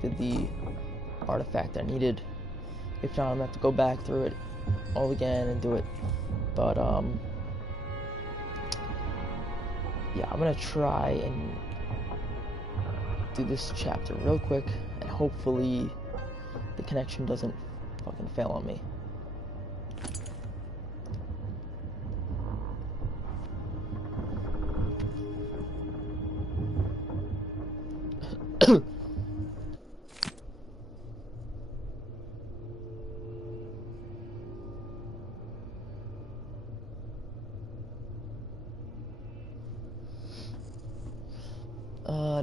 collected the artifact I needed. If not, I'm gonna have to go back through it all again and do it. But yeah, I'm gonna try and do this chapter real quick, and hopefully the connection doesn't fucking fail on me.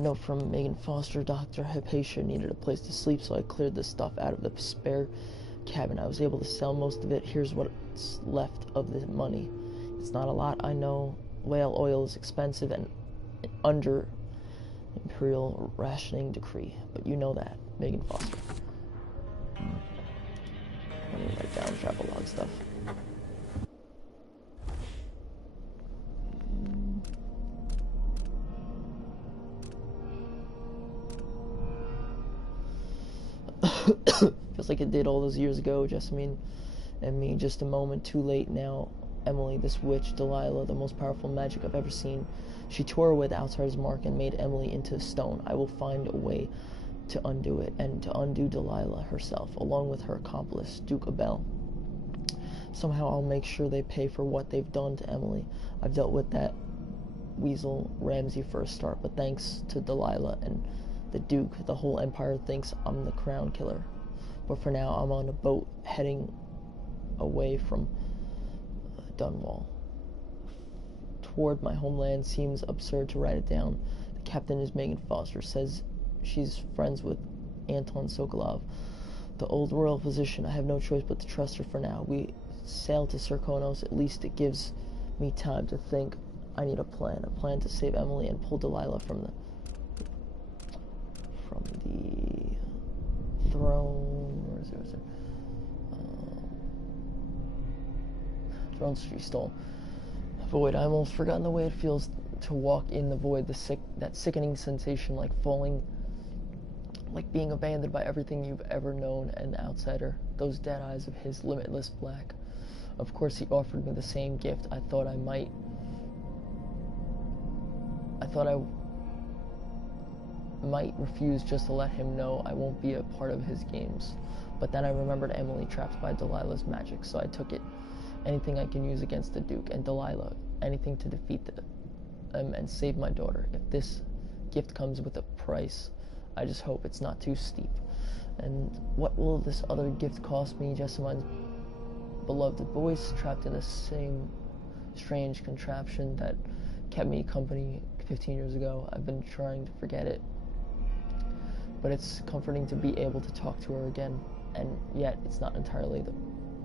Note from Megan Foster. Dr. Hypatia needed a place to sleep, so I cleared the stuff out of the spare cabin. I was able to sell most of it. Here's what's left of the money. It's not a lot, I know. Whale oil is expensive and under imperial rationing decree, but you know that. Megan Foster. Let me write down travel log stuff. Feels like it did all those years ago, Jessamine and me, just a moment too late now. Emily, this witch, Delilah, the most powerful magic I've ever seen. She tore away the outsider's mark and made Emily into stone. I will find a way to undo it, and to undo Delilah herself, along with her accomplice, Duke Abel. Somehow I'll make sure they pay for what they've done to Emily. I've dealt with that weasel Ramsay for a start, but thanks to Delilah and the Duke, the whole empire thinks I'm the crown killer. But for now, I'm on a boat heading away from Dunwall. Toward my homeland. Seems absurd to write it down. The captain is Megan Foster. Says she's friends with Anton Sokolov, the old royal physician. I have no choice but to trust her for now. We sail to Serkonos. At least it gives me time to think. I need a plan to save Emily and pull Delilah from the throne. Where is it? Throne she stole. Void. I almost forgotten the way it feels to walk in the void. That sickening sensation, like falling, like being abandoned by everything you've ever known, an outsider. Those dead eyes of his, limitless black. Of course, he offered me the same gift. I thought I might refuse just to let him know I won't be a part of his games. But then I remembered Emily trapped by Delilah's magic, so I took it. Anything I can use against the Duke and Delilah, anything to defeat them and save my daughter. If this gift comes with a price, I just hope it's not too steep. And what will this other gift cost me? Jessamine's beloved voice, trapped in the same strange contraption that kept me company 15 years ago. I've been trying to forget it, but it's comforting to be able to talk to her again, and yet it's not entirely the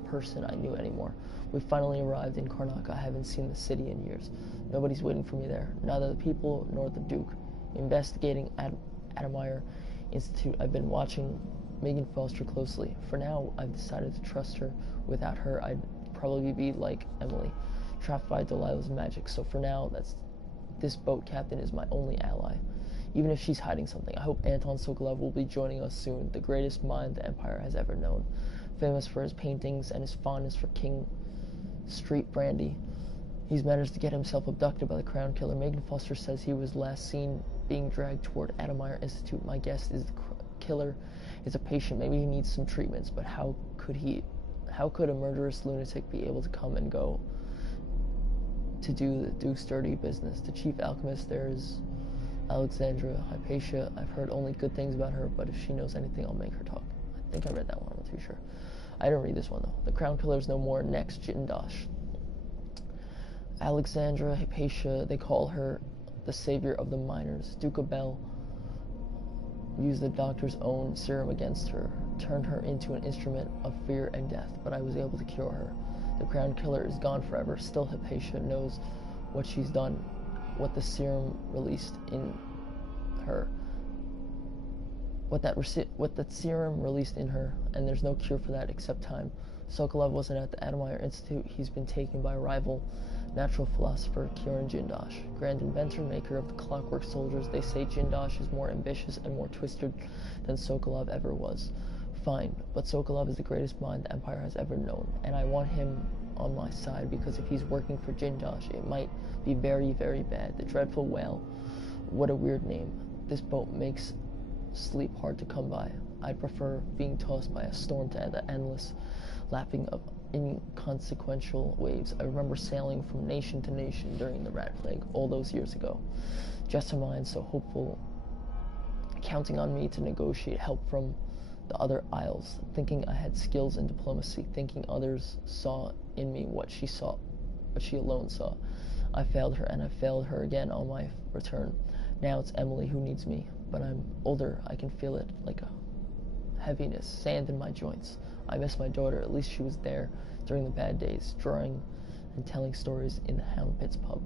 person I knew anymore. We finally arrived in Karnak. I haven't seen the city in years. Nobody's waiting for me there, neither the people nor the Duke. Investigating Admire Institute, I've been watching Megan Foster closely. For now, I've decided to trust her. Without her, I'd probably be like Emily, trapped by Delilah's magic. So for now, this boat captain is my only ally. Even if she's hiding something, I hope Anton Sokolov will be joining us soon, the greatest mind the Empire has ever known. Famous for his paintings and his fondness for King Street brandy. He's managed to get himself abducted by the Crown Killer. Megan Foster says he was last seen being dragged toward Admire Institute. My guess is the killer is a patient. Maybe he needs some treatments, but how could a murderous lunatic be able to come and go to do the Duke's dirty business? The chief alchemist there is Alexandra Hypatia. I've heard only good things about her, but if she knows anything, I'll make her talk. I think I read that one, I'm not too sure. I didn't read this one, though. The Crown Killer's no more. Next, Jindosh. Alexandra Hypatia, they call her the savior of the miners. Duke Abel used the doctor's own serum against her, turned her into an instrument of fear and death, but I was able to cure her. The Crown Killer is gone forever. Still, Hypatia knows what she's done, what the serum released in her. What that serum released in her, and there's no cure for that except time. Sokolov wasn't at the Admire Institute. He's been taken by a rival Natural philosopher Kiran Jindosh, grand inventor, maker of the clockwork soldiers. They say Jindosh is more ambitious and more twisted than Sokolov ever was. Fine, but Sokolov is the greatest mind the Empire has ever known, and I want him on my side, because if he's working for Jindosh, it might be very, very bad. The Dreadful Whale. What a weird name. This boat makes sleep hard to come by. I'd prefer being tossed by a storm to the endless lapping of inconsequential waves. I remember sailing from nation to nation during the Rat Plague all those years ago. Just a mind so hopeful, counting on me to negotiate help from the other isles, thinking I had skills in diplomacy, thinking others saw in me what she alone saw. I failed her, and I failed her again on my return. Now it's Emily who needs me, but I'm older. I can feel it like a heaviness, sand in my joints. I miss my daughter. At least she was there during the bad days, drawing and telling stories in the Hound Pits pub.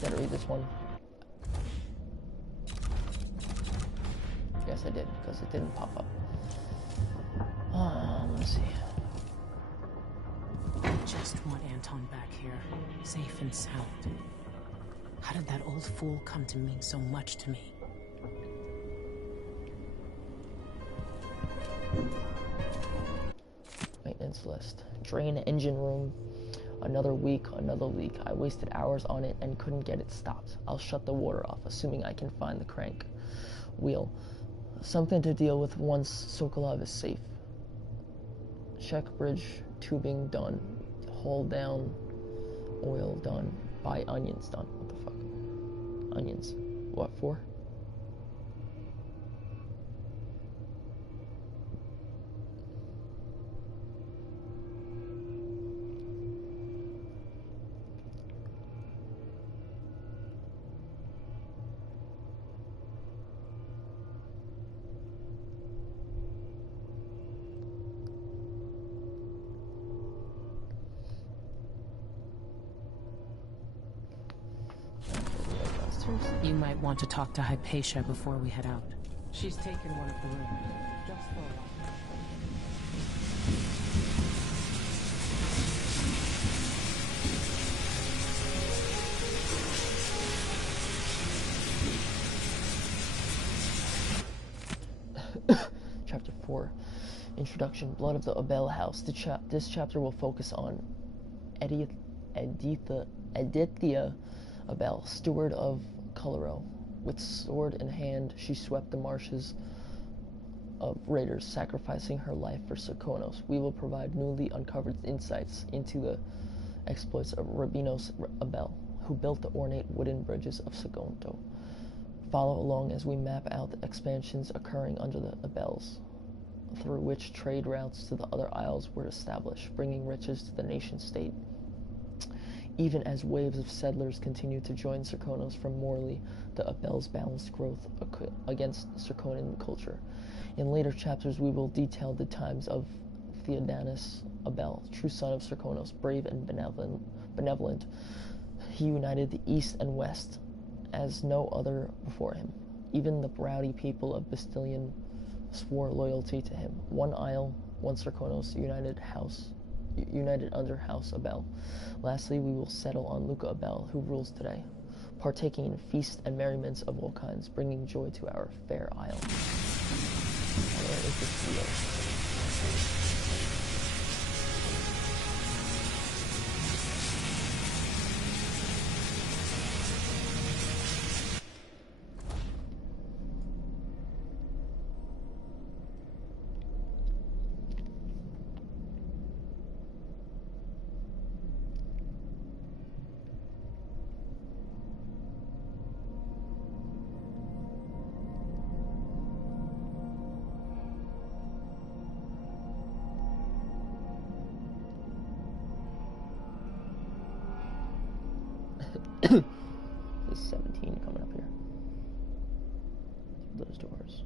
Did I read this one? Yes, I did, because it didn't pop up. Let's see. I just want Anton back here, safe and sound. How did that old fool come to mean so much to me? Maintenance list. Drain engine room. Another week, another leak. I wasted hours on it and couldn't get it stopped. I'll shut the water off, assuming I can find the crank wheel. Something to deal with once Sokolov is safe. Check bridge tubing done. Hull down. Oil done. Buy onions done. What the fuck? Onions. What for? You might want to talk to Hypatia before we head out. She's taken one of the rooms, just for a while. Chapter 4. Introduction. Blood of the Abel House. This chapter will focus on Edithia Abel, steward of Colorado. With sword in hand, she swept the marshes of raiders, sacrificing her life for Serkonos. We will provide newly uncovered insights into the exploits of Rabinos Abel, who built the ornate wooden bridges of Sagonto. Follow along as we map out the expansions occurring under the Abels, through which trade routes to the other isles were established, bringing riches to the nation-state. Even as waves of settlers continue to join Serkonos from Morley, the Abels' balanced growth against Serkonan culture. In later chapters, we will detail the times of Theodanis Abel, true son of Serkonos, brave and benevolent. He united the East and West as no other before him. Even the rowdy people of Bastilion swore loyalty to him. One isle, one Serkonos, united under House Abel. Lastly, we will settle on Luca Abel, who rules today, partaking in feasts and merriments of all kinds, bringing joy to our fair isle. Where is this field? There's 17 coming up here. Those doors.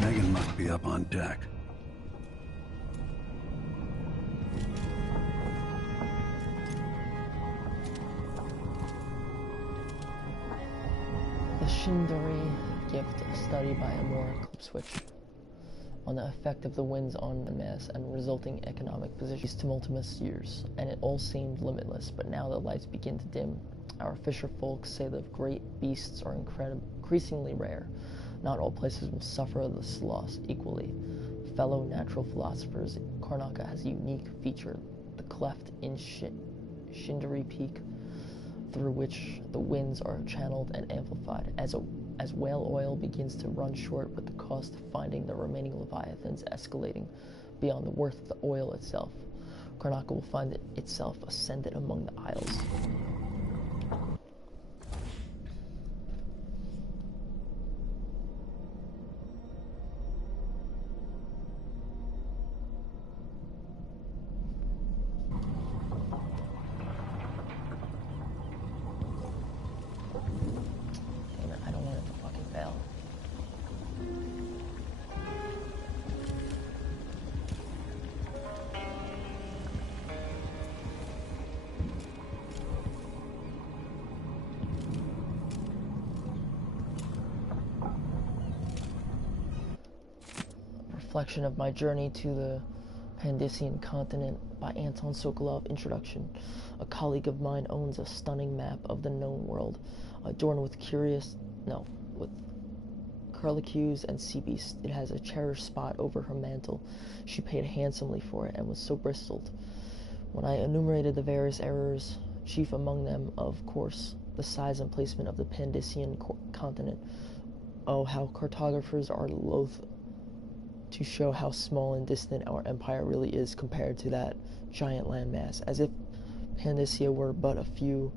Megan must be up on deck. The Shindori gift, a study by Amora Clipswitch on the effect of the winds on the mass and resulting economic position. These tumultuous years, and it all seemed limitless, but now the lights begin to dim. Our fisher folks say the great beasts are increasingly rare. Not all places will suffer this loss equally. Fellow natural philosophers, Karnaca has a unique feature, the cleft in Shindori Peak, through which the winds are channeled and amplified. As whale oil begins to run short, with the cost of finding the remaining leviathans escalating beyond the worth of the oil itself, Karnaca will find itself ascended among the isles. Reflection of my journey to the Pandician continent by Anton Sokolov. Introduction. A colleague of mine owns a stunning map of the known world, adorned with with curlicues and sea beasts. It has a cherished spot over her mantle. She paid handsomely for it and was so bristled. When I enumerated the various errors, chief among them, of course, the size and placement of the Pandician continent. Oh, how cartographers are loath to show how small and distant our empire really is compared to that giant landmass, as if Pandacia were but a few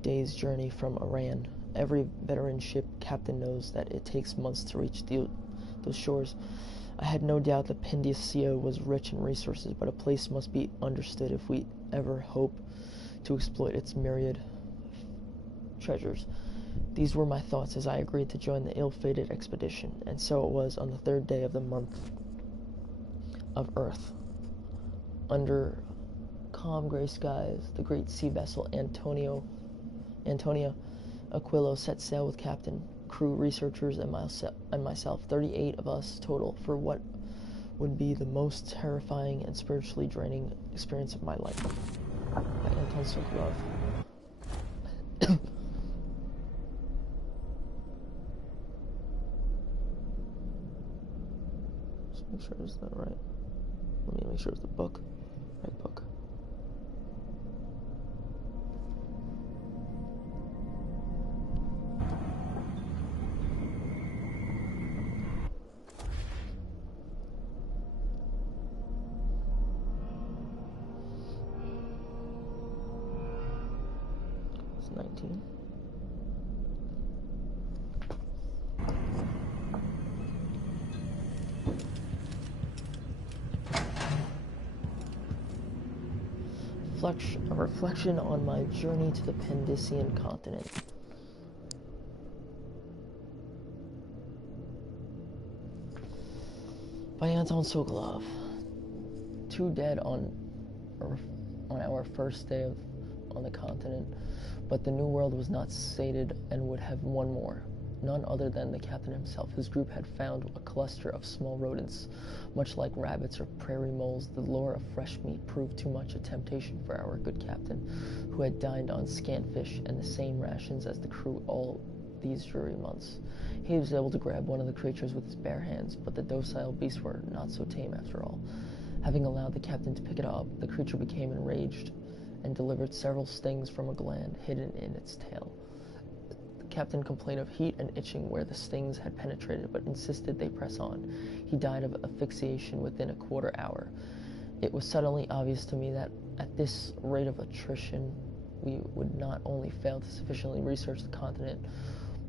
days' journey from Iran. Every veteran ship captain knows that it takes months to reach those shores. I had no doubt that Pandacia was rich in resources, but a place must be understood if we ever hope to exploit its myriad treasures. These were my thoughts as I agreed to join the ill-fated expedition, and so it was on the 3rd day of the month of Earth. Under calm gray skies, the great sea vessel Antonia Aquilo set sail with captain, crew, researchers, and myself, 38 of us total, for what would be the most terrifying and spiritually draining experience of my life. By Anton Sokolov. Make sure it's that right. Let me make sure it's the book. Right book. It's 19. A reflection on my journey to the Pandician continent. By Anton Sokolov. 2 dead on our first day on the continent, but the New World was not sated and would have one more. None other than the captain himself. His group had found a cluster of small rodents, much like rabbits or prairie moles. The lure of fresh meat proved too much a temptation for our good captain, who had dined on scant fish and the same rations as the crew all these dreary months. He was able to grab one of the creatures with his bare hands, but the docile beasts were not so tame after all. Having allowed the captain to pick it up, the creature became enraged and delivered several stings from a gland hidden in its tail. The captain complained of heat and itching where the stings had penetrated, but insisted they press on. He died of asphyxiation within a quarter hour. It was suddenly obvious to me that at this rate of attrition, we would not only fail to sufficiently research the continent,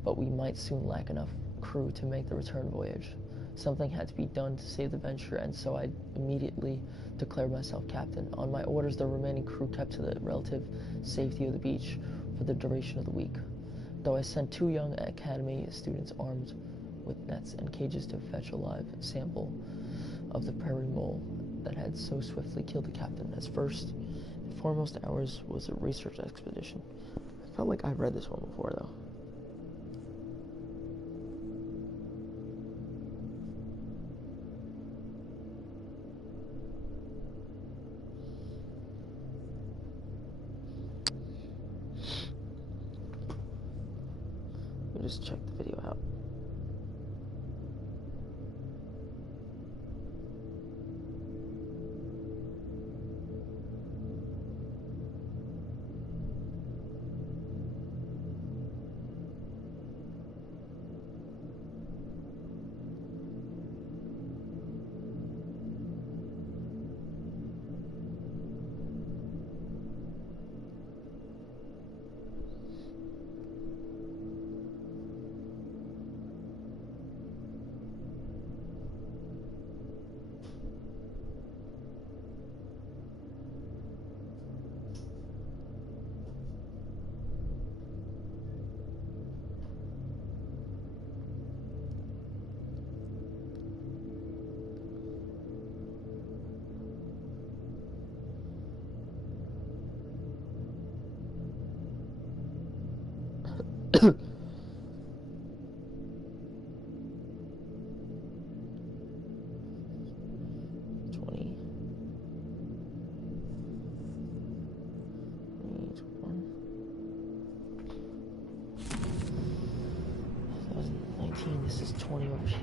but we might soon lack enough crew to make the return voyage. Something had to be done to save the venture, and so I immediately declared myself captain. On my orders, the remaining crew kept to the relative safety of the beach for the duration of the week, though I sent 2 young academy students armed with nets and cages to fetch a live sample of the prairie mole that had so swiftly killed the captain. As first and foremost ours was a research expedition. I felt like I've read this one before, though. Let me just check the video out. This is 20 over here.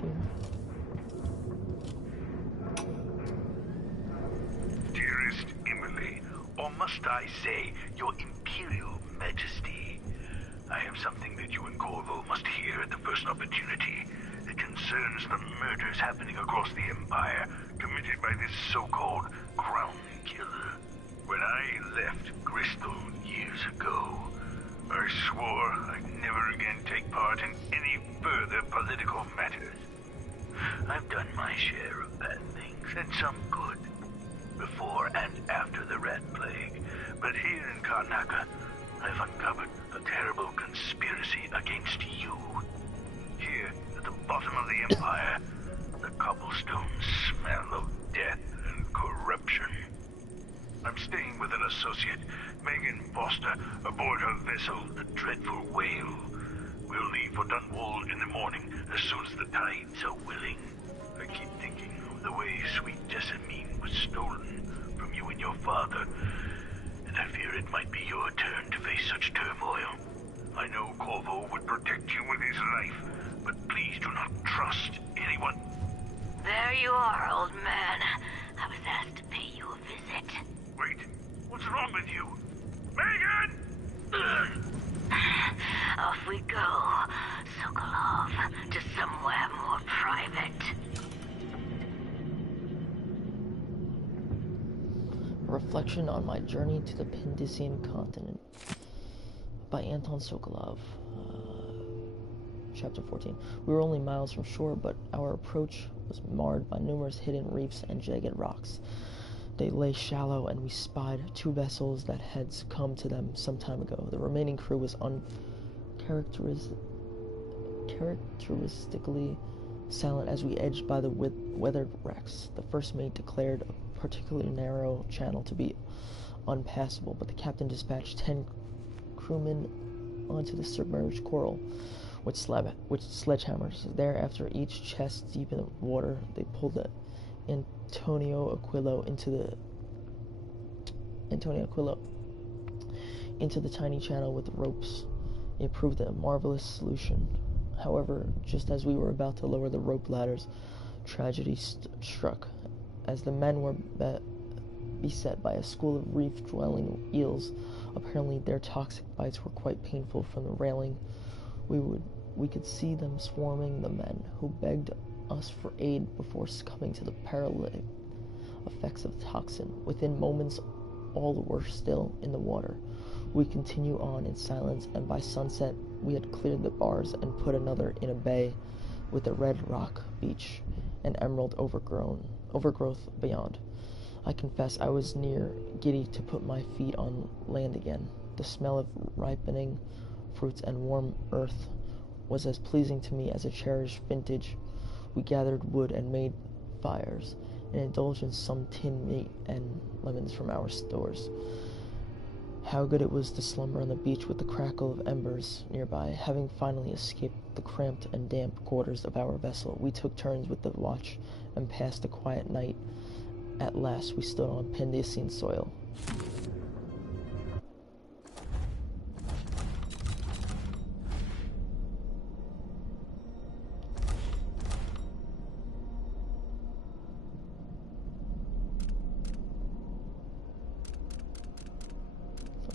Dearest Emily, or must I say, your Imperial Majesty, I have something that you and Corvo must hear at the first opportunity. It concerns the murders happening across the Empire, committed by this so-called Crown Killer. When I left Crystal years ago, I swore I'd never again take part in any further political matters. I've done my share of bad things, and some good, before and after the Rat Plague. But here in Karnaca, I've uncovered a terrible conspiracy against you. Here, at the bottom of the Empire, the cobblestones smell of death and corruption. I'm staying with an associate, Megan Foster, aboard her vessel, the Dreadful Whale. We'll leave for Dunwall in the morning, as soon as the tides are willing. I keep thinking of the way sweet Jessamine was stolen from you and your father, and I fear it might be your turn to face such turmoil. I know Corvo would protect you with his life, but please do not trust anyone. There you are, old man. I was asked to pay you a visit. Wait, what's wrong with you? Megan! Off we go, Sokolov, to somewhere more private. Reflection on My Journey to the Pendician Continent by Anton Sokolov. Chapter 14. We were only miles from shore, but our approach was marred by numerous hidden reefs and jagged rocks. They lay shallow, and we spied 2 vessels that had come to them some time ago. The remaining crew was characteristically silent as we edged by the weathered wrecks. The first mate declared a particularly narrow channel to be unpassable, but the captain dispatched 10 crewmen onto the submerged coral with sledgehammers. There, after each chest deep in the water, they pulled the Antonio Aquilo into the tiny channel with ropes. It proved a marvelous solution. However, just as we were about to lower the rope ladders, tragedy struck. As the men were beset by a school of reef-dwelling eels, apparently their toxic bites were quite painful. From the railing We could see them swarming the men who begged us for aid before succumbing to the paralytic effects of the toxin. Within moments, all were still in the water. We continue on in silence, and by sunset, we had cleared the bars and put another in a bay with a red rock beach and emerald overgrowth beyond. I confess I was near giddy to put my feet on land again. The smell of ripening fruits and warm earth was as pleasing to me as a cherished vintage. We gathered wood and made fires, and indulged in some tinned meat and lemons from our stores. How good it was to slumber on the beach with the crackle of embers nearby. Having finally escaped the cramped and damp quarters of our vessel, we took turns with the watch and passed a quiet night. At last, we stood on Pendician soil.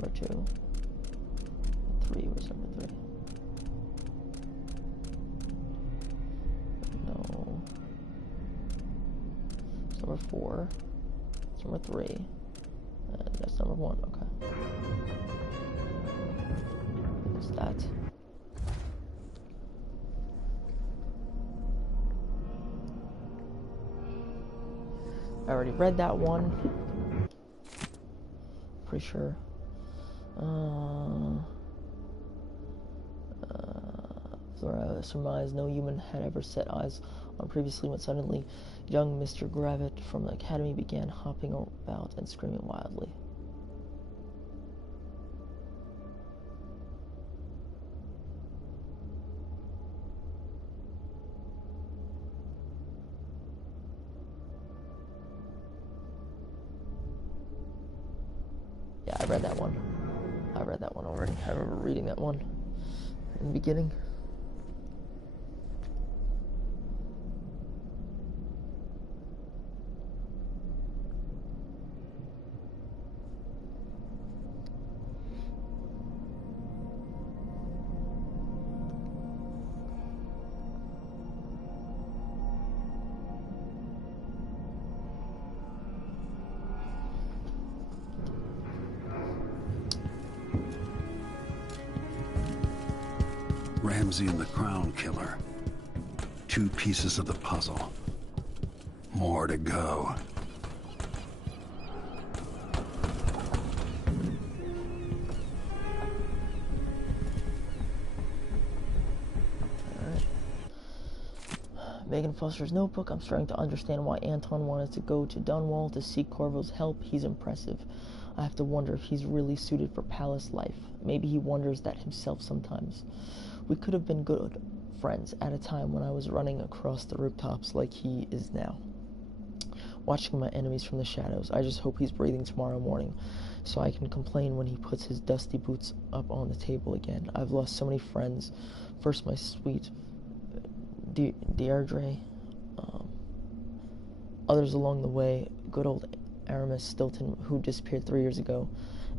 Number 2. 3 was number 3. No. It's number 4. It's number 3. And that's number 1. Okay. What's that? I already read that one. Pretty sure. Flora surmised no human had ever set eyes on previously when suddenly young Mr. Gravitt from the academy began hopping about and screaming wildly. Yeah, I read that one. I read that one already. I remember reading that one in the beginning. Ramsey and the Crown Killer. 2 pieces of the puzzle. More to go. Megan Foster's notebook. I'm starting to understand why Anton wanted to go to Dunwall to seek Corvo's help. He's impressive. I have to wonder if he's really suited for palace life. Maybe he wonders that himself sometimes. We could have been good friends at a time when I was running across the rooftops like he is now, watching my enemies from the shadows. I just hope he's breathing tomorrow morning so I can complain when he puts his dusty boots up on the table again. I've lost so many friends. First, my sweet Deirdre, others along the way, good old Aramis Stilton, who disappeared 3 years ago,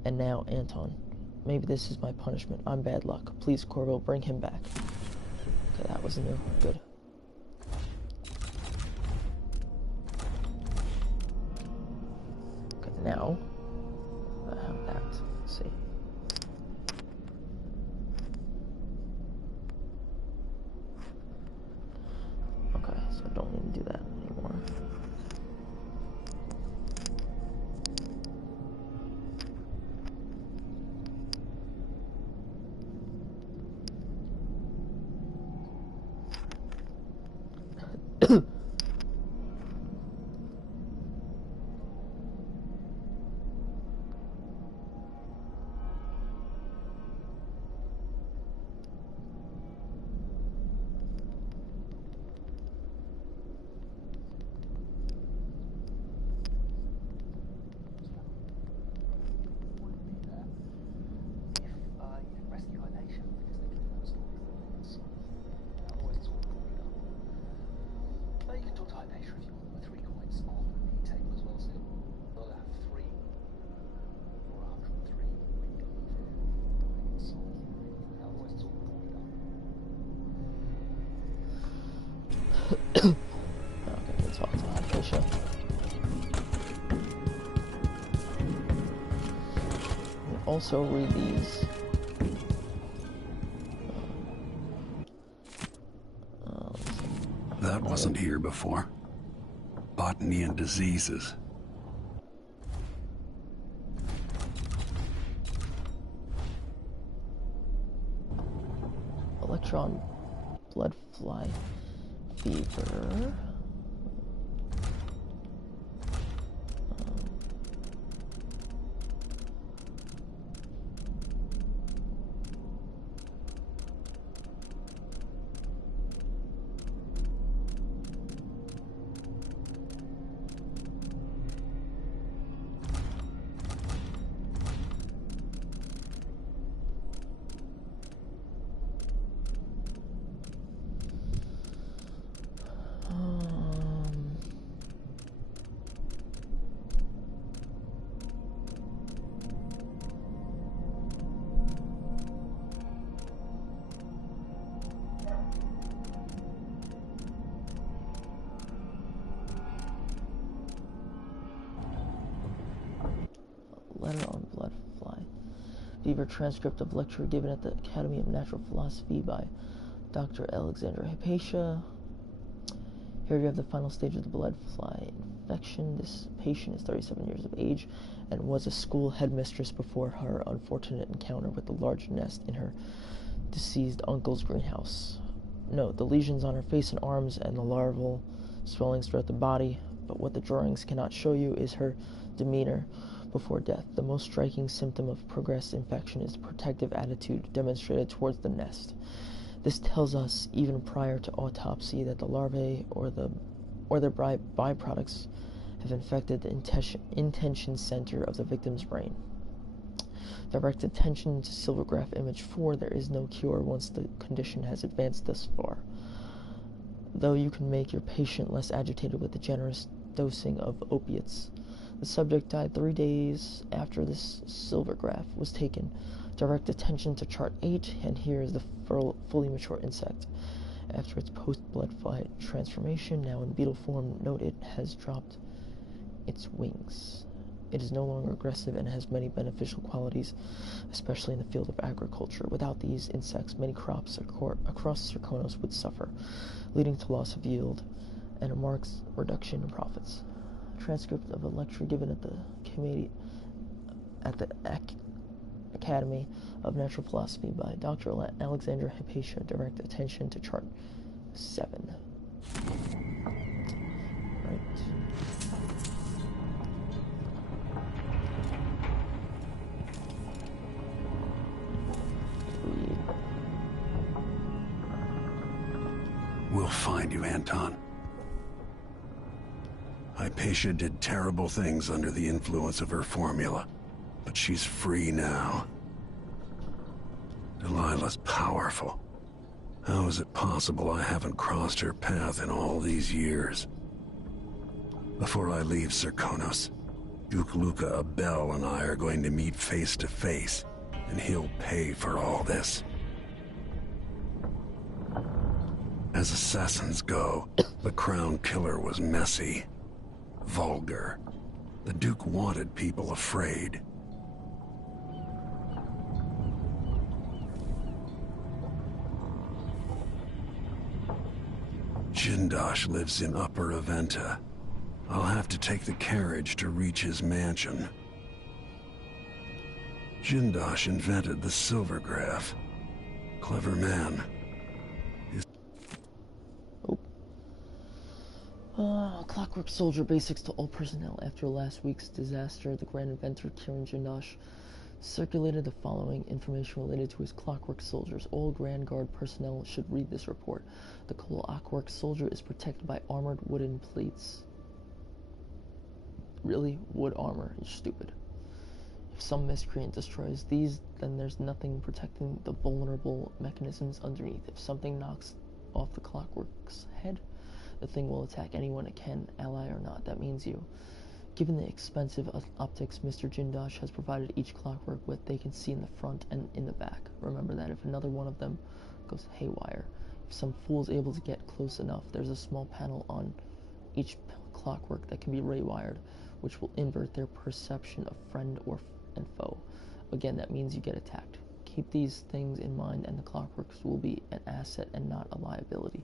and now Anton. Maybe this is my punishment. I'm bad luck. Please, Corvo, bring him back. Okay, that was new. Good. Okay, now, I have that. Let's see. Okay, so I don't need to do that anymore. Hypatia. Also read these. That wasn't here before. Botany and diseases. Electron blood fly fever. Letter on blood fly fever, transcript of lecture given at the Academy of Natural Philosophy by Dr. Alexandra Hypatia. Here you have the final stage of the blood fly infection. This patient is 37 years of age and was a school headmistress before her unfortunate encounter with the large nest in her deceased uncle's greenhouse. Note, the lesions on her face and arms and the larval swellings throughout the body, but what the drawings cannot show you is her demeanor before death. The most striking symptom of progressed infection is the protective attitude demonstrated towards the nest. This tells us, even prior to autopsy, that the larvae or their byproducts have infected the intention center of the victim's brain. Direct attention to Silvergraph Image 4. There is no cure once the condition has advanced thus far, though you can make your patient less agitated with a generous dosing of opiates. The subject died 3 days after this Silvergraph was taken. Direct attention to Chart 8, and here is the fully mature insect. After its post-blood fly transformation, now in beetle form, note it has dropped its wings. It is no longer aggressive and has many beneficial qualities, especially in the field of agriculture. Without these insects, many crops across Serkonos would suffer, leading to loss of yield and a marked reduction in profits. Transcript of a lecture given at the Academy of Natural Philosophy by Dr. Alexandra Hypatia. Direct attention to Chart 7. Right. We'll find you, Anton. Hypatia did terrible things under the influence of her formula, but she's free now. Delilah's powerful. How is it possible I haven't crossed her path in all these years? Before I leave Serkonos, Duke Luca Abel and I are going to meet face to face, and he'll pay for all this. As assassins go, the Crown Killer was messy, vulgar. The Duke wanted people afraid. Jindosh lives in Upper Aventa. I'll have to take the carriage to reach his mansion. Jindosh invented the Silvergraph. Clever man. Clockwork Soldier basics to all personnel. After last week's disaster, the Grand Inventor Kiran Jindosh circulated the following information related to his Clockwork Soldiers. All Grand Guard personnel should read this report. The Clockwork Soldier is protected by armored wooden plates. Really? Wood armor? You're stupid. If some miscreant destroys these, then there's nothing protecting the vulnerable mechanisms underneath. If something knocks off the Clockwork's head, the thing will attack anyone it can, ally or not. That means you. Given the expensive optics Mr. Jindosh has provided each Clockwork with, they can see in the front and in the back. Remember that if another one of them goes haywire, if some fool is able to get close enough, there's a small panel on each clockwork that can be rewired, which will invert their perception of friend and foe. Again, that means you get attacked. Keep these things in mind, and the clockworks will be an asset and not a liability.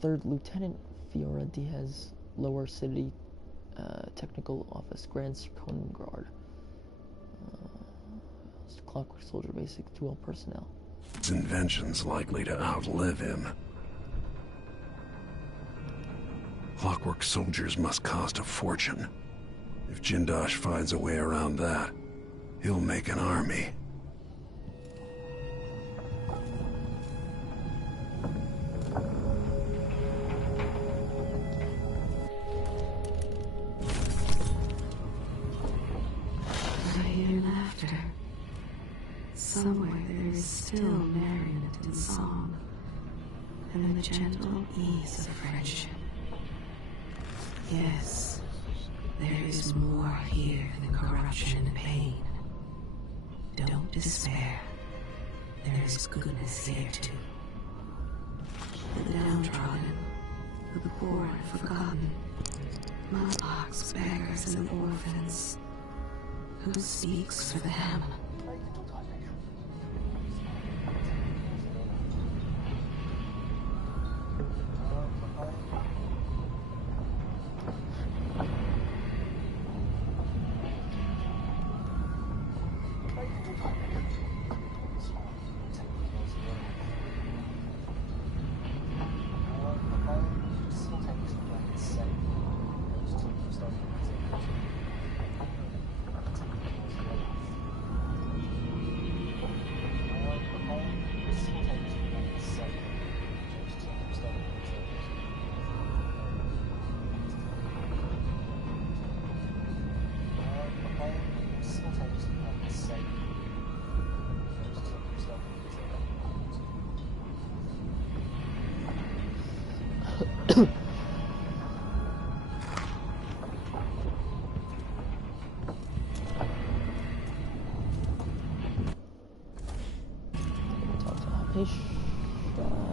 Third, Lieutenant Fiora Diaz, Lower City Technical Office, Grand Circonian Guard. Clockwork Soldier, basic dual personnel. His invention's likely to outlive him. Clockwork soldiers must cost a fortune. If Jindosh finds a way around that, he'll make an army. I hear laughter. Somewhere there is still merriment and song, and the gentle ease of friendship. Yes, there is more here than corruption and pain. Don't despair. There is goodness here too. The downtrodden, the poor and forgotten, mudlarks, beggars, and orphans. Who speaks for them?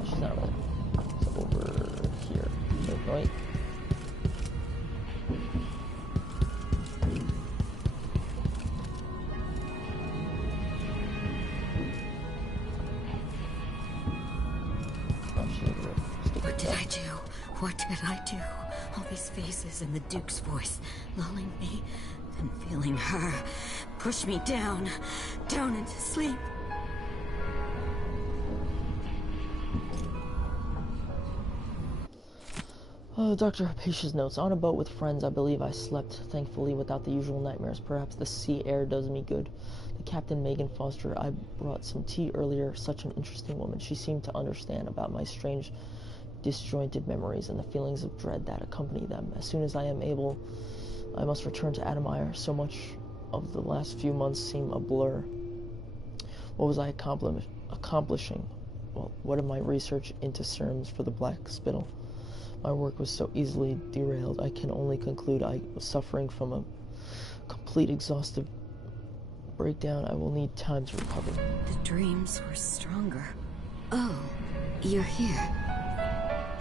She's not really. It's over here. Right? What did I do? What did I do? All these faces and the Duke's voice lulling me, and feeling her push me down into sleep. Dr. Hypatia's notes. On a boat with friends, I believe I slept, thankfully, without the usual nightmares. Perhaps the sea air does me good. The Captain Megan Foster, I brought some tea earlier. Such an interesting woman. She seemed to understand about my strange, disjointed memories and the feelings of dread that accompany them. As soon as I am able, I must return to Admire. So much of the last few months seem a blur. What was I accomplishing? Well, what of my research into serums for the Black Spittle? My work was so easily derailed. I can only conclude I was suffering from a complete exhaustive breakdown. I will need time to recover. The dreams were stronger. Oh, you're here.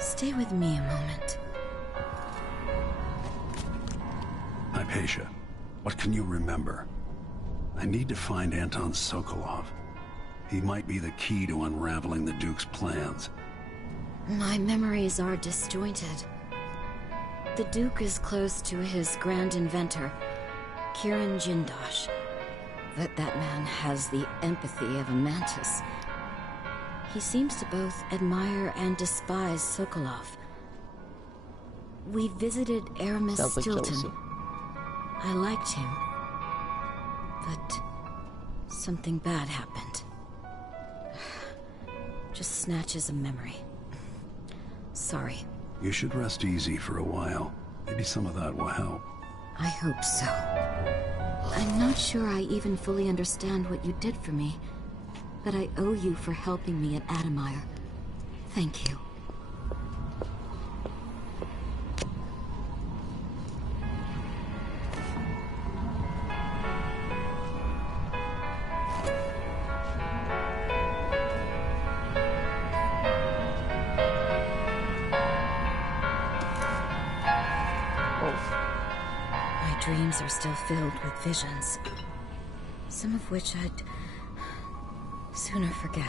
Stay with me a moment. Hypatia, what can you remember? I need to find Anton Sokolov. He might be the key to unraveling the Duke's plans. My memories are disjointed. The Duke is close to his grand inventor, Kiran Jindosh. That man has the empathy of a mantis. He seems to both admire and despise Sokolov. We visited Aramis Stilton. Jealousy. I liked him. But something bad happened. Just snatches of memory. Sorry. You should rest easy for a while. Maybe some of that will help. I hope so. I'm not sure I even fully understand what you did for me, but I owe you for helping me at Admire. Thank you. dreams are still filled with visions, some of which I'd sooner forget.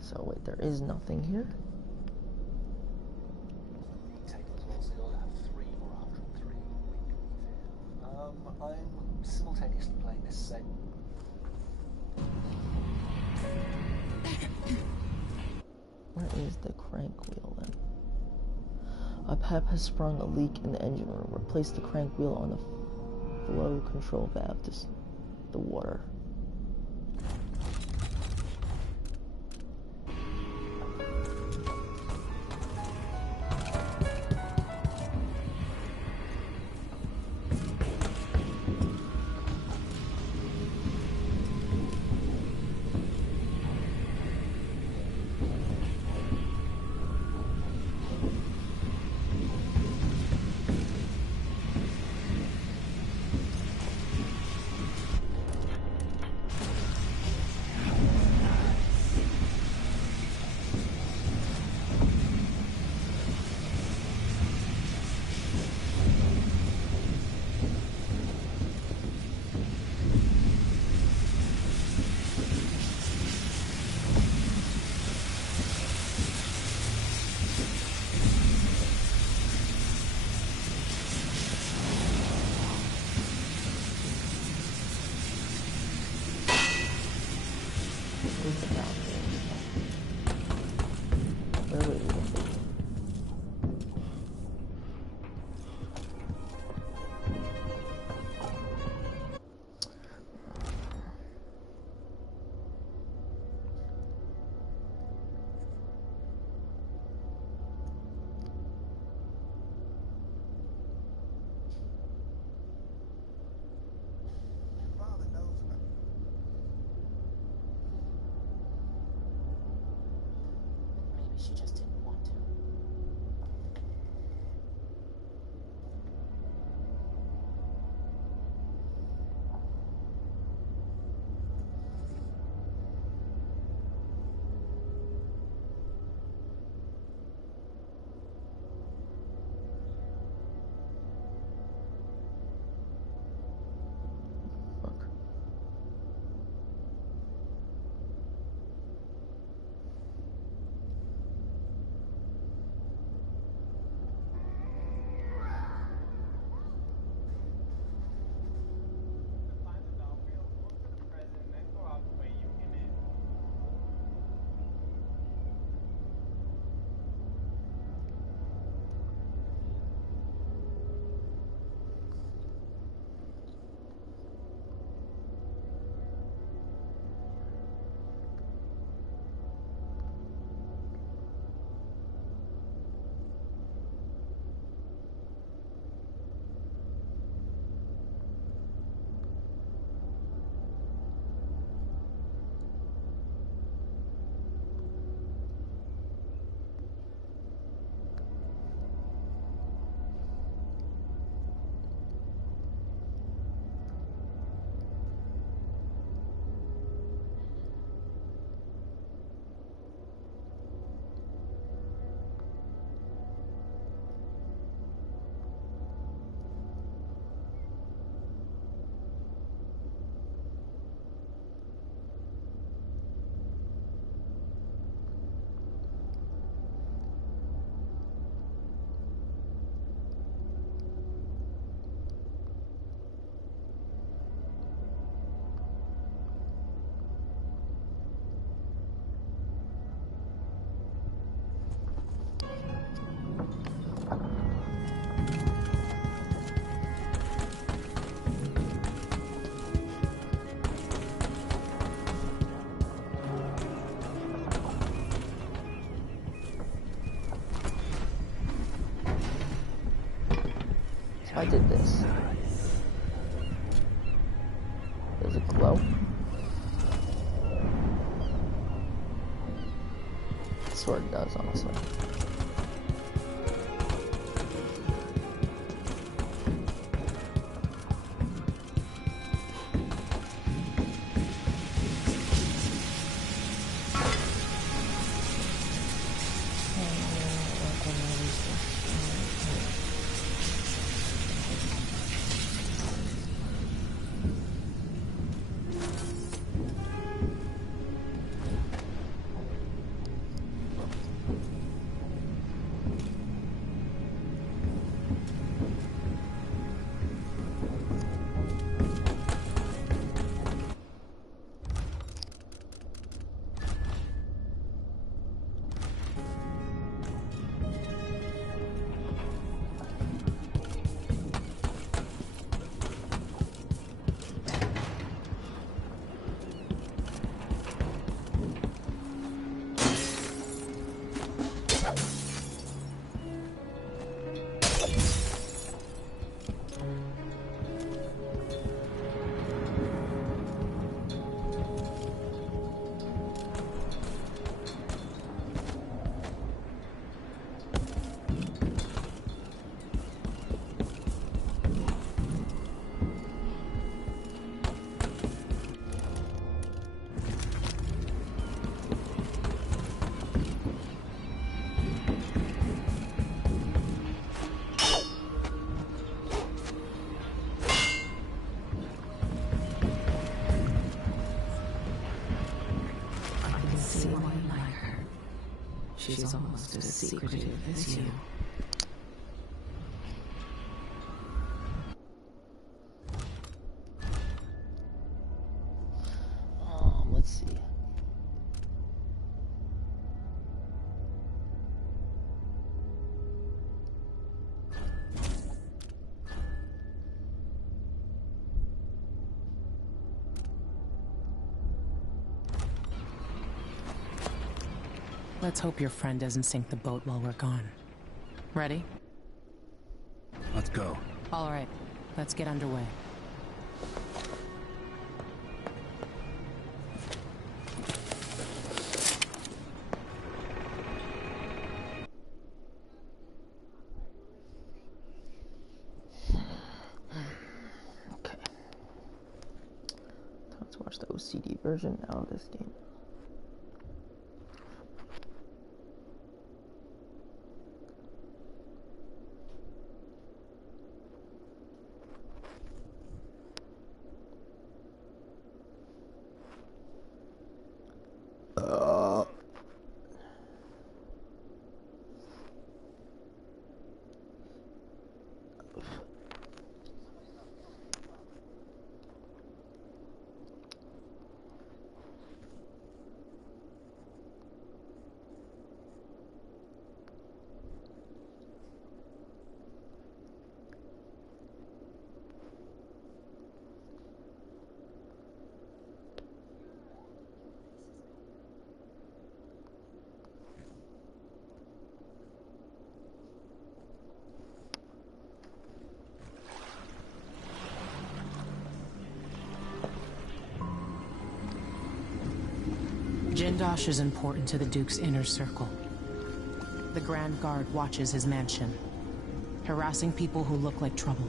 So wait, there is nothing here. I'm simultaneously playing this same. Where is the crank wheel then? A PEP has sprung a leak in the engine room. Replace the crank wheel on the flow control valve to the water. She just didn't want to. I did this. Does it glow? It sort of does, honestly. She's almost as secretive as you. Let's see. Let's hope your friend doesn't sink the boat while we're gone. Ready? Let's go. All right, let's get underway. Okay. Let's watch the OCD version now of this game. Jindosh is important to the Duke's inner circle. The Grand Guard watches his mansion, harassing people who look like trouble.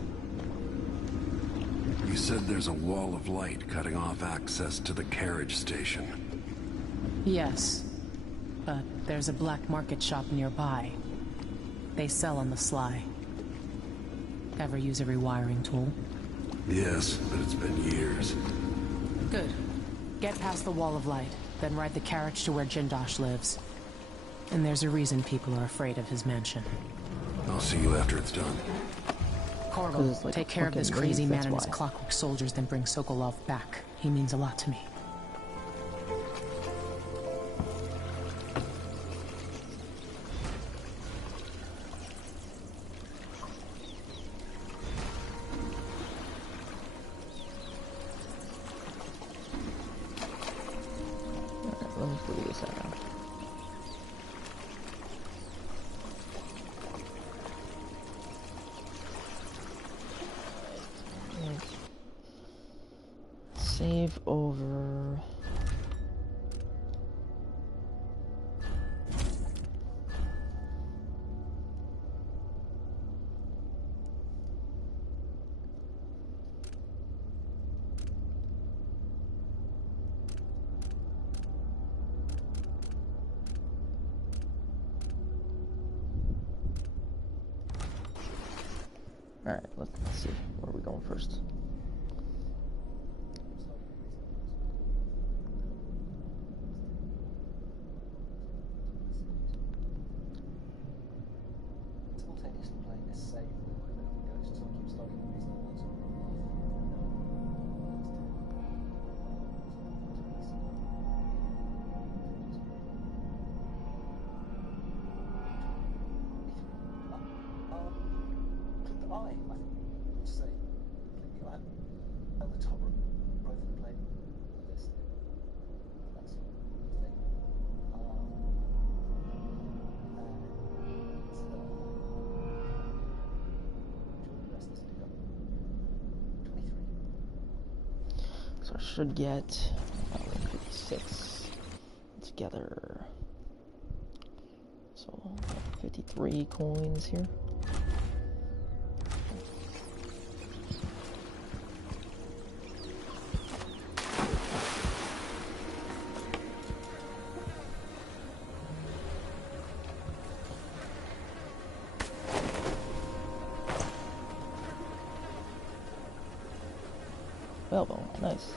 You said there's a wall of light cutting off access to the carriage station. Yes, but there's a black market shop nearby. They sell on the sly. Ever use a rewiring tool? Yes, but it's been years. Good. Get past the wall of light, then ride the carriage to where Jindosh lives. And there's a reason people are afraid of his mansion. I'll see you after it's done. Corvo, like take care of this fucking crazy rave, man that's and his why. clockwork soldiers, then bring Sokolov back. He means a lot to me. Alright, let me figure this out now. Save over. Alright, let's see. Where are we going first? Simultaneously playing this save ghost, so I keep starting the reason I want to. Click the I think. Just say, click the I at the top right of the plane. This. That's the thing. So I should get 56 together. So 53 coins here. Elbow, nice.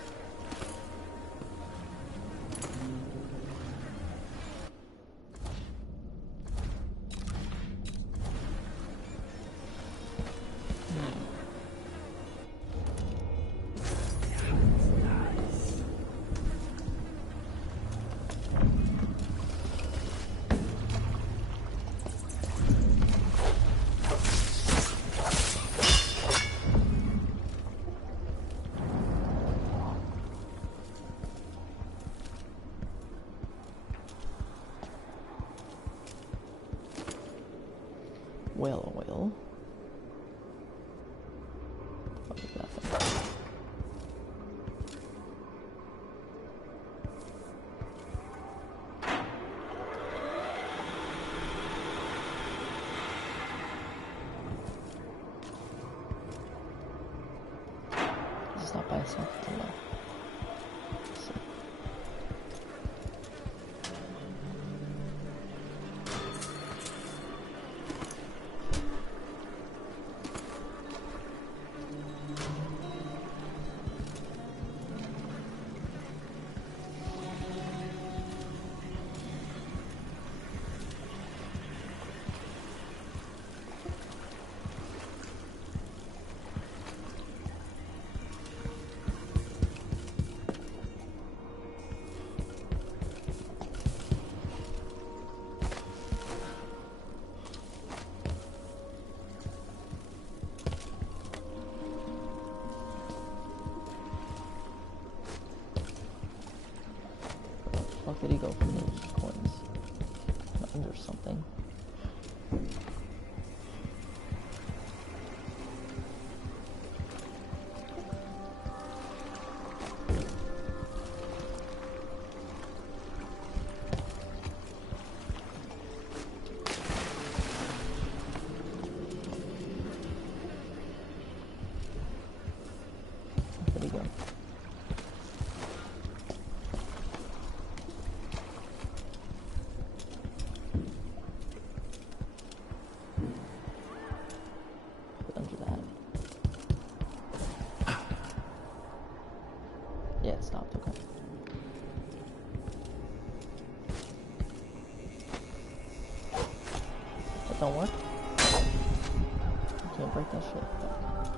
whale oil. Oh, nothing. It's not by itself, it's enough. Where did he go from those coins? Under something. Where did he go? Under that. Yeah, it stopped, okay. That don't work? You can't break that shit. Fuck.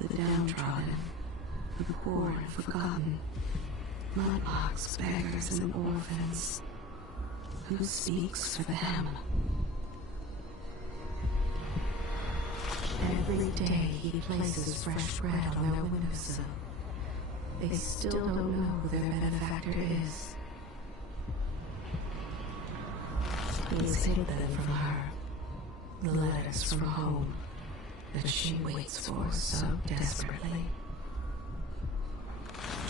The downtrodden, the poor and forgotten, mudlarks, beggars, and orphans. Who speaks for them? Every day he places fresh bread on their windowsill. They still don't know who their benefactor is. He's hid them from her, the letters from home that she waits for so desperately.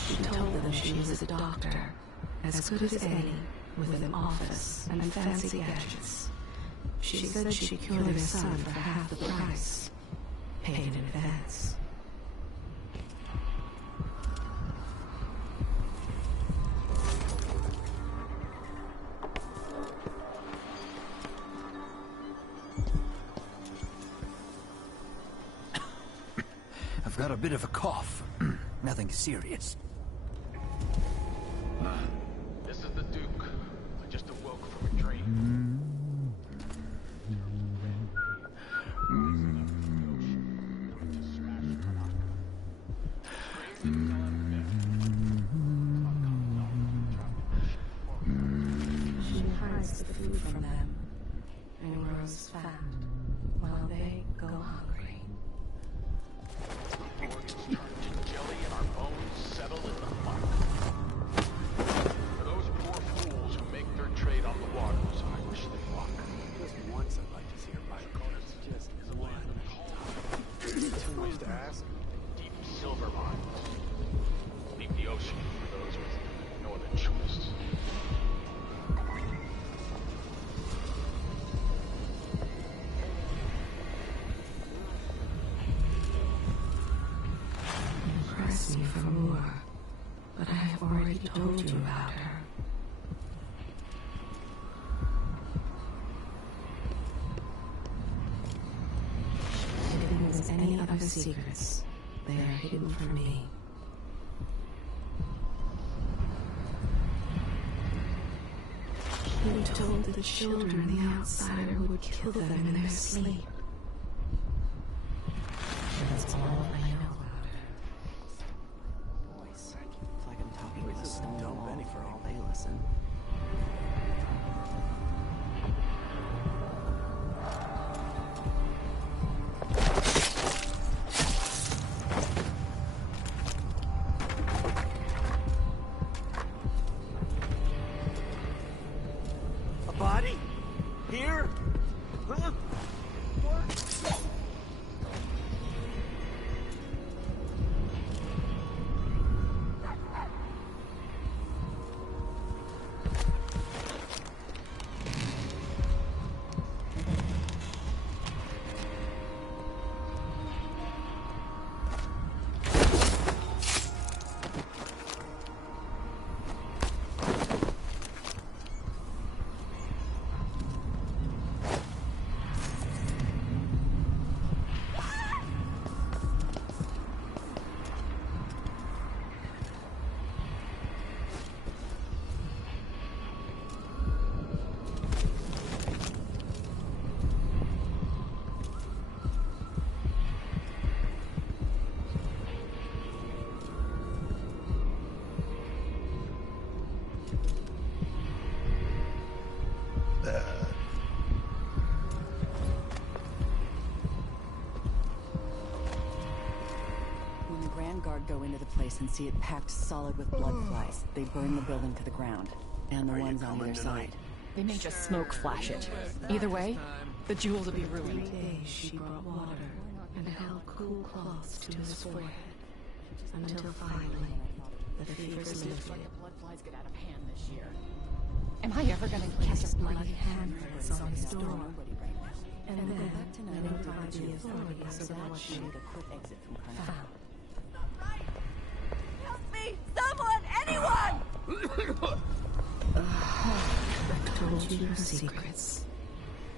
She told them she was a doctor, as good as any, with an office and fancy gadgets. She said she'd cure their son for half the price, paid in advance. I've got a bit of a cough. Nothing serious. This is the Duke. I just awoke from a dream. She hides the food from them and grows fat while they go hungry. Reports start to the secrets. They are hidden from me. He told the children the outsider would kill them in their sleep. That's all I know about her. Voice. It's like I'm talking to a stone wall for all they listen. A body? Here? Huh? When the Grand Guard go into the place and see it packed solid with blood flies, they burn the building to the ground. And the ones on either side. They may just smoke flash it. Either way, the jewels will be ruined. 3 days she brought water and held cool cloths to his forehead. Until finally, the fevers lifted. Blood flies get out of hand this year. Am I ever gonna catch His a bloody handprints on his door. And then notified the authorities of what she found. Help me! Someone! Anyone! Rick told you her secrets.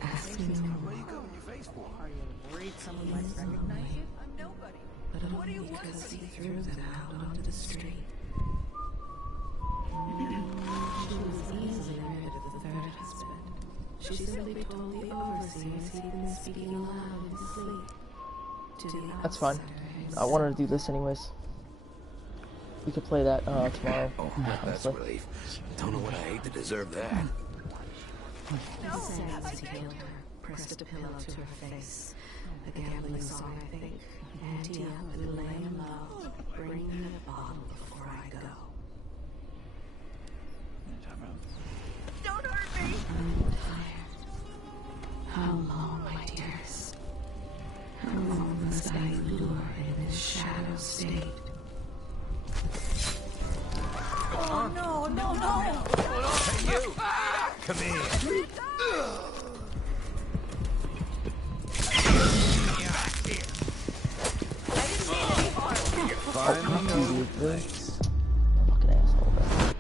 Ask me no more. Are you worried someone might recognize you? I'm nobody. But What do you only want? because he threw them out onto the street. She was easily rid of the third husband. She simply told the overseers he'd been speaking aloud in his sleep. To the That's fine. outsider, I wanted to do this anyways. We could play that tomorrow. Oh, that's honestly. relief. Don't know what I ate to deserve that. He says he killed her, pressed a pillow to her face. A gambling song, I think. Auntie up and laying low. Bring me a bottle before I go. Don't hurt me! I'm tired. How long, my dearest? How long must I endure in this shadow state? Oh, no, no, no! Hey, you! Come here. Fucking idiot, this. Fucking asshole, man.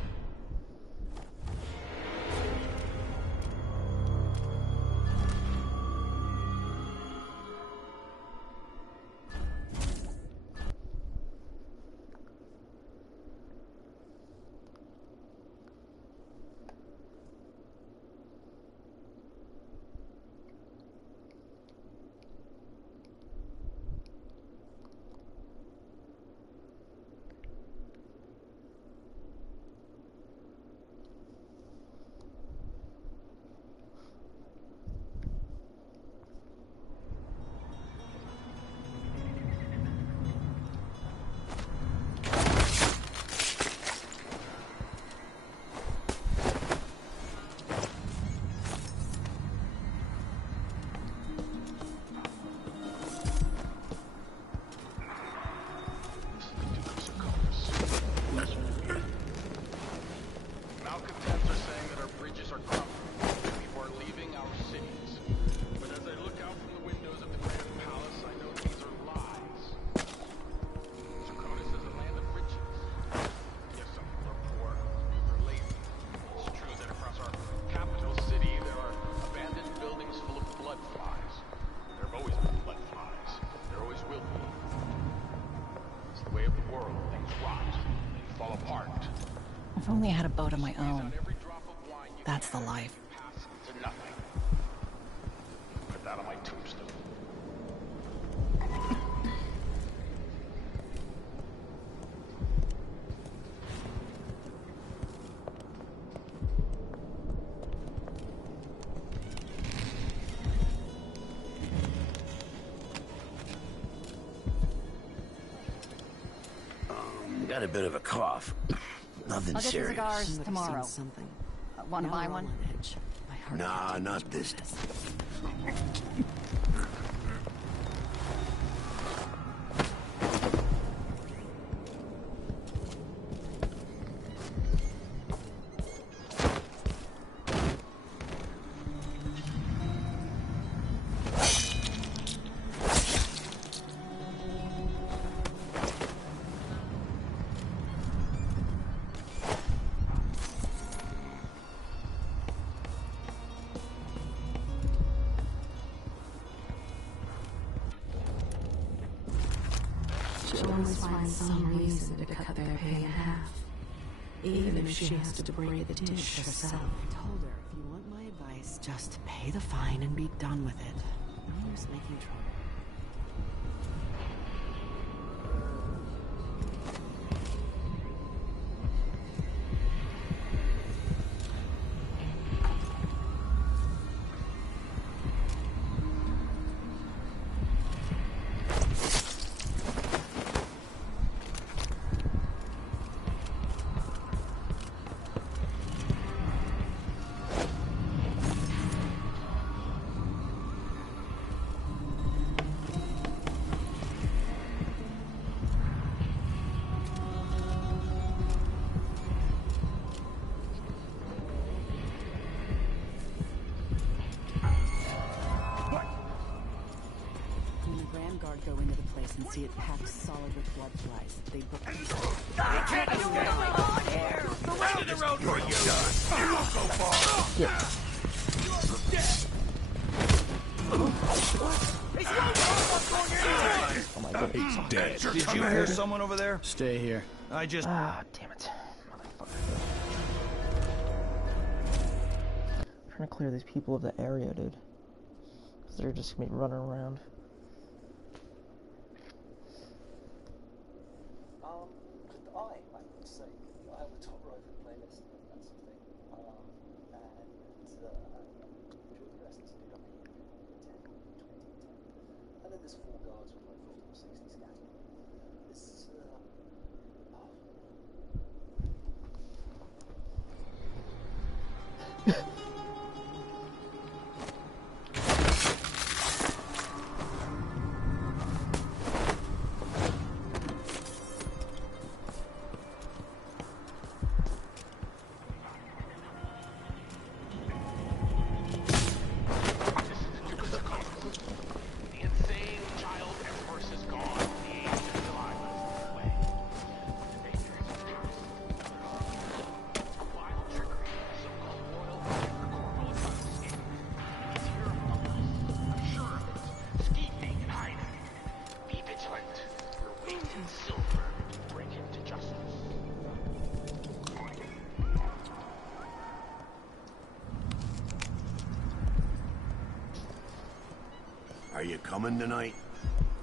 only I had a boat of my own. That's the life. To nothing. Put that on my tombstone. Got a bit of a cough. Nothing I'll get serious. the cigars tomorrow. Something. Want to buy one? My heart Nah, not this. She always finds some reason to cut their pay in half, even if she has to break the dish herself. I told her, if you want my advice, just pay the fine and be done with it. No use making trouble. Go into the place and see it packed solid with blood flies. They book. I can't do it on here! Surround the road for you! You won't go far! Yeah. Oh my god. He's dead. Did you hear someone over there? Stay here. I just... Ah, damn it. Motherfucker. I'm trying to clear these people of the area, dude. Because they're just gonna be running around. I would say I have a top row playlist and that sort of thing. Enjoy the rest of it up here. 10, 20, 10. And then there's 4 guards with like 50 or 60 scattered. This Are you coming tonight?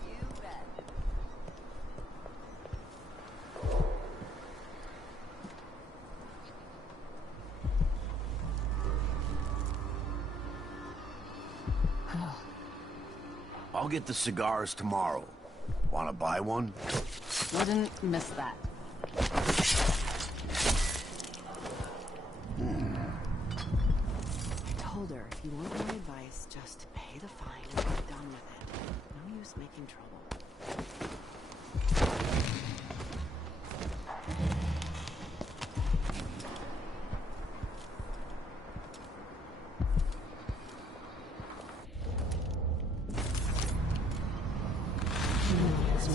You bet. I'll get the cigars tomorrow. Wanna buy one? Wouldn't miss that. I told her, if you want my advice, just pay the fine and be done with it. No use making trouble.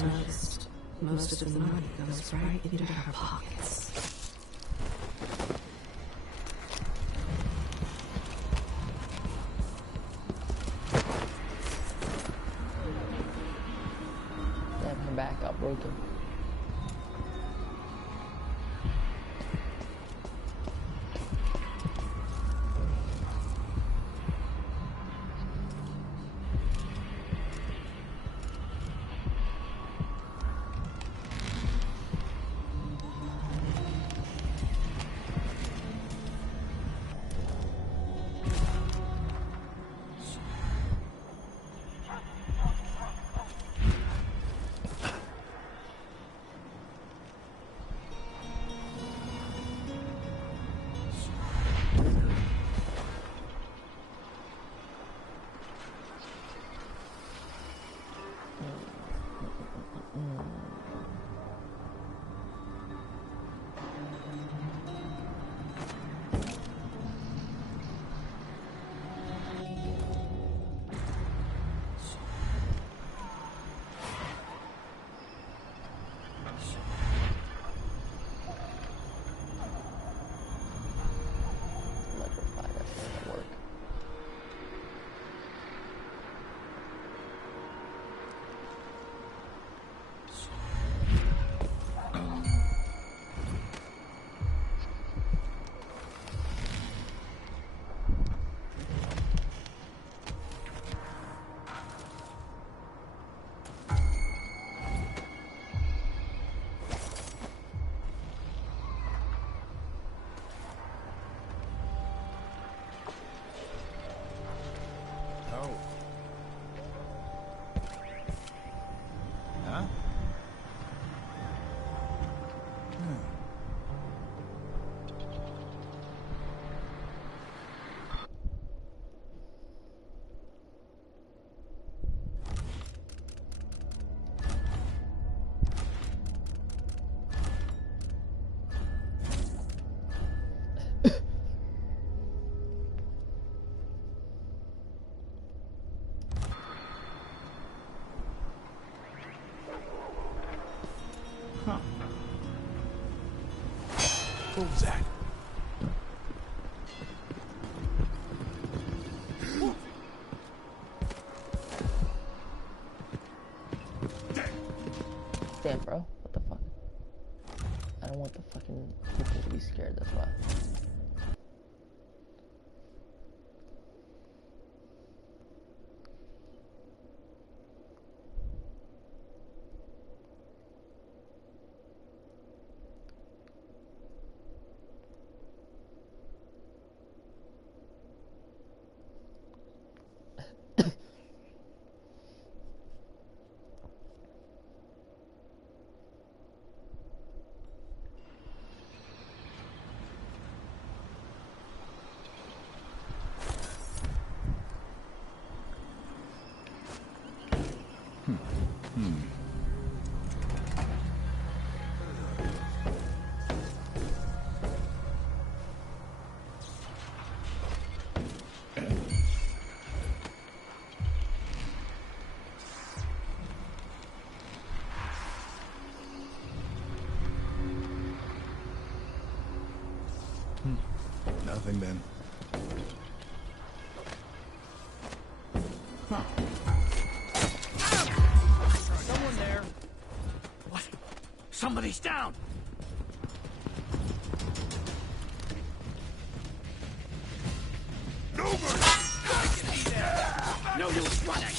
Noticed, most of the money goes right into her pockets. Damn, her back got broken. was that? Damn, bro. What the fuck? I don't want the fucking people to be scared, that's why. Nothing then. Someone there. What? Somebody's down. No use running.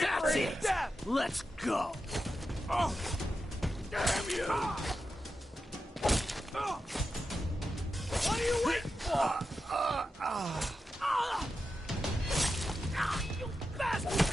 That's it. Let's go. Oh, damn you! What are you waiting for? You bastard!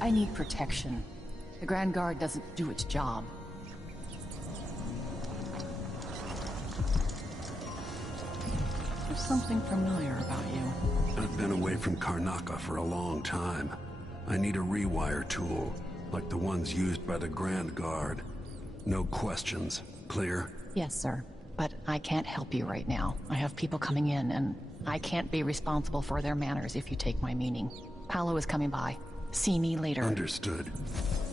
I need protection. The Grand Guard doesn't do its job. There's something familiar about you. I've been away from Karnaca for a long time. I need a rewire tool, like the ones used by the Grand Guard. No questions. Clear? Yes, sir. But I can't help you right now. I have people coming in, and I can't be responsible for their manners if you take my meaning. Paolo is coming by. See me later. Understood.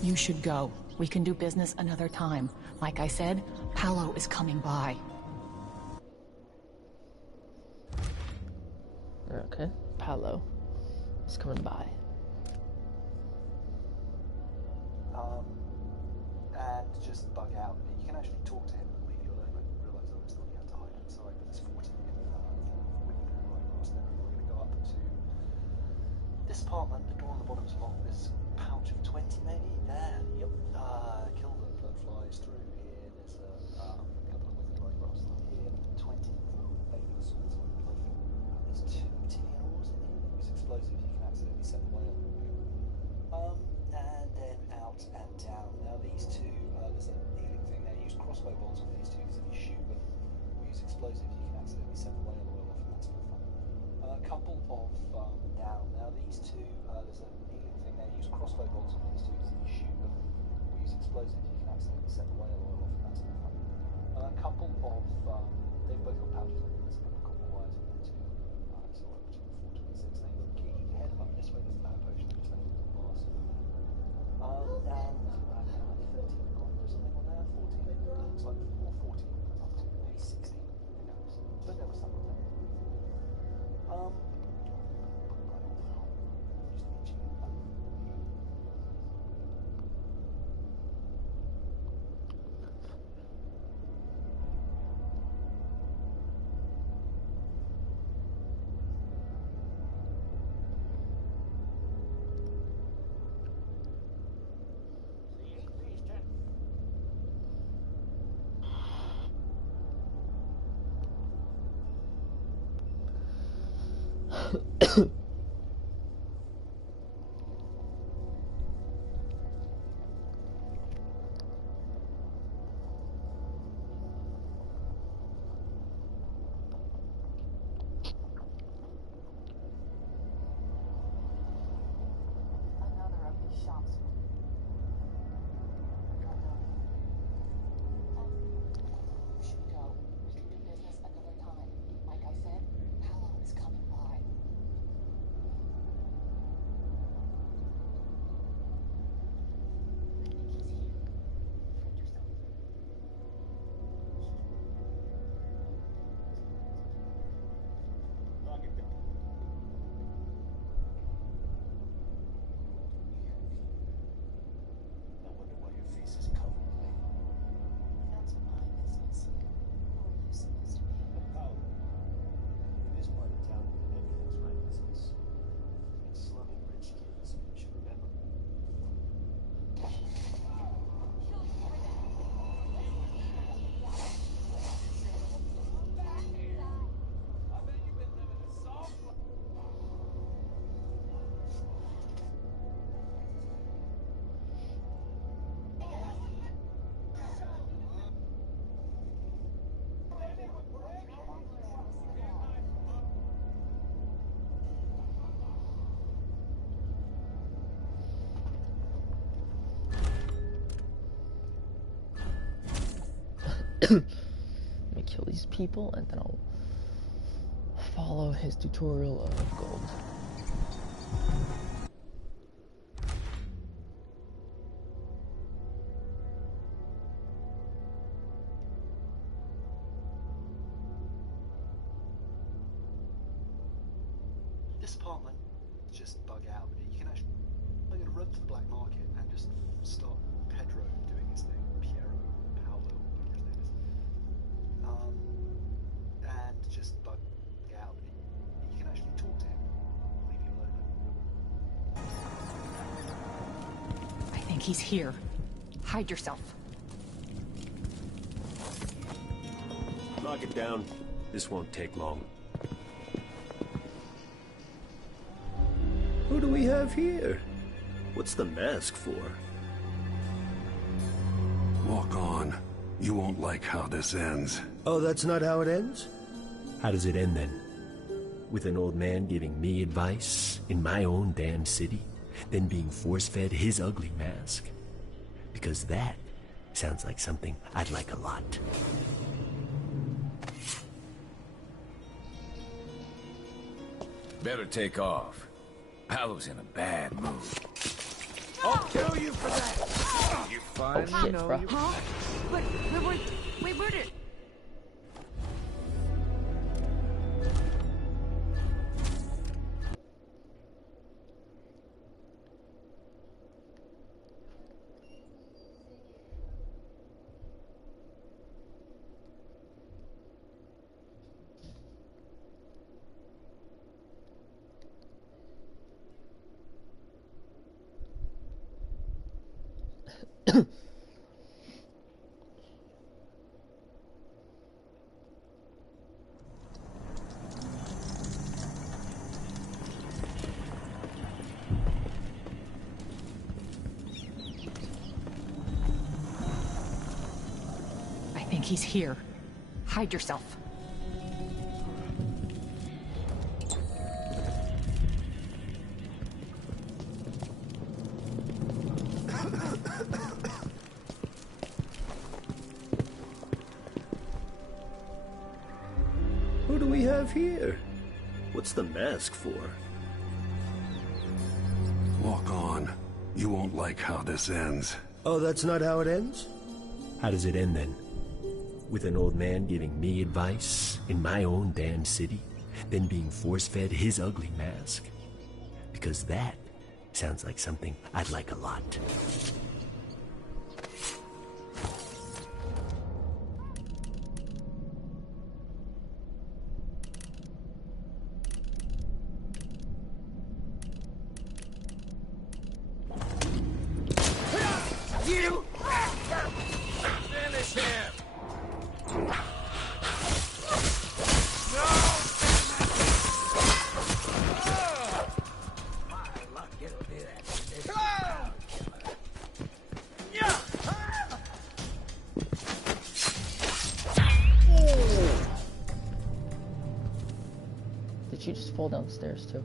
You should go. We can do business another time. Like I said, Paolo is coming by. Okay, Paolo is coming by. And just bug out. You can actually talk to him and leave you alone. I realised I was not yet to hide inside, but there's 40 in the window right across there. We're going to go up to this apartment. The door on the bottom is locked. There's a pouch of 20 maybe. There, yep. Kill the blood flies through here. There's a couple of windows right across here. 20 baby swords on the blood. There's 2 tinian ores in here. Use explosives. You can accidentally set the whale. And then out and down. Now these two, there's a healing thing there. Use crossbow bolts on these two because if you shoot them or use explosives, you can accidentally set the whale oil off, and that's no fun. A couple of down. Now these two, there's a healing thing there. Use crossbow bolts on these two because if you shoot them or use explosives, you can accidentally set the whale oil off, and that's no fun. A couple of, they've both got pouches on them. There's a couple of copper wires on them too. So up to 426. Now you've got the key. You head up this way. There's a mana potion. Just left in the bars. And 13 coin or something on there, 14, looks like 440, up to maybe 60, who knows, but there was something there. Just itching. Another of these shops. You should go. We can do business another time. Like I said, Paolo is coming by. I wonder why your face is covered in pain. That's my business. Who are you supposed to be? In this part of town, everything's my business. It's slumming rich kids, you should remember. Let me kill these people and then I'll follow his tutorial of gold. This apartment, just bug out. You can actually, I'm going to run to the black market and just start Pedro doing his thing, Piero, Paolo, whatever his name is. And just bug out. You can actually talk to him, leave you alone. I think he's here. Hide yourself. Lock it down. This won't take long. Who do we have here? What's the mask for? You won't like how this ends. Oh, that's not how it ends? How does it end then? With an old man giving me advice in my own damn city, then being force-fed his ugly mask? Because that sounds like something I'd like a lot. Better take off. Paolo's in a bad mood. I'll kill you for that! You Oh shit, bro. Huh? But wait, where did... I think he's here. Hide yourself. Who do we have here? What's the mask for? Walk on. You won't like how this ends. Oh, that's not how it ends? How does it end then? With an old man giving me advice in my own damn city, then being force-fed his ugly mask? Because that sounds like something I'd like a lot. You! Finish him! Did she just fall downstairs too?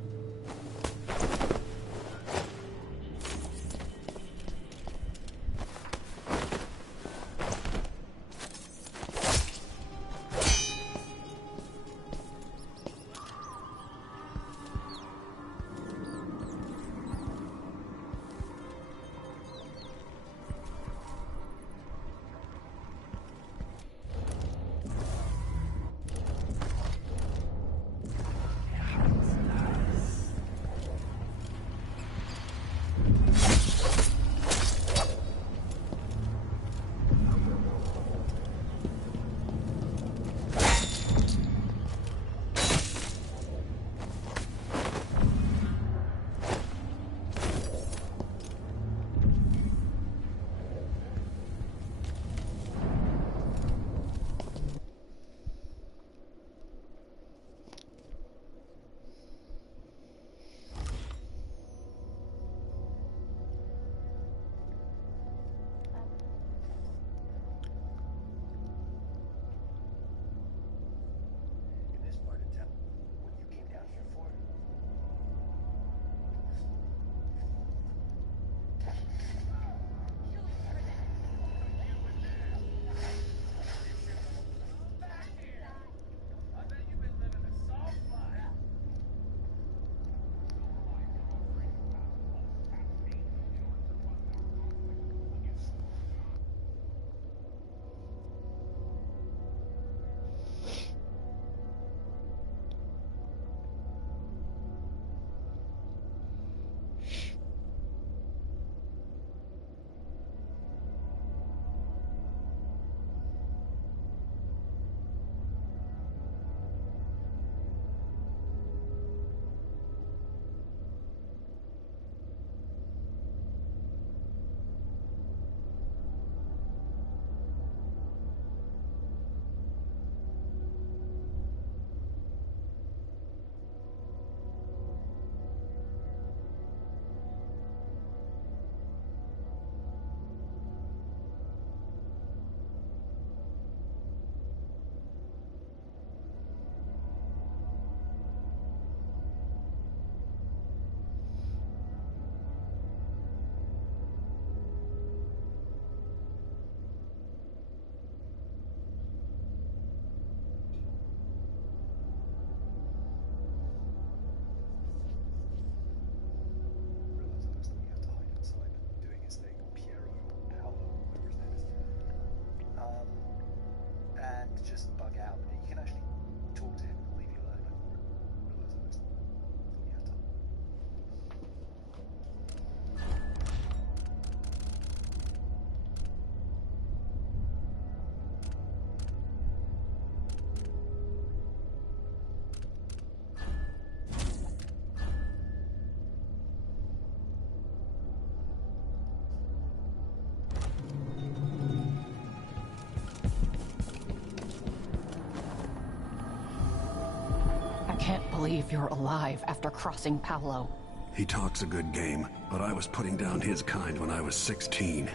can't believe you're alive after crossing Paolo. He talks a good game, but I was putting down his kind when I was 16.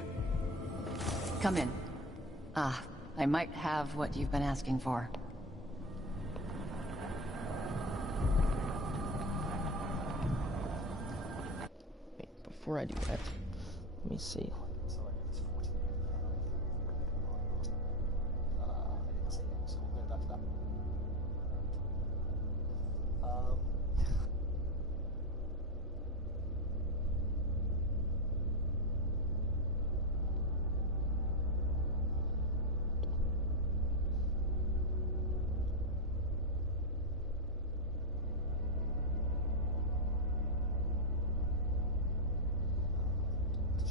Come in. I might have what you've been asking for. Wait, before I do that, let me see.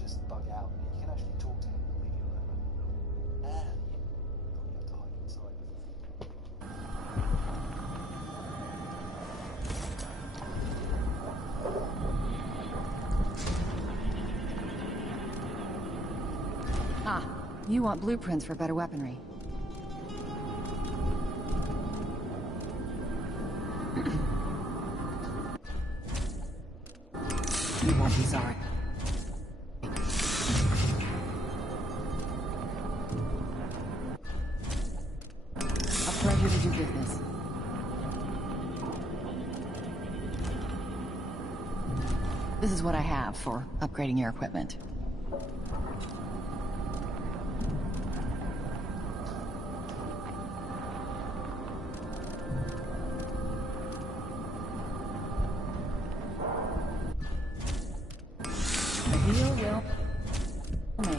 Just bug out. You can actually talk to him and leave you alone. And you have to hide inside. You want blueprints for better weaponry. You won't be sorry. Pleasure to do business. This is what I have for upgrading your equipment. The deal will remain.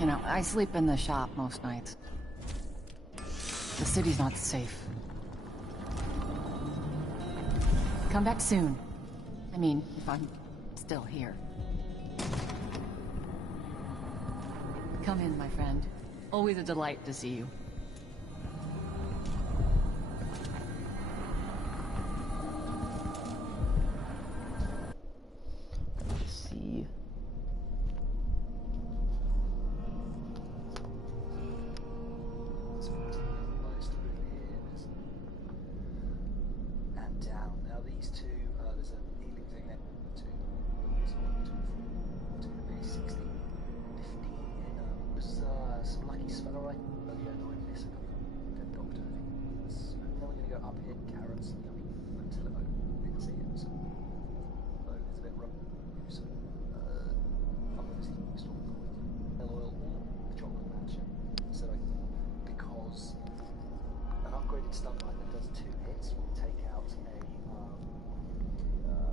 You know, I sleep in the shop most nights. The city's not safe. Come back soon. I mean, if I'm still here. Come in, my friend. Always a delight to see you. Let's see. And down. Now these two, there's a healing thing there. Two. So 2, 4, 2, 60, 50 in some lucky sphenorite. Oh yeah, no, I miss a couple. Dead doctor. Then we're going to go up here. Carrots. Yummy. Until I didn't see it. So it's a bit rough. So I'm obviously installing oil or the chocolate mansion. So because an upgraded stun line that does 2 hits will take out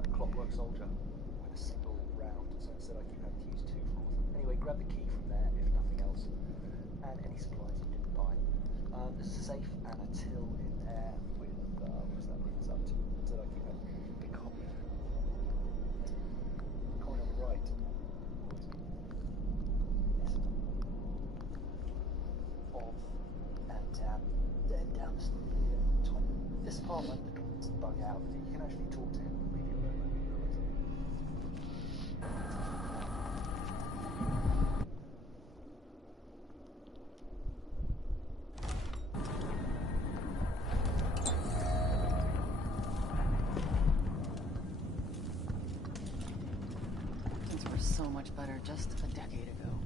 a clockwork soldier with a single round. So instead I keep having to use 2 for them. Anyway, grab the key from there if nothing else, and any supplies you didn't buy. There's a safe and a till in there with what's that bring us up to? So I keep having a big copy. Coin on the right. Of and down this apartment bug out. You can actually talk to him and leave you alone. Things were so much better just a decade ago.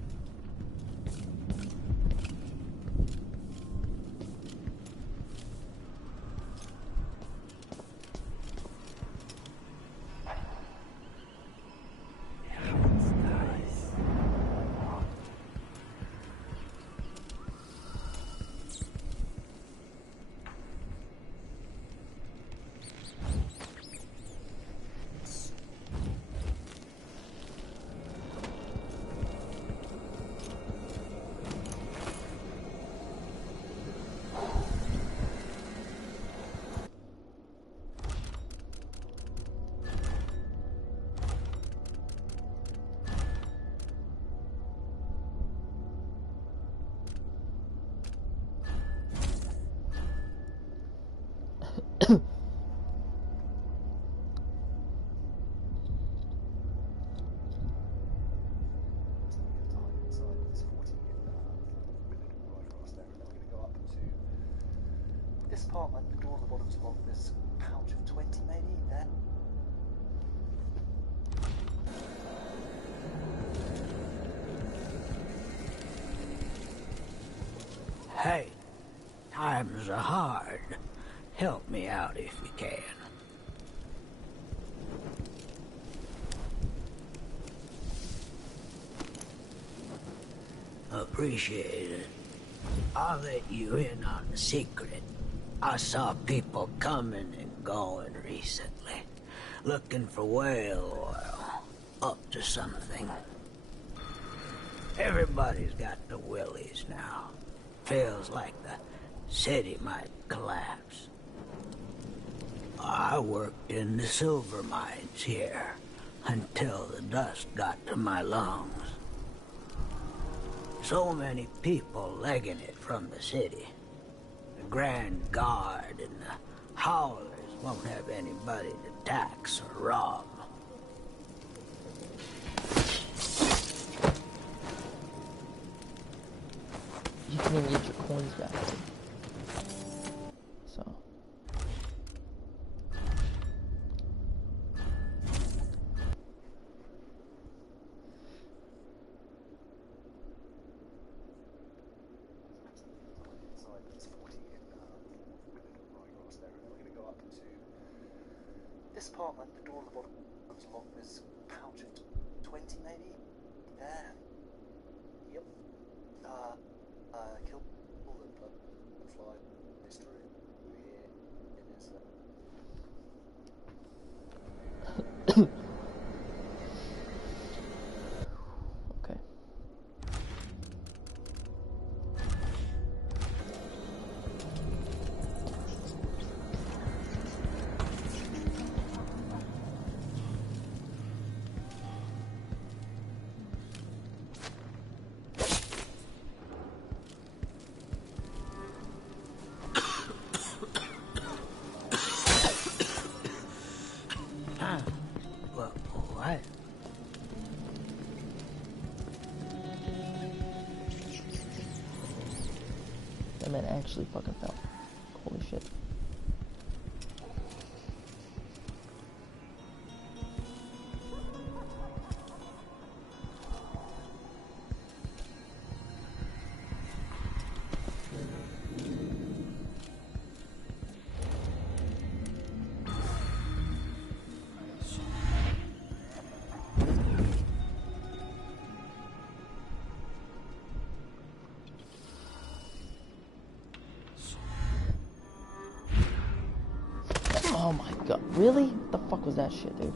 This apartment, the door on the bottom's locked. There's a pouch of 20 maybe there. Hey, times are hard. Help me out if you can. Appreciate it. I'll let you in on the secret. I saw people coming and going recently, looking for whale oil, up to something. Everybody's got the willies now. Feels like the city might collapse. I worked in the silver mines here until the dust got to my lungs. So many people legging it from the city. The Grand Guard and the Howlers won't have anybody to tax or rob. You can even get your coins back. So. This apartment, the door on the bottom's locked. There's a pouch of 20 maybe there. Yep. Kill the fly this through here. It is Okay. What? That man actually fucking fell. Holy shit. Oh my god, really? What the fuck was that shit, dude?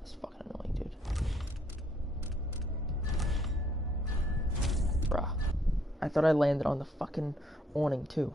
That's fucking annoying, dude. Bruh. I thought I landed on the fucking awning, too.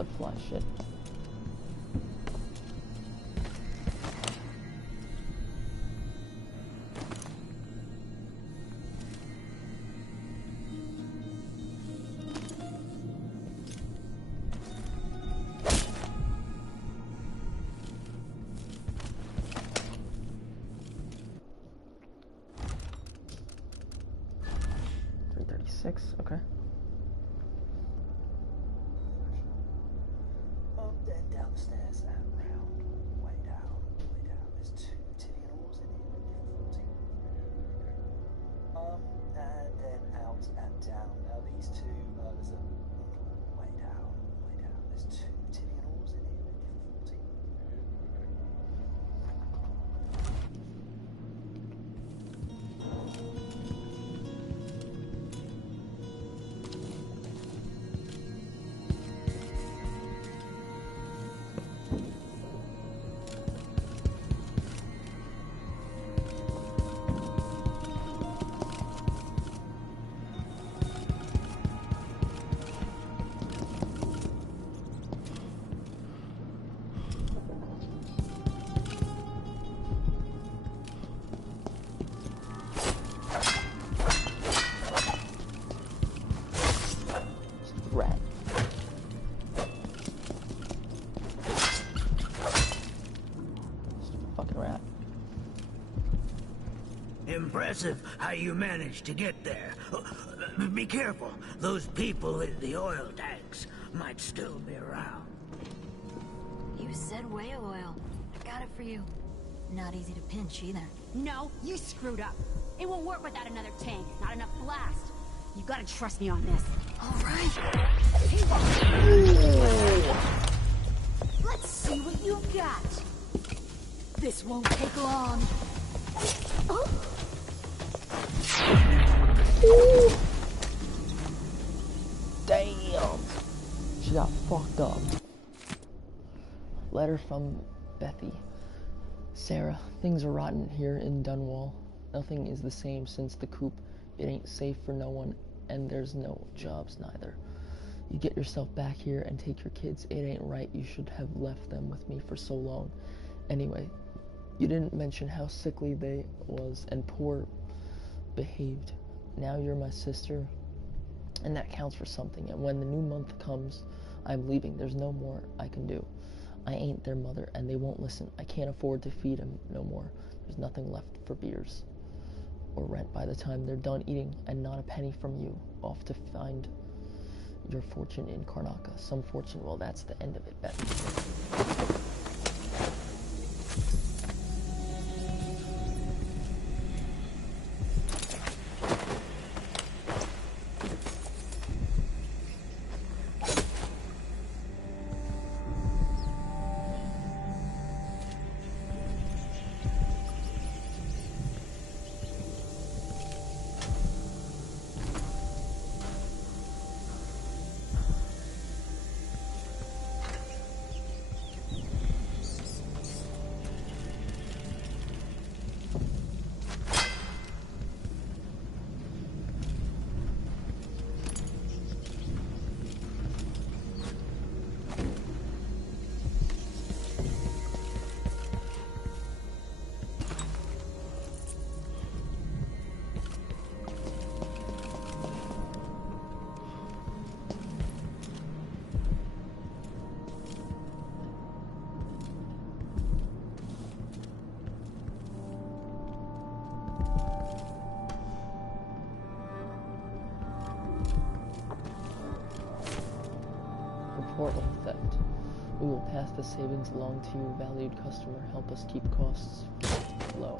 blood fly shit. Okay. Then down the stairs and round, way down. There's 2 tinny doors in here, if you're 14. And then out and down. Now these 2, there's a way down. There's 2 tinny doors in here, if you're 14. Impressive how you managed to get there. Be careful. Those people in the oil tanks might still be around. You said whale oil. I got it for you. Not easy to pinch either. No, you screwed up. It won't work without another tank. Not enough blast. You gotta trust me on this. All right. Let's see what you've got. This won't take long. Oh. Ooh. Damn. She got fucked up. Letter from Bethy. Sarah, things are rotten here in Dunwall. Nothing is the same since the coup. It ain't safe for no one, and there's no jobs neither. You get yourself back here and take your kids. It ain't right. You should have left them with me for so long. Anyway, you didn't mention how sickly they was and poor behaved. Now you're my sister, and that counts for something. And when the new month comes, I'm leaving. There's no more I can do. I ain't their mother, and they won't listen. I can't afford to feed them no more. There's nothing left for beers or rent by the time they're done eating, and not a penny from you. Off to find your fortune in Karnaca. Some fortune. Well, that's the end of it, Bethy. Report of theft. We will pass the savings along to you, valued customer. Help us keep costs low.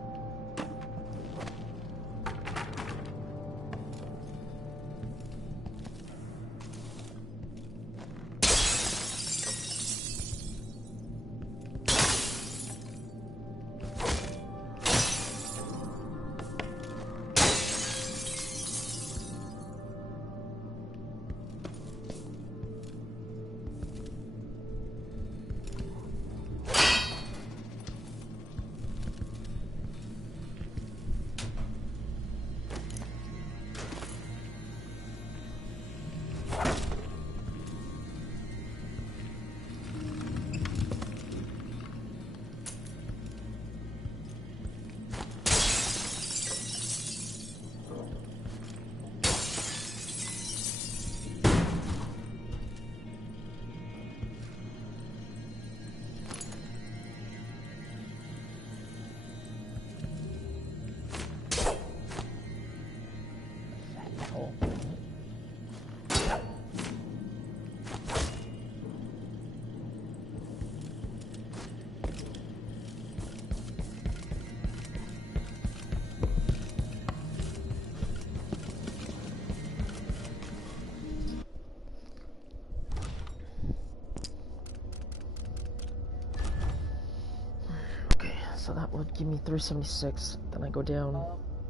So that would give me 376. Then I go down.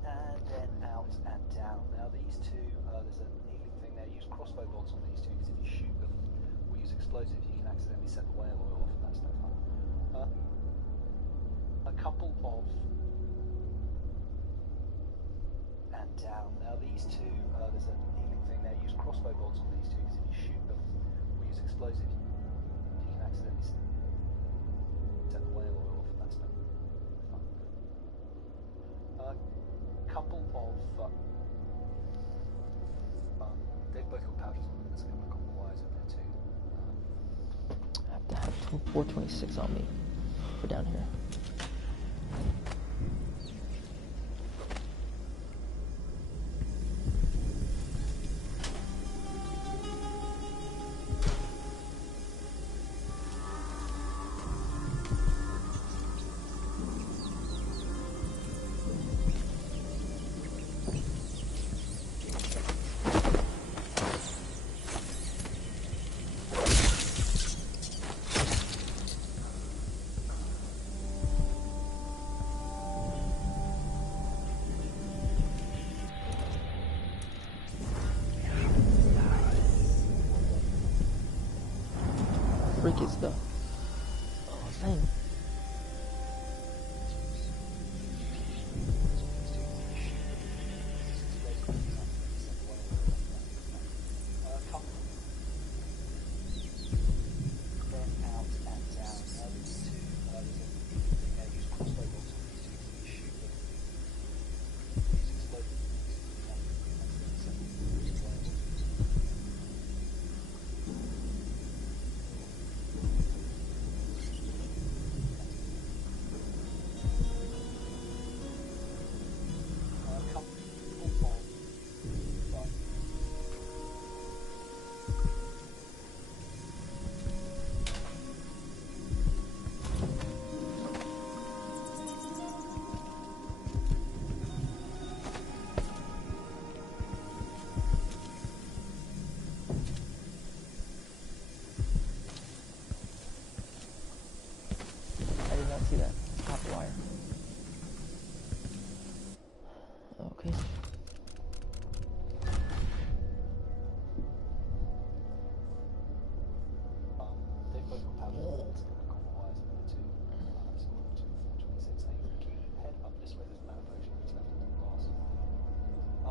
And then out and down. Now these two, there's a healing thing there. Use crossbow bolts on these two because if you shoot them or use explosives, you can accidentally set the whale oil off, and that's no fun. A couple of and down. Now these two, there's a healing thing there. Use crossbow bolts on these two because if you shoot them or use explosives, you can accidentally set the whale oil off, and that's no fun. Couple of they've both got pouches on them. There's a couple of copper wires over there too. I have to have 426 on me for down here. Freak is the thing. See that copper wire. Okay. They've both got pouches on them. There's a couple of copper wires over there too. So 426. Now you can head up this way. There's another potion that's left in the glass.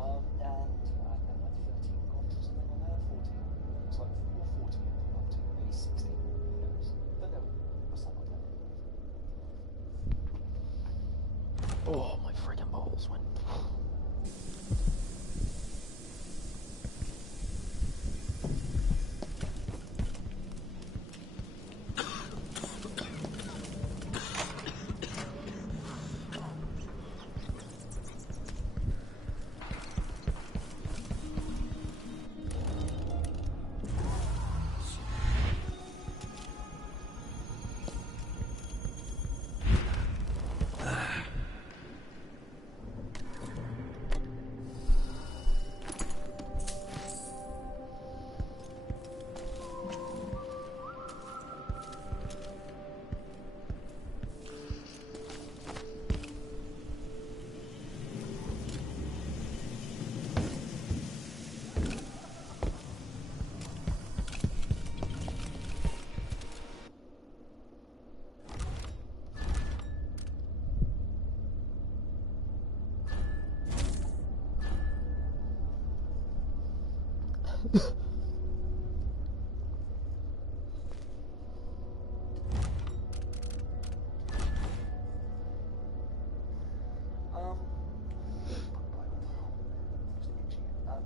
And I don't know, 13 gold or something on there. 14. Looks like 14 up to maybe 16. Who knows? But no, what's that like that? Oh, my freaking balls went.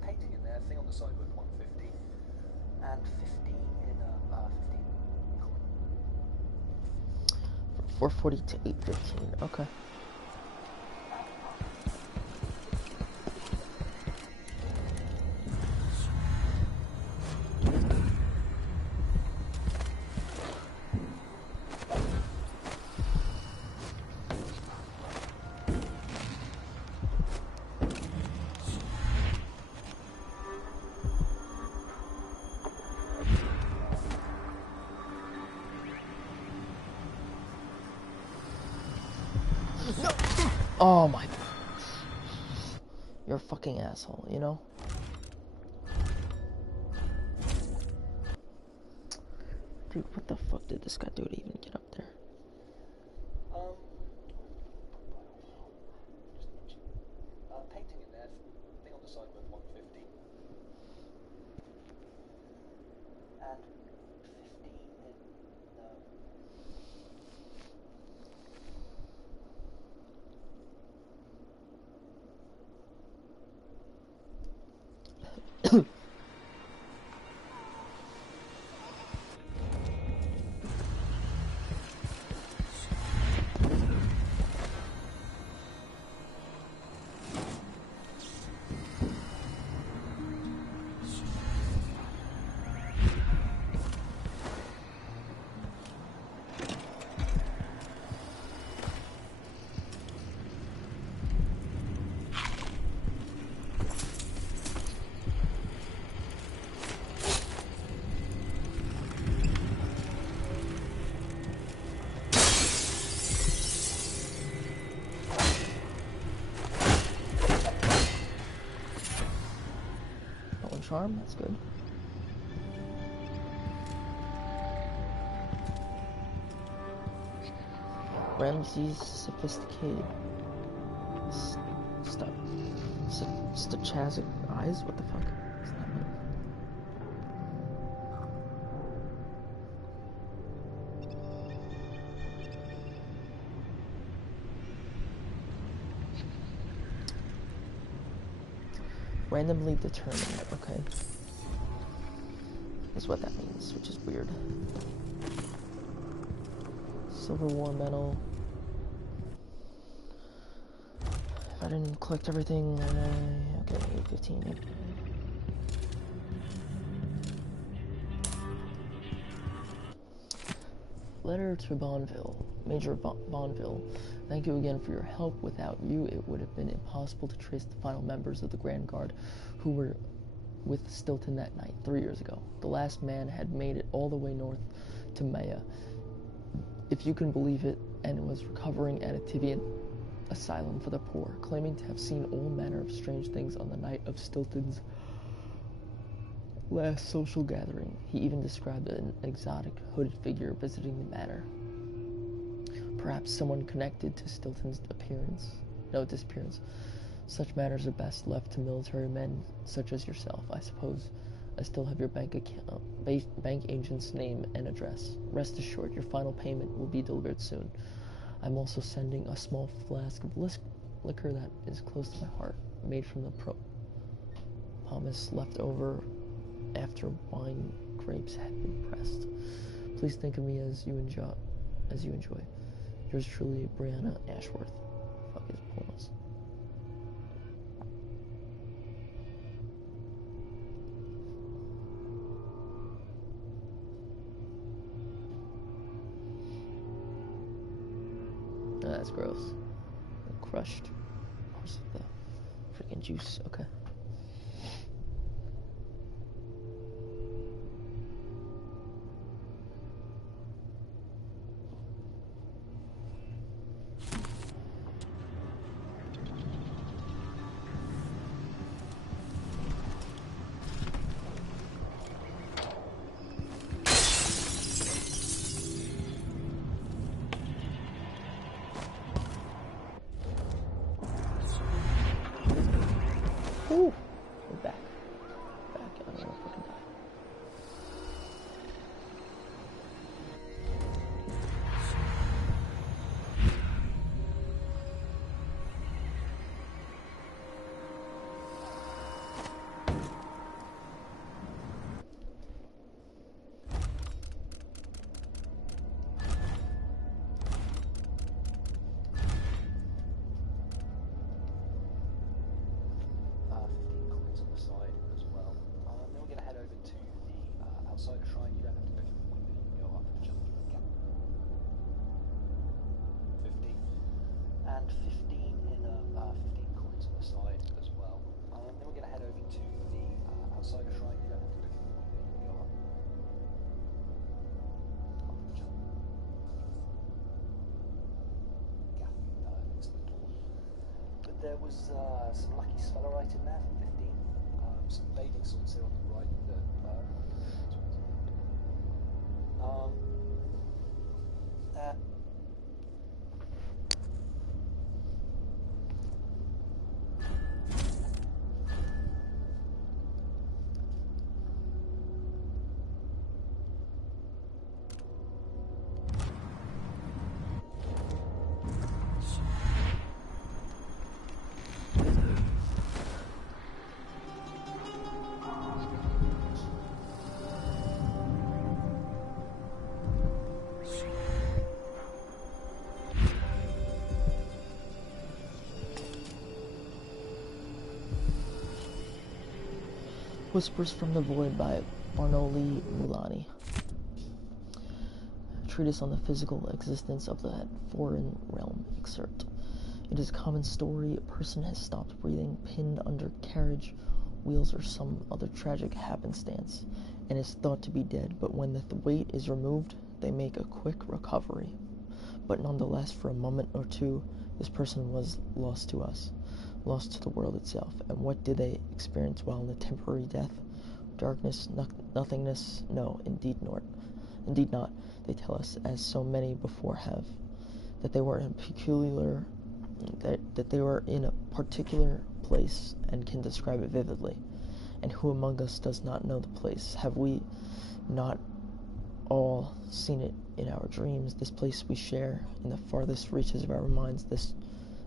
Painting in there, thing on the side worth 150, and 15 in 15. 440 to 815. Okay. Oh my. You're a fucking asshole, you know? Dude, what the fuck did this guy do to even get up there? Painting in there, thing on the side worth 150. And 15 in Charm, that's good. Ramsey's sophisticated stuff. Stochazic eyes? What the fuck? Does that mean? Randomly determined, okay. Is what that means, which is weird. Silver War medal. If I didn't collect everything, okay, 815. Letter to Bonneville. Major Bonneville, thank you again for your help. Without you, it would have been impossible to trace the final members of the Grand Guard who were with Stilton that night, 3 years ago. The last man had made it all the way north to Maya, if you can believe it, and was recovering at a Tivian asylum for the poor, claiming to have seen all manner of strange things on the night of Stilton's last social gathering. He even described an exotic hooded figure visiting the manor. Perhaps someone connected to Stilton's disappearance. Such matters are best left to military men such as yourself, I suppose. I still have your bank agent's name and address. Rest assured, your final payment will be delivered soon. I'm also sending a small flask of liquor that is close to my heart, made from the pomace left over after wine grapes had been pressed. Please think of me as you enjoy. Yours truly, Brianna Ashworth. Fuck his poems. Oh, that's gross. Crushed. Of course, the freaking juice. Okay. There was some lucky spellerite in there for 15. Some bathing salts here on the right that Whispers from the Void by Arnoli Mulani. A treatise on the physical existence of the foreign realm excerpt. It is a common story. A person has stopped breathing, pinned under carriage wheels or some other tragic happenstance, and is thought to be dead, but when the weight is removed, they make a quick recovery. But nonetheless, for a moment or two, this person was lost to us. Lost to the world itself. And what did they experience while in the temporary death? Darkness, nothingness? No, indeed not. Indeed not. They tell us, as so many before have, that they were in a particular place and can describe it vividly. And who among us does not know the place? Have we not all seen it in our dreams? This place we share in the farthest reaches of our minds,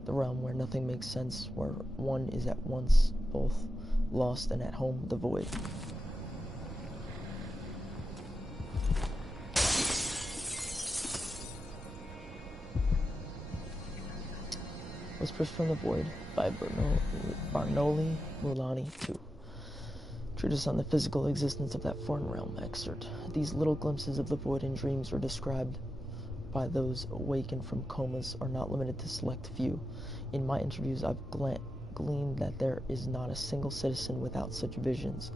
the realm where nothing makes sense, where one is at once both lost and at home, the void. Whispers from the Void by Barnoli Mulani II. Treatise on the physical existence of that foreign realm excerpt. These little glimpses of the void in dreams are described by those awakened from comas are not limited to select few. In my interviews, I've gleaned that there is not a single citizen without such visions.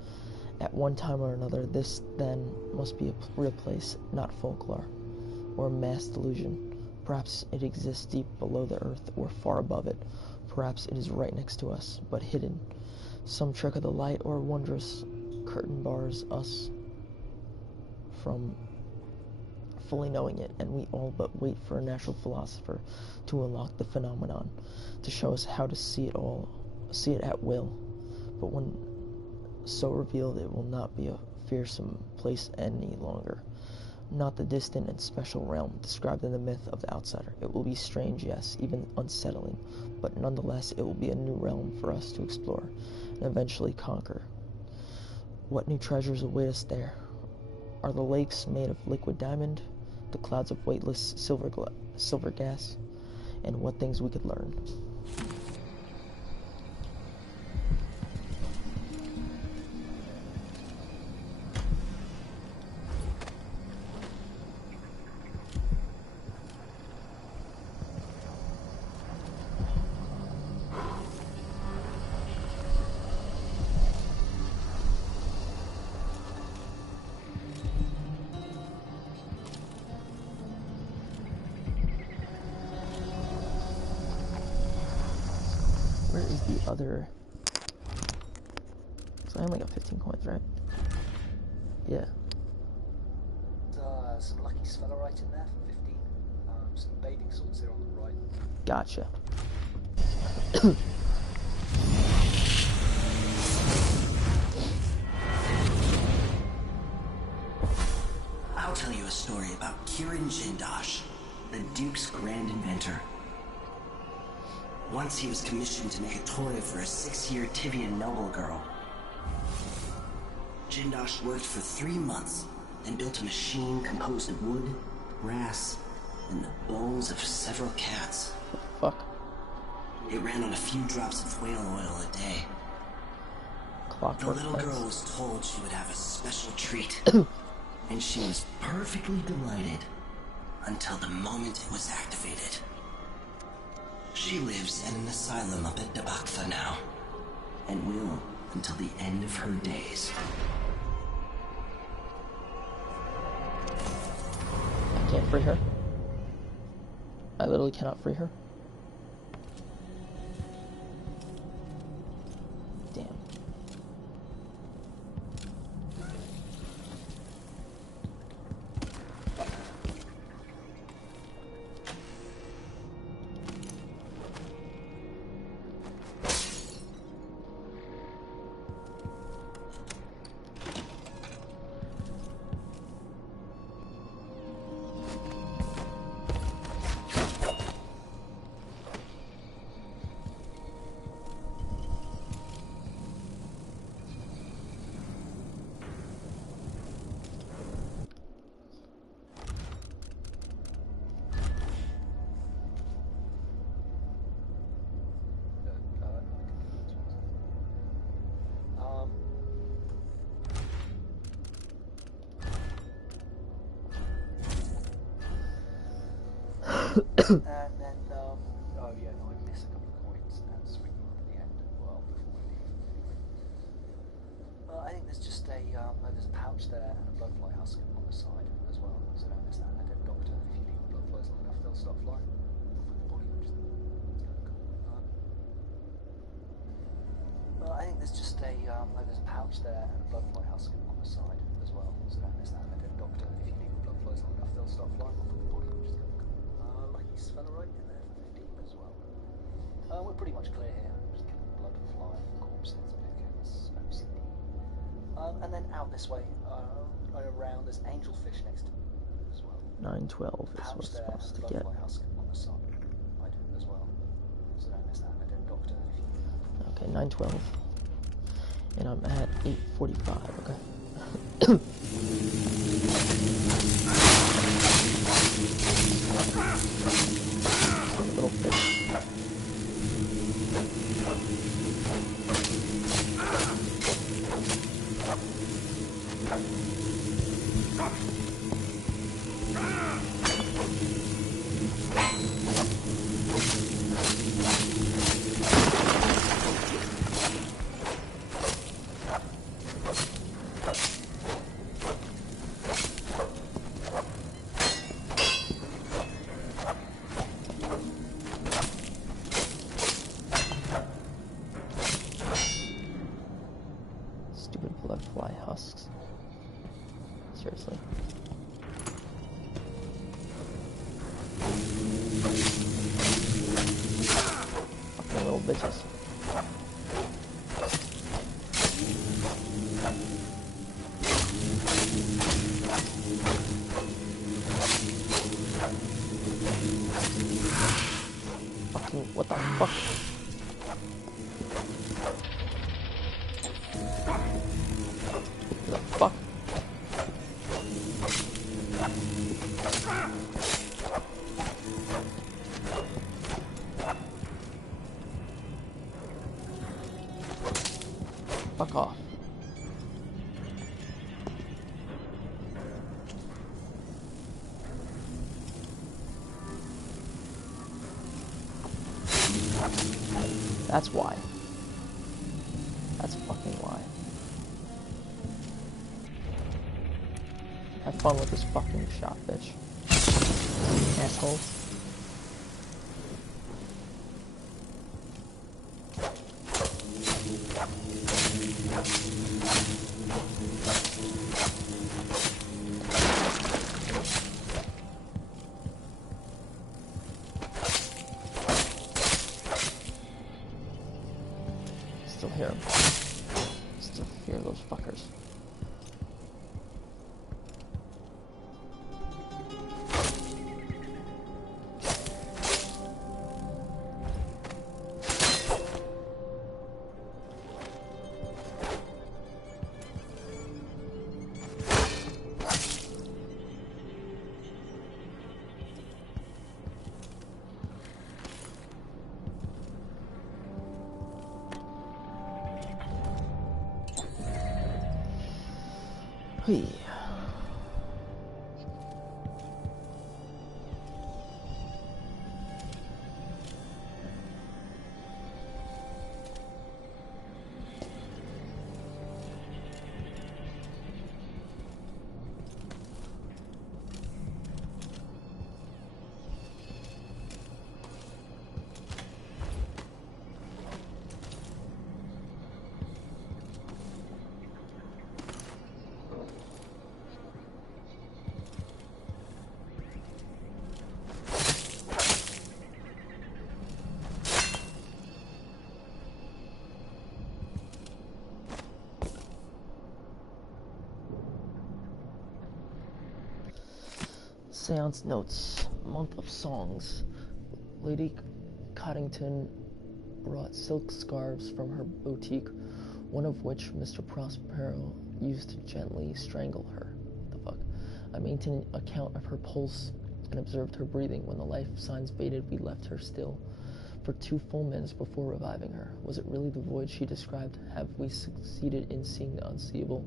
At one time or another, this then must be a real place, not folklore, or a mass delusion. Perhaps it exists deep below the earth or far above it. Perhaps it is right next to us, but hidden. Some trick of the light or wondrous curtain bars us from fully knowing it, and we all but wait for a natural philosopher to unlock the phenomenon, to show us how to see it at will. But when so revealed, it will not be a fearsome place any longer. Not the distant and special realm described in the myth of the outsider. It will be strange, yes, even unsettling, but nonetheless it will be a new realm for us to explore and eventually conquer. What new treasures await us there? Are the lakes made of liquid diamond? The clouds of weightless silver gas? And what things we could learn. Where is the other? So I only got 15 coins, right? Yeah. Some lucky spellerite in there for 15. Some bathing salts here on the right. Gotcha. I'll tell you a story about Kirin Jindosh, the Duke's grand inventor. Once he was commissioned to make a toy for a 6-year Tivian noble girl. Jindosh worked for 3 months, then built a machine composed of wood, brass, and the bones of several cats. Fuck. It ran on a few drops of whale oil a day. The little girl was told she would have a special treat, and she was perfectly delighted until the moment it was activated. She lives in an asylum up at Dabakhtha now, and will until the end of her days. I can't free her. I literally cannot free her. And then, oh yeah, no, I miss a couple of coins and swing them up at the end, well, before we leave, anyway. I think there's just a, there's a pouch there and a bloodfly husk on the side as well, so don't miss that. And a dead doctor, if you leave the bloodflies long enough, they'll start flying. With the body, which is kind of cool. I think there's just a, there's a pouch there and a bloodfly husk on the side as well, so don't miss that. And a dead doctor, if you leave the bloodflies long enough, they'll start flying off with the body, which is kind of cool. Like you smell right in there for 15 as well. We're pretty much clear here. Just blood flying, corpses, pickets, OCD. And then out this way, around, there's angelfish next to me as well. 912 is what's supposed to get. Husk on the side as well. So don't miss that. And a dead doctor if you... Okay, 912. And I'm at 845, okay. Little fish. Stupid bloodfly husks. Seriously. Fucking little bitches. Fucking, what the fuck? The fuck? Fuck off. That's why. That's fucking why. Have fun with this fucking shot, bitch. Asshole. Still hear him. Still hear those fuckers. Hey. Seance notes. Month of songs. Lady Coddington brought silk scarves from her boutique, one of which Mr. Prospero used to gently strangle her. The fuck? I maintained an account of her pulse and observed her breathing. When the life signs faded, we left her still for 2 full minutes before reviving her. Was it really the void she described? Have we succeeded in seeing the unseeable?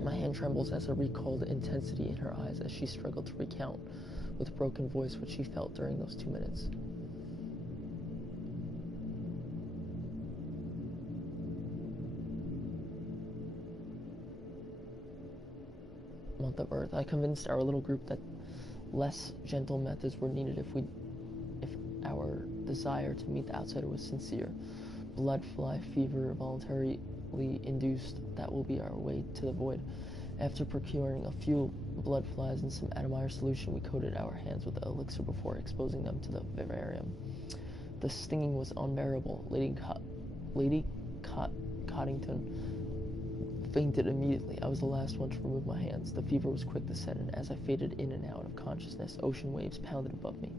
My hand trembles as I recall the intensity in her eyes as she struggled to recount with broken voice what she felt during those 2 minutes. Month of Earth. I convinced our little group that less gentle methods were needed if our desire to meet the outsider was sincere. Blood fly fever voluntarily induced, that will be our way to the void. After procuring a few blood flies and some Atomire solution, we coated our hands with the elixir before exposing them to the vivarium. The stinging was unbearable. Lady Coddington fainted immediately. I was the last one to remove my hands. The fever was quick to set in. As I faded in and out of consciousness, ocean waves pounded above me.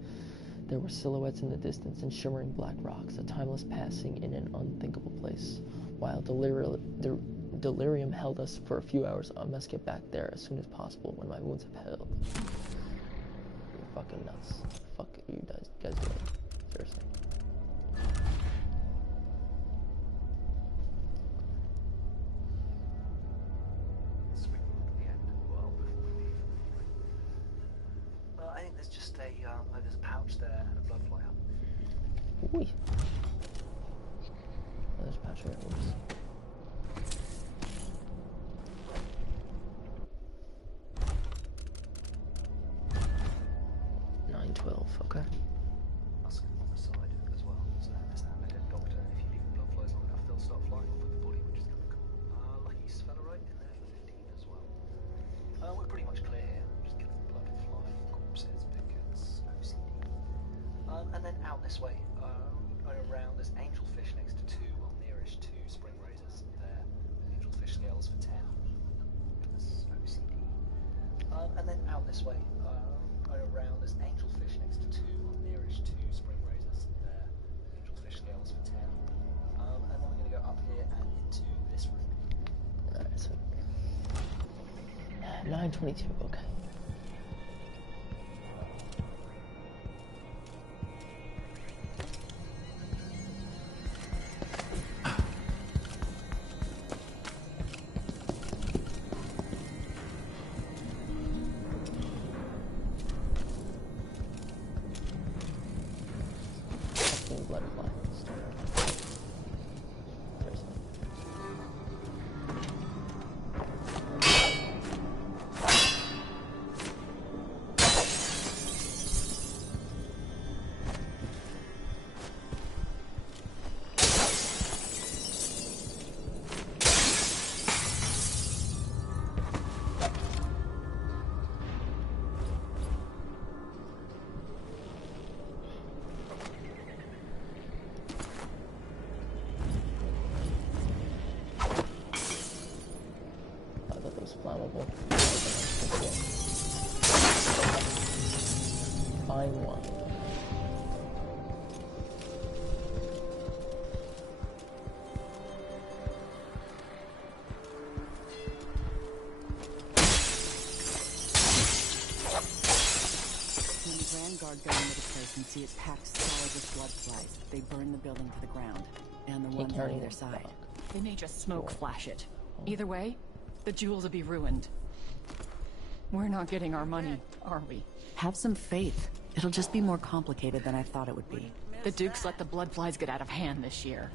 There were silhouettes in the distance and shimmering black rocks, a timeless passing in an unthinkable place. While delirium held us for a few hours, I must get back there as soon as possible when my wounds have healed. You're fucking nuts. Fuck you guys doing? Seriously. I think there's just there's a pouch there and a blood flyer. Ooh. Oh, there's a pouch there. Oops. Okay. That's on the side as well. So there's a dead doctor. If you leave the blood flies long enough, they'll start flying off with the body, which is kind of cool. Lucky fella right in there for 15 as well. We're pretty much clear here. I'm just killing blood fly corpses because OCD. And then out this way, going around, there's angelfish next to nearish to spring razors there. Angelfish scales for 10. That's OCD. And then out this way, going around, there's angelfish next to nearish to spring razors there. Angelfish scales for 10. And then we're going to go up here and into this room. Alright, so 922, okay. Flammable. Fine one. When the Grand Guard go into the place and see it packed solid with blood flies, they burn the building to the ground, and the ones on either side. They may just smoke flash it. Either way, the jewels will be ruined. We're not getting our money, are we? Have some faith. It'll just be more complicated than I thought it would be. The Dukes let the blood flies get out of hand this year.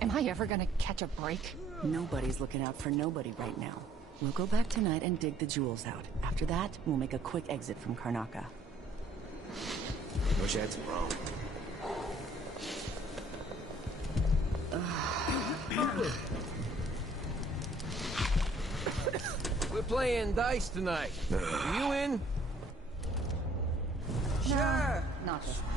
Am I ever gonna catch a break? Nobody's looking out for nobody right now. We'll go back tonight and dig the jewels out. After that, we'll make a quick exit from Karnaca. Wish I had some wrong. We're playing dice tonight. Are you in? Sure. Not this one.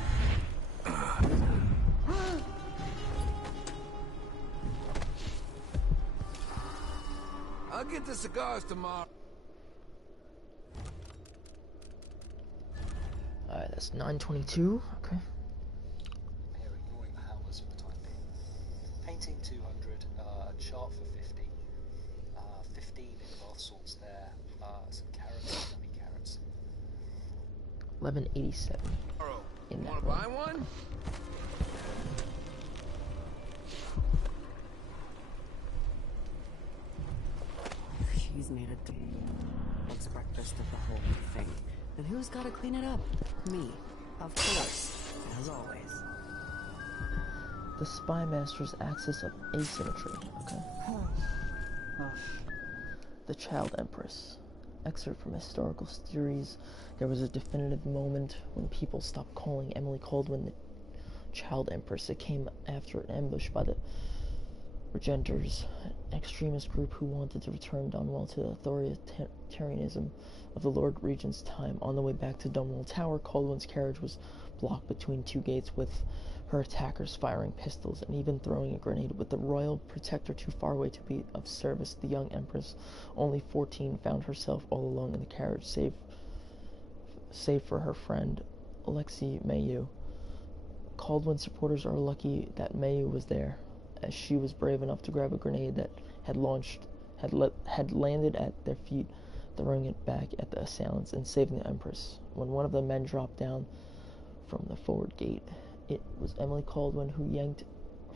I'll get the cigars tomorrow. Alright, that's 922. Okay. Here, ignoring the howlers for the time being. Painting 200, a chart for 50. 15 in bath salts there. Some carrots, gummy carrots. 1187. In that Wanna buy one? She's made a dog's breakfast of the whole thing. And who's gotta clean it up? Me. Of course. As always. The Spy Master's axis of asymmetry. Okay. The Child Empress. Excerpt from historical theories. There was a definitive moment when people stopped calling Emily Caldwell the Child Empress. It came after an ambush by the Regenters, an extremist group who wanted to return Dunwall to the authoritarianism of the Lord Regent's time. On the way back to Dunwall Tower, Caldwell's carriage was blocked between two gates, with her attackers firing pistols and even throwing a grenade. With the royal protector too far away to be of service, the young empress, only 14, found herself all alone in the carriage, save for her friend Alexei Mayu. Caldwell's supporters are lucky that Mayu was there, as she was brave enough to grab a grenade that had landed at their feet, throwing it back at the assailants and saving the Empress. When one of the men dropped down from the forward gate, it was Emily Caldwell who yanked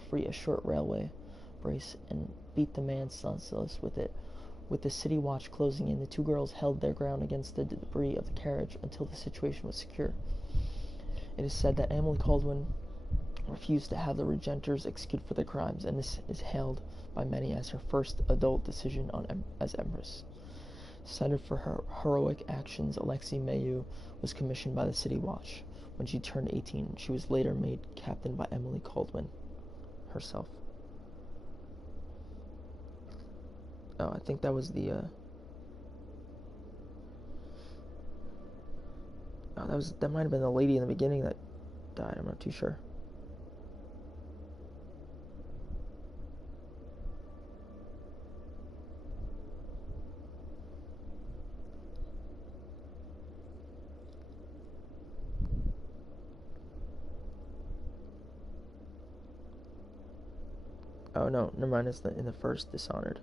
free a short railway brace and beat the man senseless with it. With the city watch closing in, the two girls held their ground against the debris of the carriage until the situation was secure. It is said that Emily Caldwell refused to have the Regenters executed for their crimes, and this is hailed by many as her first adult decision as Empress. Cited for her heroic actions, Alexei Mayu was commissioned by the City Watch. When she turned 18, she was later made captain by Emily Caldwell herself. Oh, I think that was the that might have been the lady in the beginning that died. I'm not too sure. Oh no, never mind, it's in the first Dishonored.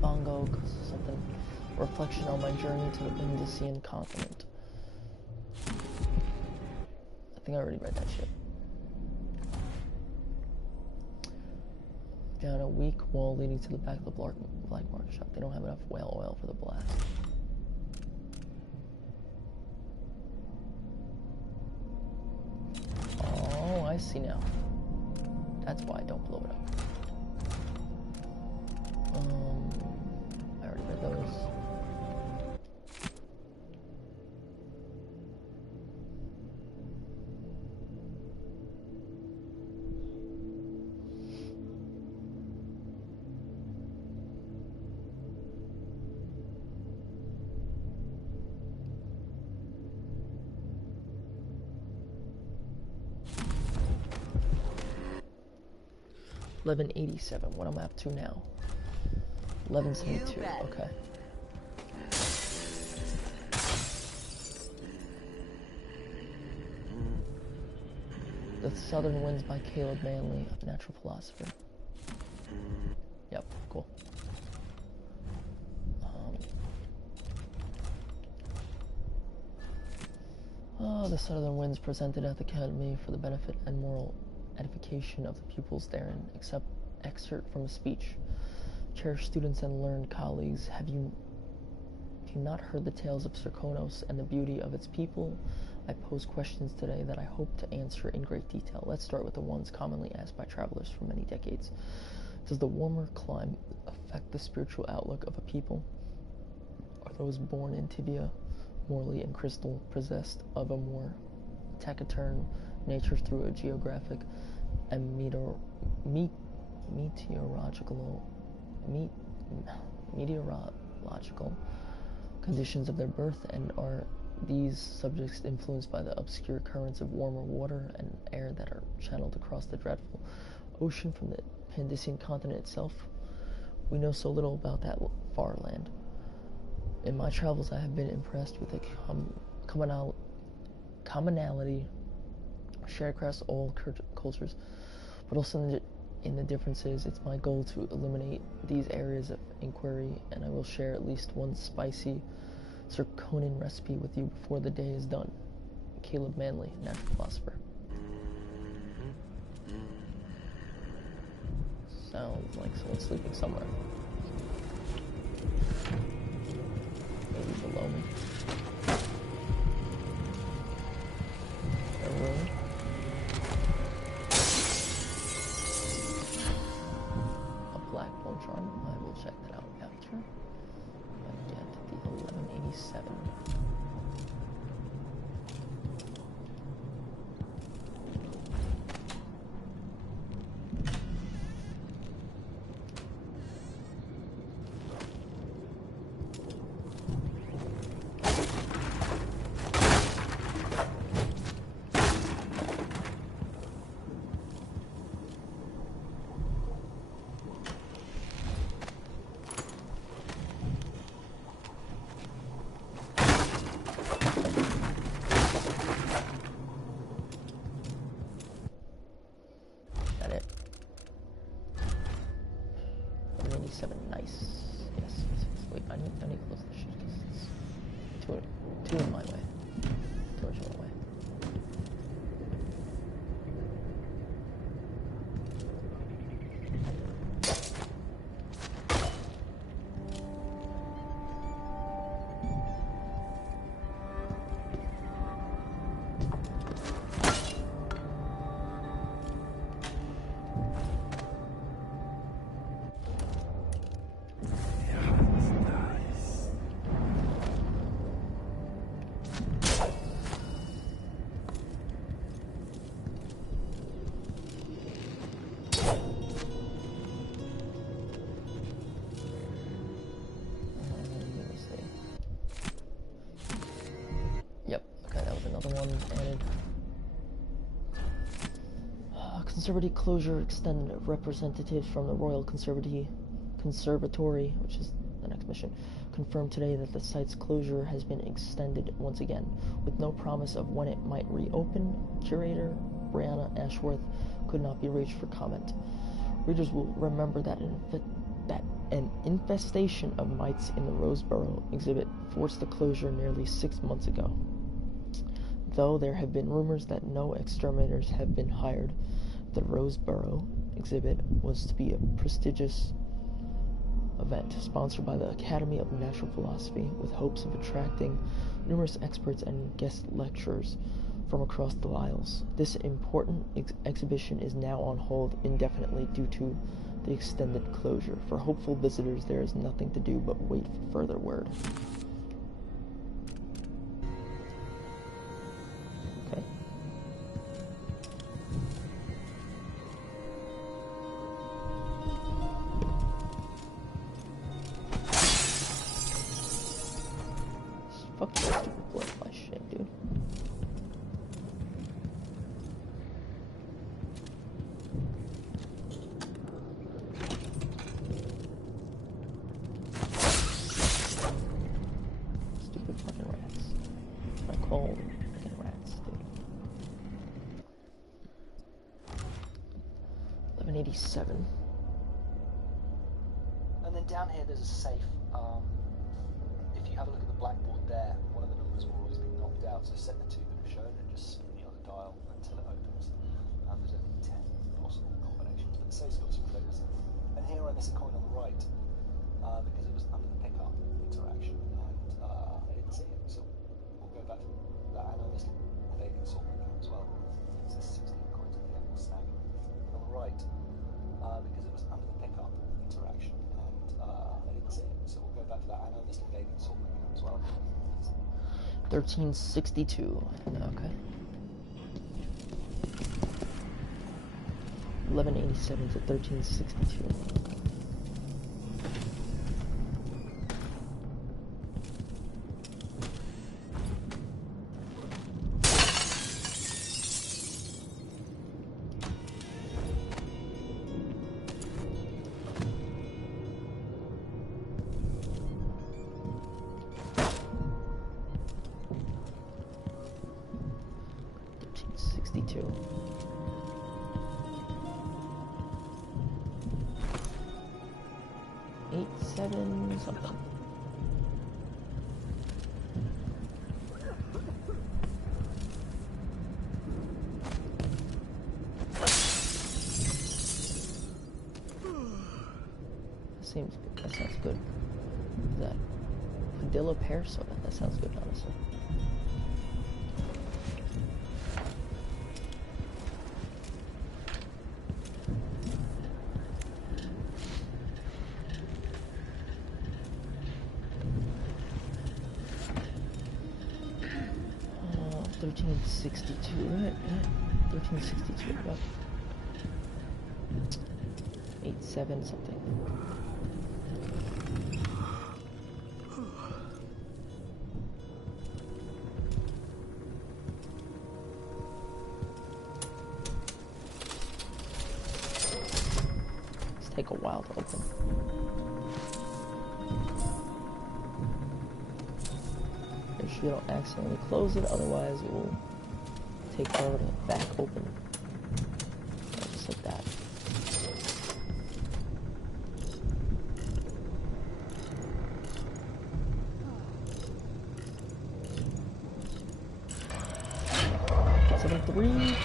Bongo, something. Reflection on my journey to the Indician continent. I think I already read that shit. Down a weak wall leading to the back of the black market shop. They don't have enough whale oil for the blast. Oh, I see now. That's why I don't blow it up. I already read those. $11.87. What am I up to now? 11.72. Okay. The Southern Winds by Caleb Manley, a natural philosopher. Yep, cool. The Southern Winds presented at the Academy for the benefit and moral edification of the pupils therein. Excerpt from a speech. Cherished students and learned colleagues, have you not heard the tales of Serkonos and the beauty of its people? I pose questions today that I hope to answer in great detail. Let's start with the ones commonly asked by travelers for many decades. Does the warmer climate affect the spiritual outlook of a people? Are those born in Tibia, morally and crystal, possessed of a more taciturn nature through a geographic and meteorological conditions of their birth, and are these subjects influenced by the obscure currents of warmer water and air that are channeled across the dreadful ocean from the Indician continent itself? We know so little about that far land. In my travels, I have been impressed with the commonality shared across all cultures, but also In the differences, it's my goal to eliminate these areas of inquiry, and I will share at least one spicy zirconian recipe with you before the day is done. Caleb Manley, natural philosopher. Sounds like someone's sleeping somewhere. Maybe below me. A room. A black bone charm. I will check that out after. I get the 1187. Nice. Yes. Wait, I need to close the shit because it's too in my way. Too much in my way. Conservatory closure extended. Representatives from the Royal Conservatory, which is the next mission, confirmed today that the site's closure has been extended once again, with no promise of when it might reopen. Curator Brianna Ashworth could not be reached for comment. Readers will remember that an infestation of mites in the Roseboro exhibit forced the closure nearly 6 months ago. Though there have been rumors that no exterminators have been hired, the Roseboro exhibit was to be a prestigious event sponsored by the Academy of Natural Philosophy, with hopes of attracting numerous experts and guest lecturers from across the Isles. This important exhibition is now on hold indefinitely due to the extended closure. For hopeful visitors, there is nothing to do but wait for further word. Okay. Fuck this stupid blood my shit, dude. Stupid fucking rats. I call them fucking rats, dude. 1187. And then down here there's a safe. If you have a look at the blackboard there, one of the numbers will always be knocked out, so set the two that are shown and just spin the other dial until it opens. There's only 10 possible combinations, but the safe's got some triggers. And here I miss a coin on the right, because it was under the pickup interaction, and I didn't see it, so we'll go back to that, and I missed a Vegan salt account as well. It says 16 coins at the end, we'll snag it. On the right, because it was under the pickup interaction, and I didn't see it, so we'll go back to that, and I missed a Vegan salt account as well. 1362. Okay. 1187 to 1362. 87 something. Seems good. That sounds good. That Padilla pear soda. That sounds good, honestly. Oh, 1362, right? 1362. Yep. 87 something. Take a while to open. Make sure you don't accidentally close it, otherwise it will take forever to back open. Just like that. Three.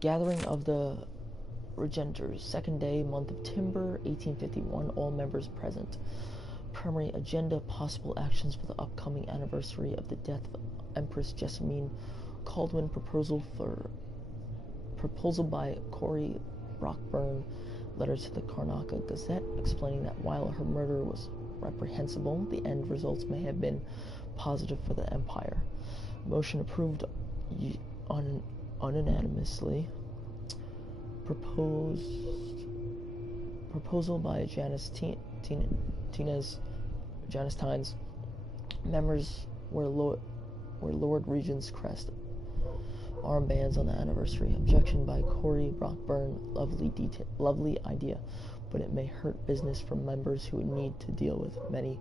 Gathering of the Regenters, second day, month of Timber, 1851, all members present. Primary agenda, possible actions for the upcoming anniversary of the death of Empress Jessamine Caldwin, proposal by Corey Brockburn, letter to the Karnaca Gazette explaining that while her murder was reprehensible, the end results may have been positive for the Empire. Motion approved unanimously. Proposal by Janice Tynes. Members wear Lord Regent's crest armbands on the anniversary. Objection by Corey Brockburn. Lovely idea, but it may hurt business for members who would need to deal with many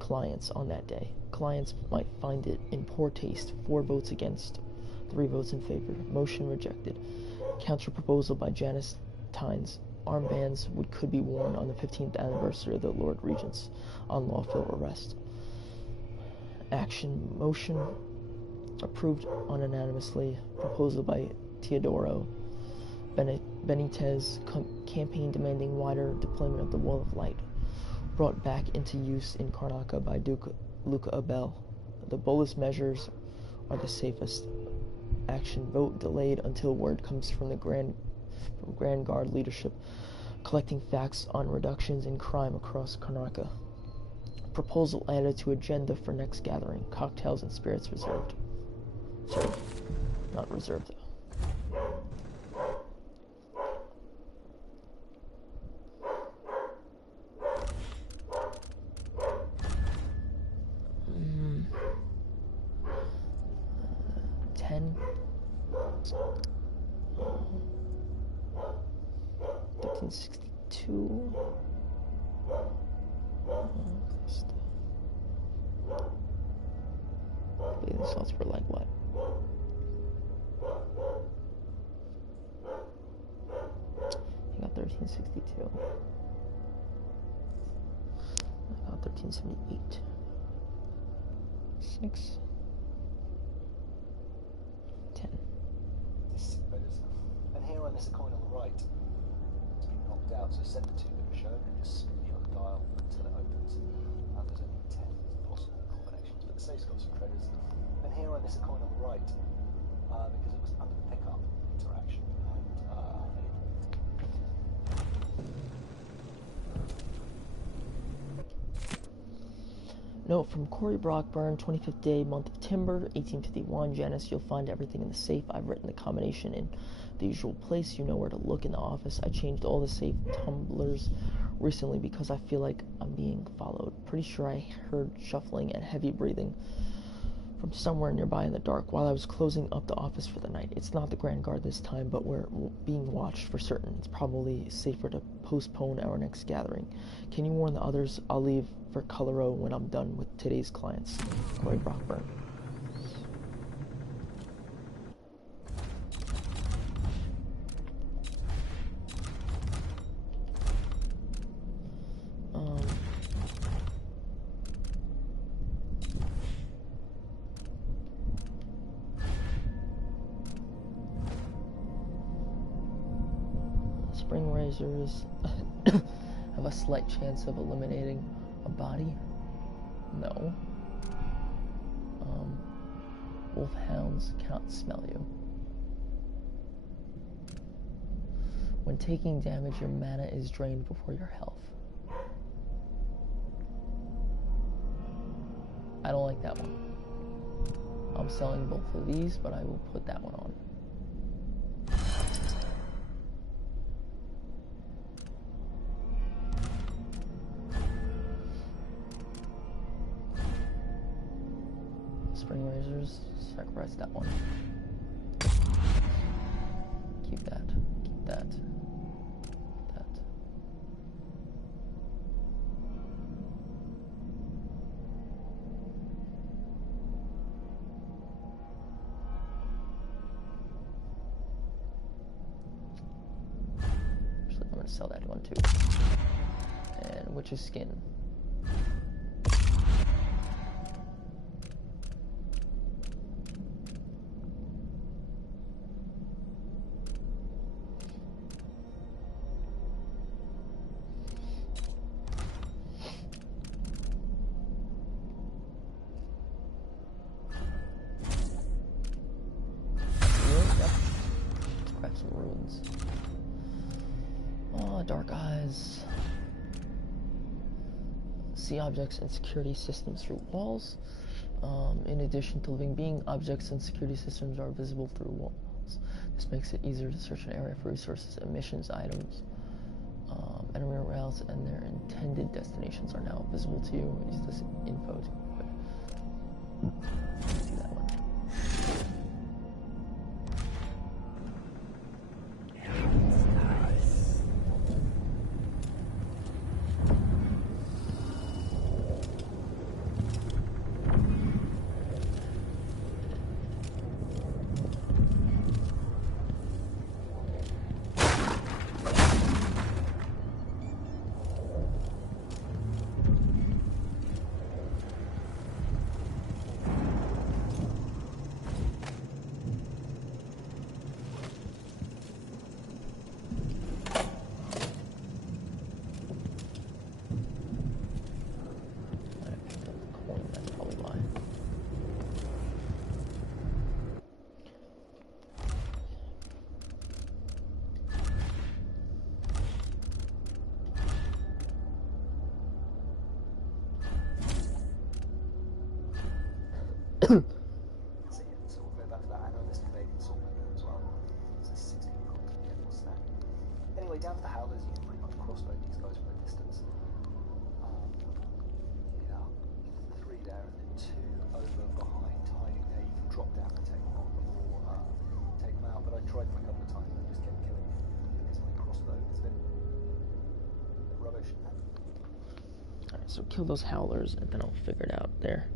clients on that day. Clients might find it in poor taste. 4 votes against, 3 votes in favor. Motion rejected. Counter proposal by Janice Tynes. Armbands could be worn on the 15th anniversary of the Lord Regent's unlawful arrest. Action. Motion approved unanimously. Proposal by Teodoro Benitez. Campaign demanding wider deployment of the Wall of Light. Brought back into use in Karnaca by Duke Luca Abel. The boldest measures are the safest. Action. Vote delayed until word comes from the Grand Guard leadership, collecting facts on reductions in crime across Karnaca. Proposal added to agenda for next gathering. Cocktails and spirits reserved. Served. Not reserved, though. The slots were like what? I got 1362. I got 1378. 6. 10. And here I miss a coin on the right. It's been knocked out, so set the 2 that were shown and just spin the other dial until it opens. There's only 10 possible combinations, but the safe's got some credits. And here I miss a coin on the right because it was under the pickup interaction. Note from Corey Brockburn, 25th day, month of Timber, 1851. Janice, you'll find everything in the safe. I've written the combination in the usual place. You know where to look in the office. I changed all the safe tumblers recently because I feel like I'm being followed. Pretty sure I heard shuffling and heavy breathing from somewhere nearby in the dark while I was closing up the office for the night. It's not the Grand Guard this time, but we're being watched for certain. It's probably safer to postpone our next gathering. Can you warn the others? I'll leave for Colorado when I'm done with today's clients. Corey Brockburn. Spring razors have a slight chance of eliminating a body? No. Wolfhounds cannot smell you. When taking damage, your mana is drained before your health. I don't like that one. I'm selling both of these, but I will put that one on. Spring razors, sacrifice that one. Keep that, keep that, that. Actually, I'm gonna sell that one too. And witch's skin. Dark eyes. See objects and security systems through walls. In addition to living being, objects and security systems are visible through walls. This makes it easier to search an area for resources, emissions, items. Enemy routes and their intended destinations are now visible to you. Use this info to see that one. So we'll go back to that. I know this debate is all over as well. So 16 copies of the snack. Anyway, down to the howlers, you can pretty much crossbow these guys from a distance. Yeah, 3 there and then 2 over behind, hiding there. You can drop down and take them on or take them out. But I tried for a couple of times and just kept killing me because my crossbow is a bit rubbish. Alright, so kill those howlers and then I'll figure it out there.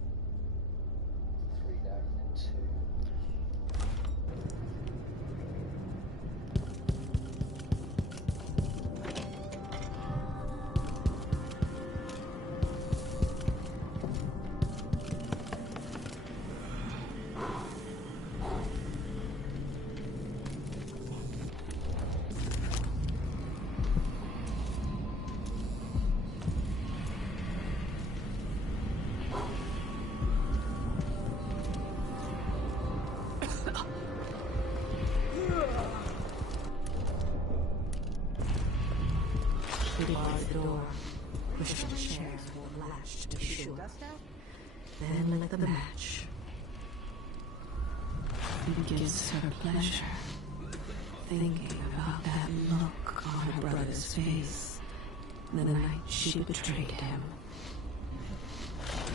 The door. Push the chairs will latch to be sure. Then lit the match. It gives her pleasure, thinking about that look on her brother's face the night she betrayed him.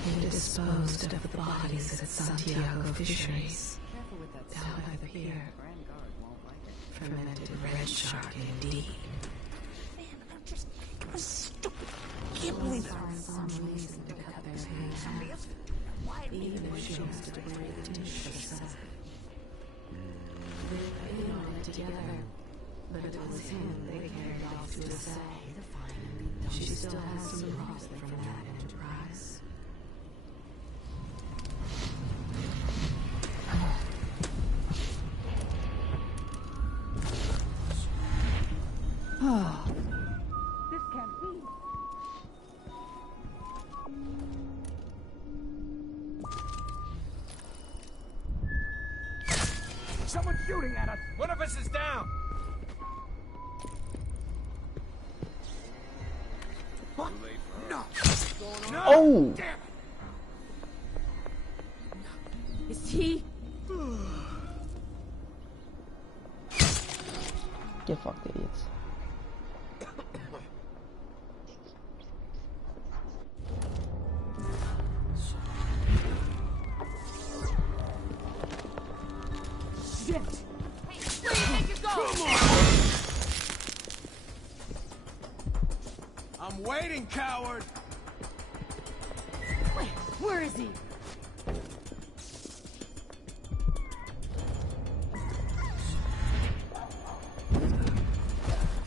They disposed of the bodies at Santiago Fisheries, down by the pier. Fermented red shark indeed. Can't believe there are some reason to cut their hands, even if she has to break the dish herself. They ate on it together, but it was him they carried off to Assay. She still has some profit from that enterprise. This can't be. Someone's shooting at us! One of us is down! What? No! No! Oh! Damn it! Is he? Get fucked, idiots. Shit! Hey, where do you think you're going? Come on! I'm waiting, coward! Wait, where is he?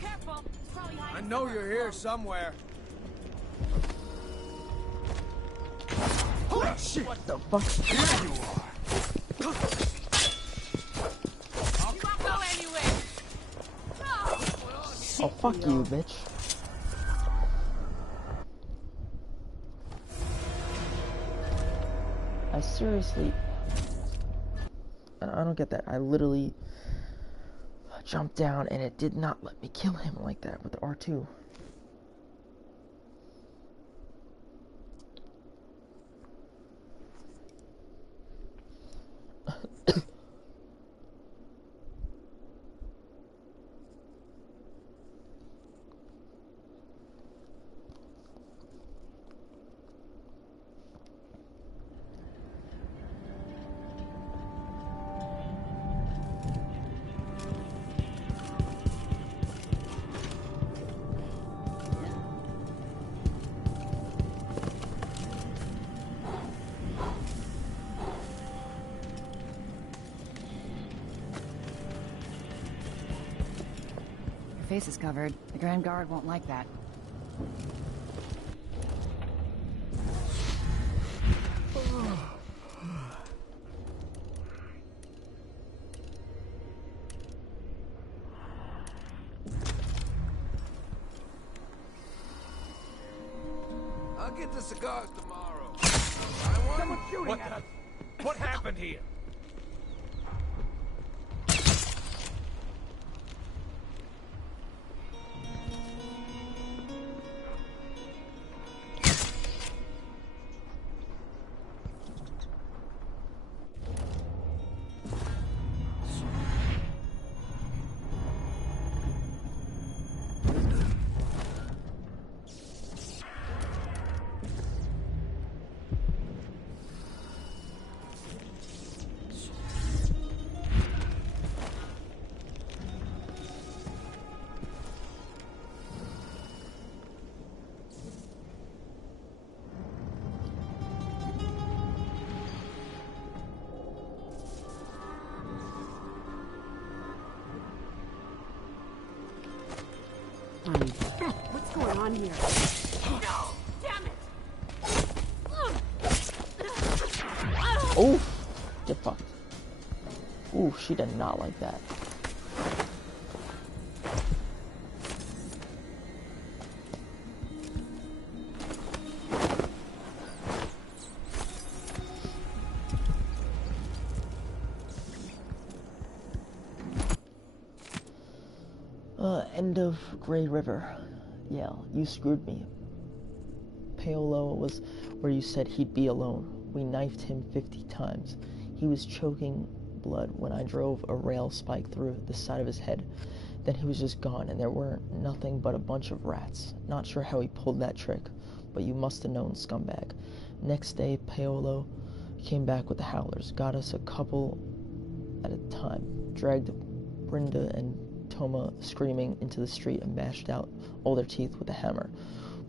Careful! He's probably hiding I know you're here somewhere. Holy shit! What the fuck? Here you are! You won't go anywhere! Oh, fuck you, bitch. I seriously... I don't get that. I literally jumped down and it did not let me kill him like that with the R2. Face is covered. The Grand Guard won't like that. I'll get the cigars tomorrow. Someone's shooting at us! What happened here? What's going on here? No! Damn it! Oh! Get fucked. Ooh, she did not like that. End of Grey River. Yeah, you screwed me. Paolo was where you said he'd be alone. We knifed him 50 times. He was choking blood when I drove a rail spike through the side of his head. Then he was just gone, and there were nothing but a bunch of rats. Not sure how he pulled that trick, but you must have known, scumbag. Next day, Paolo came back with the howlers, got us a couple at a time, dragged Brenda and Toma screaming into the street and bashed out all their teeth with a hammer.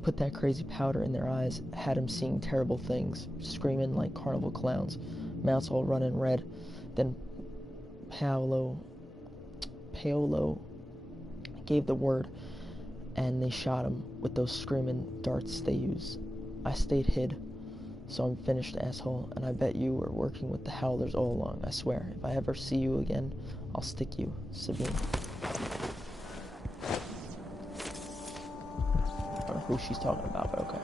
Put that crazy powder in their eyes, had them seeing terrible things, screaming like carnival clowns, mouths all running red. Then Paolo gave the word, and they shot him with those screaming darts they use. I stayed hid, so I'm finished, asshole, and I bet you were working with the howlers all along. I swear, if I ever see you again, I'll stick you, Sabine. know who she's talking about, but okay.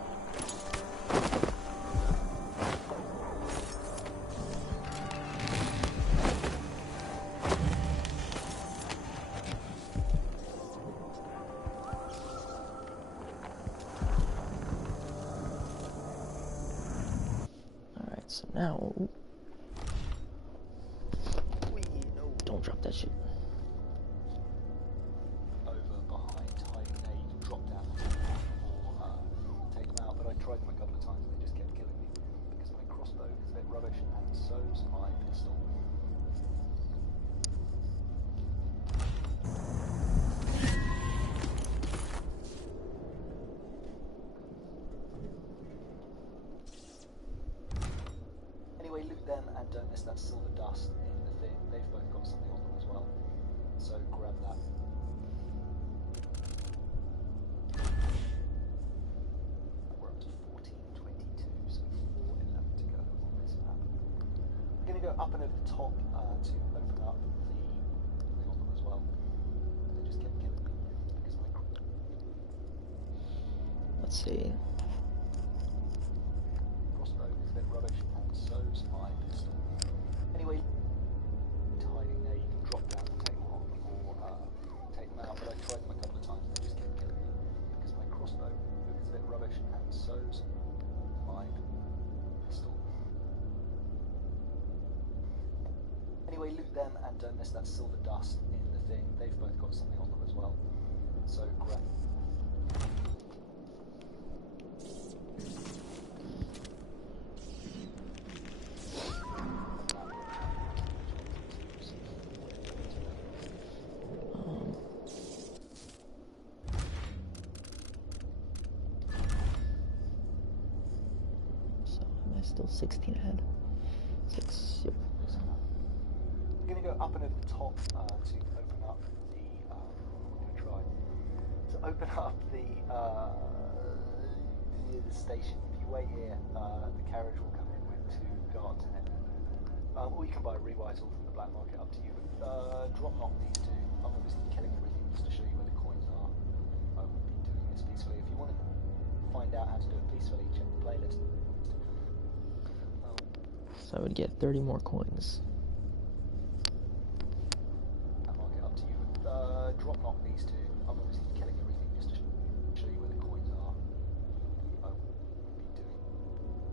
Alright, so now... Don't drop that shit. Over behind, hiding there, you can drop down or take them out, but I tried them a couple of times and they just kept killing me because my crossbow is a bit rubbish and so's my pistol. Anyway, loot them and don't miss that silver dust in the thing. They've both got something on them as well, so grab that. We're up to 1422, so 4 left to go on this map. We're going to go up and over the top to open up the thing on them as well. They just kept killing me because my... Let's see. Crossbow is a bit rubbish and so's my pistol. Anyway, hiding there, you can drop down and take them off or take them out, but I tried them a couple of times and they just kept killing me because my crossbow is a bit rubbish and so's my pistol. Anyway, loot them and don't miss that silver dust in the thing. They've both got something on them as well, so grab. Still 16 ahead. 6, yep. We're going to go up and over the top to open up the, we're going to try to open up the station. If you wait here, the carriage will come in with 2 guards in it. Or you can buy a rewire tool from the black market, up to you. Drop knock these 2. I'm obviously killing everything just to show you where the coins are. I would be doing this peacefully. If you want to find out how to do it peacefully, check the playlist. So I would get 30 more coins. I'll mark it up to you. Drop knock these 2. I'm obviously killing everything just to show you where the coins are. I would be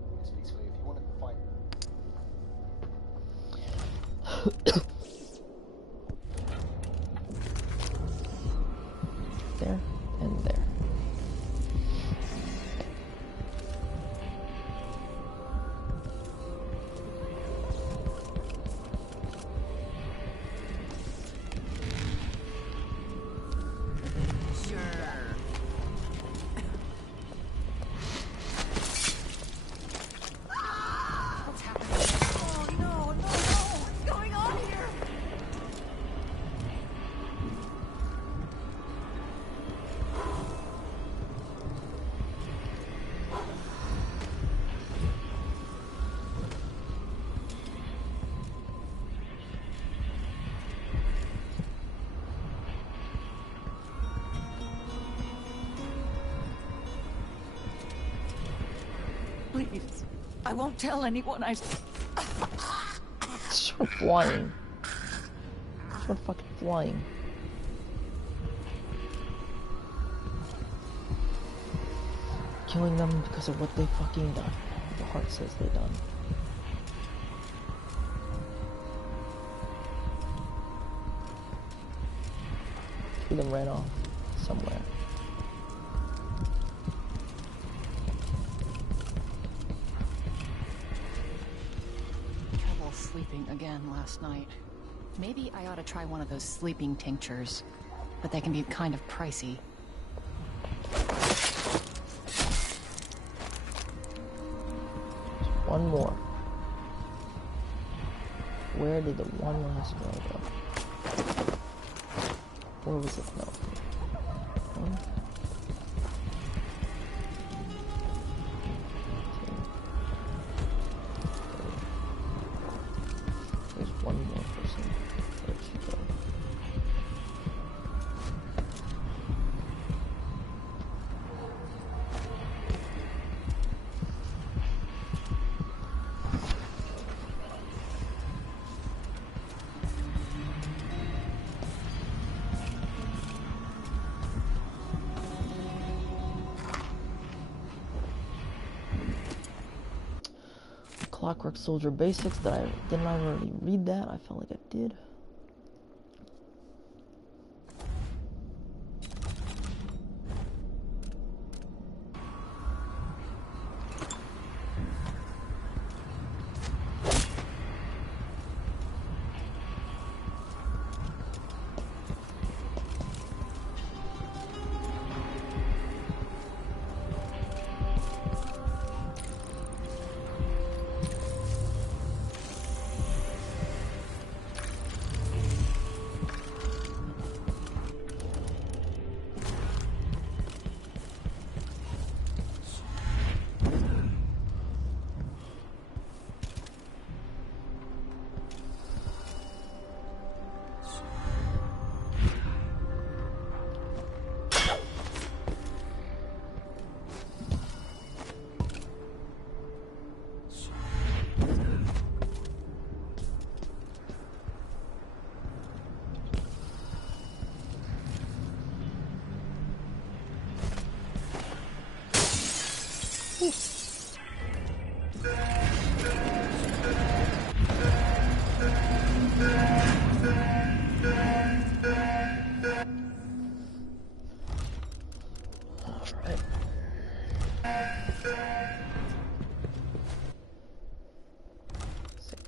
doing this peacefully. If you want to find... There and there. Please, I won't tell anyone. Start flying. Start fucking flying. Killing them because of what they fucking done. The heart says they done. Two of them ran off somewhere. Sleeping again last night. Maybe I ought to try one of those sleeping tinctures, but they can be kind of pricey. One more. Where did the one last girl go? Where was it? No. One. One more person. Where'd she go? Clockwork Soldier Basics. Didn't I already read that? I felt like I did.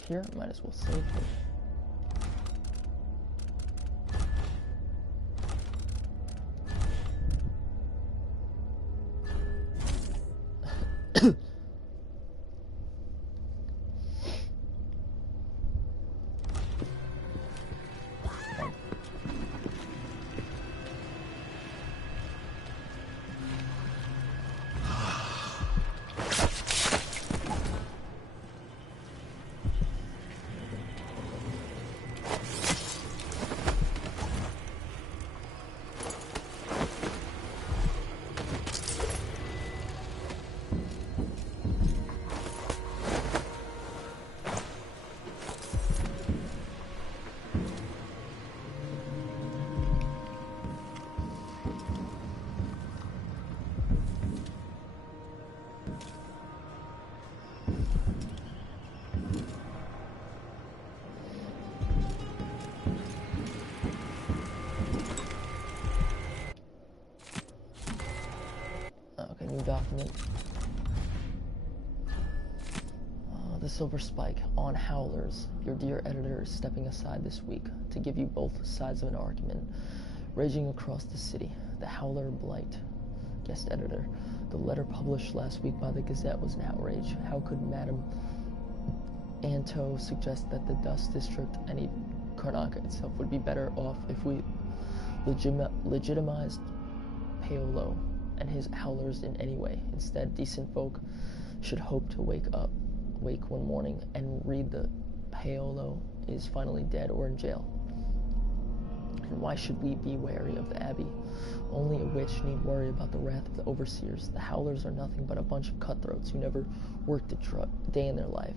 Here, might as well save it. Document. The Silver Spike on Howlers. Your dear editor is stepping aside this week to give you both sides of an argument raging across the city. The Howler Blight. Guest editor. The letter published last week by the Gazette was an outrage. How could Madame Anto suggest that the Dust District and Karnaca itself would be better off if we legitimized Paolo and his howlers in any way? Instead, decent folk should hope to wake one morning and read that Paolo is finally dead or in jail. And why should we be wary of the Abbey? Only a witch need worry about the wrath of the overseers. The howlers are nothing but a bunch of cutthroats who never worked a day in their life.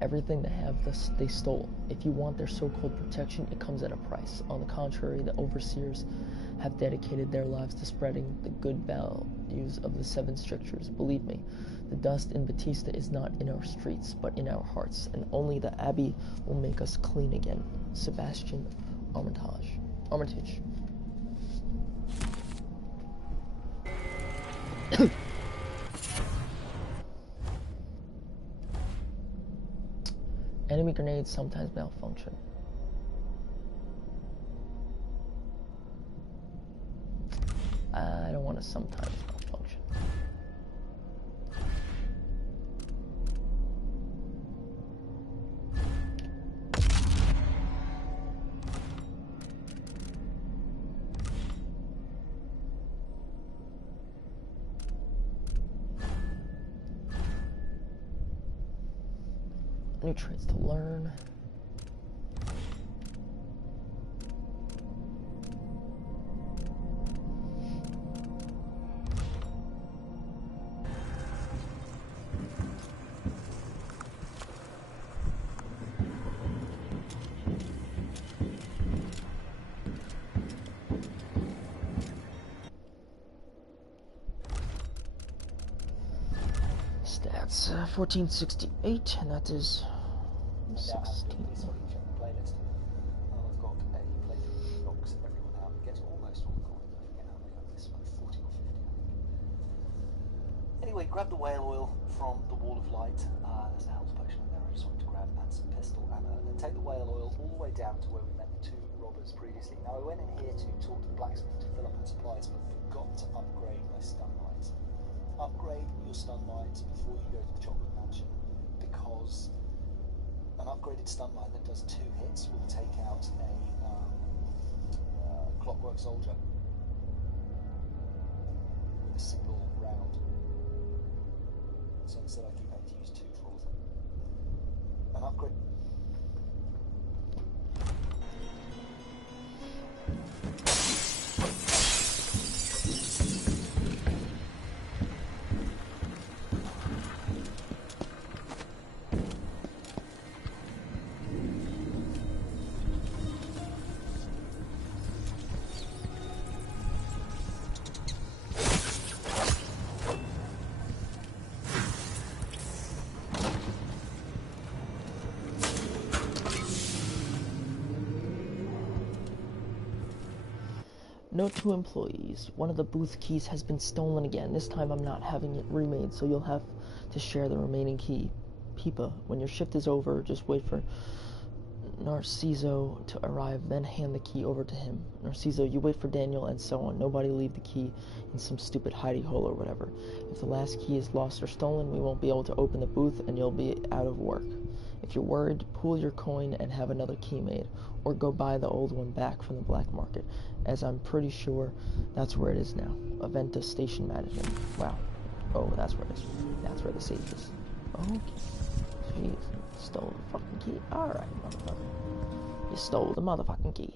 Everything they have, they stole. If you want their so-called protection, it comes at a price. On the contrary, the overseers have dedicated their lives to spreading the good values of the Seven Strictures. Believe me, the dust in Batista is not in our streets, but in our hearts, and only the Abbey will make us clean again. Sebastian Armitage. Enemy grenades sometimes malfunction. I don't want to sometimes malfunction. New traits to learn. Stats. That's 1468, and that is 16. Playlist. I've got a playthrough that knocks everyone out. Gets almost all the coins. I forget how many I missed, like 40 or 50, I think. Anyway, grab the whale oil from the Wall of Light. There's a health potion in there I just wanted to grab, and some pistol ammo, and then take the whale oil all the way down to where we met the two robbers previously. Now, I went in here to talk to the blacksmith to fill up on supplies, but forgot to upgrade my stun mines. Upgrade your stun mines before you go to the Chocolate Mansion, because an upgraded stun mine that does 2 hits will take out a clockwork soldier with a single round. So instead I keep having to use 2 for all of them. An upgrade. Note to employees, one of the booth keys has been stolen again. This time I'm not having it remade, so you'll have to share the remaining key. Peepa, when your shift is over, just wait for Narciso to arrive, then hand the key over to him. Narciso, you wait for Daniel, and so on. Nobody leave the key in some stupid hidey hole or whatever. If the last key is lost or stolen, we won't be able to open the booth, and you'll be out of work. If you're worried, pool your coin and have another key made, or go buy the old one back from the black market, as I'm pretty sure that's where it is now. Aventa Station Management. Wow. Oh, that's where it is. That's where the safe is. Okay. Jeez. Stole the fucking key. Alright, motherfucker. You stole the motherfucking key.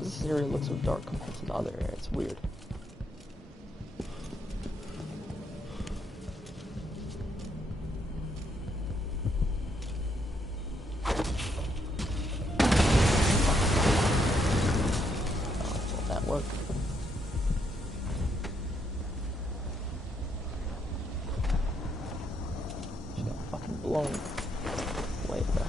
This area looks so dark compared to the other area. It's weird. Will that work? She got fucking blown away with that.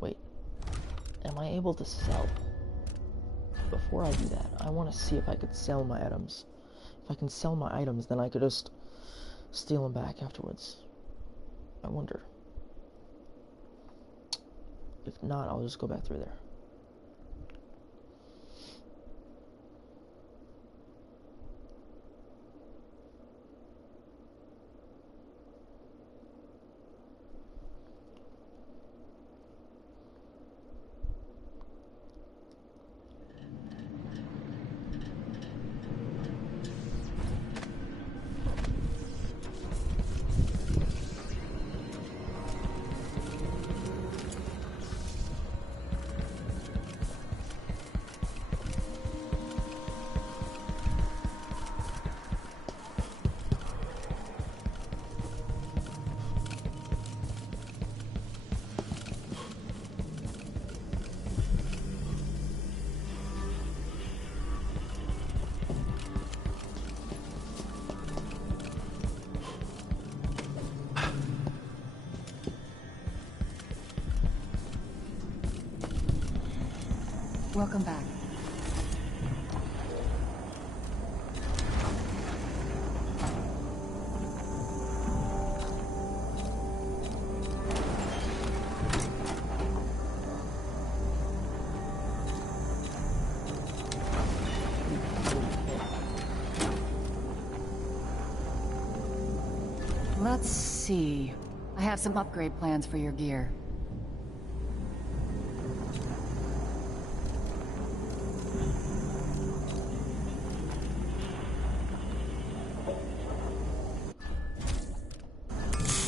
Wait, am I able to sell? Before I do that, I want to see if I could sell my items. If I can sell my items, then I could just steal them back afterwards. I wonder. If not, I'll just go back through there. Welcome back. see. I have some upgrade plans for your gear.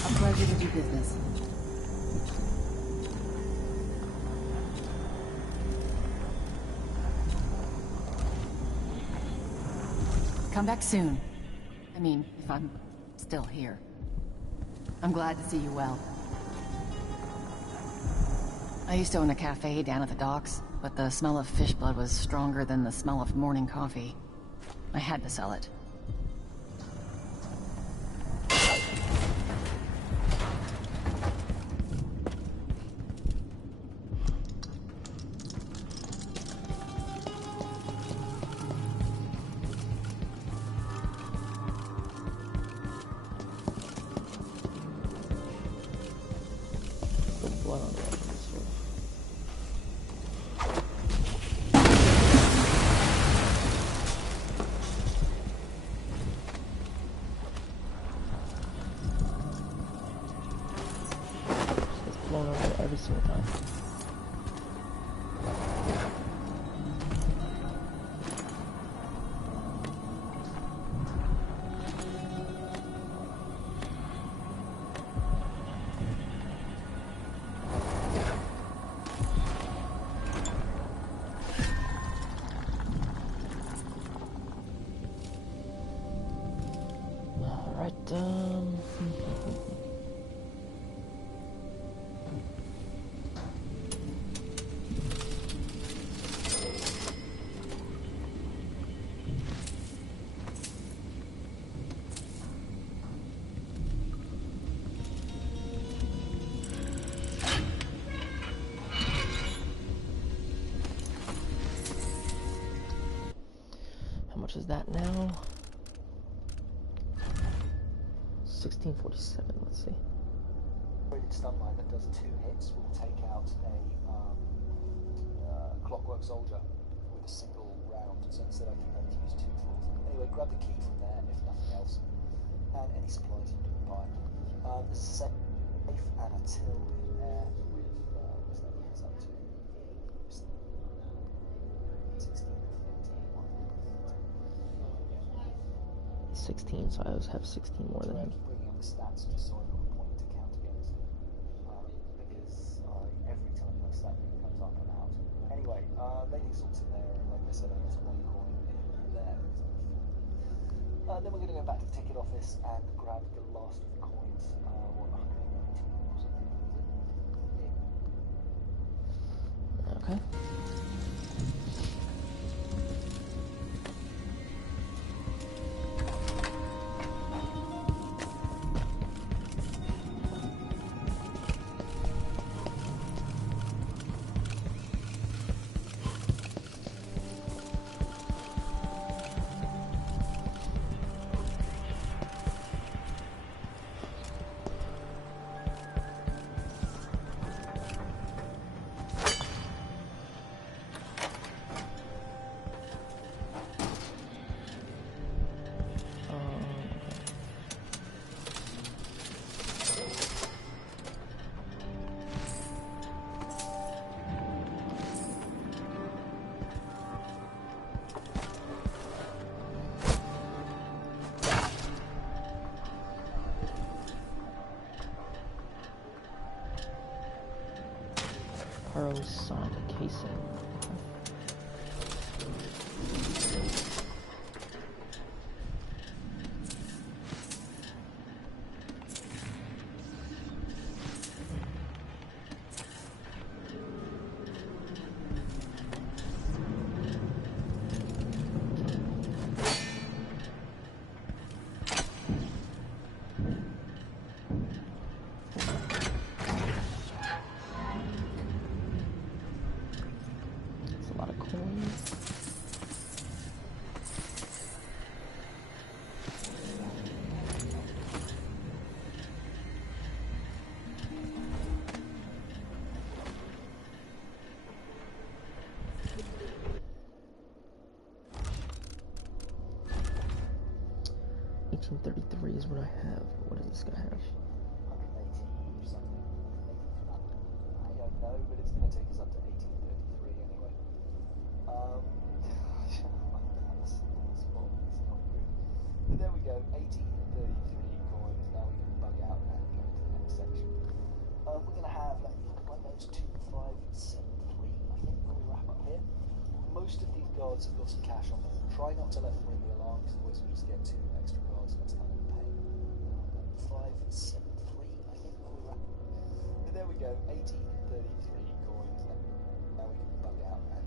A pleasure to do business. Come back soon. I mean, if I'm still here. I'm glad to see you well. I used to own a cafe down at the docks, but the smell of fish blood was stronger than the smell of morning coffee. I had to sell it. Every single time. All right, how much is that now? 1647, let's see. Rated stun line that does 2 hits will take out a clockwork soldier with a single round, so instead I can only use 2 floors. Anyway, grab the key from there, if nothing else, and any supplies you didn't buy. There's a safe and a till in there with, what's that hits up to? 16, so I always have 16 more than him. Bringing up the stats just so I've got a point to count against, because every time my stat thing comes up, I'm out. Anyway, Lady Exalt's in there, and like I said, there's 1 coin in there. Then we're going to go back to the ticket office and grab the last of the coins, 192 or something. Okay. Sonic casing. $1833 is what I have. What does this guy have? guards have got some cash on them. Try not to let them ring the alarm, because otherwise you just get 2 extra guards, and that's kind of a pain. 573, I think we're at. And there we go, 1833 coins. Now we can bug out now.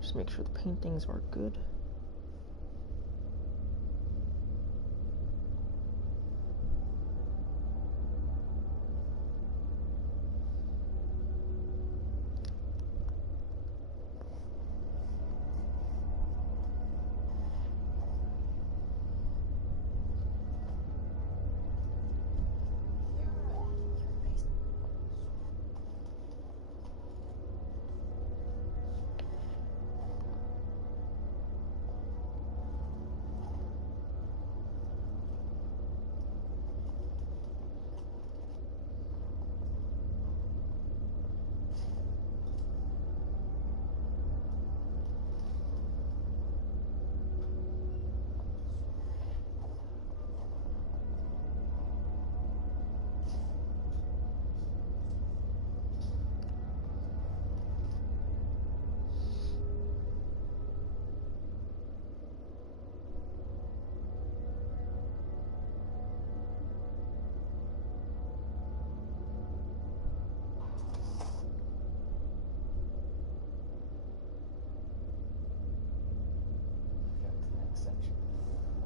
Just make sure the paintings are good.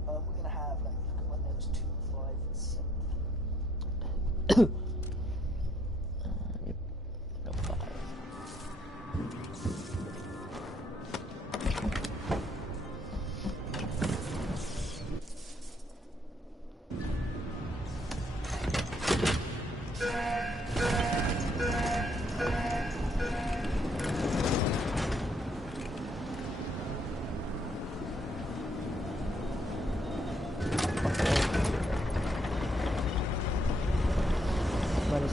We're going to have, let me look at my notes, 2573. Yep. No 5.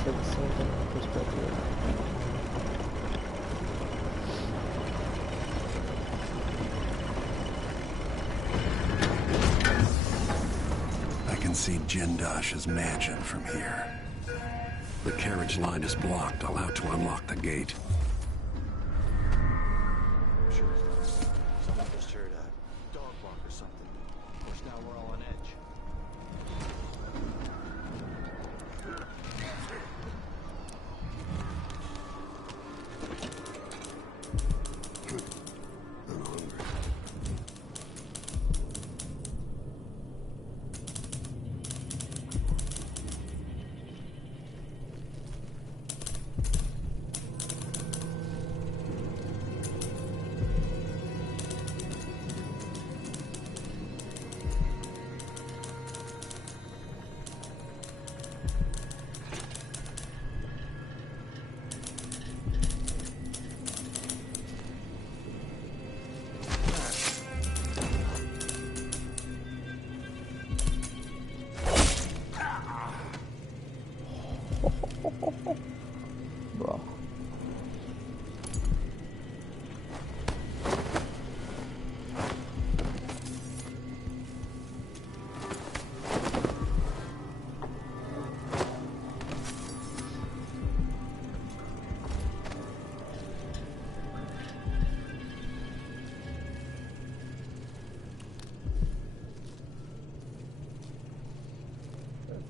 Said the same thing in perspective. I can see Jindosh's mansion from here. The carriage line is blocked. I'll have to unlock the gate. Sure. Someone just heard a dog bark or something. Of course, now we're all on edge.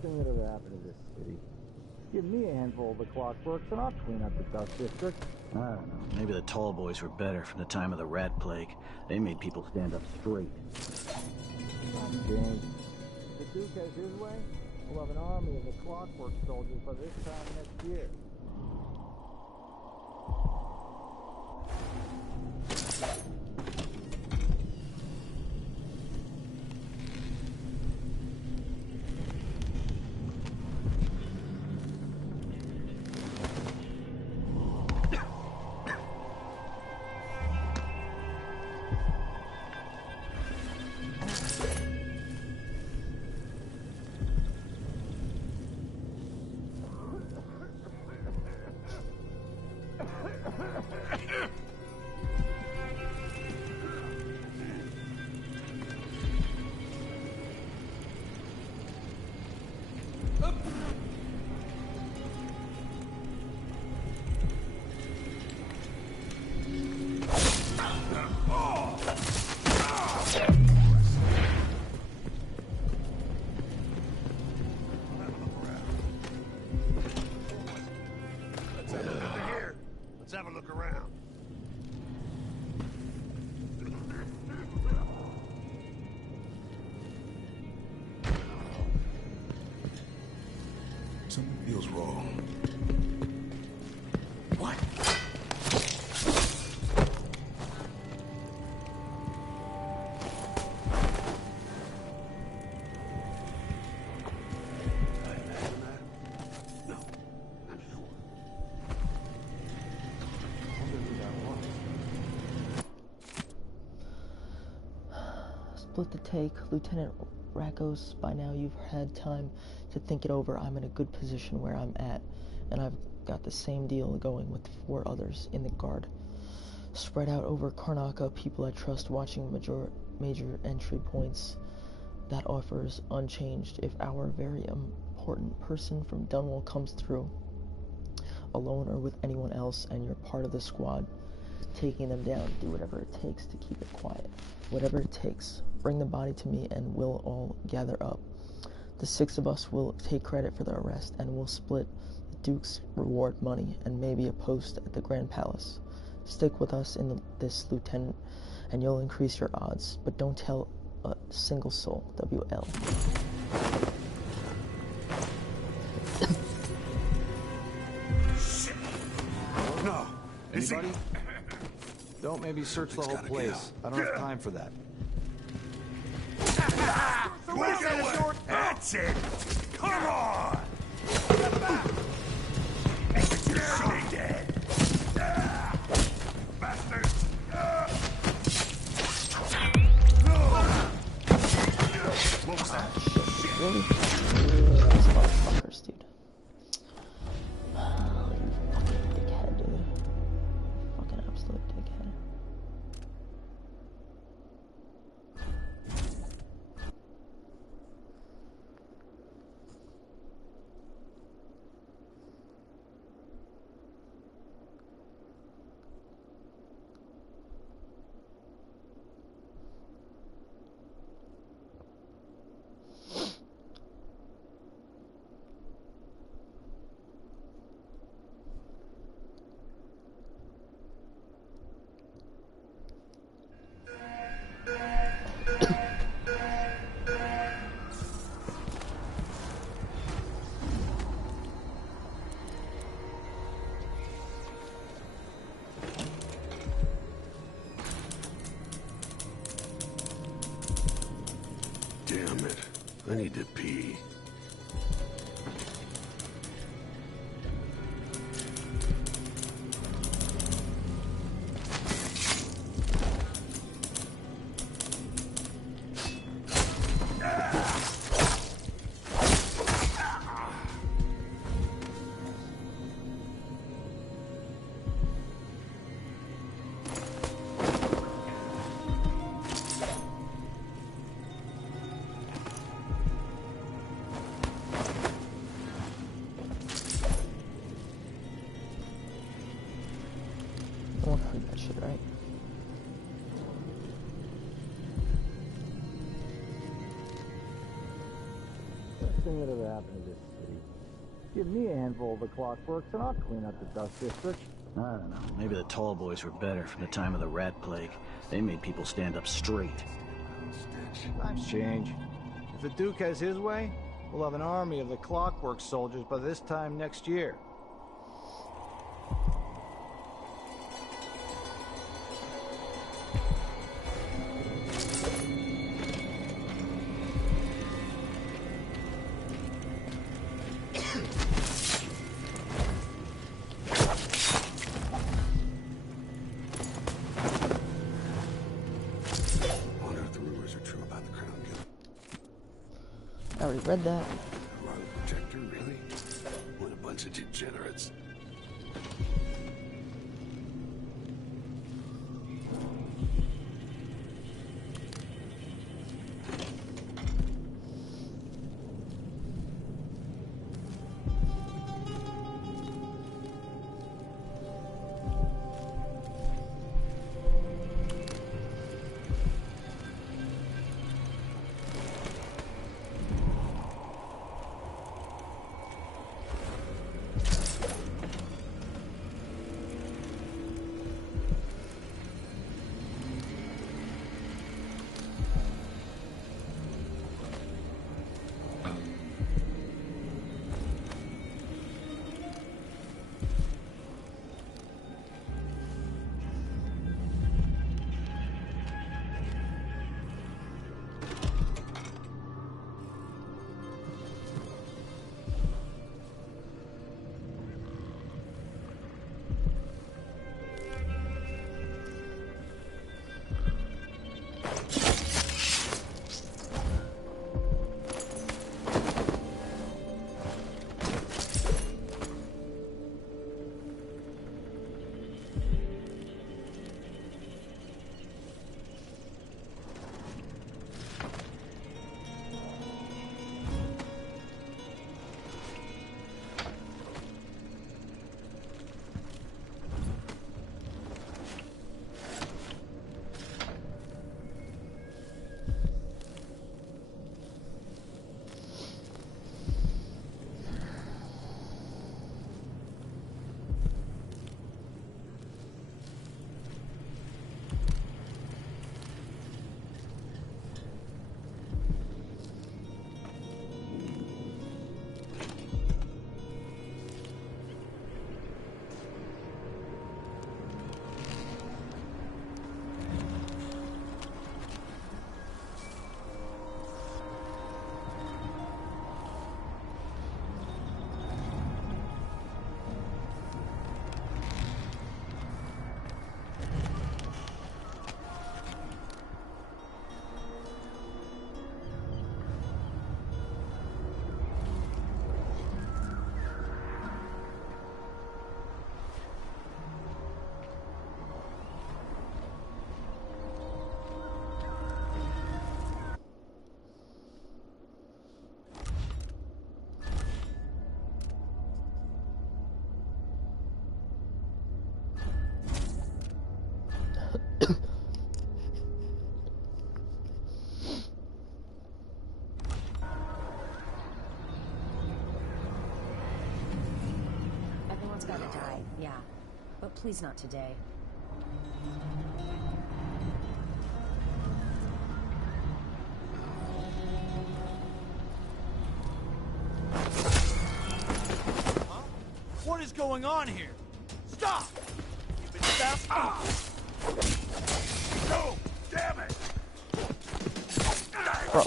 thing that ever happened to this city. Give me a handful of the clockworks and I'll clean up the dust district. I don't know. Maybe the tall boys were better from the time of the rat plague. They made people stand up straight. James, if the Duke has his way, we'll have an army of the clockwork soldiers by this time next year. Let's have a look around. Something feels wrong. What? Split the take, Lieutenant Rakos. By now you've had time to think it over. I'm in a good position where I'm at, and I've got the same deal going with 4 others in the guard. Spread out over Karnaca, people I trust watching major entry points. That offers unchanged if our very important person from Dunwall comes through, alone or with anyone else, and you're part of the squad. Taking them down, do whatever it takes to keep it quiet. Whatever it takes. Bring the body to me and we'll all gather up. The 6 of us will take credit for the arrest and we'll split the Duke's reward money and maybe a post at the Grand Palace. Stick with us in this, Lieutenant, and you'll increase your odds, but don't tell a single soul. WL. No. Anybody? Don't maybe search the whole place. I don't have time for that. That's it! Come on! Stay dead! Bastard! What was that? Really? Those motherfuckers, dude. You fucking dickhead, dude. Fucking absolute dickhead. Damn it. I need to pee. thing that ever happened to this city. Give me a handful of the clockworks and I'll clean up the dust district. I don't know. Maybe the tall boys were better from the time of the rat plague. They made people stand up straight. Times change. If the Duke has his way, we'll have an army of the clockwork soldiers by this time next year. I already read that. Wrong projector, really? What a bunch of degenerates. Everyone's gotta die, yeah. But please not today. What is going on here? Stop! You've been stabbed. No! Damn it! Bro.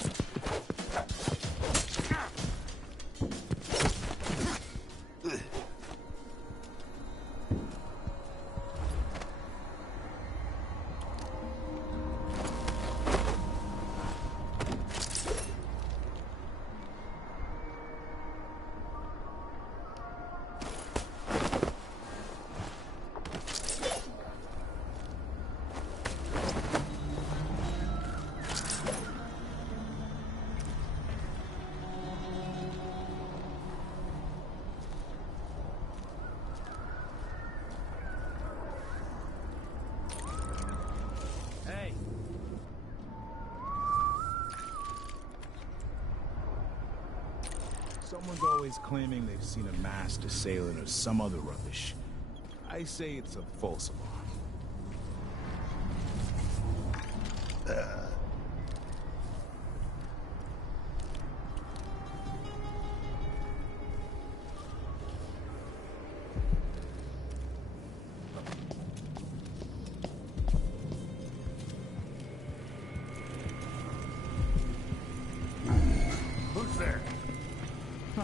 Someone's always claiming they've seen a masked assailant or some other rubbish. I say it's a false alarm. Who's there? Huh.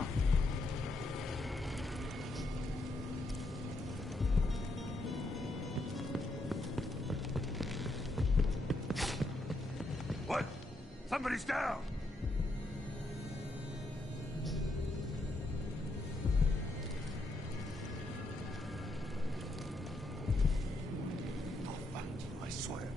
What? Somebody's down! I'll find you, I swear.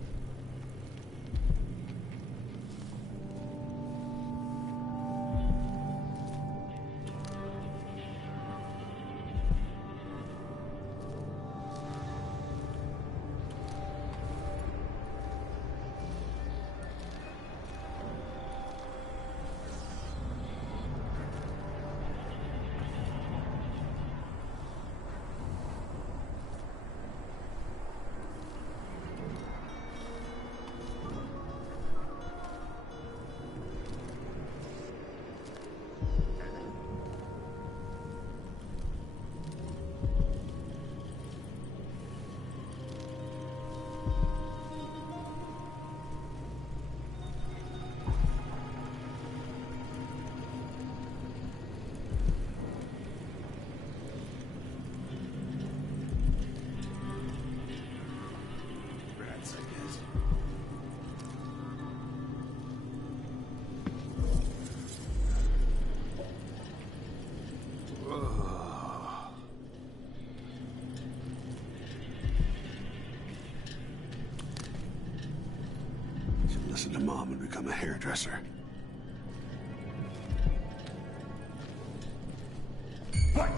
Rats, I guess. Should listen to Mom and become a hairdresser. What?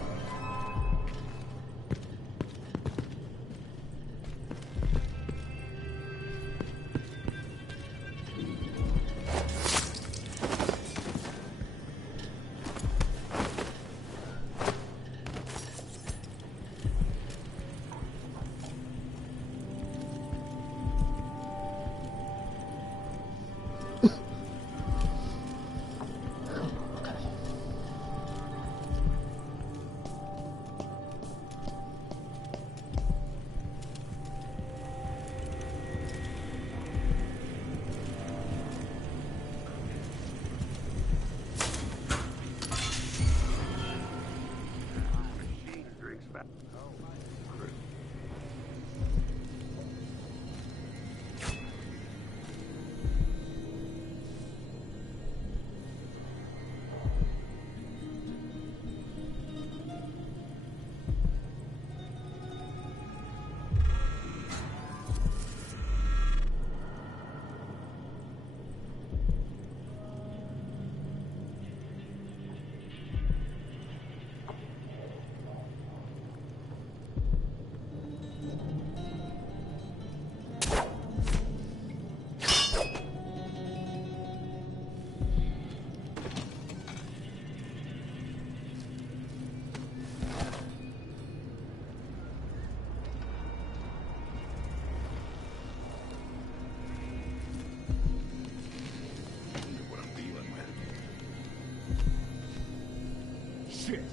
What I'm dealing with. Shit.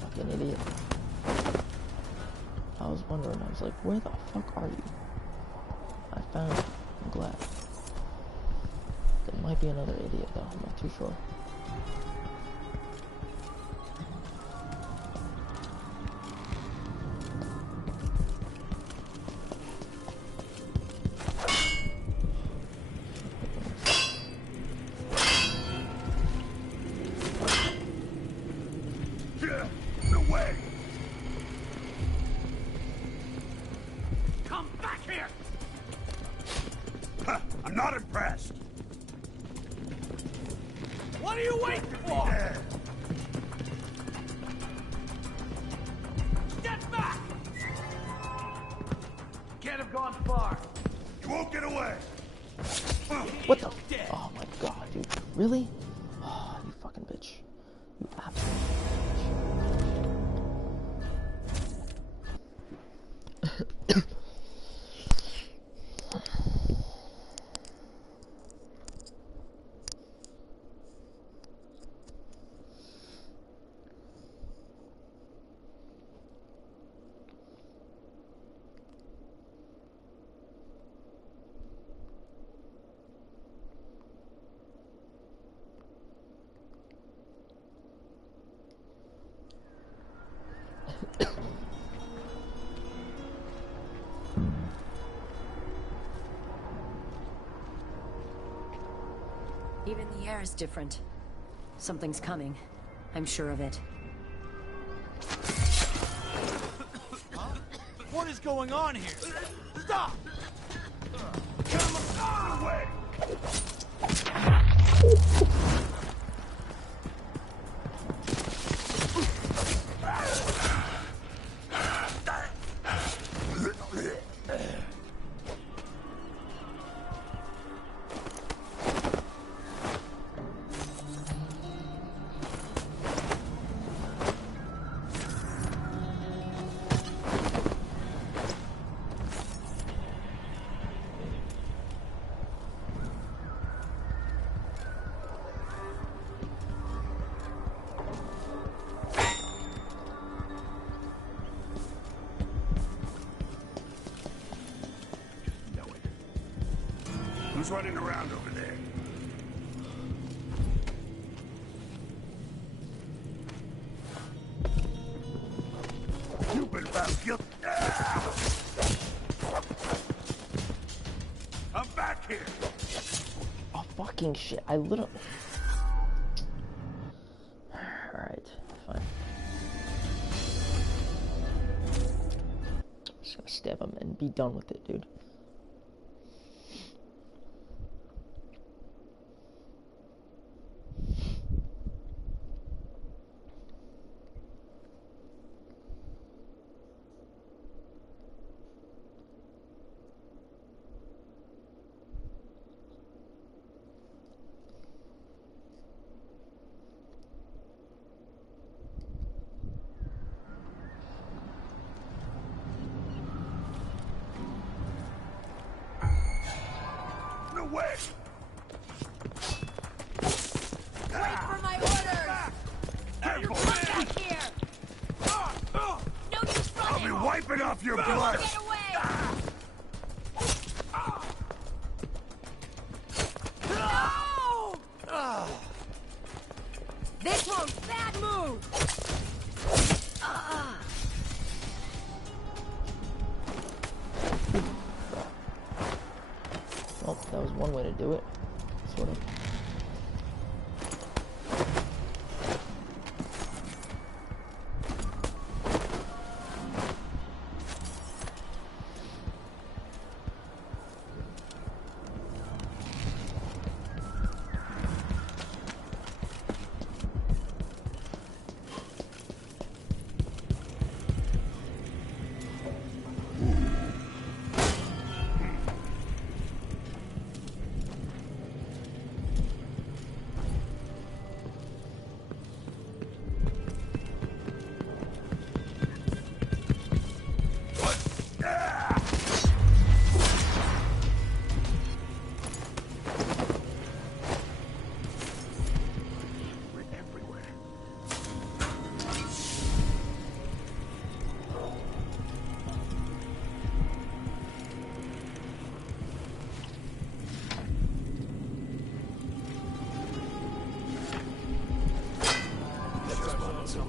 Fucking idiot. I was wondering, I was like, where the fuck are you? I found you. I'm glad. There might be another idiot though, I'm not too sure. are you waiting for? Get back! Can't have gone far. You won't get away. What the? Oh my god, dude. Really? Oh, you fucking bitch. You absolute bitch. Even the air is different. Something's coming. I'm sure of it. What is going on here? Stop! Come on! Away! Who's running around over there? You've been found guilty. I'm back here. Oh, fucking shit. I literally... Alright, fine. I'm just gonna stab him and be done with it, dude. Way. Wait for my orders! Come back here! No use running! I'll be wiping off your blood! Get away! No! This one's bad move! Well, that was one way to do it, sort of.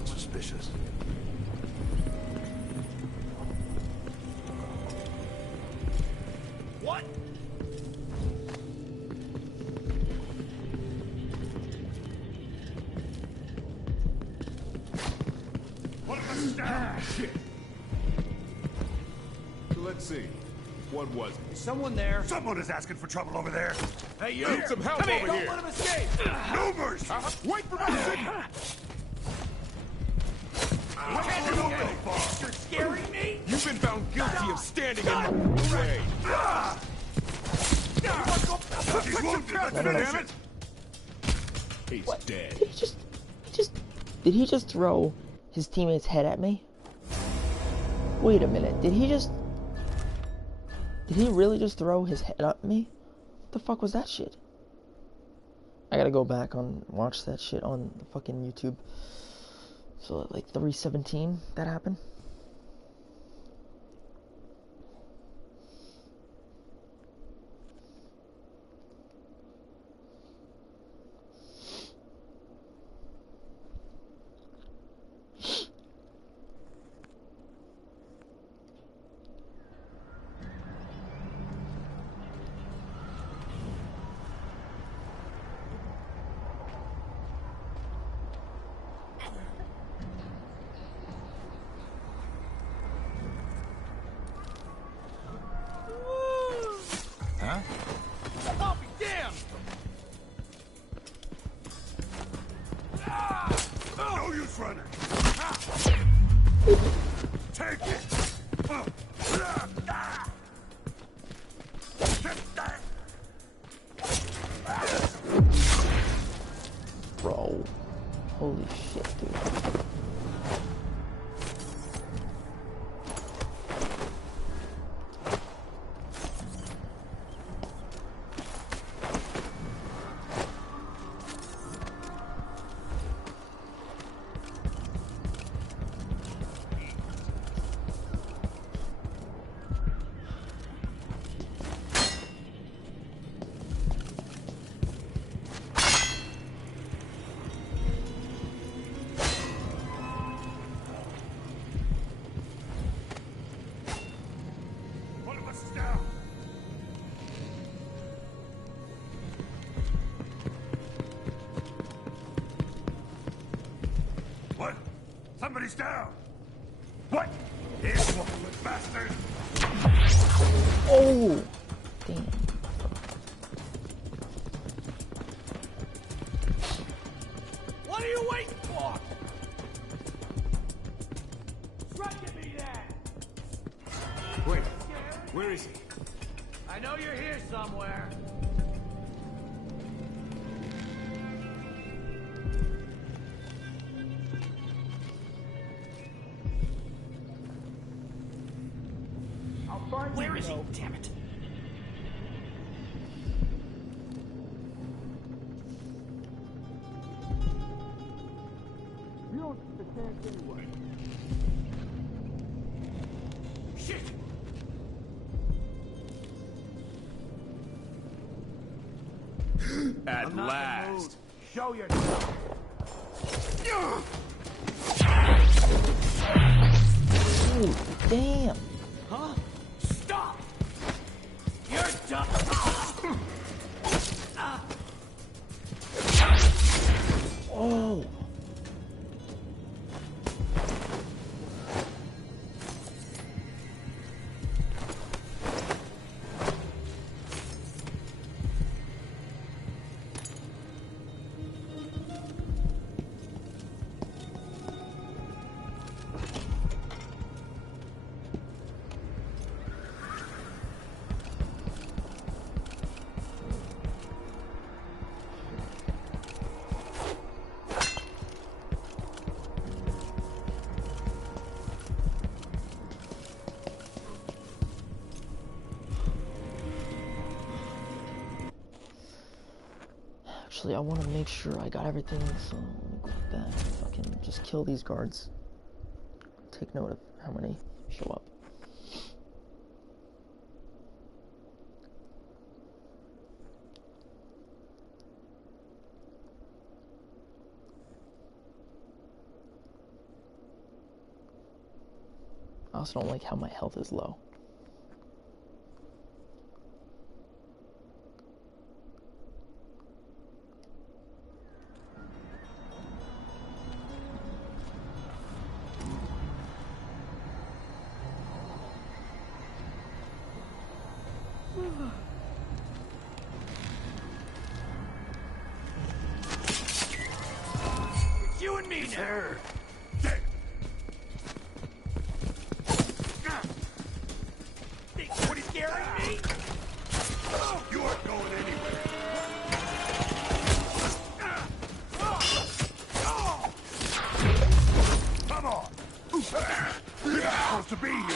Suspicious. What? What a mistake! Shit. Let's see. What was it? Is someone there? Someone is asking for trouble over there. Hey, you! Need some help over here! Don't let him escape! No mercy! first! Wait for my signal! You're scaring me? You've been found guilty of standing in my way. He's wounded, damn it! He's dead. Did he just throw his teammate's head at me? Wait a minute, did he really just throw his head at me? What the fuck was that shit? I gotta go back and watch that shit on fucking YouTube. So like 3:17 that happened. Huh? I'll be damned! No use running! Take it! Bro. Holy shit, dude. What? Somebody's down! What? This one, you bastard! Oh! Damn. What are you waiting for? Try to me that! Wait, where is he? I know you're here somewhere. Where is he? Damn it. You don't get the chance anyway. Shit! At last. Show yourself. Ooh, damn. Huh? Stop! You're done! Oh. Actually, I want to make sure I got everything, so let me go back. Fucking just kill these guards. Take note of how many show up. I also don't like how my health is low. you and me now. What, he's scaring me? You aren't going anywhere. Come on. You're not supposed to be here.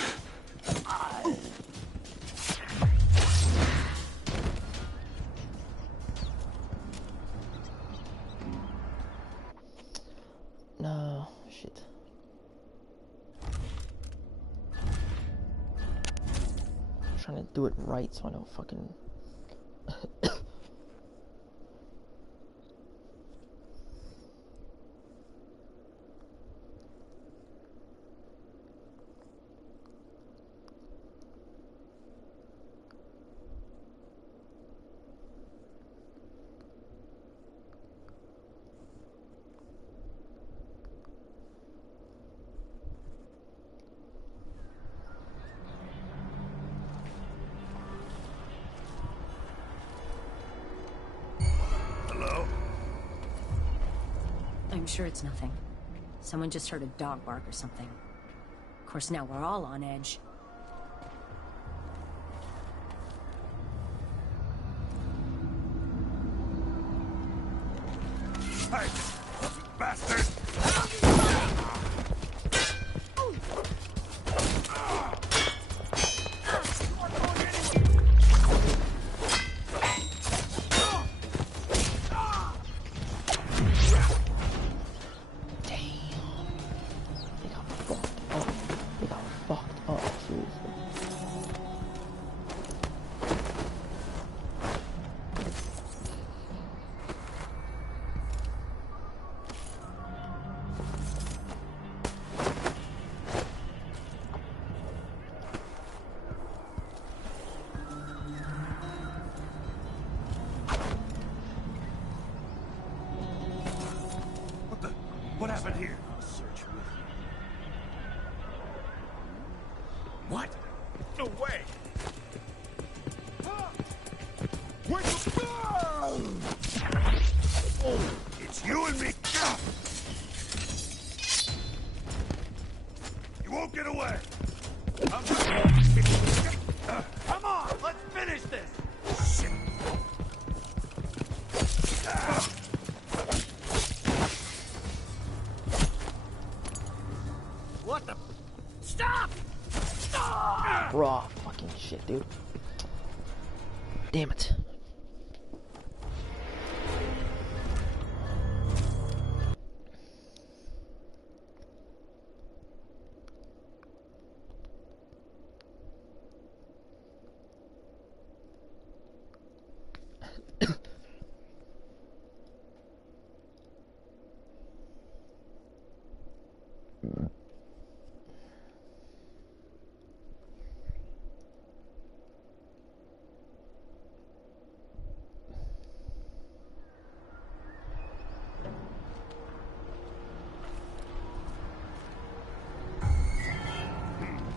No, shit. I'm trying to do it right so I don't fucking... I'm sure it's nothing. Someone just heard a dog bark or something. Of course, now we're all on edge. Hey, bastard! What happened here? Search with you. What? No way! Where'd you go? Oh, it's you and me. You won't get away. Come on, let's finish this. Shit. What the? Stop! Stop! Raw fucking shit, dude. Damn it.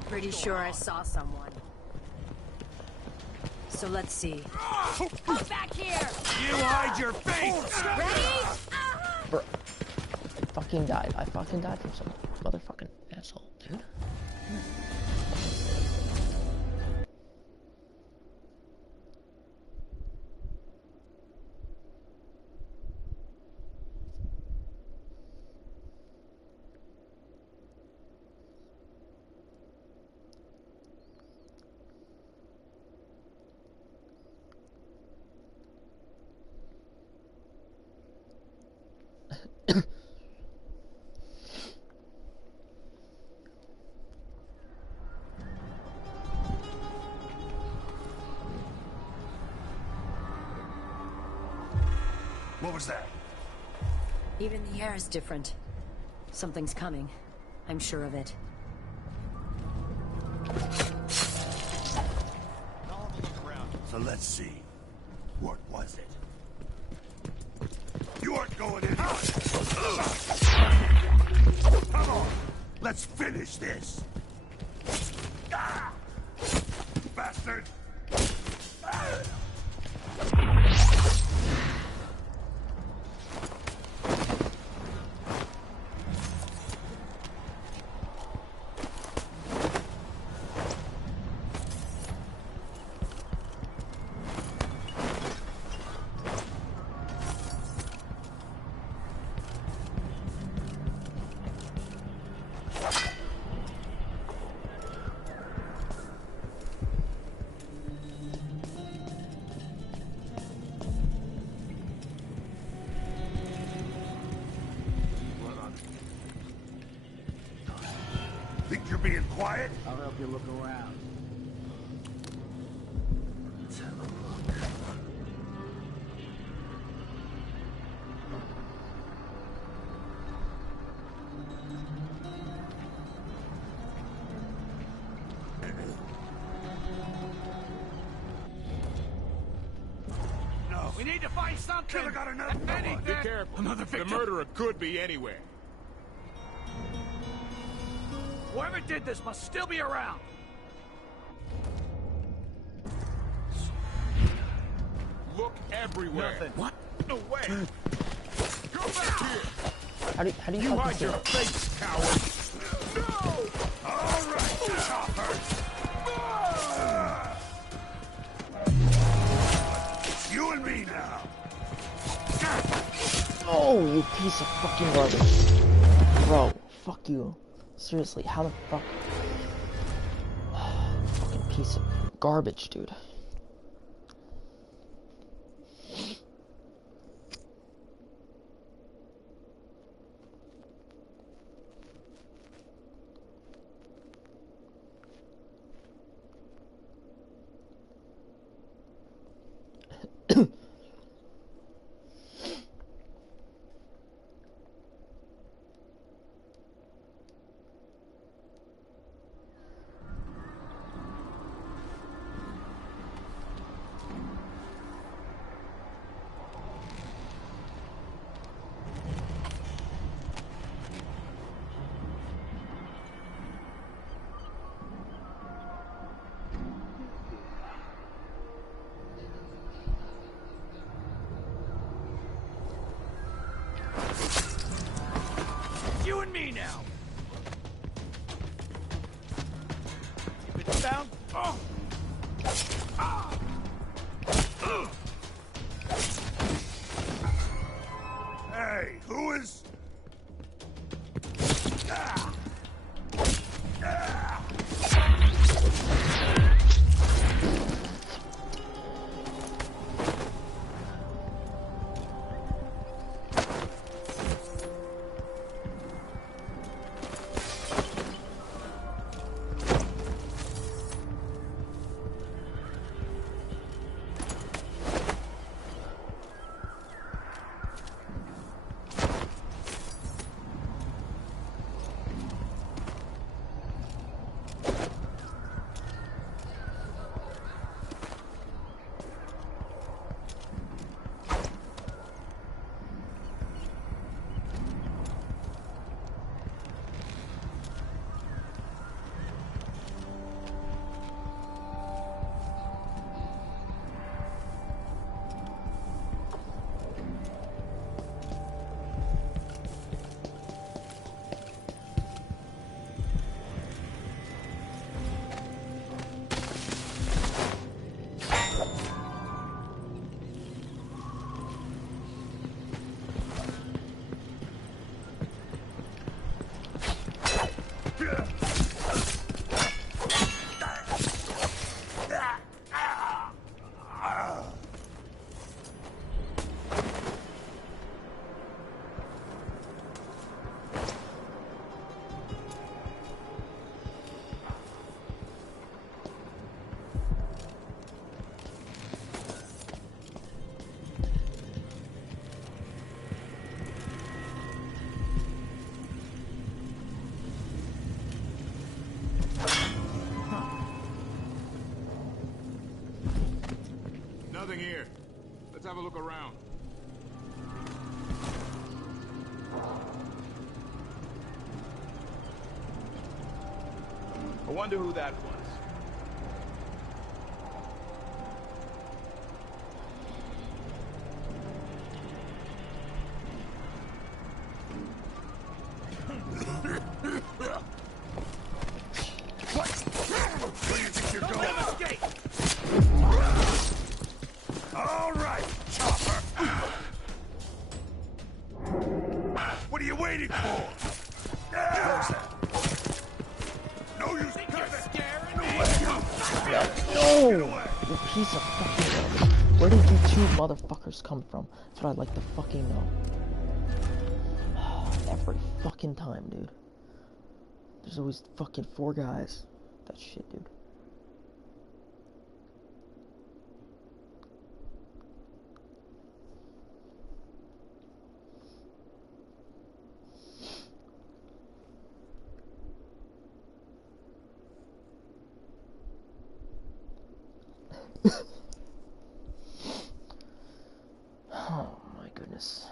Pretty sure I saw someone. So let's see. Come back here! You hide your face! Ready? Bro, I fucking died. I fucking died from some motherfucking asshole, dude. What was that? Even the air is different. Something's coming. I'm sure of it. So let's see. What was it? You aren't going anywhere. Come on. Let's finish this. Ah! Bastard. Ah! you're being quiet? I'll help you look around. Let's have a look. No. We need to find something. Killer got another Anything. Be careful. Another victim. The murderer could be anywhere. Whoever did this must still be around. Look everywhere. Nothing. What? No way. Go back here. How do you You fucking hide say your that? face, coward. No. All right, Chopper. It's you and me now. Oh, you piece of fucking garbage. Bro, fuck you. Seriously, how the fuck? Fucking piece of garbage, dude. You and me now. Keep it down. Oh. Ah. Hey, who is? Ah. Ah. Nothing here. Let's have a look around. I wonder who that was. What? Where do you think you're going? All right, Chopper. What are you waiting for? Close that. No use. No, you piece of fucking garbage. Where did you two motherfuckers come from? That's what I'd like to fucking know. Every fucking time, dude. There's always fucking 4 guys. That shit, dude. Oh my goodness.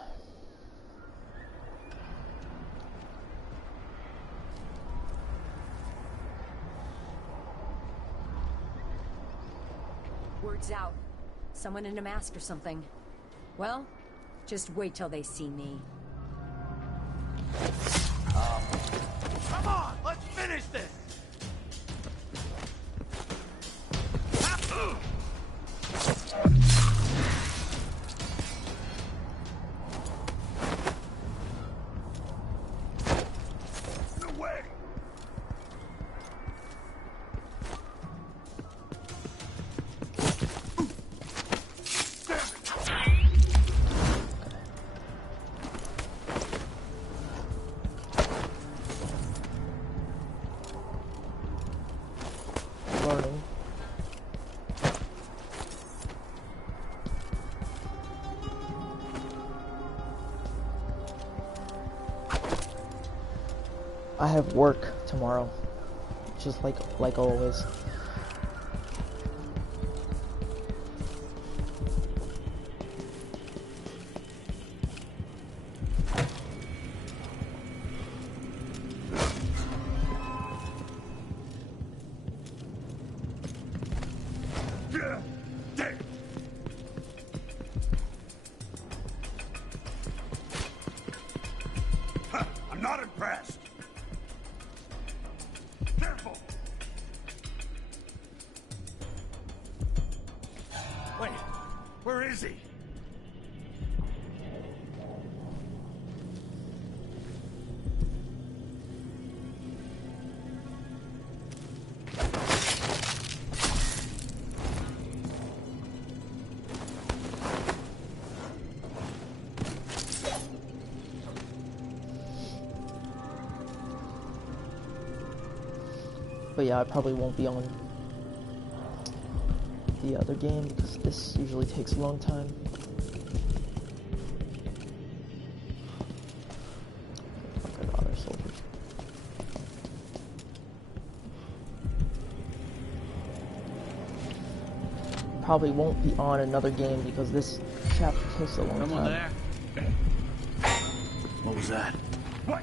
Word's out. Someone in a mask or something. Well, just wait till they see me. Come on, let's finish this! No way! Learning. I have work tomorrow, just like always. I'm not impressed. Careful. Wait, where is he? But yeah, I probably won't be on the other game because this usually takes a long time. Fuck, I got other soldiers. Probably won't be on another game because this chapter takes a long time. Someone there? What was that? What?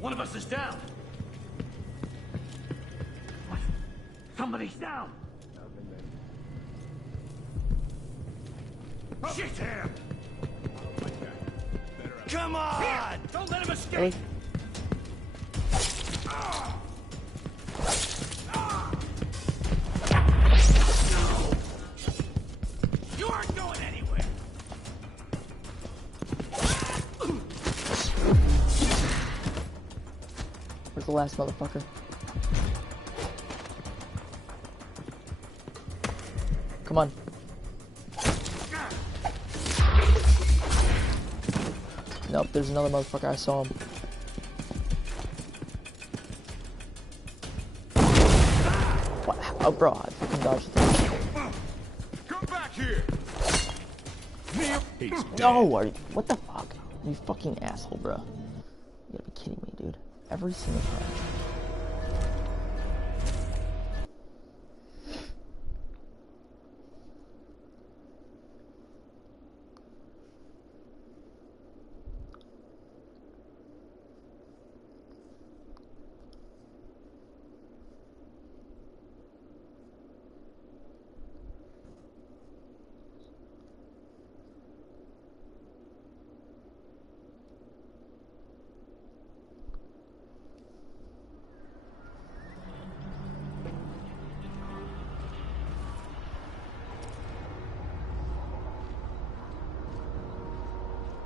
One of us is down. What? Somebody's down. Shit him! Come on! Here, don't let him escape! Really? No! You aren't going anywhere! Where's the last motherfucker? Come on. Nope, there's another motherfucker. I saw him. What? Oh, bro, I fucking dodged it. Come back here! No, what the fuck? You fucking asshole, bro. You gotta be kidding me, dude. Every single time.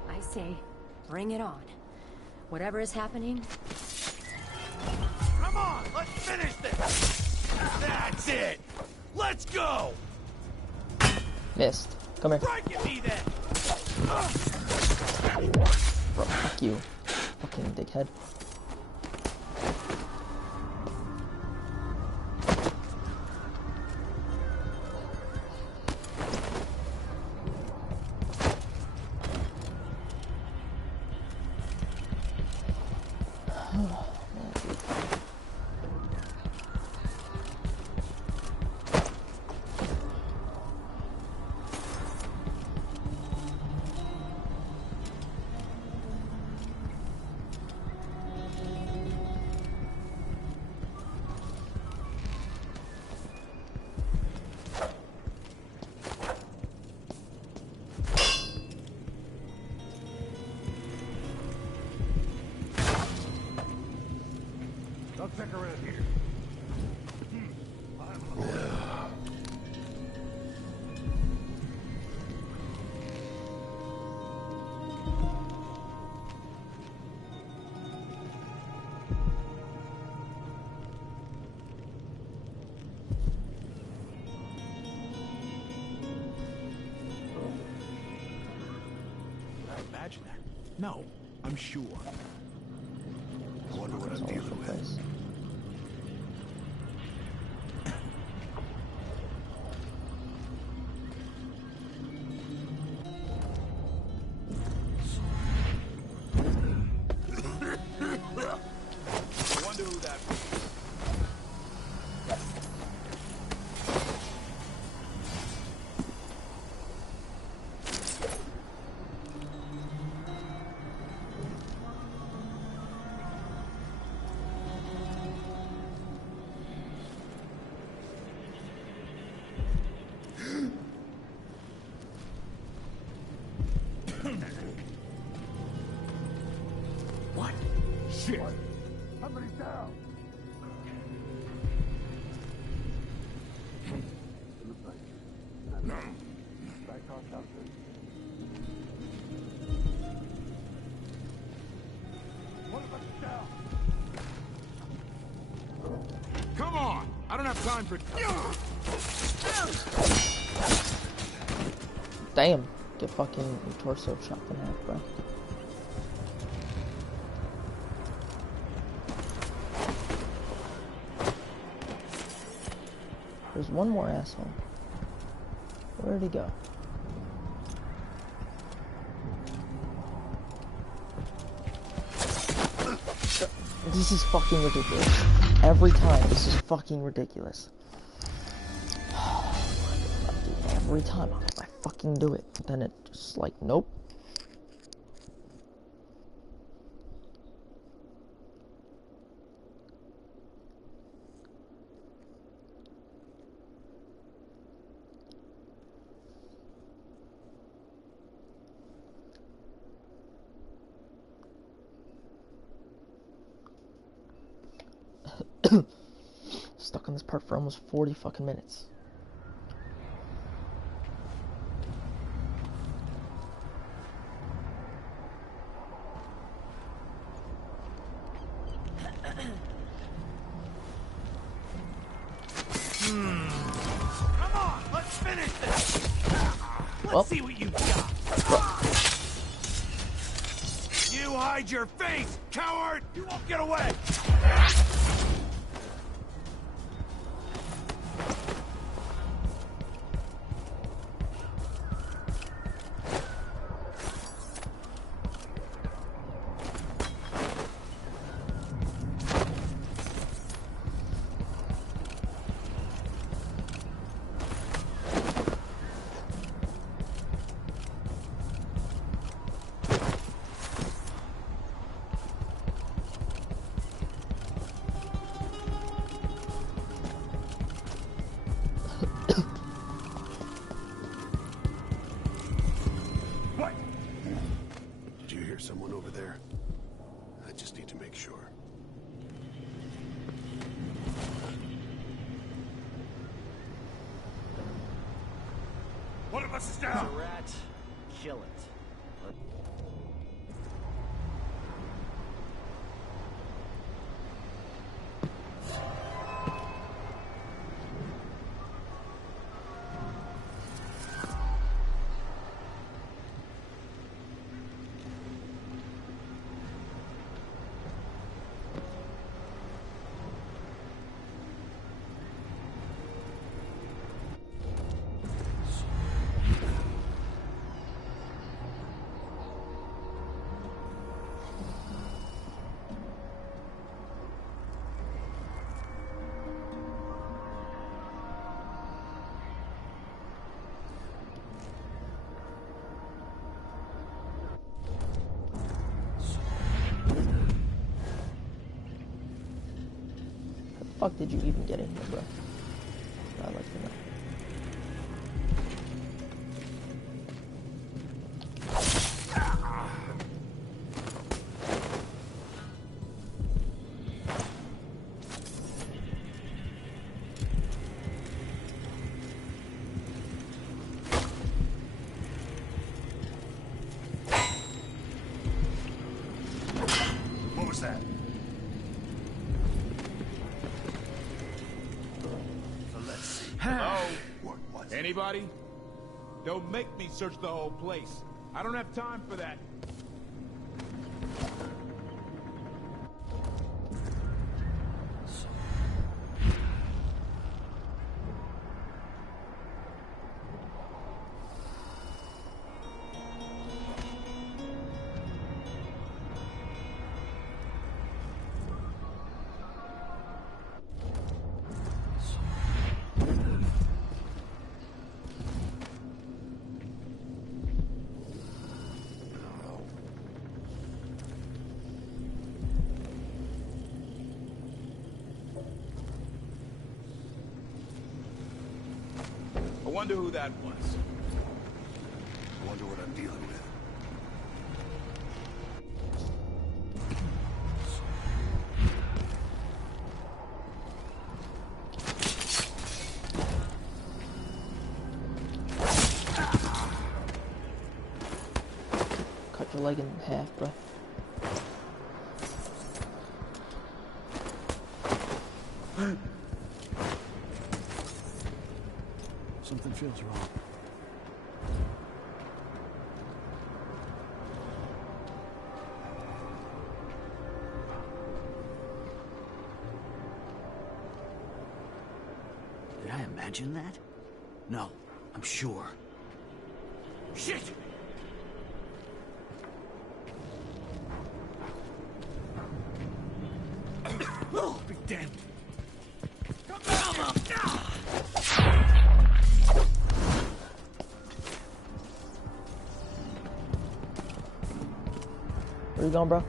I say, bring it on. Whatever is happening... Come on, let's finish this! That's it! Let's go! Missed. Come here. Break at me then! Bro, fuck you. Fucking dickhead. Don't check around here. Imagine that. No, I'm sure. I wonder what I'm dealing with. I wonder who that was. What? Shit! Somebody's down! No. Come on! I don't have time for... Damn. Get fucking your torso chopped in half, bro. There's one more asshole. Where'd he go? This is fucking ridiculous. Every time, this is fucking ridiculous. Every time I fucking do it, but then it just like, nope. Stuck on this part for almost 40 fucking minutes. Come on, let's finish this! Let's see what you got! You hide your face, coward! You won't get away! Someone over there? I just need to make sure. One of us is down! It's a rat. Kill it. fuck did you even get in here, bro? I'd like to know. What was that? Let's see. Hello? What? Anybody? Don't make me search the whole place. I don't have time for that. I wonder who that was. I wonder what I'm dealing with. Cut your leg in half, bro. Something feels wrong. Did I imagine that? No, I'm sure. Shit! Oh, be damned. Come on! Where you going, bro?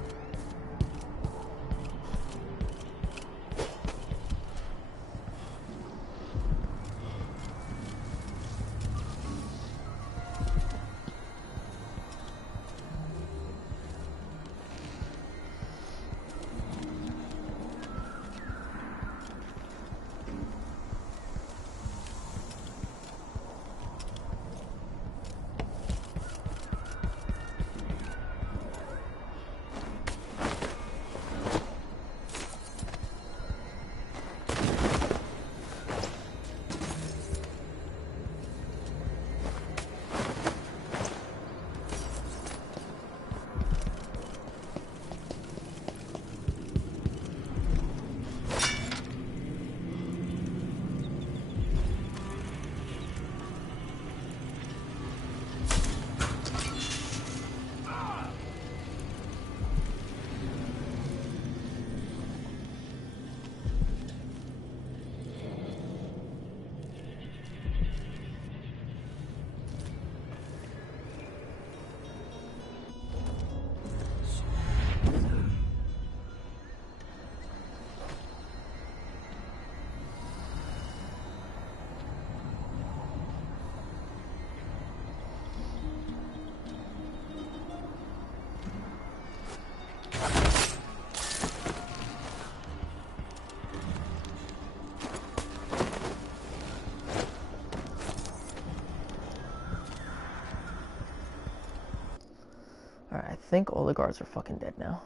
Alright, I think all the guards are fucking dead now.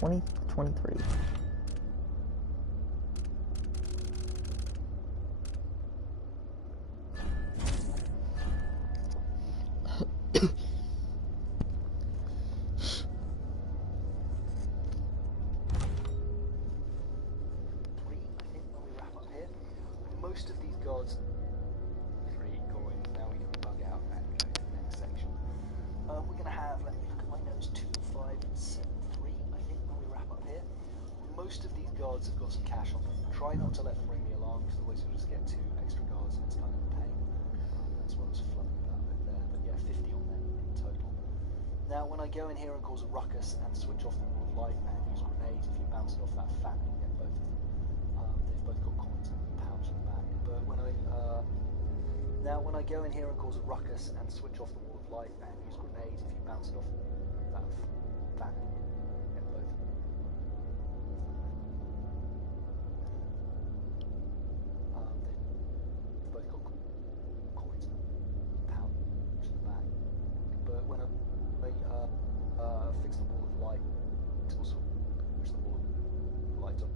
$20, $23. Most of these gods, 3 coins. Now we can bug out and go to the next section. We're going to have, let me look at my notes, 2, 5, and 7, 3. I think when we wrap up here, most of these guards have got some cash on them. Try not to let them ring the alarm, because otherwise you'll just get 2 extra guards and it's kind of a pain. That's what I was flubbing about a bit there. But yeah, 50 on them in total. Now, when I go in here and cause a ruckus and switch off the wall of light and use grenades, if you bounce it off that fan, you get both of them. They've both got coins in the pouch at the back. But when I go in here and cause a ruckus and switch off the wall of light and use grenades, if you bounce it off that fan, you get both of them. They've both got coins in the pouch at the back. But when I fix the wall of light, or switch the wall of light off,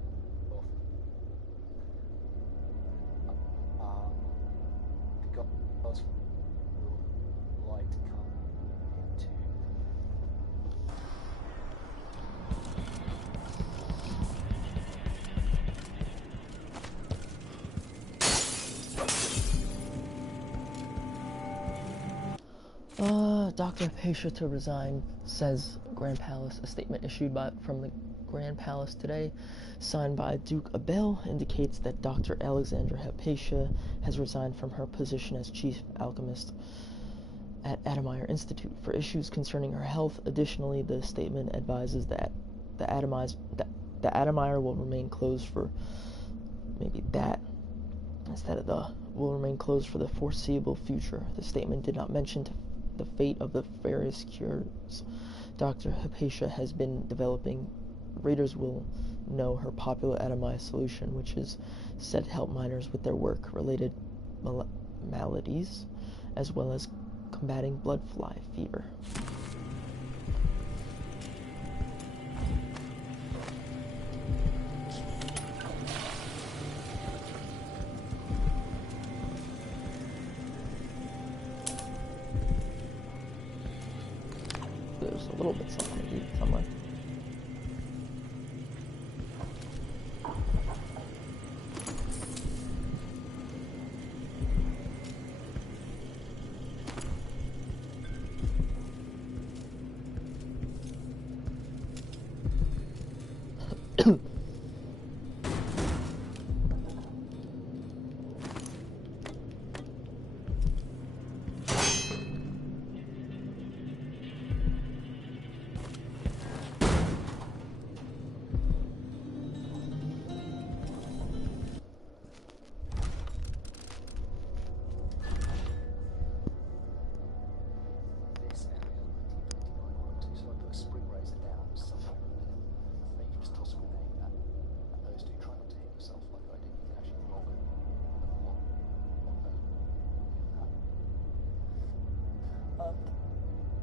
the guards will light come into Dr. Hypatia to resign, says Grand Palace. A statement issued from the Grand Palace today, signed by Duke Abel, indicates that Dr. Alexandra Hypatia has resigned from her position as chief alchemist at Admire Institute for issues concerning her health. Additionally, the statement advises that the Admire will remain closed for will remain closed for the foreseeable future. The statement did not mention the fate of the various cures Dr. Hypatia has been developing. Readers will know her popular Adamai solution, which is said to help miners with their work-related maladies, as well as combating blood fly fever. There's a little bit something to eat somewhere.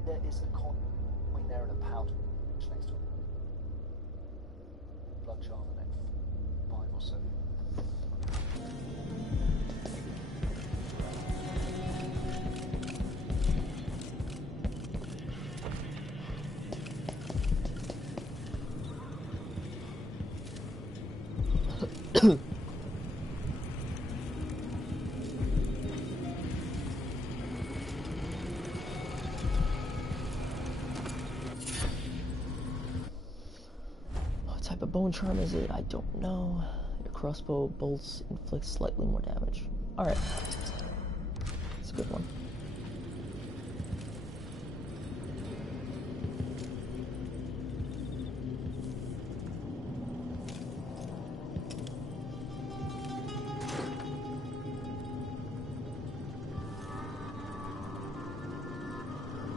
There is a coin there in a pouch next to it. Blood charm and then 5 or so. Type of bone charm is it? I don't know. Your crossbow bolts inflict slightly more damage. Alright. It's a good one.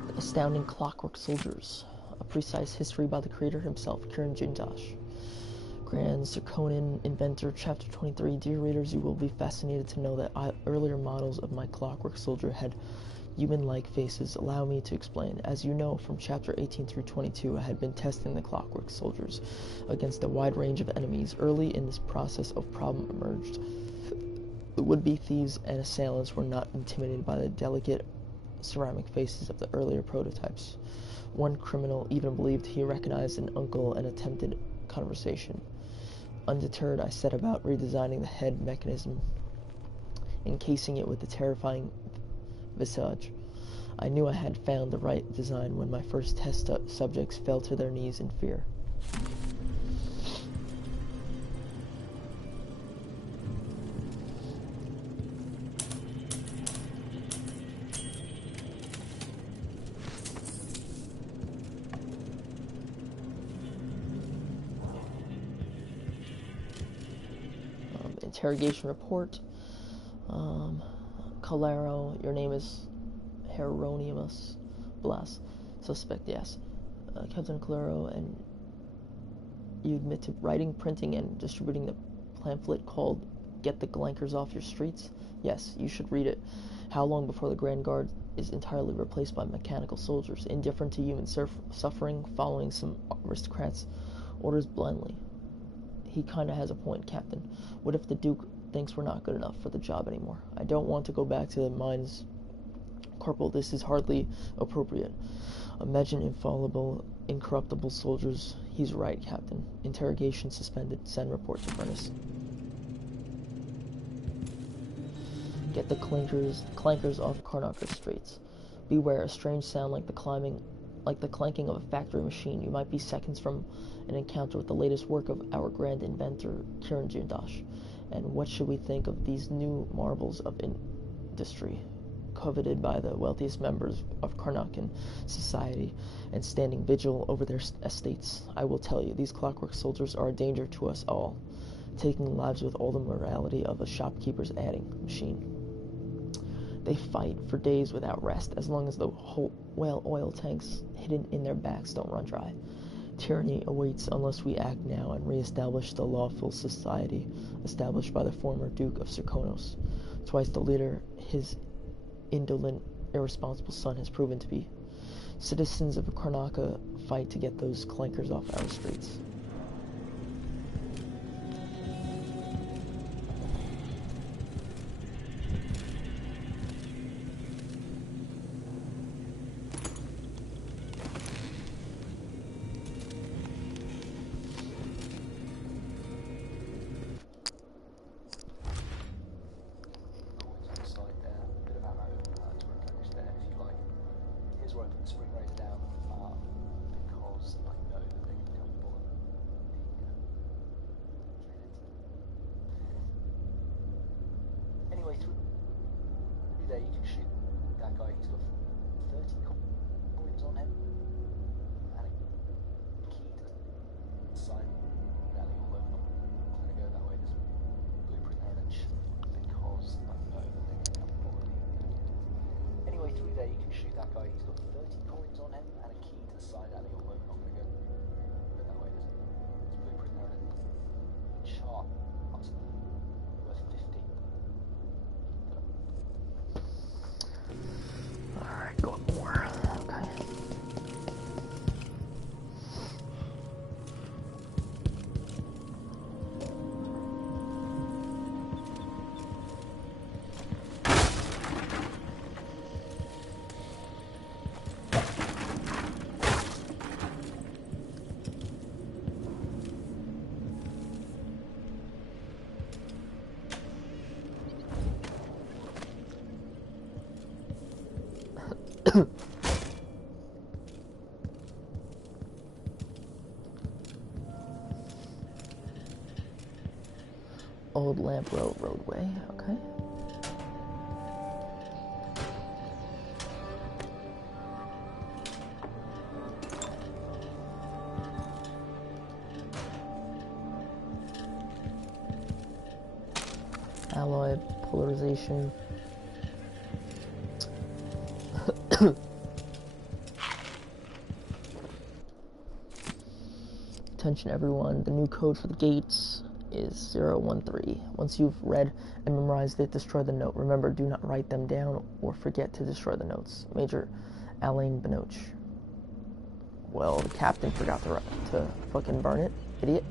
The Astounding Clockwork Soldiers. A precise history by the creator himself, Kieran Jindosh. Grand Zirconin Inventor, Chapter 23. Dear readers, you will be fascinated to know that earlier models of my Clockwork Soldier had human-like faces. Allow me to explain. As you know, from Chapter 18 through 22, I had been testing the Clockwork Soldiers against a wide range of enemies. Early in this process, a problem emerged. The would-be thieves and assailants were not intimidated by the delicate ceramic faces of the earlier prototypes. One criminal even believed he recognized an uncle and attempted conversation. Undeterred, I set about redesigning the head mechanism, encasing it with a terrifying visage. I knew I had found the right design when my first test subjects fell to their knees in fear. Interrogation Report. Calero, your name is Hieronymus Blas. Suspect, yes. Captain Calero, and you admit to writing, printing, and distributing the pamphlet called Get the Glankers Off Your Streets? Yes, you should read it. How long before the Grand Guard is entirely replaced by mechanical soldiers, indifferent to human suffering, following some aristocrats' orders blindly? He kinda has a point, Captain. What if the Duke thinks we're not good enough for the job anymore? I don't want to go back to the mines, Corporal. This is hardly appropriate. Imagine infallible, incorruptible soldiers. He's right, Captain. Interrogation suspended. Send report to Furnace. Get the clankers off Karnaker streets. Beware, a strange sound like the clanking of a factory machine. You might be seconds from an encounter with the latest work of our grand inventor, Kieran Jindosh. And what should we think of these new marvels of industry, coveted by the wealthiest members of Karnakan society, and standing vigil over their estates? I will tell you, these clockwork soldiers are a danger to us all, taking lives with all the morality of a shopkeeper's adding machine. They fight for days without rest, as long as the whole whale oil tanks hidden in their backs don't run dry. Tyranny awaits unless we act now and re-establish the lawful society established by the former Duke of Serkonos. Twice the leader, his indolent, irresponsible son has proven to be. Citizens of Karnaka fight to get those clankers off our streets. Old Lamp Road roadway, okay. Alloy polarization. Attention everyone, the new code for the gates is 013. Once you've read and memorized it, destroy the note. Remember, do not write them down or forget to destroy the notes. Major Alain Benoch. Well, the captain forgot to fucking burn it. Idiot.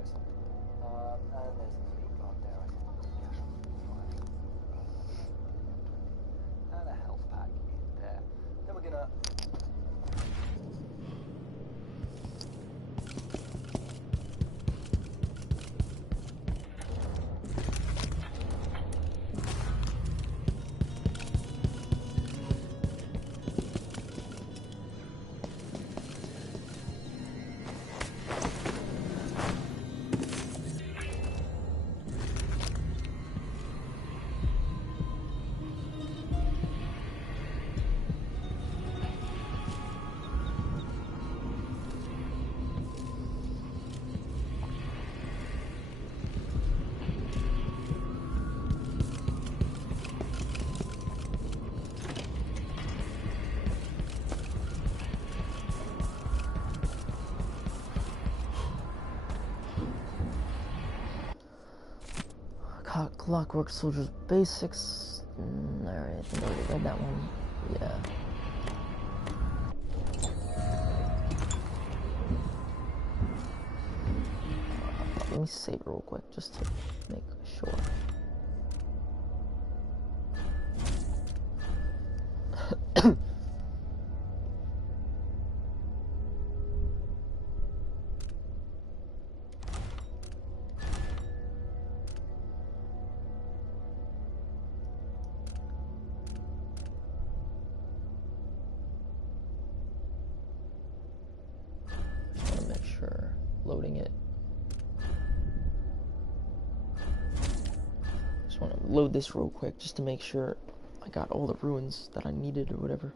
choice. And there's a fleet guard there, I think. And a health pack in there. Then we're gonna... Clockwork Soldiers Basics. Alright, I think I already read that one. Yeah. Let me save real quick just to make sure. Loading it. Just want to load this real quick just to make sure I got all the ruins that I needed or whatever.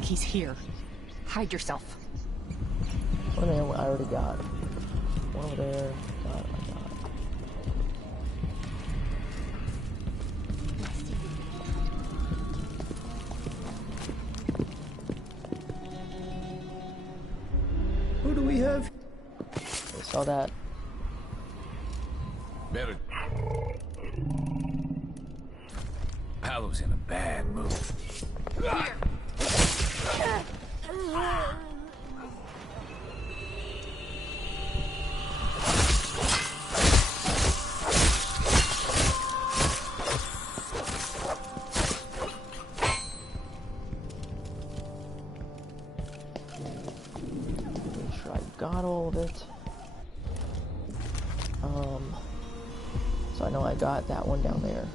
He's here. Hide yourself. One there, I already got. One over there. Got it, I got it. Who do we have? I saw that. Better. Paolo's in a bad mood. Here. Make sure I got all of it. So I know I got that one down there.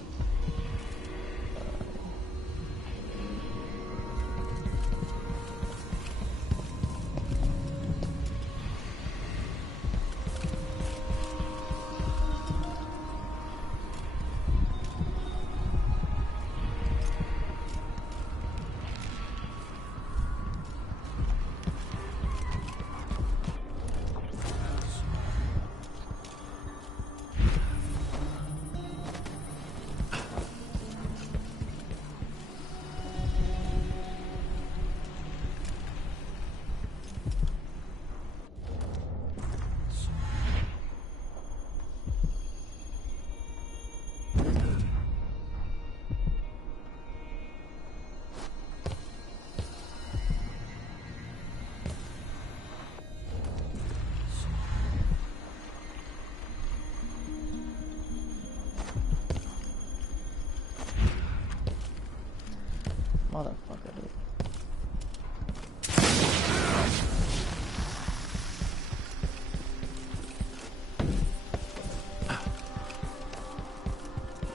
Motherfucker, dude.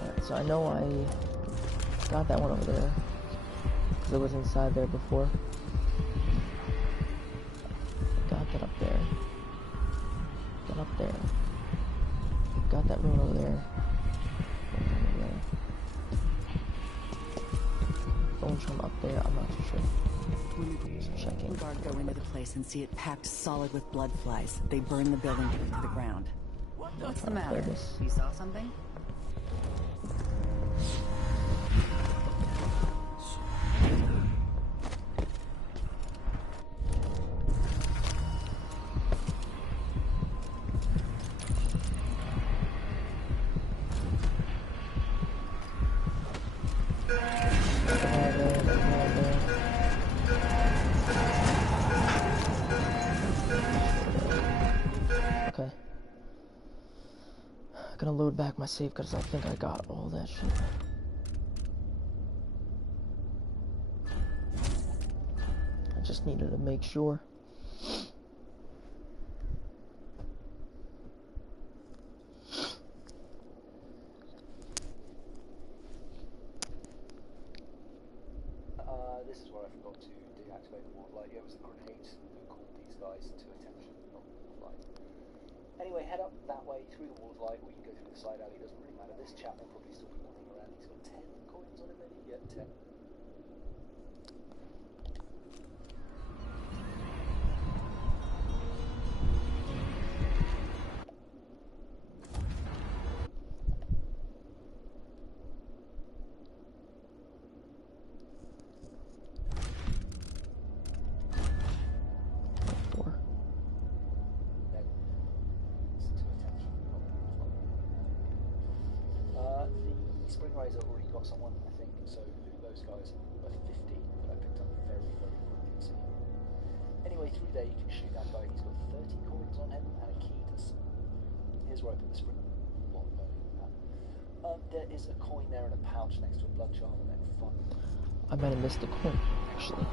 Alright, so I know I got that one over there. Because it was inside there before. Got that up there. Got up there. Got that room over there. Don't jump up there, I'm not too sure. When the guard go into the place and see it packed solid with blood flies, they burn the building to the ground. What's the matter? You saw something? Okay. Gonna load back my save because I think I got all that shit. I just needed to make sure. This is where I forgot to deactivate the ward light. It was a grenade who called these guys to attention, not the light. Anyway, head up that way through the ward light, or you can go through the side alley, doesn't really matter. This chap will probably still be walking around. He's got 10 coins on him, maybe? Yeah, 10. Spring Razor already got someone, I think, so loot those guys. Worth 50 that I picked up very, very quickly. So anyway, through there you can shoot that guy. He's got 30 coins on him and a key to some loot. Here's where I put the spring. There is a coin there in a pouch next to a blood jar and then fun. I might have missed the coin, actually.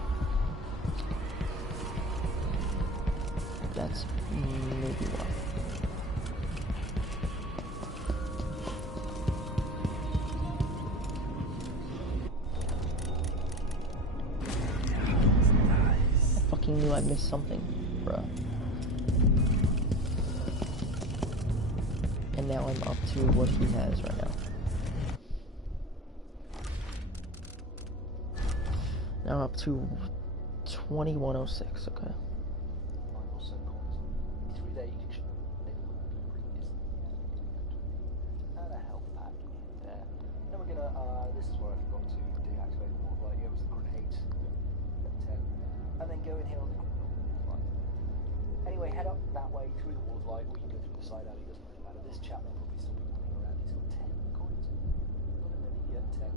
That's maybe why. Knew I missed something, bruh. And now I'm up to what he has right now. Now I'm up to 2106, okay. Through there you can shoot and a health pack in there. Then we're gonna, this is where I forgot to deactivate the ward light. It was a grenade at 10. And then go in here on the light. Anyway, head up that way through the ward light, or you can go through the side alley, doesn't really matter. This chap will probably still be walking around. He's got 10 coins. Got him ready? Yeah, 10.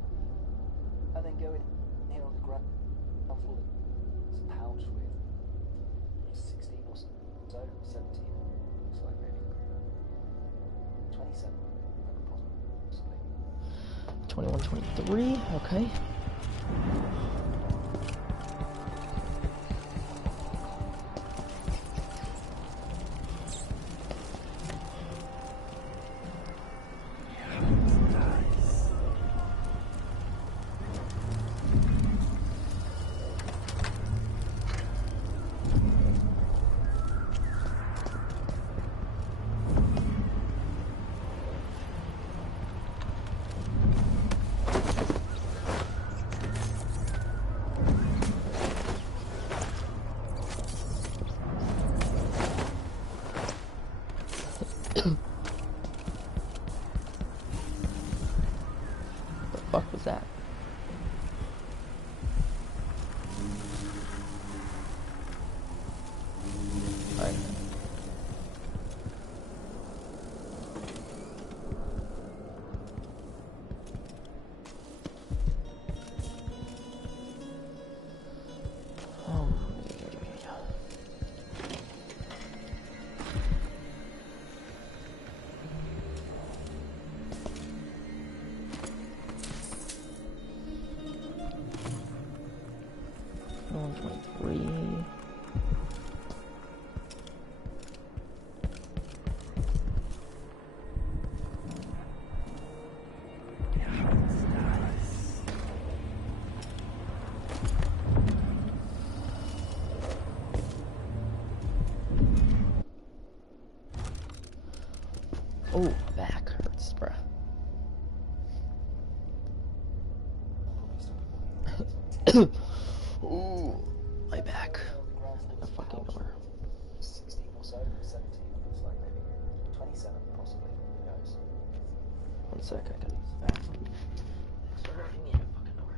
And then go in here on the ground floor. There's a pouch with 16 or so, 17, looks like maybe 27, possibly. 21, 23, okay. Oh, my back hurts, bruh. Ooh. One sec, I gotta use the bathroom. It's hurting me in a fucking door.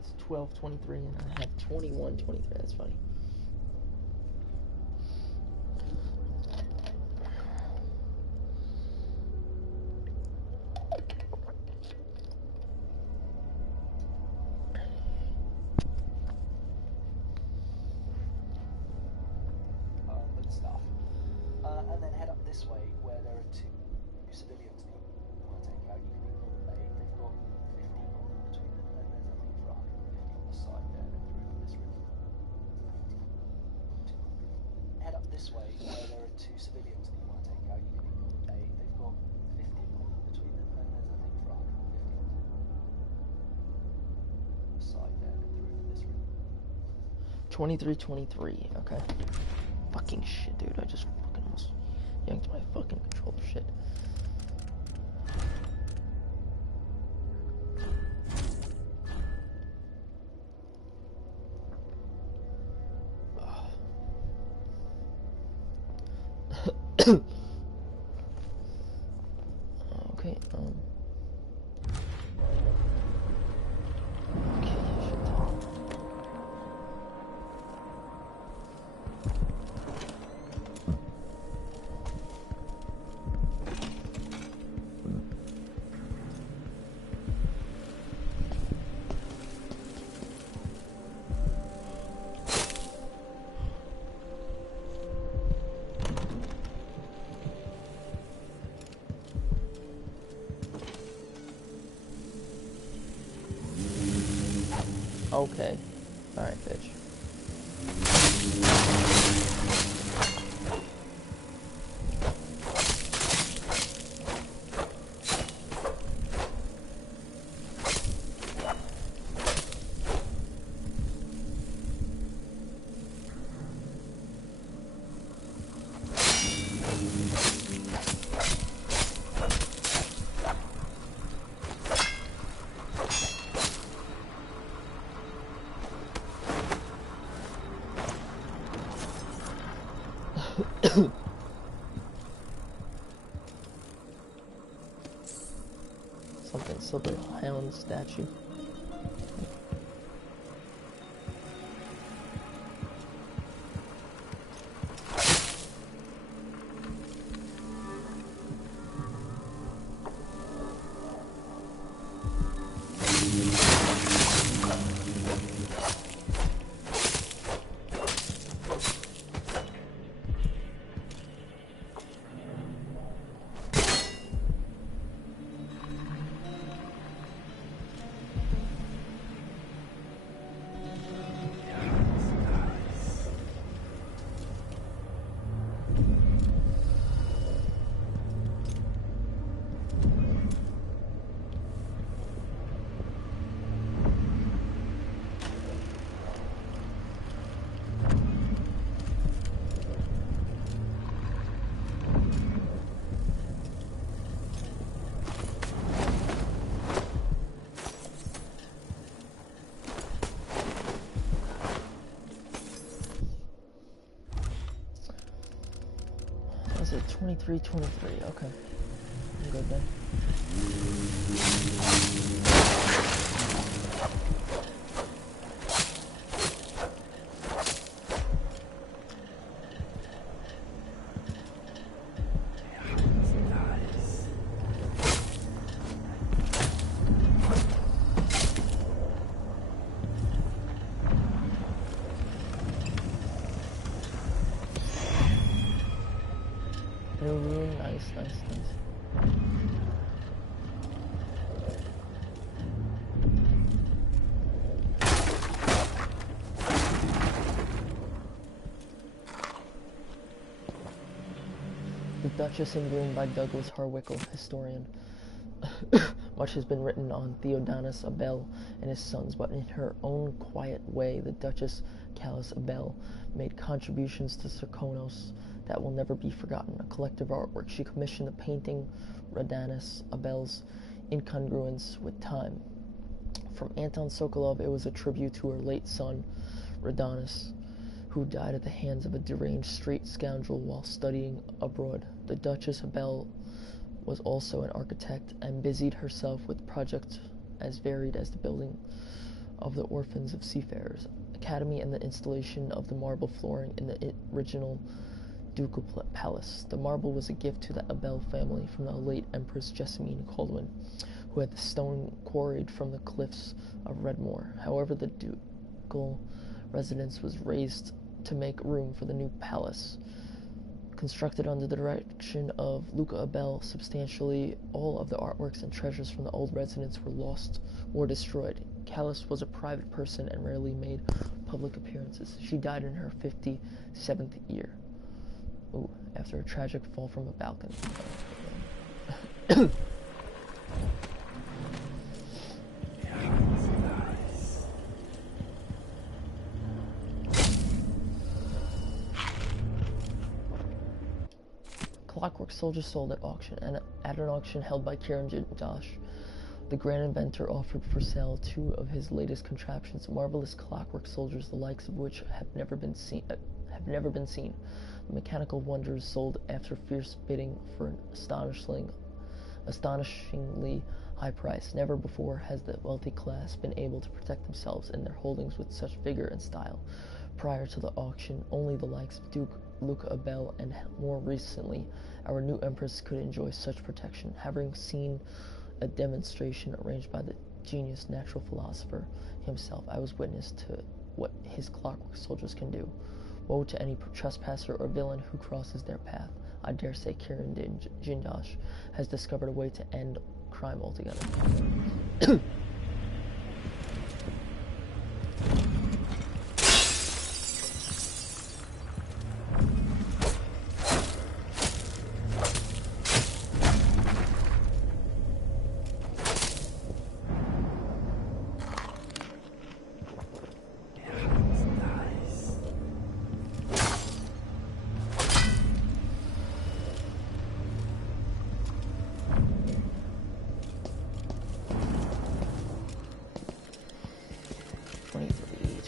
It's 12:23 and I have 21:23. That's funny. Good stuff. And then head up this way where there are two civilians that you want to take out. You can ignore the maid. They've got 50 people in between them, and there's I think for 150 on the side there and through this room. Head up this way where there are two civilians that you want to take out. You can ignore the maid. They've got 50 people in between them, and there's I think for 150 on the side there and through this room. 23:23. Okay. Fucking shit, dude. I just fucking almost yanked my fucking controller. Shit. Okay, Okay. Alright, bitch. Something silver Highland statue. Was it 23-23? Okay. I'm good then. New room, nice. The Duchess in Gloom by Douglas Harwickle, historian. Much has been written on Theodanis Abel and his sons, but in her own quiet way, the Duchess Callis Abel made contributions to Serkonos that will never be forgotten. A collective artwork. She commissioned the painting Radanis Abel's incongruence with time. From Anton Sokolov, it was a tribute to her late son, Radanis, who died at the hands of a deranged street scoundrel while studying abroad. The Duchess Abel was also an architect and busied herself with projects as varied as the building of the Orphans of Seafarers Academy and the installation of the marble flooring in the original ducal palace. The marble was a gift to the Abel family from the late Empress Jessamine Colwyn, who had the stone quarried from the cliffs of Redmoor. However, the ducal residence was razed to make room for the new palace. Constructed under the direction of Luca Abel, substantially all of the artworks and treasures from the old residence were lost or destroyed. Callis was a private person and rarely made public appearances. She died in her 57th year. After a tragic fall from a balcony. Clockwork Soldier sold at auction, and at an auction held by Kieran Jindosh, the grand inventor offered for sale two of his latest contraptions, marvelous clockwork soldiers, the likes of which have never been seen. The mechanical wonders sold after fierce bidding for an astonishingly high price. Never before has the wealthy class been able to protect themselves in their holdings with such vigor and style. Prior to the auction, only the likes of Duke Luca Abel and more recently our new empress could enjoy such protection. Having seen a demonstration arranged by the genius natural philosopher himself, I was witness to what his clockwork soldiers can do. Woe to any trespasser or villain who crosses their path. I dare say Kieran Jindosh has discovered a way to end crime altogether.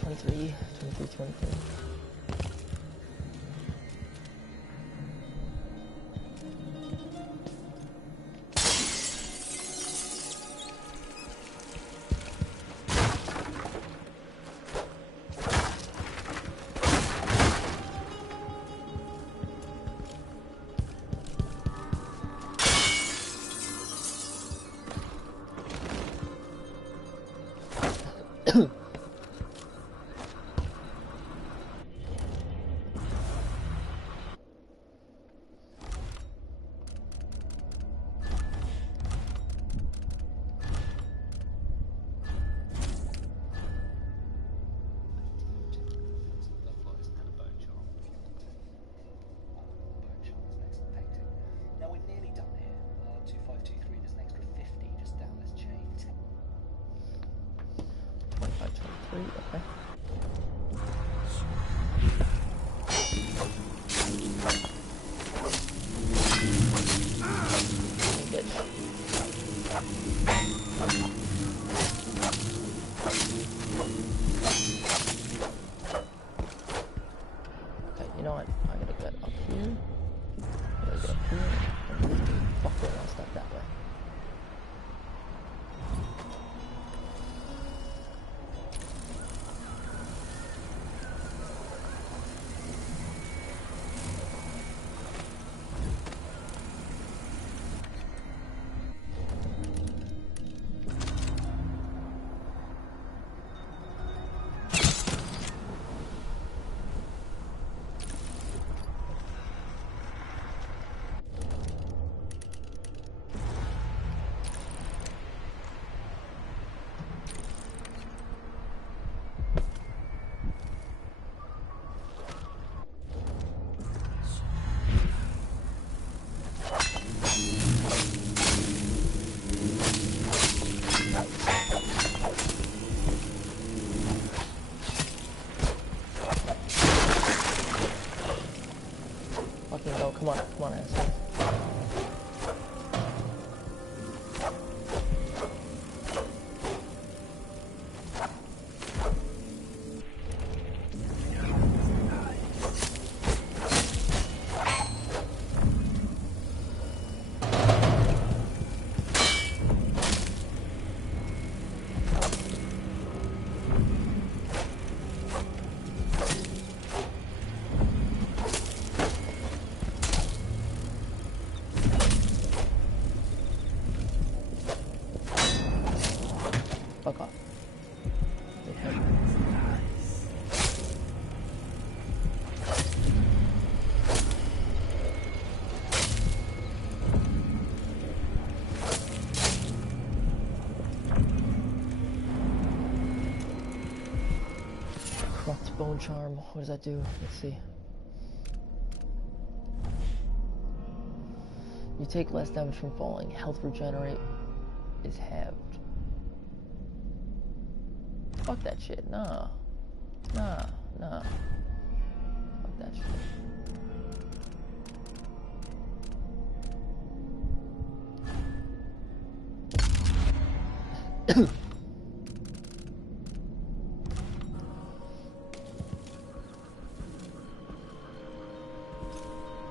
23. Now we're nearly done here. 2523, there's an extra 50 just down this chain. 2523, okay. Okay, you know what? I gotta get up here. I gotta get up here. Fuck it, I'll step that way. Fucking go, come on, asshole. Fuck off. Crossbone charm. What does that do? Let's see. You take less damage from falling. Health regenerate is halved. Fuck that shit. Nah. Fuck that shit.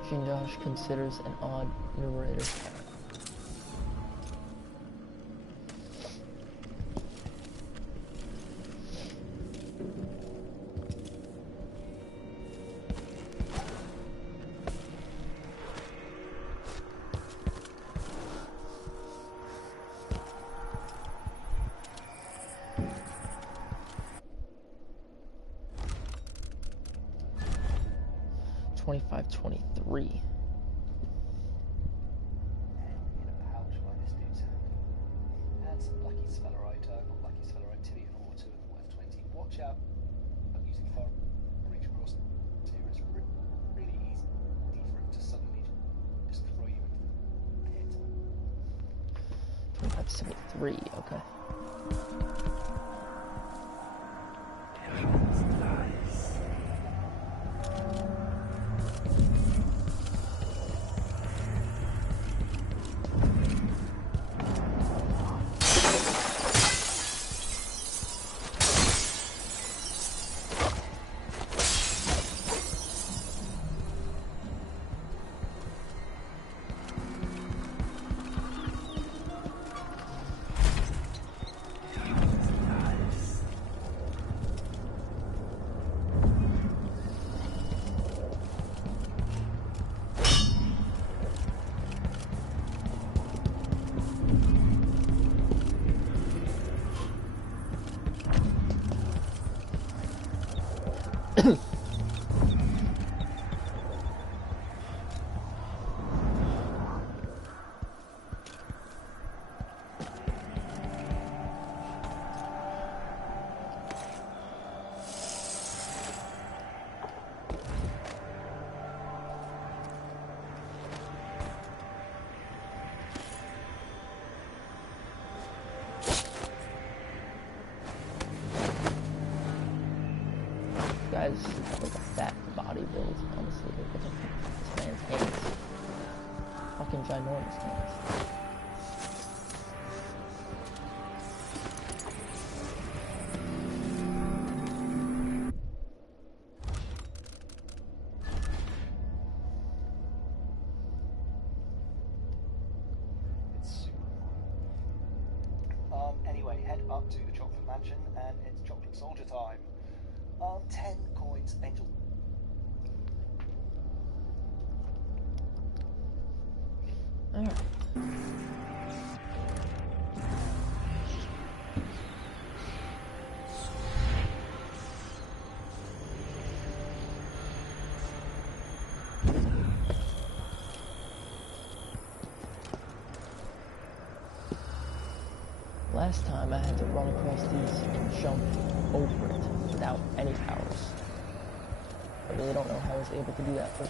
Jindosh considers an odd numerator. $25.23. In a pouch like this dude's hand. And some lucky spellerite, not lucky spellerite, Tibia and Auto, and worth 20. Watch out. I'm using far reach across here. It's really easy for it to suddenly just throw you into the pit. $25.73, okay. Guys have like a fat body build, honestly. Look at this man's hands. Fucking ginormous hands. It's super annoying. Anyway, head up to the Chocolate Mansion and it's Chocolate Soldier time. 10 coins, Angel. Alright. Last time I had to run across these and jump over it without any powers. I really don't know how I was able to do that for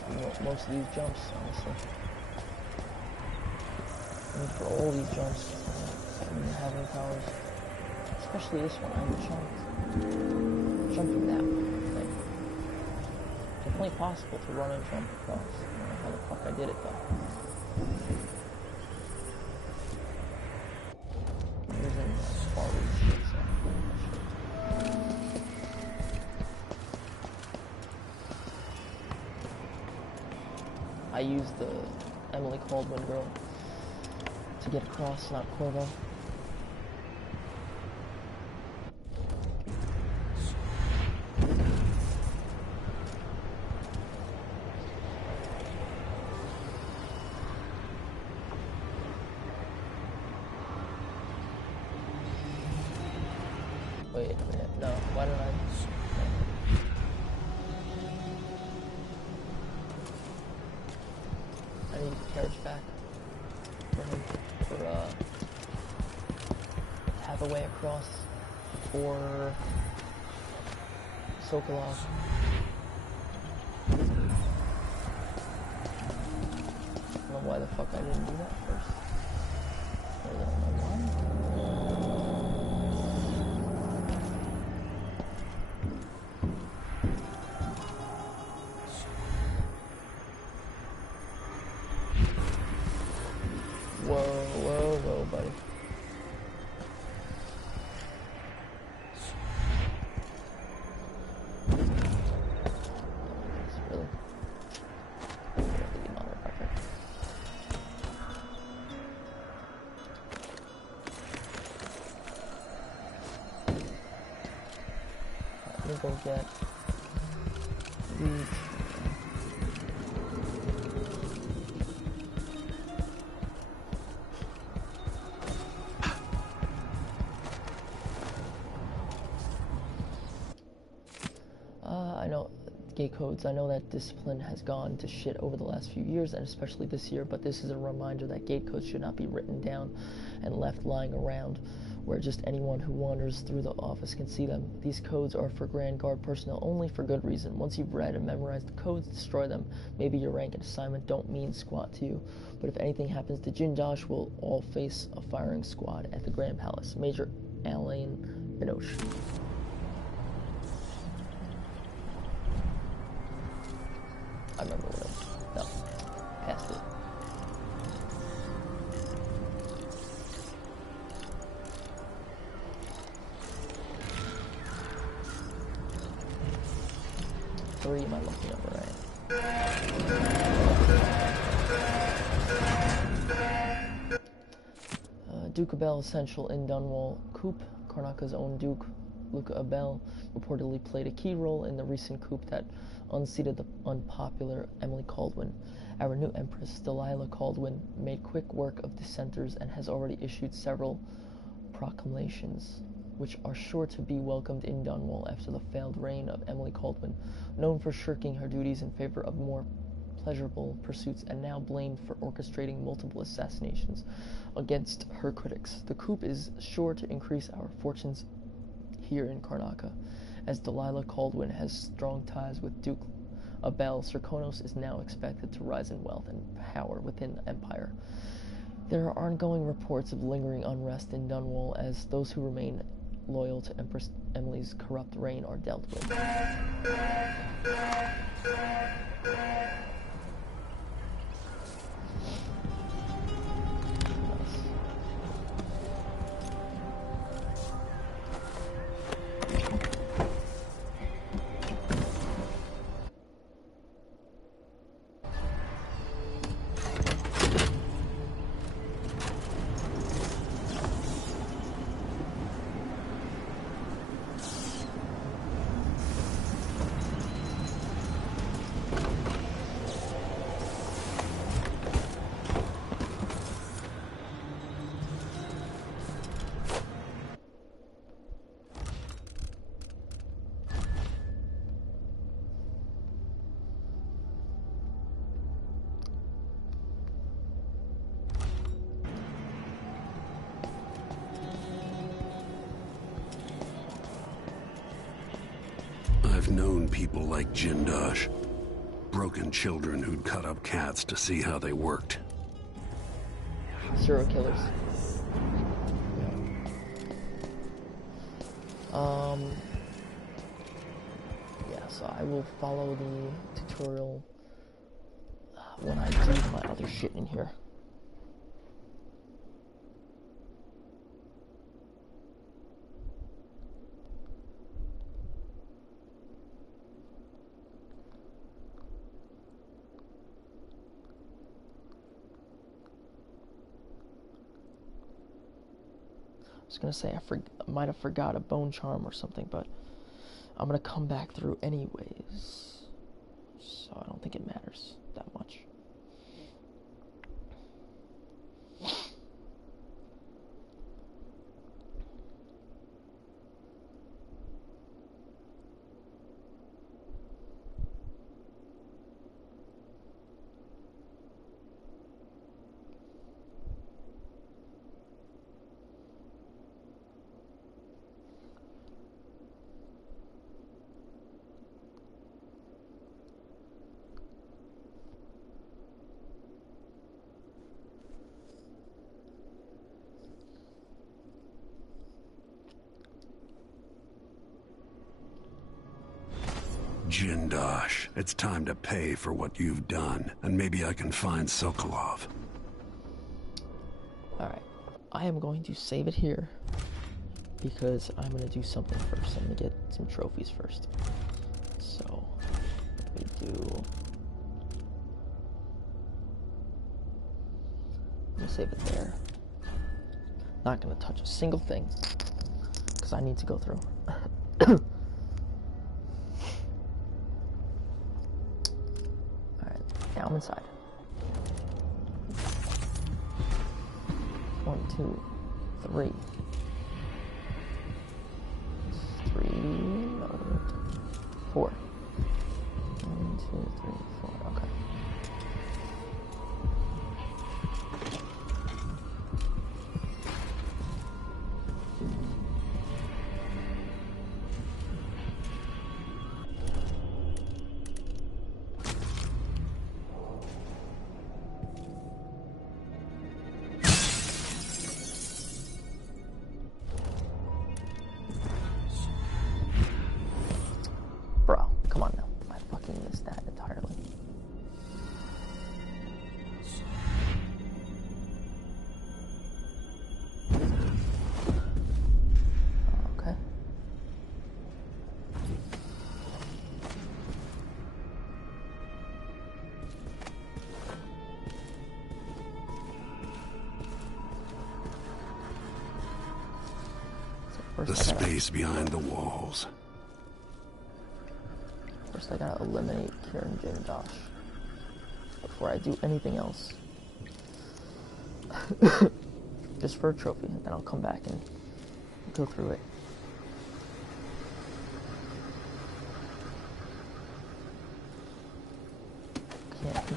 most of these jumps, honestly. I mean, for all these jumps, I didn't have any powers. Especially this one, I jumped without. Like, definitely possible to run and jump across. I don't know how the fuck I did it though. Using far reach, so I used the Emily Caldwin girl to get across, not Corvo. Wait a minute, no, why don't I... I need the carriage back for him, for, have a way across for Sokolov. I don't know why the fuck I didn't do that first. I don't know why. Whoa, buddy. Really? Really, motherfucker. Let me go get these. I know gate codes. I know that discipline has gone to shit over the last few years, and especially this year, but this is a reminder that gate codes should not be written down and left lying around where just anyone who wanders through the office can see them. These codes are for Grand Guard personnel only for good reason. Once you've read and memorized the codes, destroy them. Maybe your rank and assignment don't mean squat to you, but if anything happens to Jindosh, we'll all face a firing squad at the Grand Palace. Major Alain Binoche. I remember what it was. No. Passed it. Three, am I looking over right? Duke Abel Essential in Dunwall Coupe. Karnaka's own Duke, Luca Abel, reportedly played a key role in the recent coup that unseated the unpopular Emily Caldwin. Our new Empress, Delilah Caldwin, made quick work of dissenters and has already issued several proclamations. which are sure to be welcomed in Dunwall after the failed reign of Emily Caldwin, known for shirking her duties in favor of more pleasurable pursuits and now blamed for orchestrating multiple assassinations against her critics. The coup is sure to increase our fortunes here in Karnaca. As Delilah Caldwin has strong ties with Duke Abel, Serkonos is now expected to rise in wealth and power within the Empire. There are ongoing reports of lingering unrest in Dunwall as those who remain loyal to Empress Emily's corrupt reign are dealt with. I've known people like Jindosh. Broken children who'd cut up cats to see how they worked. Serial killers. Yeah, so I will follow the tutorial when I do my other shit in here. I was gonna say I might have forgot a bone charm or something, but I'm gonna come back through anyways, so I don't think it matters that much. Jindosh, it's time to pay for what you've done, and maybe I can find Sokolov. Alright, I am going to save it here, because I'm going to do something first. I'm going to get some trophies first. So, we do... I'm going to save it there. Not going to touch a single thing, because I need to go through. Now I'm inside. 1, 2, 3. 4. 1, 2, 3, 4. Okay. Bro, come on now. I fucking missed that entirely. Okay. So The space behind the walls. First I gotta eliminate Kieran Jindosh before I do anything else. Just for a trophy, and then I'll come back and go through it.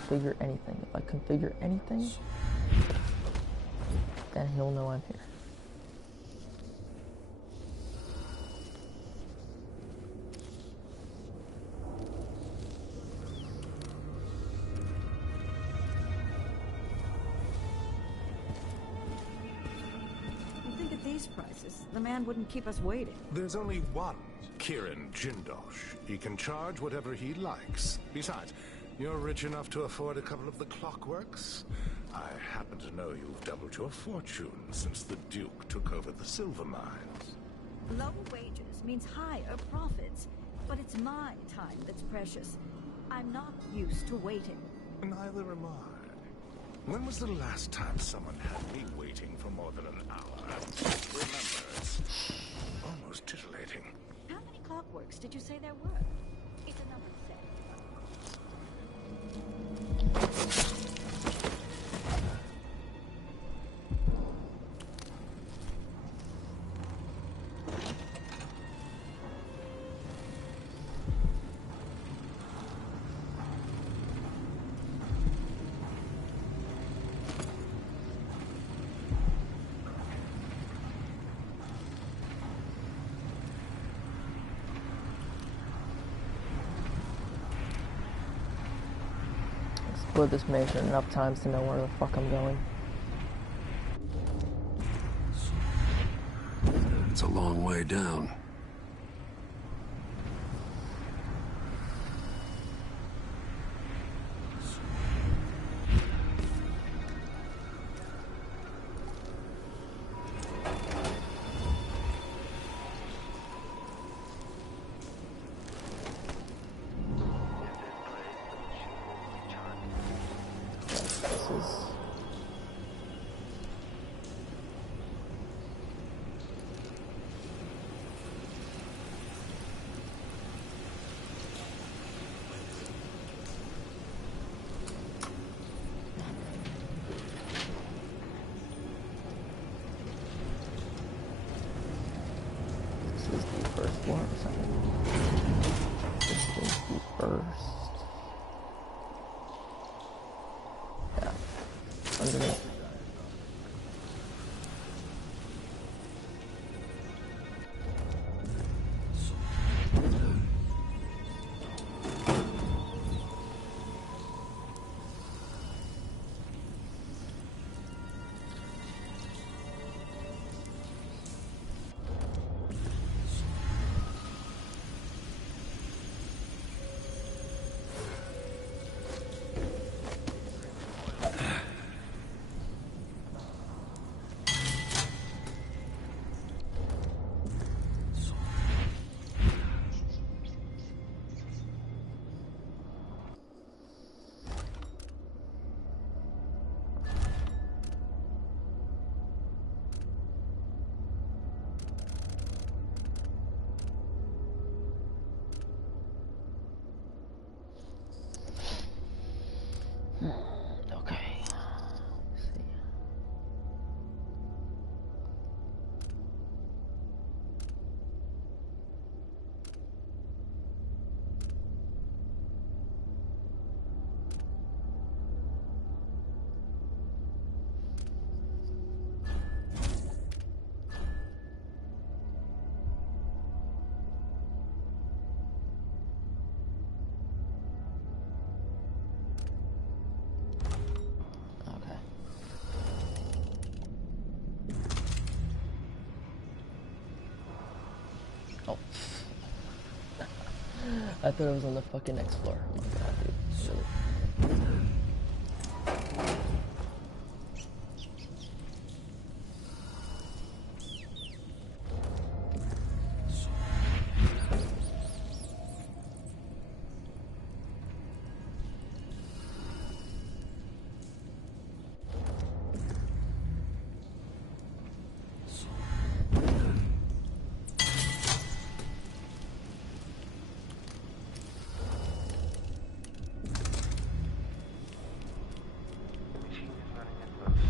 configure anything. If I configure anything, then he'll know I'm here. These prices, the man wouldn't keep us waiting. There's only one Kieran Jindosh. He can charge whatever he likes. Besides, you're rich enough to afford a couple of the clockworks. I happen to know you've doubled your fortune since the Duke took over the silver mines. Low wages means higher profits, but it's my time that's precious. I'm not used to waiting. Neither am I. When was the last time someone had me waiting for more than an hour? Remember, it's almost titillating. How many clockworks did you say there were? It's a number set. Explore this mansion enough times to know where the fuck I'm going. It's a long way down. Okay. Let's see. I thought it was on the fucking next floor. Oh my god, dude. Really?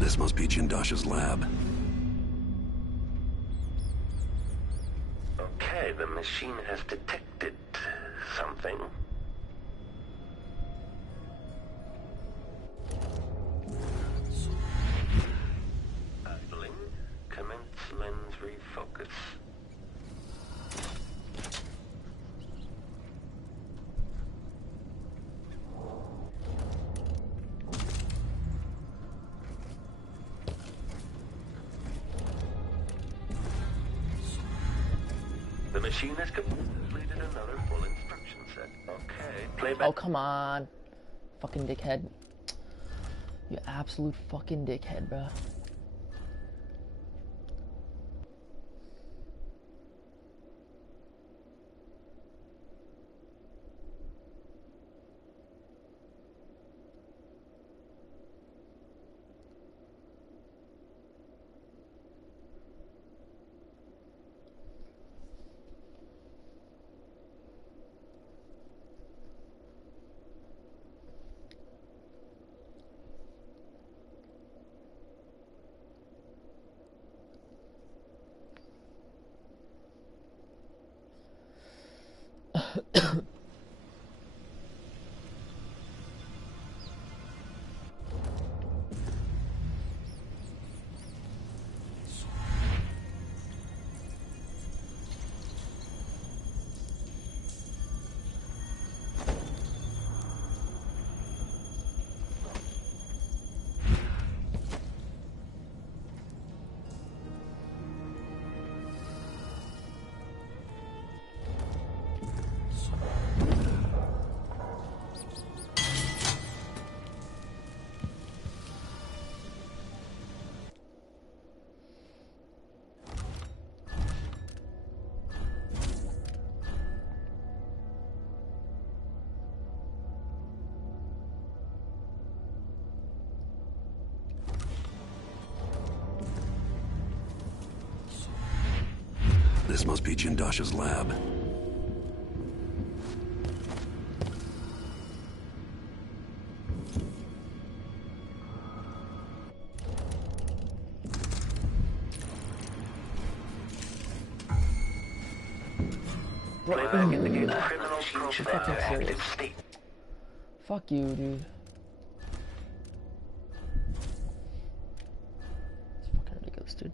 This must be Jindosh's lab. Okay, the machine has detected something. The machine has completed another full instruction set. Okay, playback. Oh, come on. Fucking dickhead. You absolute fucking dickhead, bruh. This must be Jindosh's lab. Playback indicates criminal functioning in active state. Fuck you, dude. It's fucking ridiculous, dude.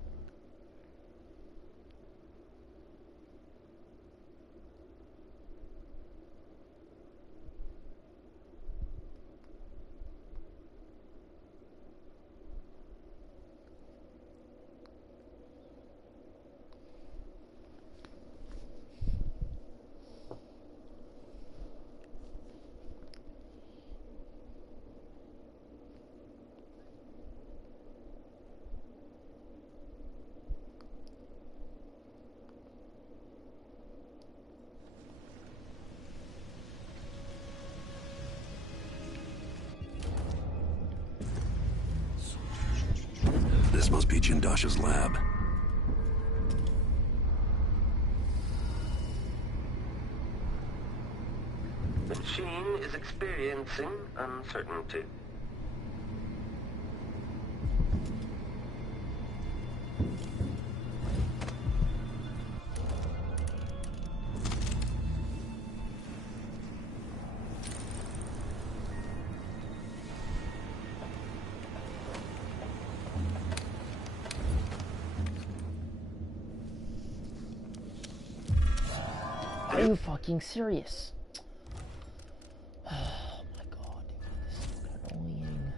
This must be Jindosh's lab. The machine is experiencing uncertainty. Are you fucking serious? Oh my god, dude, this is fucking annoying.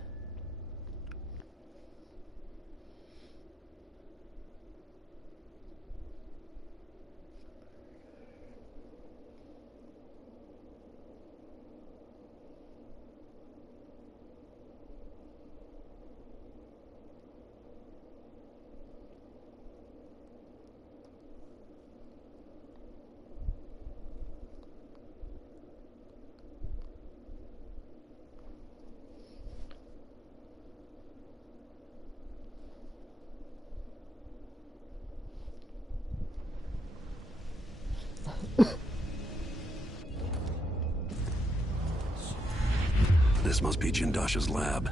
This must be Jindosh's lab.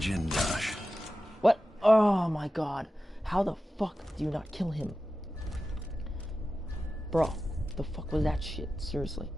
Kieran Jindosh. What? Oh my god. How the fuck do you not kill him? Bro, the fuck was that shit? Seriously.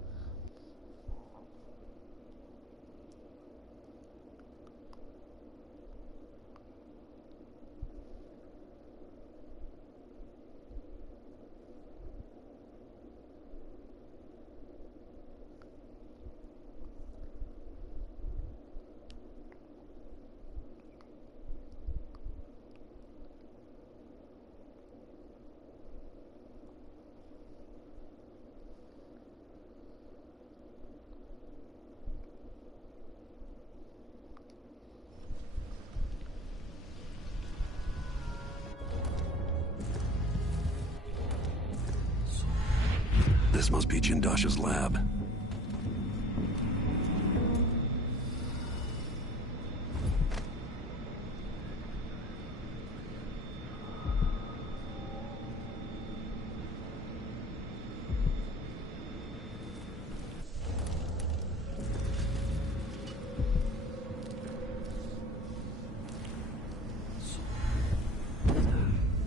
This must be Jindosh's lab.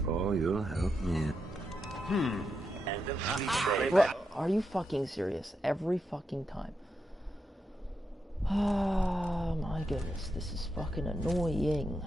Oh, you'll help me. End of sleep day. Bro, are you fucking serious? Every fucking time. Oh my goodness, this is fucking annoying.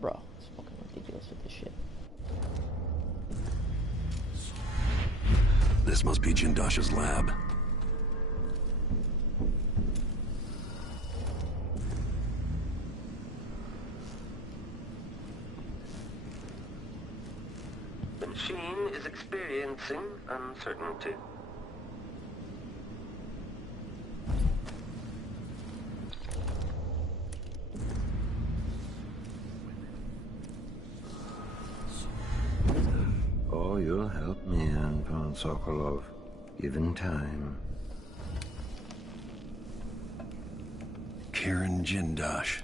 Bro, it's fucking ridiculous with this shit. This must be Jindosh's lab. The machine is experiencing uncertainty. Oh, you'll help me, Anton Sokolov. Given time. Kieran Jindosh.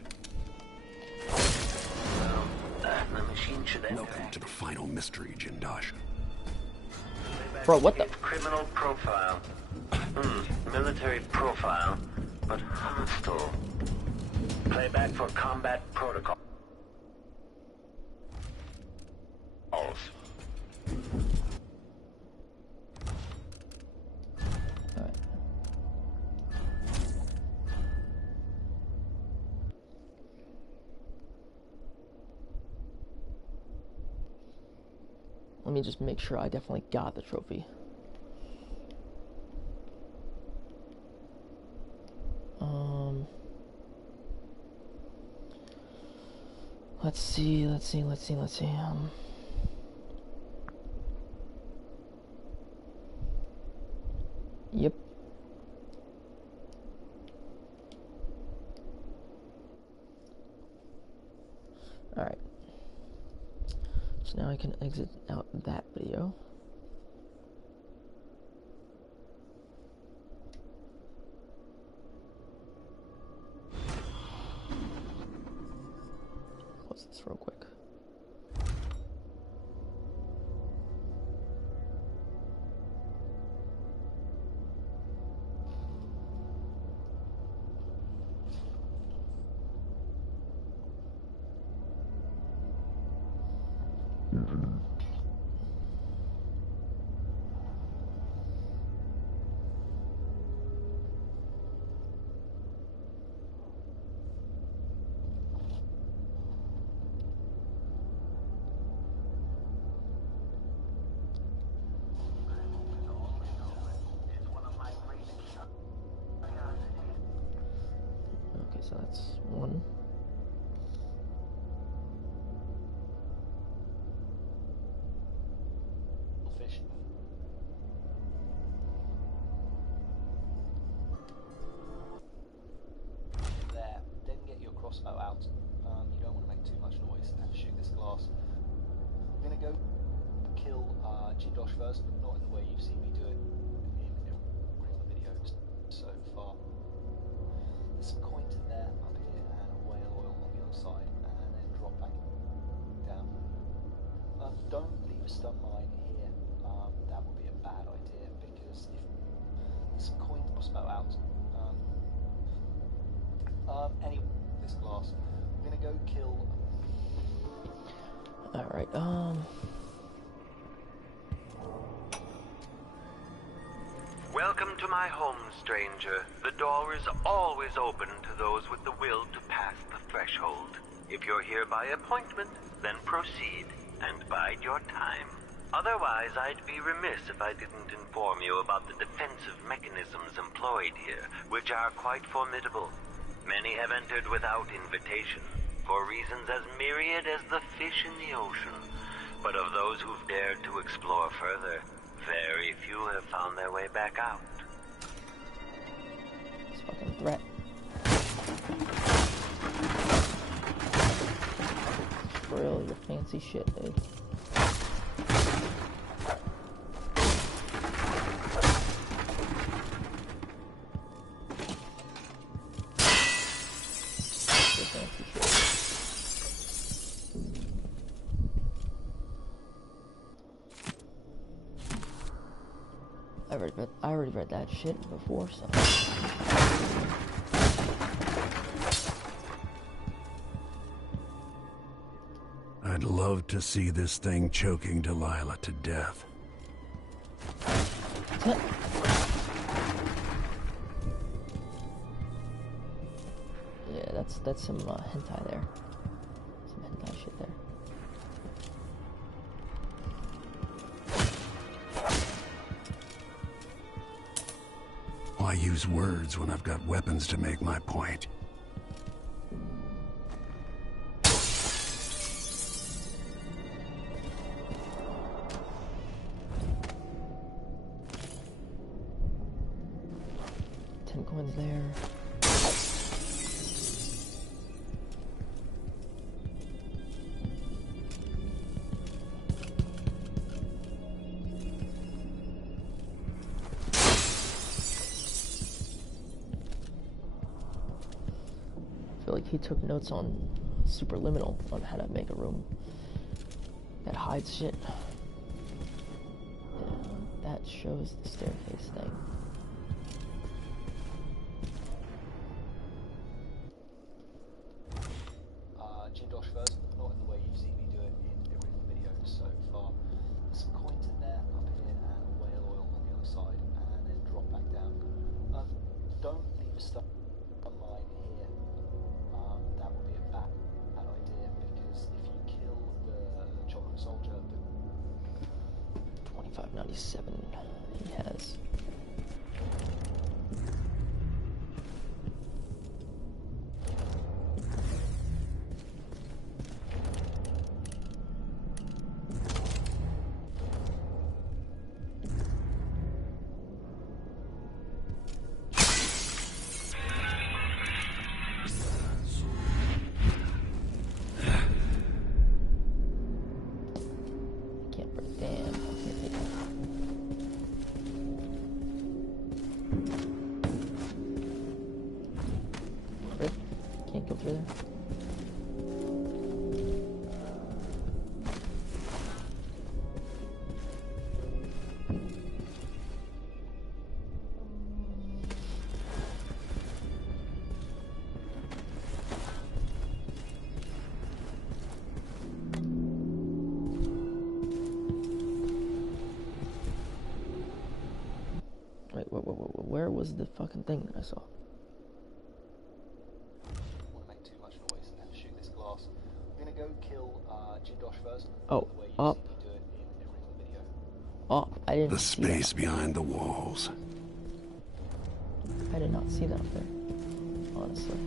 The machine should end. Welcome to the final mystery, Jindosh. Bro, what the? Criminal profile. Military profile, but hostile. Playback for combat protocol. Alright. Let me just make sure I definitely got the trophy. Let's see. Yep. Alright. So now I can exit out that video. Close this real quick. Okay, so that's one. Fish. Jindosh first, but not in the way you've seen me do it in every other video so far. There's some coins in there, up here, and a whale oil on the other side, and then drop back down. Don't leave a stun mine here. That would be a bad idea, because if there's some coins crossbow out. Anyway, this glass. I'm gonna go kill. Alright, Welcome to my home, stranger. The door is always open to those with the will to pass the threshold. If you're here by appointment, then proceed and bide your time. Otherwise, I'd be remiss if I didn't inform you about the defensive mechanisms employed here, which are quite formidable. Many have entered without invitation, for reasons as myriad as the fish in the ocean. But of those who've dared to explore further, very few have found their way back out. It's a fucking threat. For real, your fancy shit, dude. I already read that shit before, so. I'd love to see this thing choking Delilah to death. Yeah, that's some hentai there. Some hentai shit there. Why use words when I've got weapons to make my point? Coins there. I feel like he took notes on Superliminal on how to make a room that hides shit. Yeah, that shows the staircase thing. Jindosh first, but not in the way you've seen me do it in every other video so far. There's some coins in there, up here, and a whale oil on the other side, and then drop back down. Don't leave a stun mine here. That would be a bad idea, because if you kill the chocolate soldier, 2597 he has. Can't go through there. Wait, where was the fucking thing that I saw? Go kill Jindosh first. Oh, up. Up. I didn't the see space that. Behind the walls. I did not see that up there, honestly.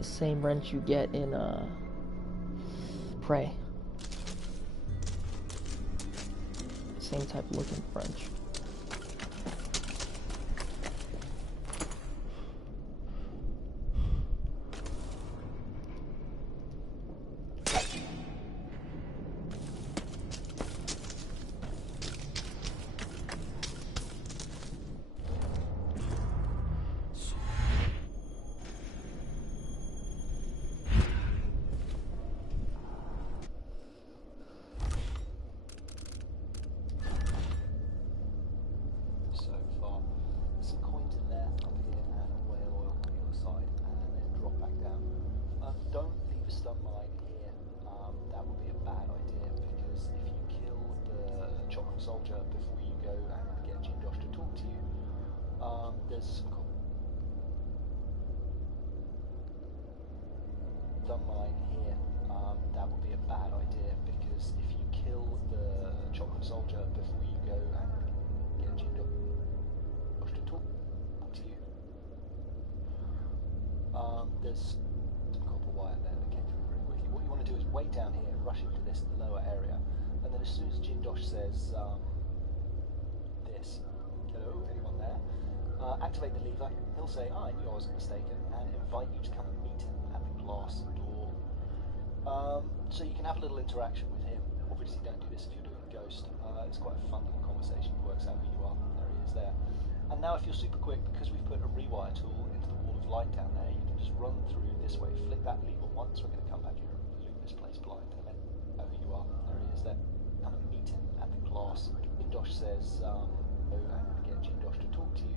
the same wrench you get in Prey. Same type looking wrench. Soldier before you go and get Jindosh to talk to you. There's some don't mind here. That would be a bad idea because if you kill the chocolate soldier before you go and get Jindosh to talk to you. There's some copper wire there that came through very quickly. What you want to do is wait down here, rush into this lower area. And then as soon as Jindosh says this, hello, anyone there? Activate the lever. He'll say, I knew I was mistaken, and invite you to come and meet him at the glass door. So you can have a little interaction with him. Obviously don't do this if you're doing Ghost. It's quite a fun little conversation. He works out who you are. There he is there. And now if you're super quick, because we've put a rewire tool into the wall of light down there, you can just run through this way, flick that lever once. We're going to come back here and loot this place blind in a minute. Know who you are. There he is there. Come and meet him at the glass. Jindosh says, go and get Jindosh to talk to you.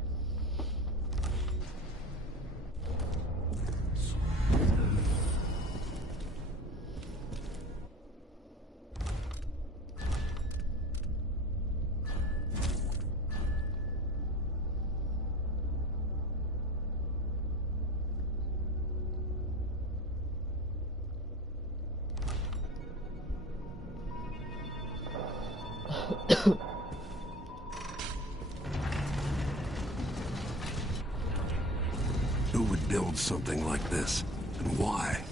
Who would build something like this, and why?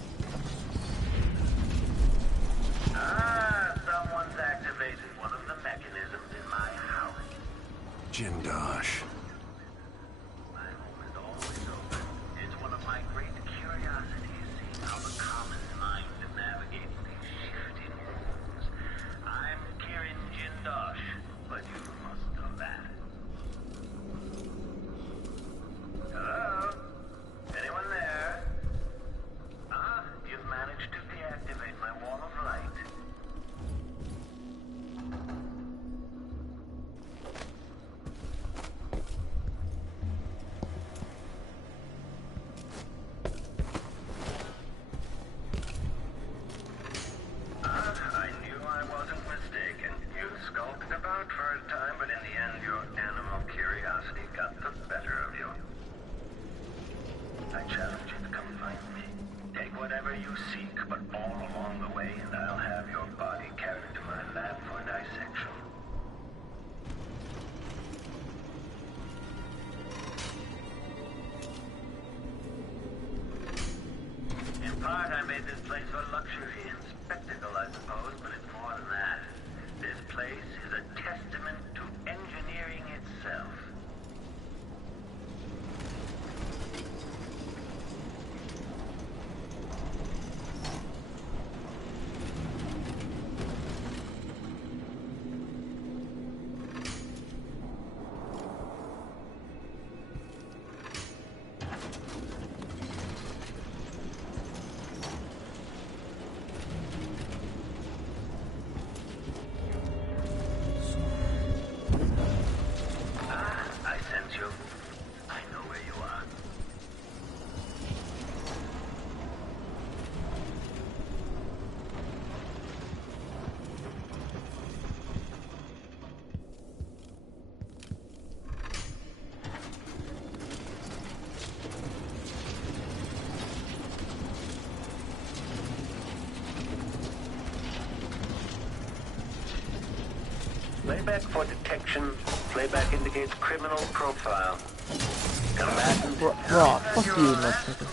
Someone's activated one of the mechanisms in my house. Jindosh. My home is always open. It's one of my great curiosities, seeing how the common mind navigates these shifting rooms. I'm Kirin Jindosh, but you must know that. Hello? Anyone there? You've managed to deactivate my wall of light. I knew I wasn't mistaken. You skulked about for a time, but in the end, your animal curiosity got the better of you. I challenge you to come find me. Take whatever you seek, but all along the way, and I'll have your body carried to my lab for dissection. In part, I made this place for luxury and spectacle, I suppose, but it's more than that. This place is a testament to engineering itself. I sense you. I know where you are. Playback for detection. Playback indicates criminal profile. Combatant. Bro, fuck you, motherfucker.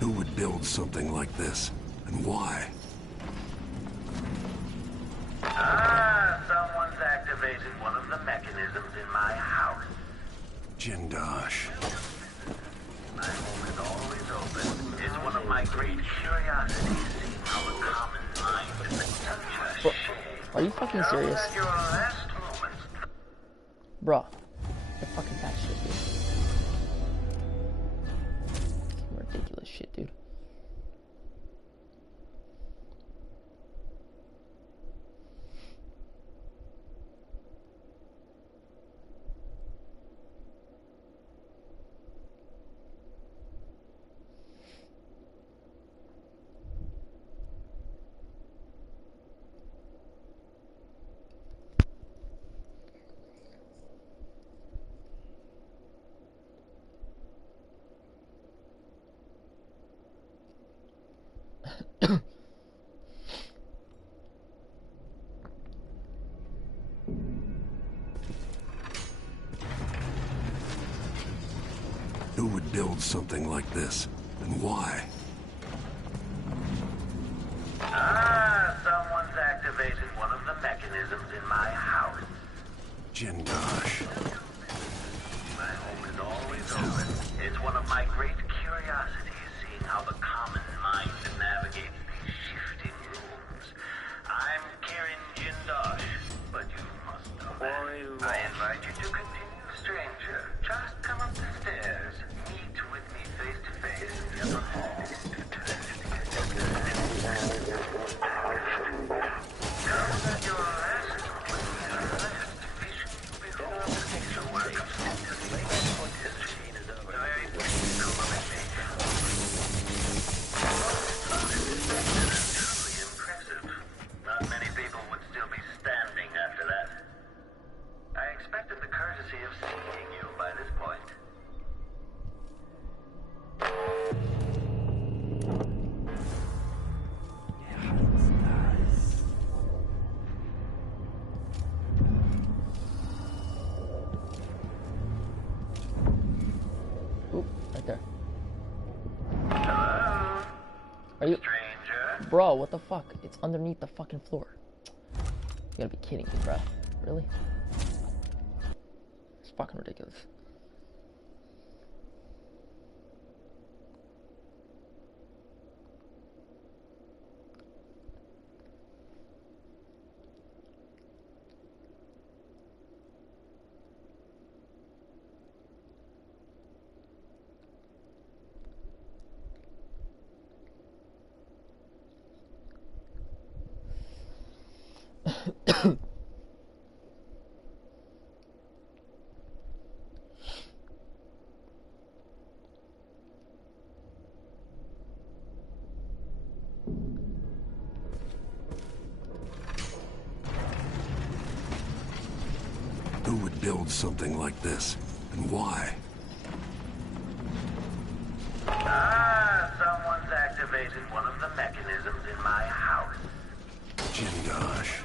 Who would build something like this, and why? Someone's activated one of the mechanisms in my house. Jindosh. My home is always open. It's one of my great curiosities, seeing how the common mind is such a shame. Are you fucking serious? At your last moments. Bruh. The fucking fat shit, dude. Some ridiculous shit, dude. Who would build something like this, and why? Someone's activated one of the mechanisms in my house. Jindosh. My home is always open. It's one of my great curiosities, seeing how the common mind navigates these shifting rooms. I'm Kieran Jindosh, but you must know that. I invite you to continue, stranger. Just come up the stairs. Meet with me face to face in the upper hall. Come at your last vision before the picture work of history is over. The very pinnacle of truly impressive. Not many people would still be standing after that. I expected the courtesy of seeing you by this point. Oop, right there. Hello? Are you... Stranger? Bro, what the fuck? It's underneath the fucking floor. You gotta be kidding me, bro. Really? It's fucking ridiculous. Who would build something like this, and why? Someone's activated one of the mechanisms in my house. Jindosh.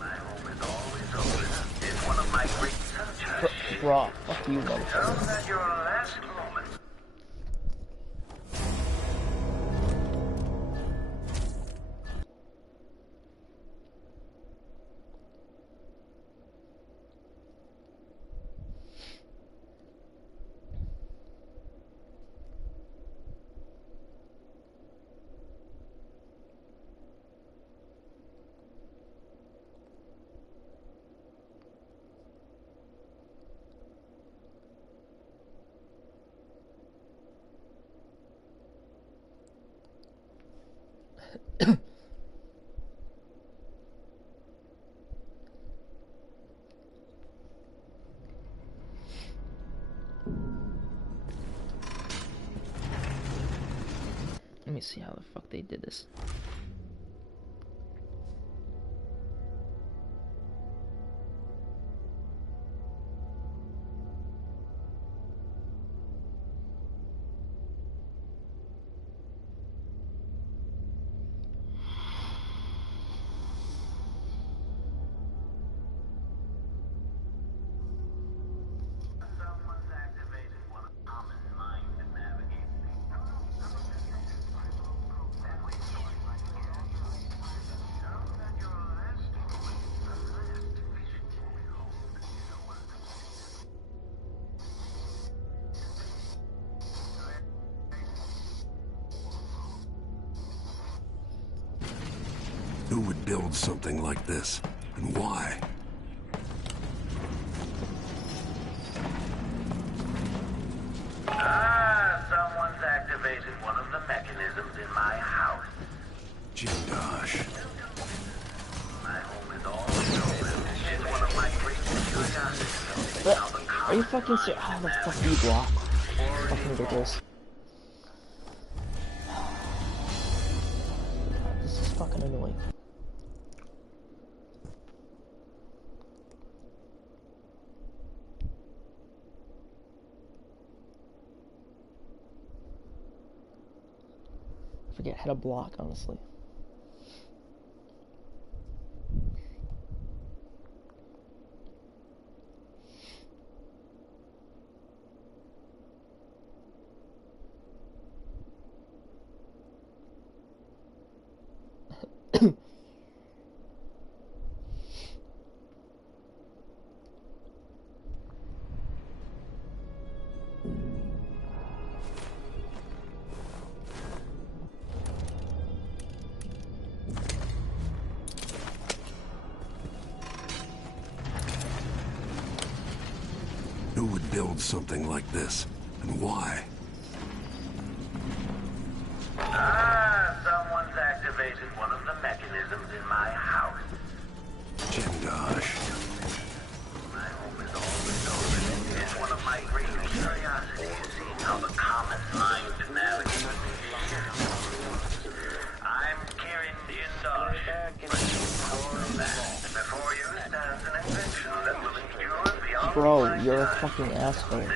My home is always open. It's one of my great sunshine. Bro, fuck you, motherfucker. Come at your last moment. see how the fuck they did this. Who would build something like this, and why? Someone's activated one of the mechanisms in my house. Jindosh. My home is always open. It's one of my greatest curiosities. Are you fucking serious? How the fuck do you block? It's fucking ridiculous. This is fucking annoying. I forget how to block, honestly. Who would build something like this, and why? Someone's activated one of the mechanisms in my house. Jindosh. My home is always open. It's one of my greatest curiosities, seeing how the common mind navigates. I'm Kirin Jindosh. Before you stands an invention that will endure beyond Bro, you're a fucking asshole.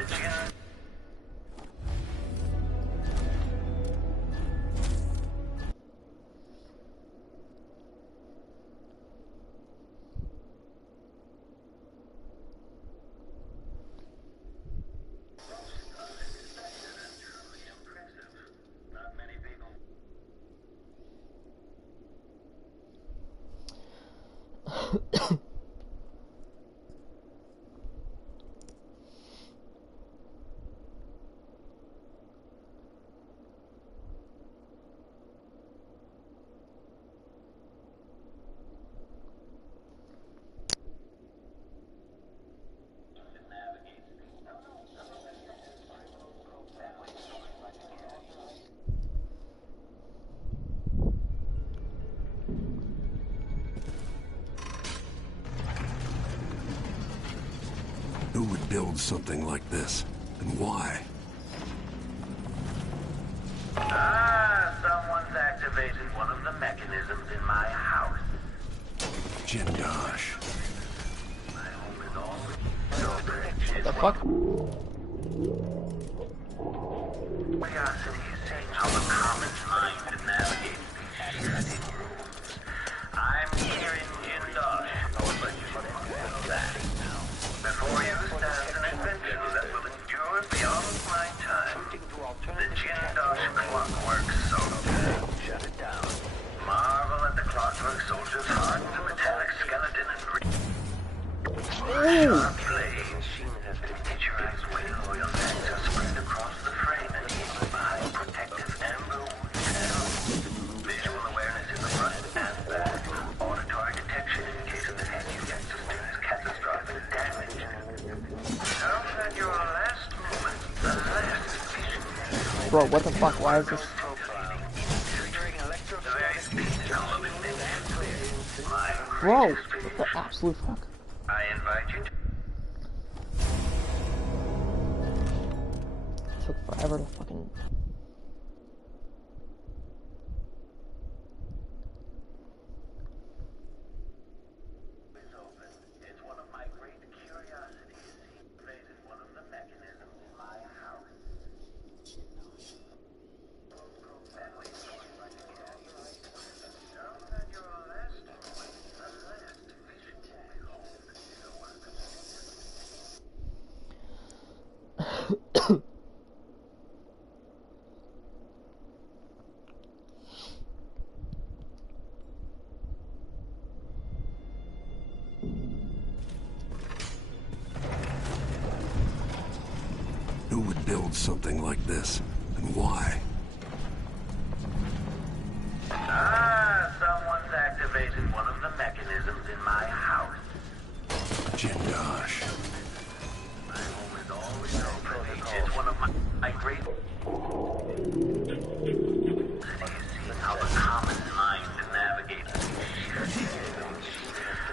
Who would build something like this, and why? Someone's activated one of the mechanisms in my house. Jindosh. My home is always open. It's The fuck? Curiosity is seeing how the common mind navigates these shifting rules. I'm Kirin Jindosh. That. Before you stands an invention that will endure beyond my time. The Jindosh clockwork soldier. Shut it down. Marvel at the clockwork soldier's heart, the metallic skeleton, and sharp blades. Miniaturized whale oil vents are spread across the frame and hidden behind protective amber wood panels. Visual awareness in the front and back. Auditory detection in case of the head unit system is catastrophic damage. Note that your last movement, the last vision. Bro, what the fuck? Why is this? Bro, what the absolute fuck? I invite you to... It took forever to fucking... Who would build something like this, and why? Someone's activated one of the mechanisms in my house. Jindosh. My home is always open. It's one of my great... Seeing how the common mind navigates these shifts.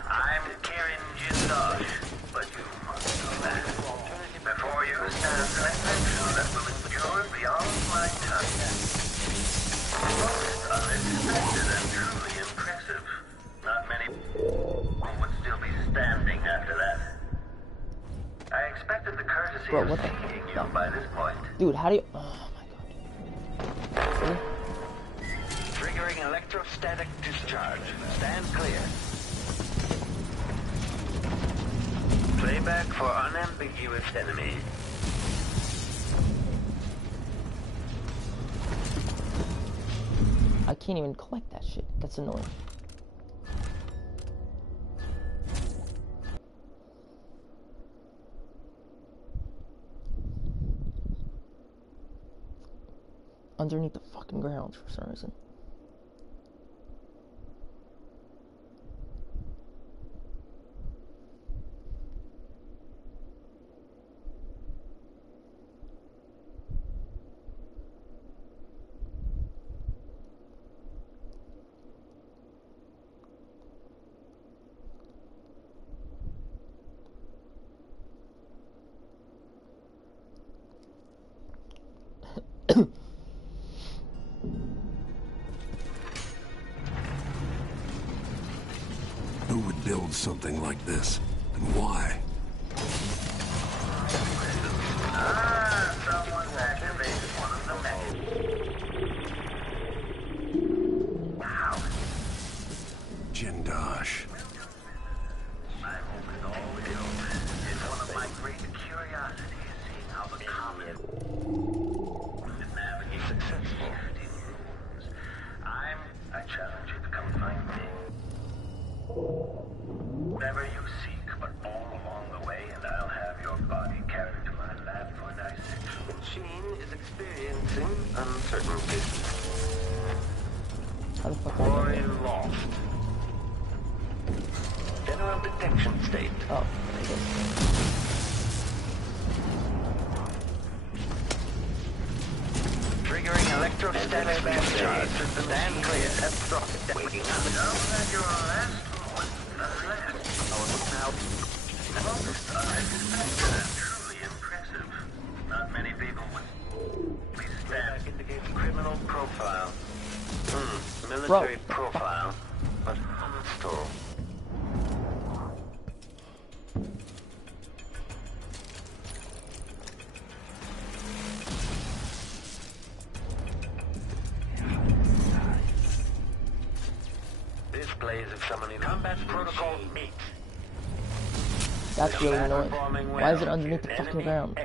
I'm Kirin Jindosh, but you must know that. Before you stands an adventure that will endure beyond my time. Most unexpected and truly impressive. Not many people would still be standing after that. I expected the courtesy Bro, of what the seeing you by this point. Dude, how do you... Oh my god. Really? Triggering electrostatic discharge. Stand clear. Playback for unambiguous enemy. I can't even collect that shit. That's annoying. Underneath the fucking ground for some reason. Who would build something like this, and why? Someone's activated one of the mechanisms. House. Jindosh. My home is always open. It's one of my great curiosities, seeing how the common navigate successful rooms. I challenge you to come find me. Whatever you seek, but all along the way, and I'll have your body carried to my lab for dissection. Machine is experiencing uncertainty. How the fuck Quarry lost. General detection state. Oh, I guess. Triggering electrostatic discharge. Stand clear. That's rocket. Waking up. Know that your last moment, most unexpected and truly impressive. Not many people would be stabbed. Indicates criminal profile. Military profile, but hostile. Displays of someone in combat protocol 8. That's really annoying. Why is it underneath the fucking ground?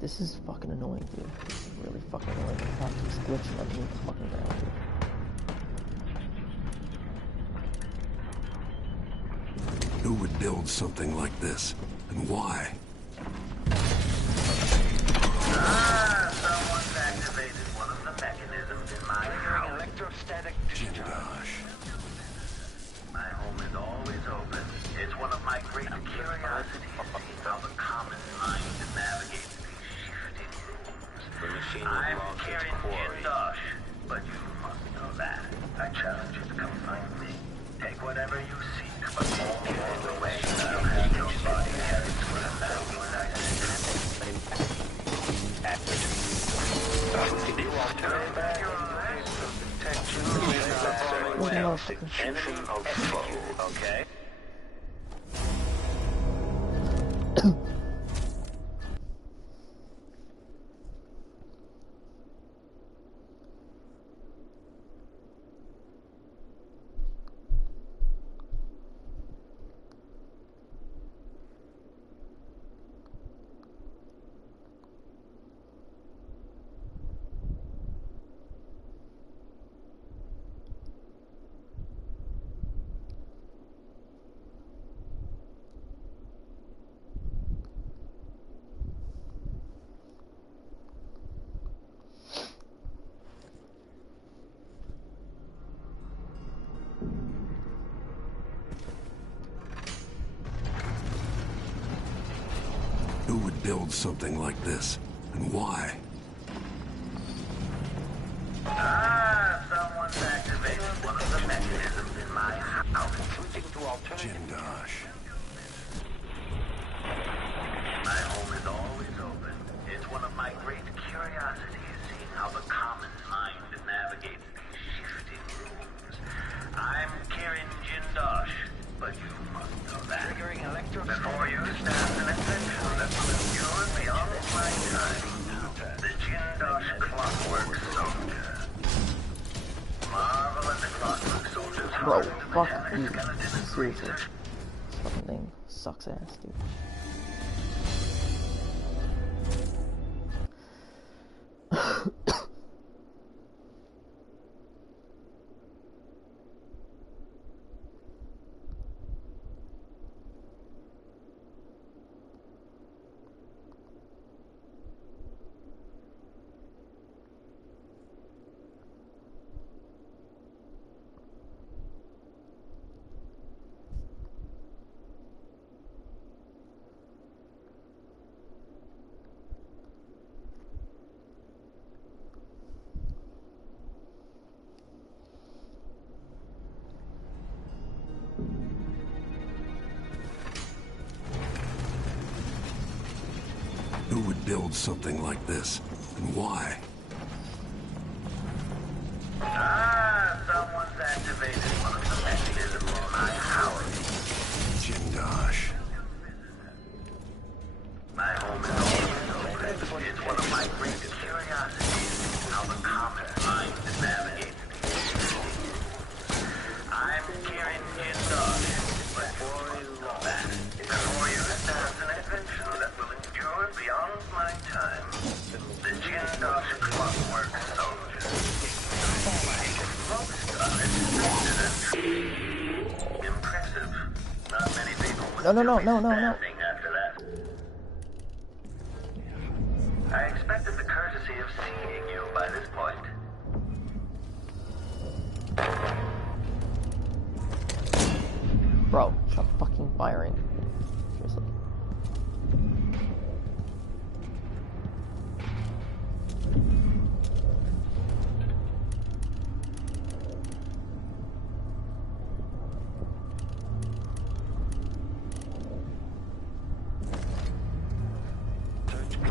This is fucking annoying, dude. This is really fucking annoying. The clock keeps glitching underneath the fucking ground, dude. Who would build something like this, and why? Someone's activated one of the mechanisms in my house. Electrostatic discharge. My home is always open. It's one of my great curiosities, seeing how the common mind navigates these shifting rooms. I'm Kieran Jindosh, but you must know that. I challenge you to come find me. Take whatever you seek, but all along the way, I'll have your body carried to a enemy of foe, okay? Who would build something like this, and why? Someone's activated one of the mechanisms in my house. Switching to alternative. Jindosh. My home is always open. It's one of my great curiosities, seeing how the common mind navigates these shifting rooms. I'm Kieran Jindosh, but you must know that. Before you stands an adventure that will endure beyond my time. The Jindosh Clockwork Soldier. Marvel at the Clockwork Soldier's Bro, heart and fuck metallic you. skeleton. Seriously. This fucking thing sucks ass, dude. Who would build something like this, and why? Someone's activated one of the mechanisms in my house. Jindosh. My home is always open. It's one of my great curiosities, how the common mind navigates these things. I'm Kieran Jindosh, but you know that. Before you stands an adventure that will endure beyond my time. The Jindosh Clockwork Soldier. Most unexpected and impressive. Not many people would No. standing after that. I expected the courtesy of seeing you by this point. Bro, stop fucking firing. Seriously.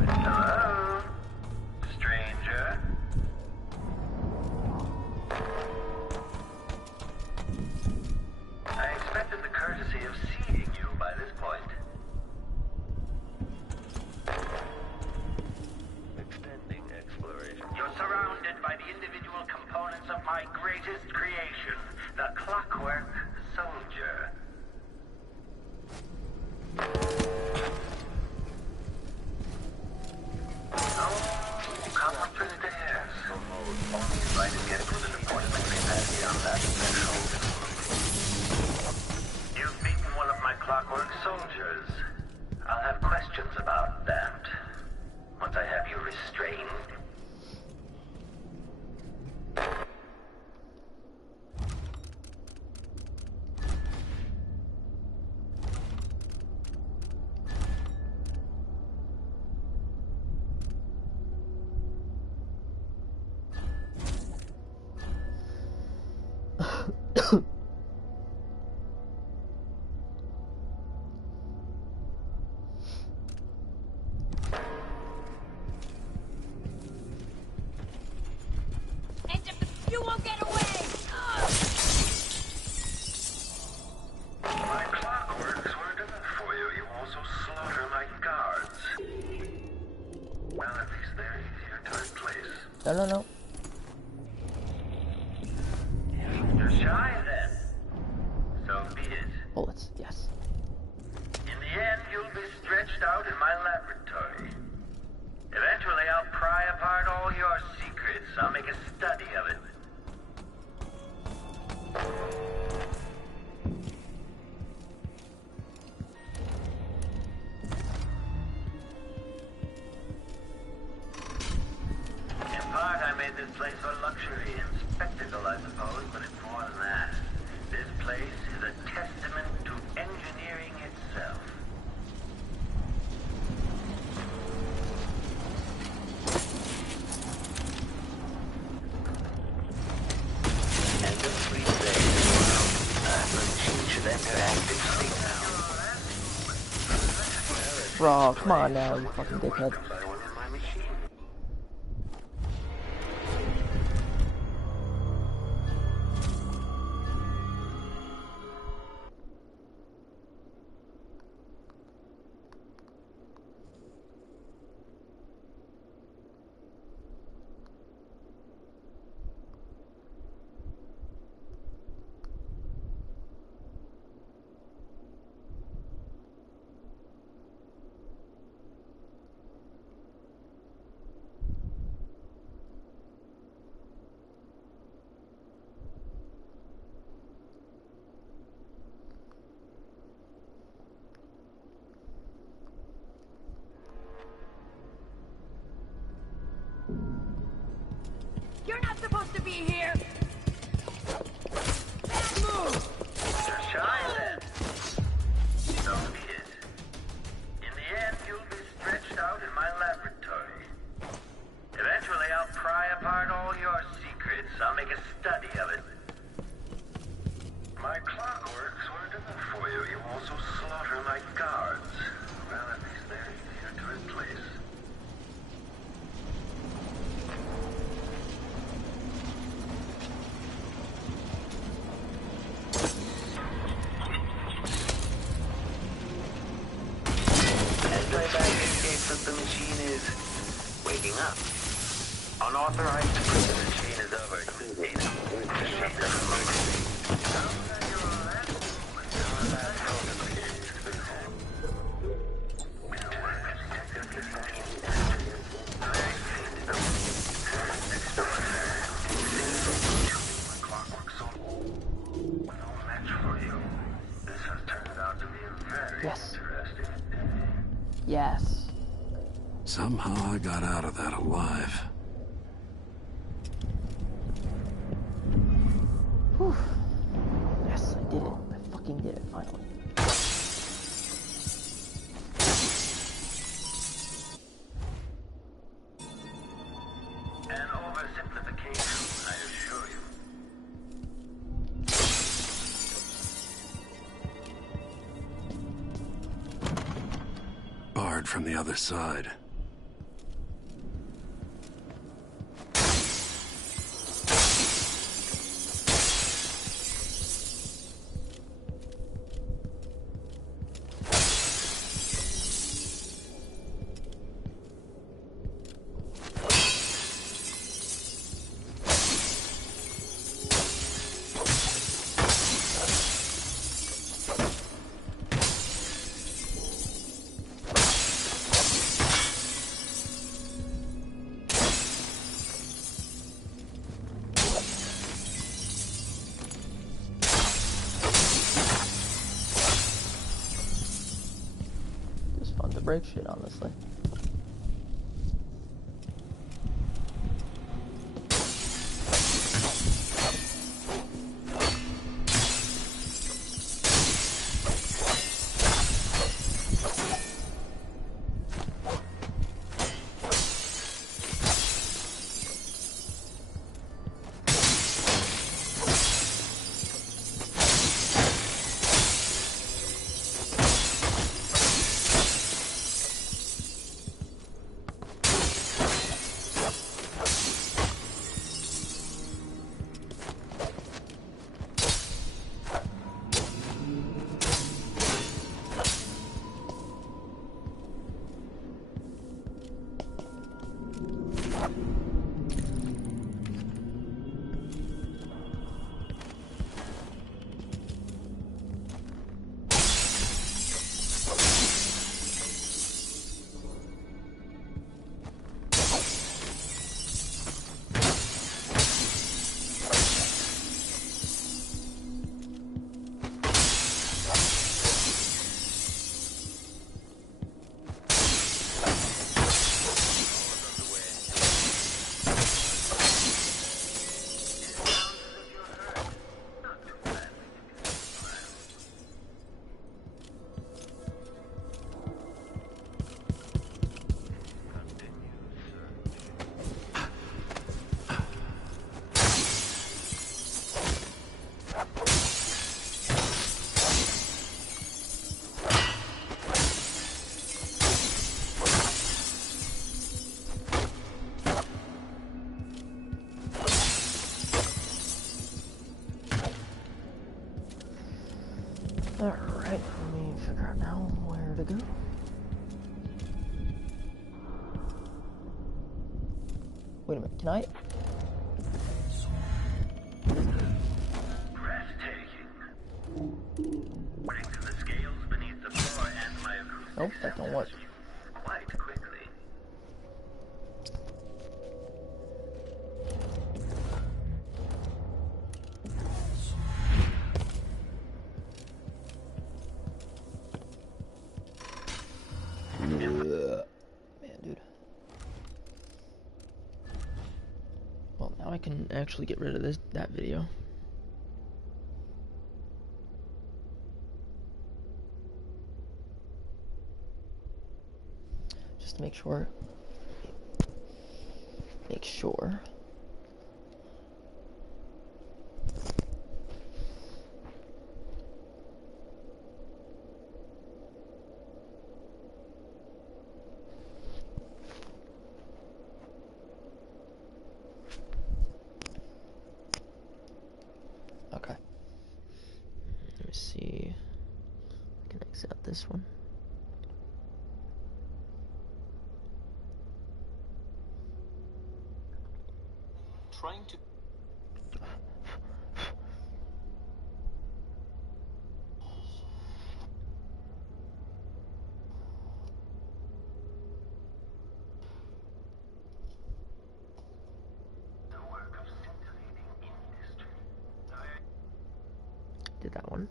Hello, stranger. I expected the courtesy of seeing you by this point. Extending exploration. You're surrounded by the individual components of my greatest creation, the Clockwork Soldier. Shy then. So be it. Bullets, yes. In the end, you'll be stretched out in my laboratory. Eventually, I'll pry apart all your secrets. I'll make a study of it. In part, I made this place for luxury and spectacle, I suppose, but it's more than that. This place is a testament to engineering itself. And the 3 days, well, the machine should enter active state now. Bro, come on now, you fucking dickhead. You're not supposed to be here! Bad move! Shy then. So be it. In the end, you'll be stretched out in my laboratory. Eventually, I'll pry apart all your secrets. I'll make a study of it. My clockworks weren't enough for you. You also slaughter my guards. Well, at least they're easier to replace. The machine is waking up. Unauthorized prison chain is over. Yes. Yes. Somehow I got out of that alive. Whew. Yes, I did it. I fucking did it, finally. An oversimplification, I assure you. Barred from the other side. Break shit, honestly. figure out now where to go. Wait a minute, can I? Nope, that don't work. Quite quickly. Man, dude. Well, now I can actually get rid of that video. Just to make sure. Okay. Let me see. I can exit out this one. Trying to... Did that one.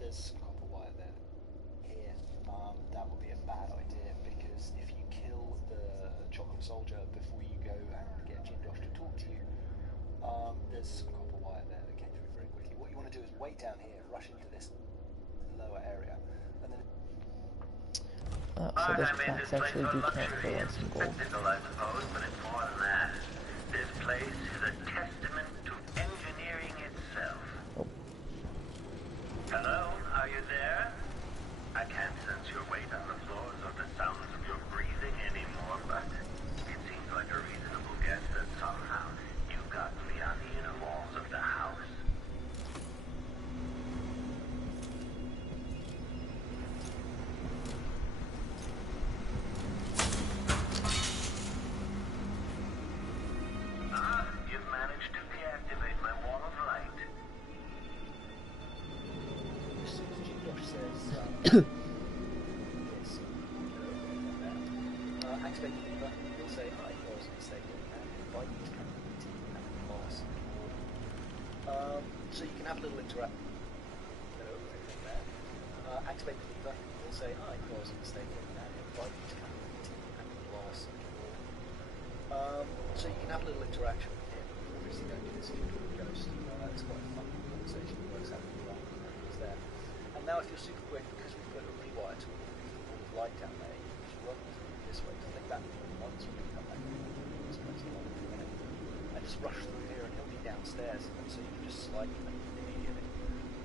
There's a copper wire there. Here. That would be a bad idea because if you kill the chocolate soldier before you go and get Jindosh to talk to you, there's some copper wire there that came through very quickly. What you want to do is wait down here, rush into this lower area, and then... so those tracks actually do count for like some gold. I suppose, but it's more than that. This place is a testament to engineering itself. Oh. Hello, are you there? I can't sense your weight on the floors or the sounds of your breathing anymore, but it seems like a reasonable guess that somehow you got beyond the inner walls of the house. You've managed to deactivate my wall of light. As soon as Jindosh says, yes, activate the lever, he'll say, I was mistaken, and invite you to come to the meeting and pass the board. So you can have a little interaction. Activate the lever, he'll say, I was mistaken, and invite you to come to the meeting and pass the board. So you can have a little interaction with him. Obviously, don't do this if you're a ghost. It's quite a fun conversation. It works out really well. It's there. And now, if you're super quick, because we've put a rewire to all the light down there, you can just run this way. Just think back once when you come back. It's quite a long minute. And just rush through here, and he'll be downstairs, and so you can just slide him immediately.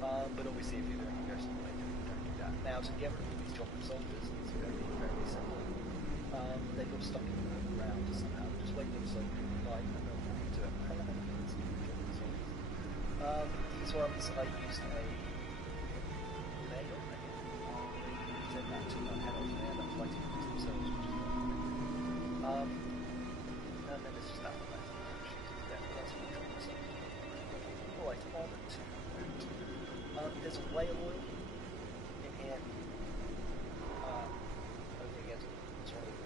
But obviously, if you're doing a ghost away, don't do that. Now, to get rid of these chocolate soldiers, it's very, very simple. They got stuck in the ground somehow. Just wait until the light and they'll walk into it. These ones I used a grenade on them. Send that to my head off and they end up fighting amongst themselves, which is fun. And then there's just that one left. That's what I'm trying to say. Alright, on to root. There's a whale oil in here. Over against it's one of the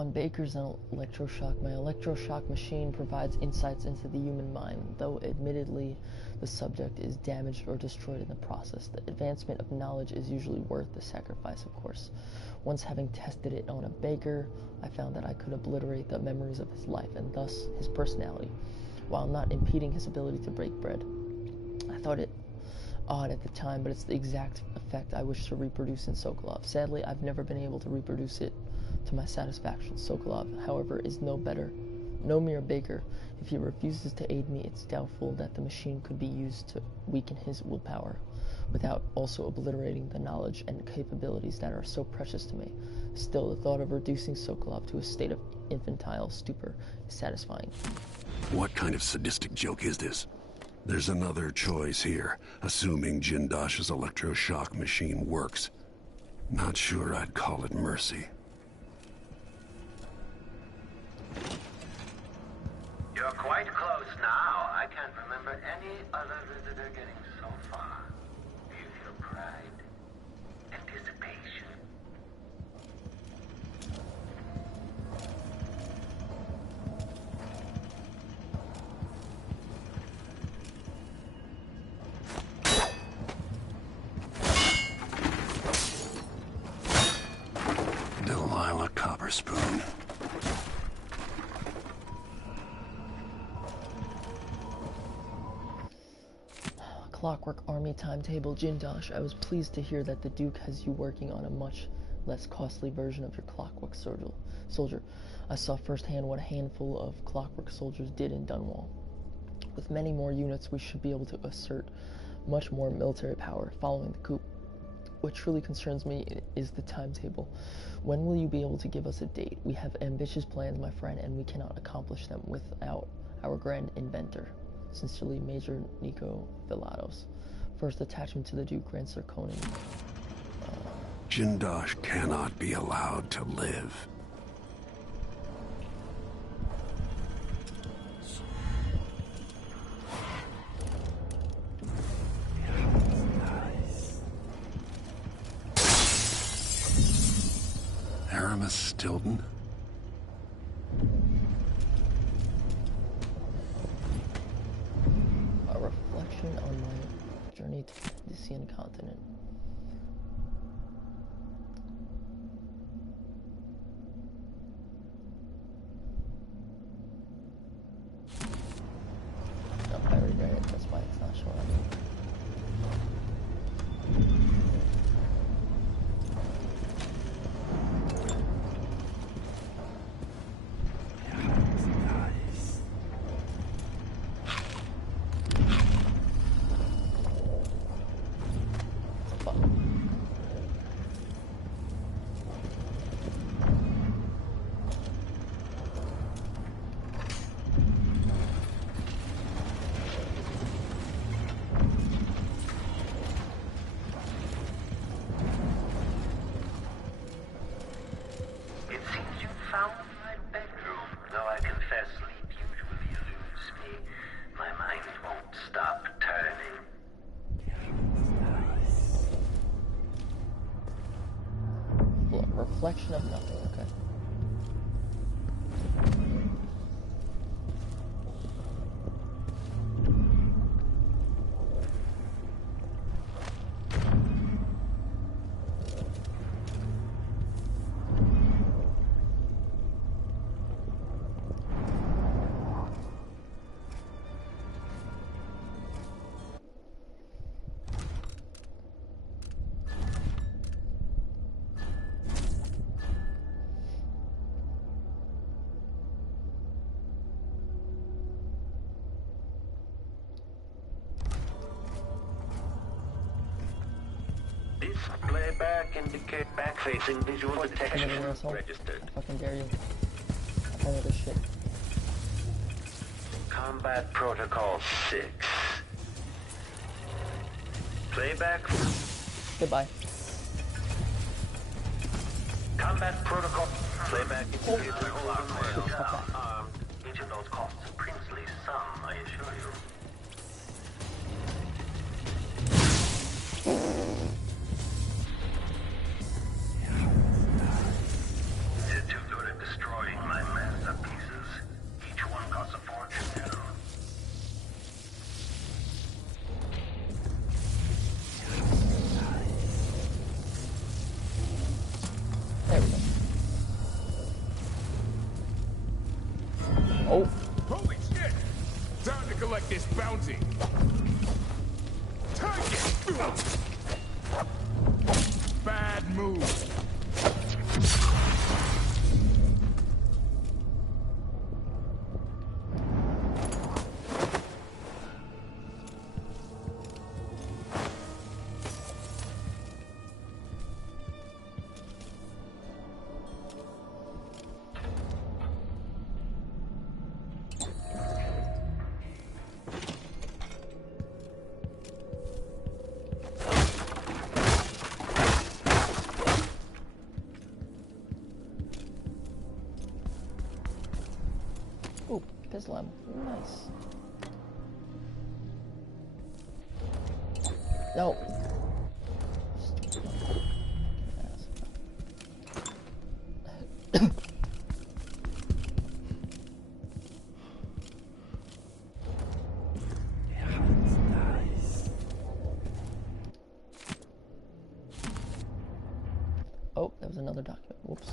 on Baker's electroshock, my electroshock machine provides insights into the human mind, though admittedly the subject is damaged or destroyed in the process. The advancement of knowledge is usually worth the sacrifice, of course. Once having tested it on a Baker, I found that I could obliterate the memories of his life and thus his personality, while not impeding his ability to break bread. I thought it odd at the time, but it's the exact effect I wish to reproduce in Sokolov. Sadly, I've never been able to reproduce it to my satisfaction. Sokolov, however, is no mere Baker. If he refuses to aid me, it's doubtful that the machine could be used to weaken his willpower, without also obliterating the knowledge and capabilities that are so precious to me. Still, the thought of reducing Sokolov to a state of infantile stupor is satisfying. What kind of sadistic joke is this? There's another choice here, assuming Jindosh's electroshock machine works. Not sure I'd call it mercy. You're quite close now. I can't remember any other visitor getting so far. Do you feel pride? Anticipation? Delilah Copperspoon. Clockwork Army timetable. Jindosh, I was pleased to hear that the Duke has you working on a much less costly version of your Clockwork Soldier. I saw firsthand what a handful of Clockwork Soldiers did in Dunwall. With many more units, we should be able to assert much more military power following the coup. What truly concerns me is the timetable. When will you be able to give us a date? We have ambitious plans, my friend, and we cannot accomplish them without our grand inventor. Sincerely, Major Nico Villados. First attachment to the Duke, Grand Sir Conan. Jindosh cannot be allowed to live. Aramis Stilton? A reflection on my journey to the Dishonored continent. Oh, I already read it, that's why it's not showing up. Reflection of nothing, okay. Playback indicate back-facing visual detection registered. I fucking dare you. I don't know this shit. Combat Protocol 6. Playback. Goodbye. Combat Protocol. Playback individual armed. Each of those costs a princely sum, I assure you. They're too good at destroying. collect this bounty. Take it! Bad move. Oh, Islam. Nice. No. Oh, that was another document. Whoops.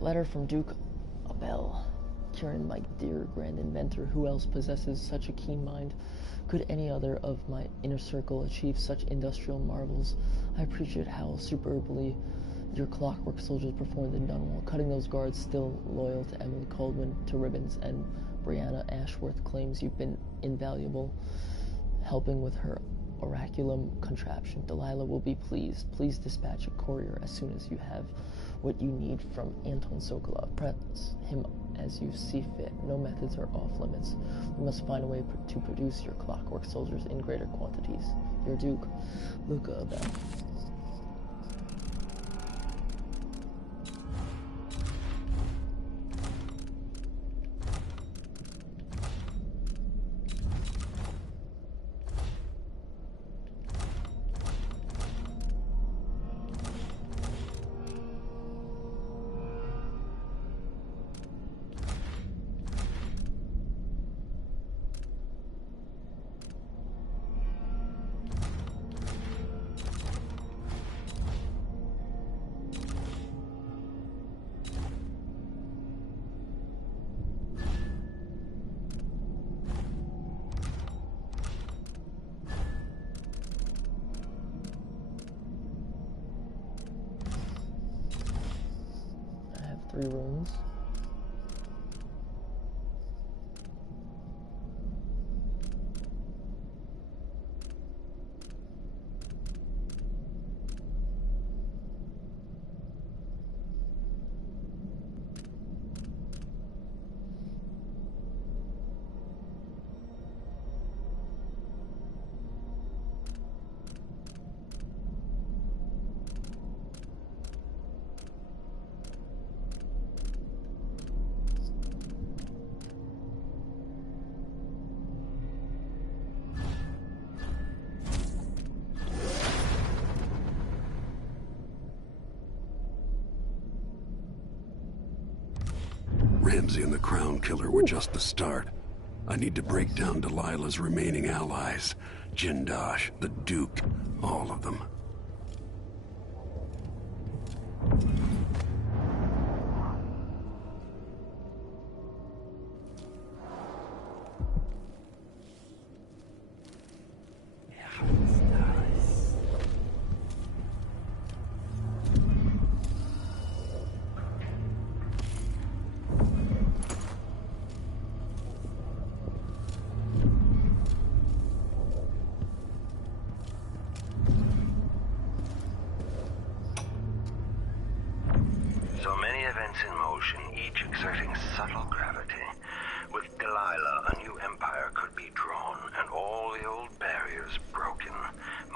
Letter from Duke Abel. Kieran, my dear grand inventor, who else possesses such a keen mind? Could any other of my inner circle achieve such industrial marvels? I appreciate how superbly your clockwork soldiers performed in Dunwall, cutting those guards still loyal to Emily Coldman, to Ribbons, and Brianna Ashworth claims you've been invaluable, helping with her oraculum contraption. Delilah will be pleased. Please dispatch a courier as soon as you have what you need from Anton Sokolov. Press him as you see fit. No methods are off limits. We must find a way to produce your clockwork soldiers in greater quantities. Your Duke, Luca Abel. I have 3 rooms. Ramsey and the Crown Killer were just the start. I need to break down Delilah's remaining allies. Jindosh, the Duke, all of them. So many events in motion, each exerting subtle gravity. With Delilah, a new empire could be drawn, and all the old barriers broken.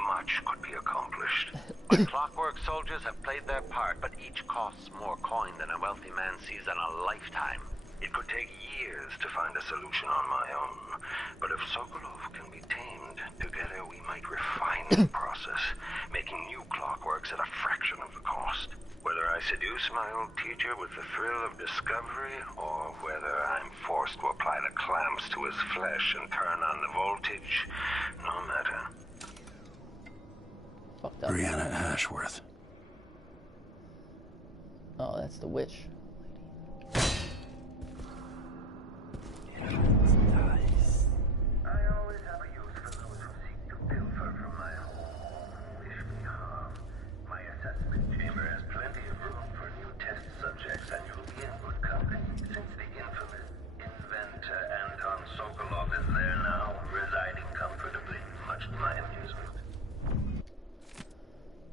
Much could be accomplished. The clockwork soldiers have played their part, but each costs more coin than a wealthy man sees in a lifetime. It could take years to find a solution on my own. But if Sokolov can be tamed, together we might refine the process, making new clockworks at a fraction of the cost. Whether I seduce my old teacher with the thrill of discovery, or whether I'm forced to apply the clamps to his flesh and turn on the voltage, no matter. Fucked up. Brianna Ashworth. Oh, that's the witch.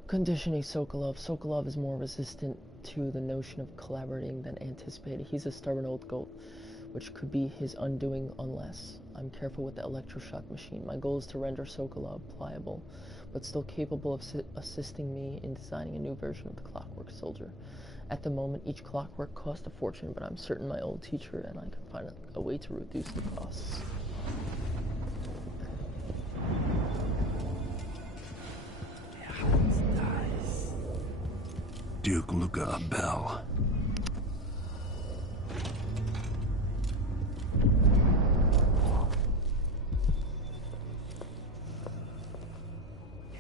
Conditioning Sokolov. Sokolov is more resistant to the notion of collaborating than anticipated. He's a stubborn old goat, which could be his undoing unless I'm careful with the electroshock machine. My goal is to render Sokolov pliable, but still capable of assisting me in designing a new version of the Clockwork Soldier. At the moment, each clockwork costs a fortune, but I'm certain my old teacher and I can find a way to reduce the costs. Duke Luca Abel.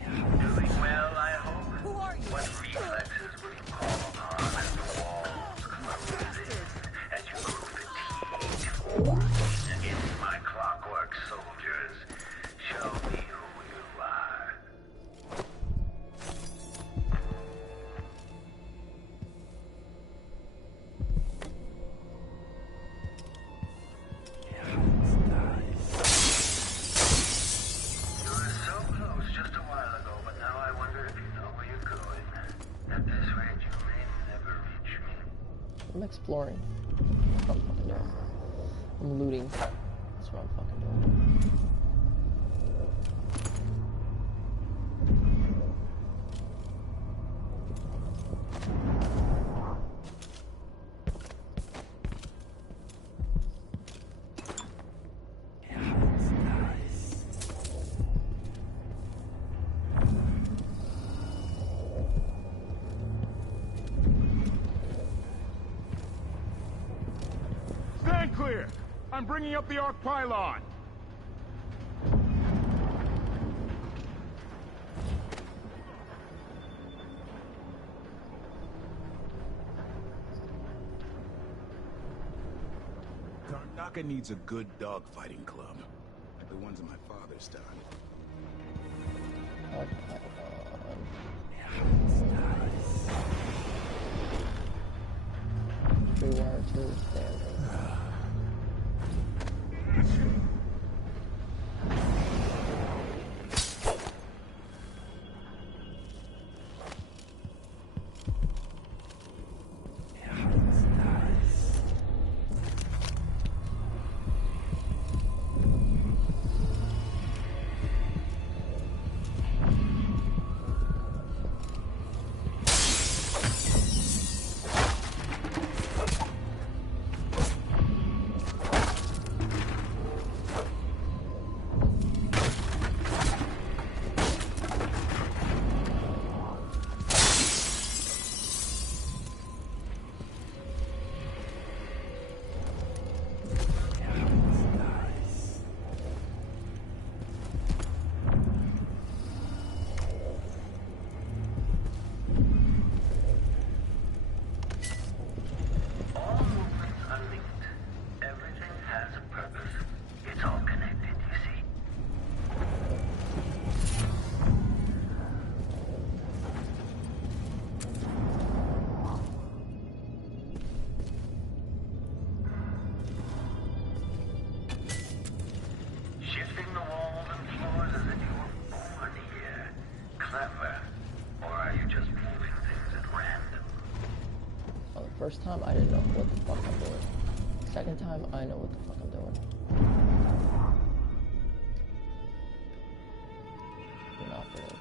Doing well, I hope. Who are you? What reflexes will you call upon as the walls close in, as you grow fatigued? It's my clockwork soldiers. Show me who you are. I'm exploring. That's what I'm fucking doing. I'm looting. That's what I'm fucking doing. Clear! I'm bringing up the arc pylon! Tarnaka needs a good dogfighting club, like the ones in my father's time. Rewire to there. First time, I didn't know what the fuck I'm doing. Second time, I know what the fuck I'm doing. Inoperative.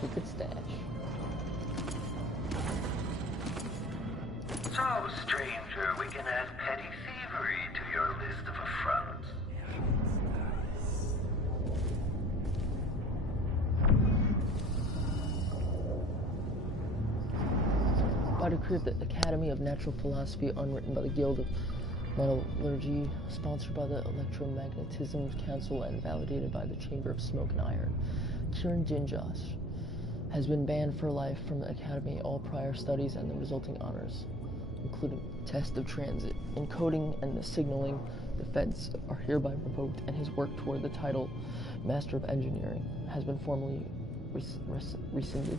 secret stash. So, stranger, we can add petty thievery to your list of affronts. By decree of the Academy of Natural Philosophy, unwritten by the Guild of Metallurgy, sponsored by the Electromagnetism Council, and validated by the Chamber of Smoke and Iron, Kieran Jinjosh has been banned for life from the Academy. All prior studies and the resulting honors, including test of transit, encoding, and the signaling defense, are hereby revoked, and his work toward the title Master of Engineering has been formally rescinded.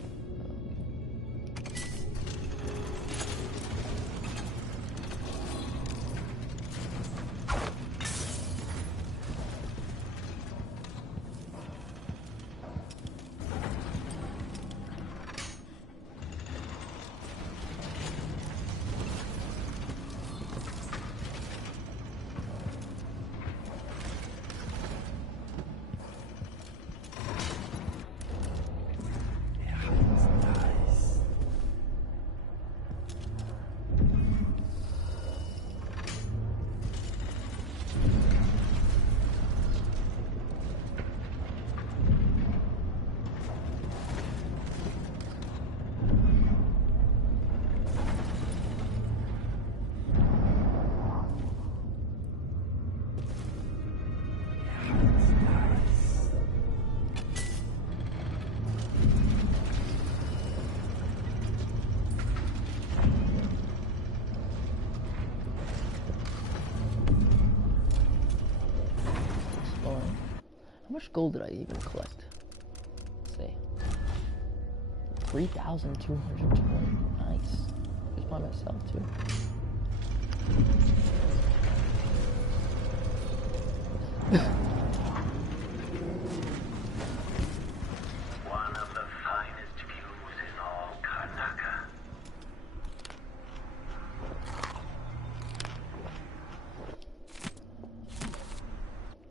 How much gold did I even collect? Let's see. 3,220. Nice. Just by myself, too. One of the finest views in all Karnaca.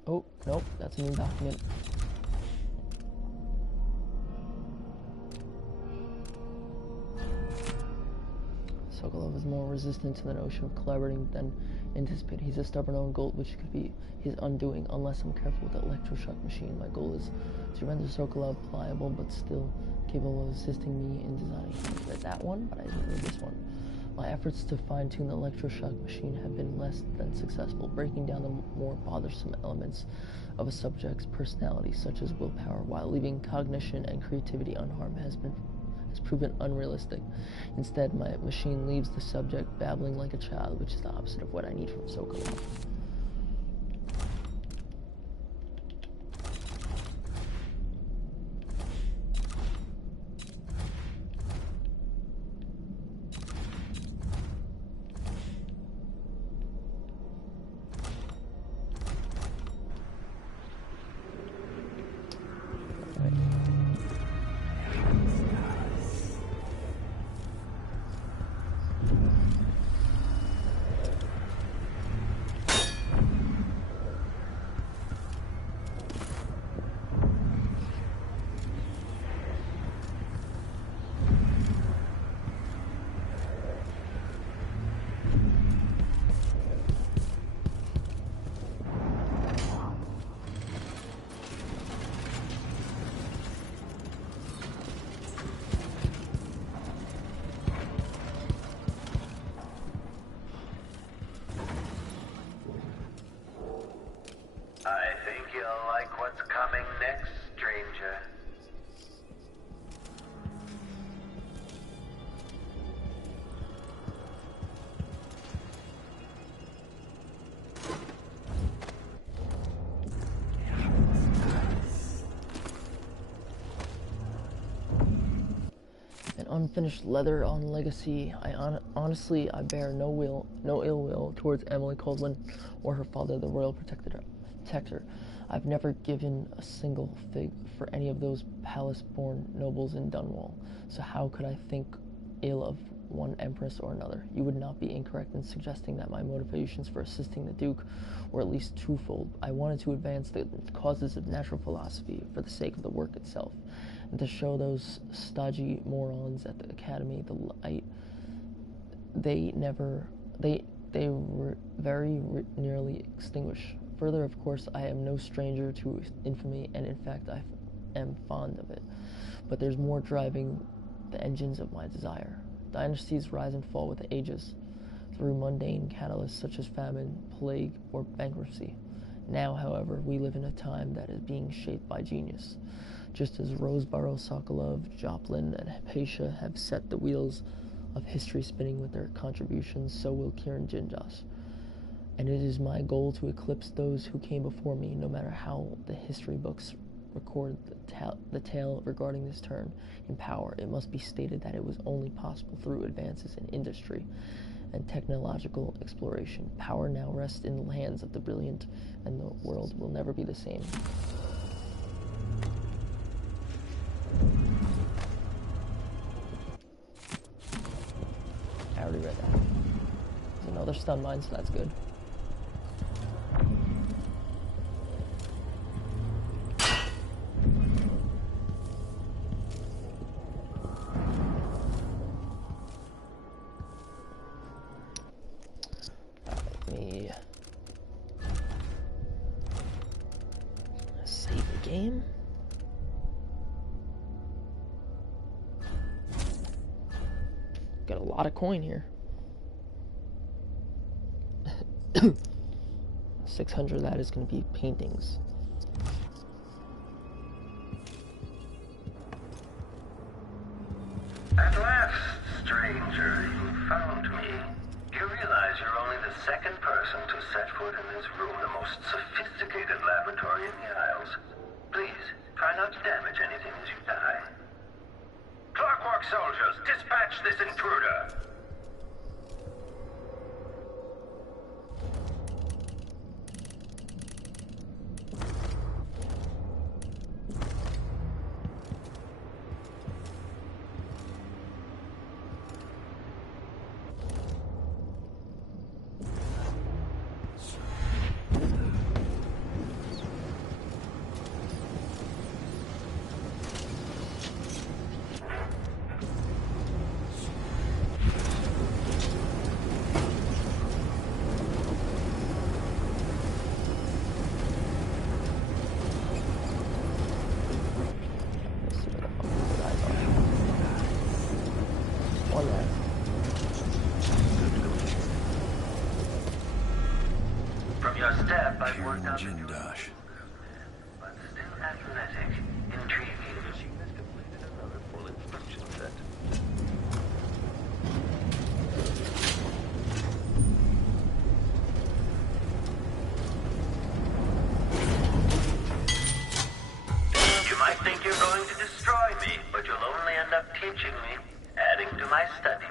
Oh, nope, that's a new document. Sokolov is more resistant to the notion of collaborating than anticipated. He's a stubborn own goal, which could be his undoing unless I'm careful with the electroshock machine. My goal is to render Sokolov pliable but still capable of assisting me in designing. I read that one, but I didn't read this one. My efforts to fine-tune the electroshock machine have been less than successful, breaking down the more bothersome elements of a subject's personality, such as willpower, while leaving cognition and creativity unharmed has proven unrealistic. Instead, my machine leaves the subject babbling like a child, which is the opposite of what I need from Sokolov. I think you'll like what's coming next, stranger. An unfinished letter on legacy. Honestly, I bear no ill will towards Emily Coldwell or her father, the royal protector. I've never given a single fig for any of those palace-born nobles in Dunwall, so how could I think ill of one empress or another? You would not be incorrect in suggesting that my motivations for assisting the Duke were at least twofold. I wanted to advance the causes of natural philosophy for the sake of the work itself, And to show those stodgy morons at the academy the light they were very nearly extinguished. Further, of course, I am no stranger to infamy, and in fact I am fond of it. But there's more driving the engines of my desire. Dynasties rise and fall with the ages, through mundane catalysts such as famine, plague, or bankruptcy. Now, however, we live in a time that is being shaped by genius. Just as Roseborough, Sokolov, Joplin, and Hypatia have set the wheels of history spinning with their contributions, so will Kirin Jindosh. And it is my goal to eclipse those who came before me, no matter how the history books record the tale regarding this turn in power. It must be stated that it was only possible through advances in industry and technological exploration. Power now rests in the hands of the brilliant, and the world will never be the same. I already read that. There's another stun mine, so that's good. Let me save the game. Got a lot of coin here. 600 of that is going to be paintings. At last, stranger, you found me. You realize you're only the second person to set foot in this room, the most sophisticated laboratory in the Isles. Please, try not to damage anything as you die. Clockwork soldiers, dispatch this intruder! From your step, I've worked out Jindosh. but still athletic, intriguing. The machine has completed another full instruction set. You might think you're going to destroy me, but you'll only end up teaching me, adding to my studies.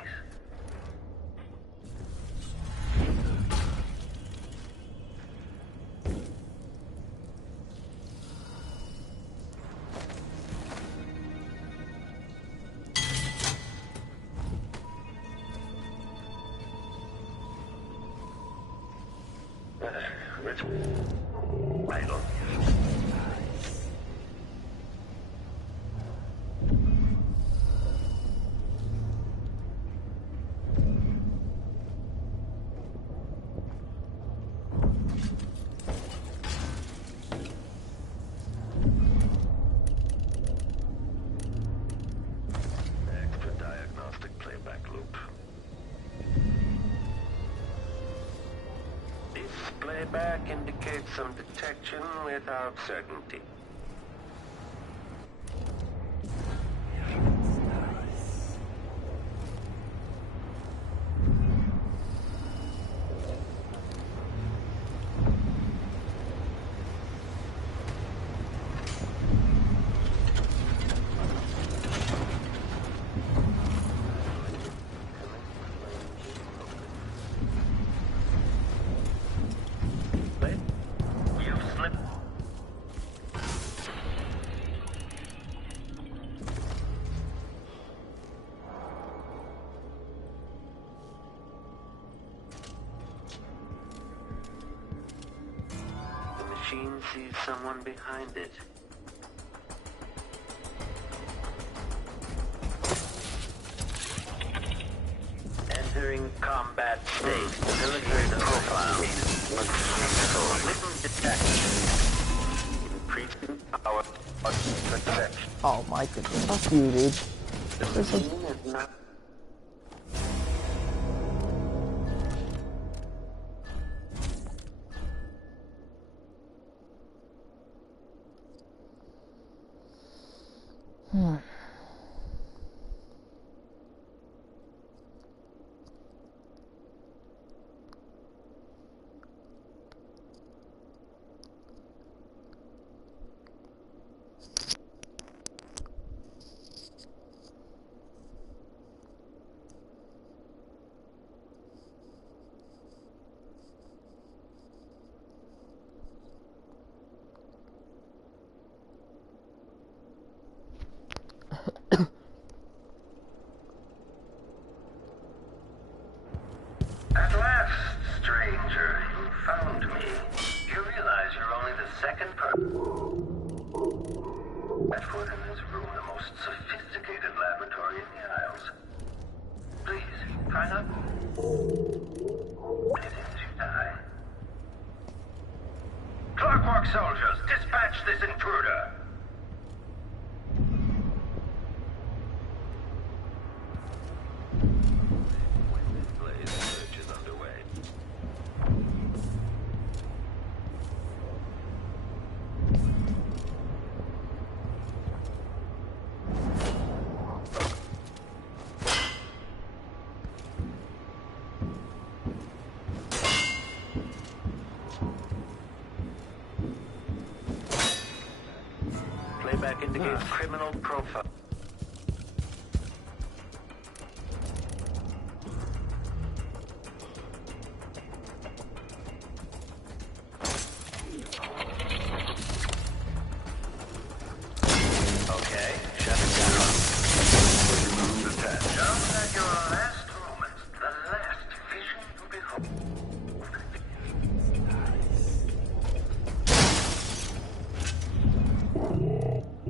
Idle. Extra diagnostic playback loop. This playback indicates some detection without certainty. You've slipped. The machine sees someone behind it. Entering combat state. Military profile. Detachment. Increasing power. Protection. Oh my goodness. Fuck you, dude. There's a... At last, stranger, you found me. You realize you're only the second person. That put in this room the most sophisticated laboratory in the Isles. Please, try not. Anything as you die. Clockwork soldiers, dispatch this intruder. Playback indicates criminal profile. Okay, shut it down. Down at your last moments, the last vision you behold.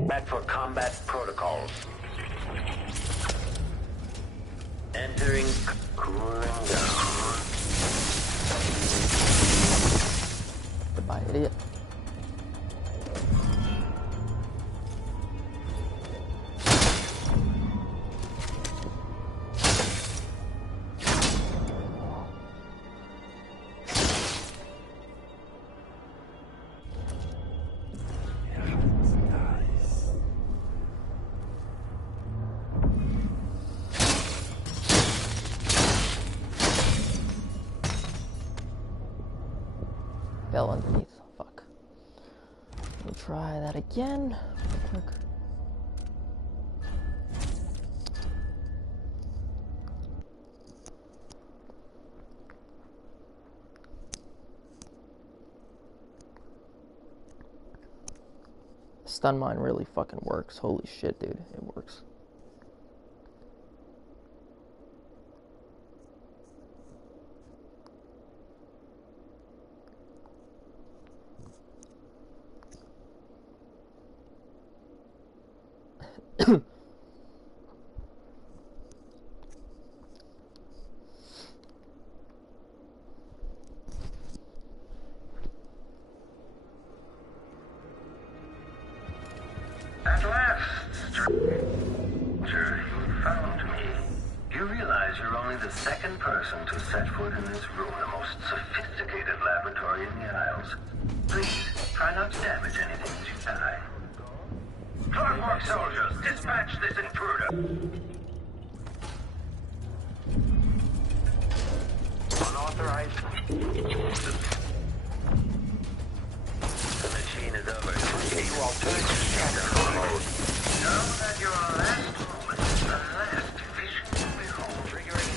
Back for combat protocols. Entering cooling down. Goodbye, idiot. Fell underneath. Fuck. We'll try that again. Real quick. Stun mine really fucking works. Holy shit, dude. It works. At last, stranger, you found me. You realize you're only the second person to set foot in this room, the most sophisticated laboratory in the Isles. Please, try not to damage anything as you die. Clockwork soldiers, dispatch this intruder. Unauthorized. The machine is over. You alternative shatter mode. Now that your last moment, the last vision you behold. Triggering.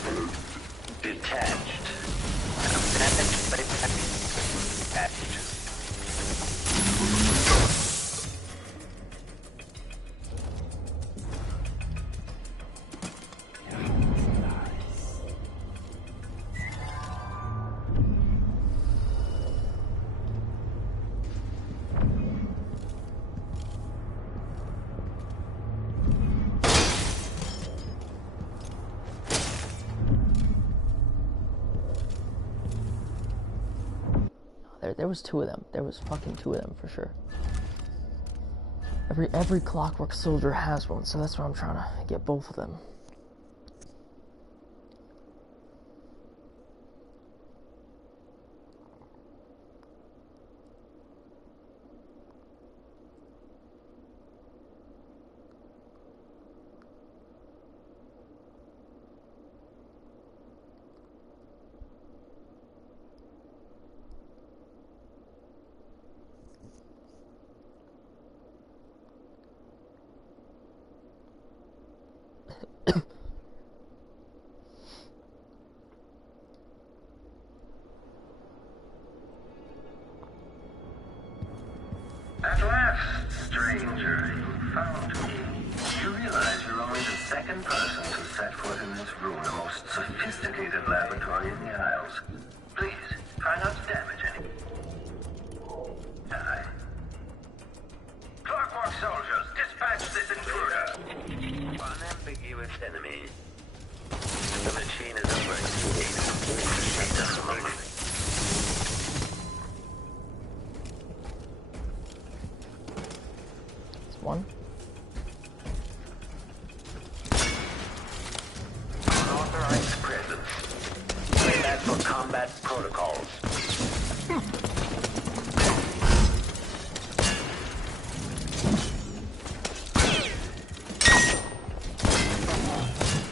Detached. Detached. There was 2 of them. There was fucking 2 of them for sure. Every Clockwork Soldier has one, so that's why I'm trying to get both of them. At last, stranger, you found me. You realize you're only the second person to set foot in this room, the most sophisticated laboratory in the Isles. Please, try not to damage any. Die. Clockwork soldiers, dispatch this intruder. Unambiguous enemy. The machine is over. It's a moment. One. Unauthorized presence. Say that for combat protocols.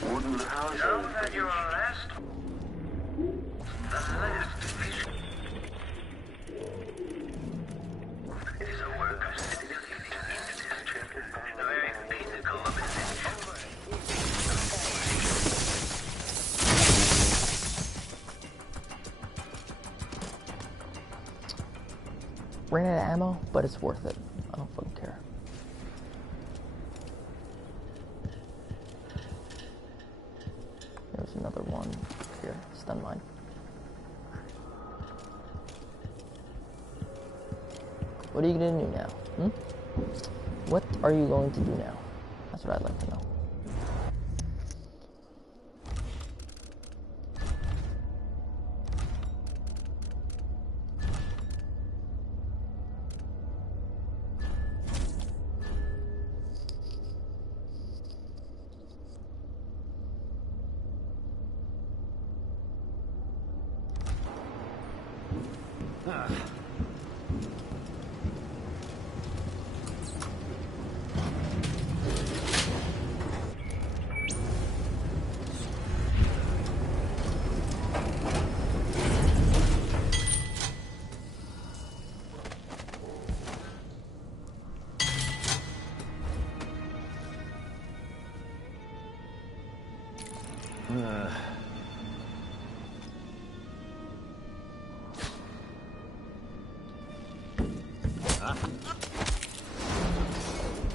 Wooden houses. Know that your last... The last vision. It is a work of the very pinnacle of its Ran out of ammo, but it's worth it. I don't fucking care. There's another one here. Stun mine. What are you gonna do now? What are you going to do now? That's what I'd like to know.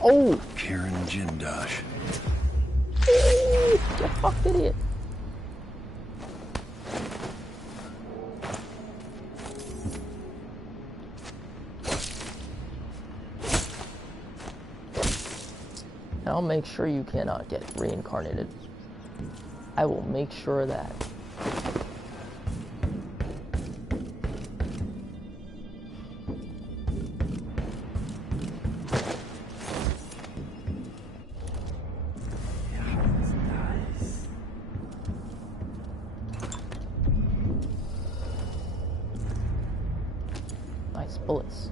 Oh! Kieran Jindosh. You fucked idiot. And I'll make sure you cannot get reincarnated. I will make sure of that. Nice bullets.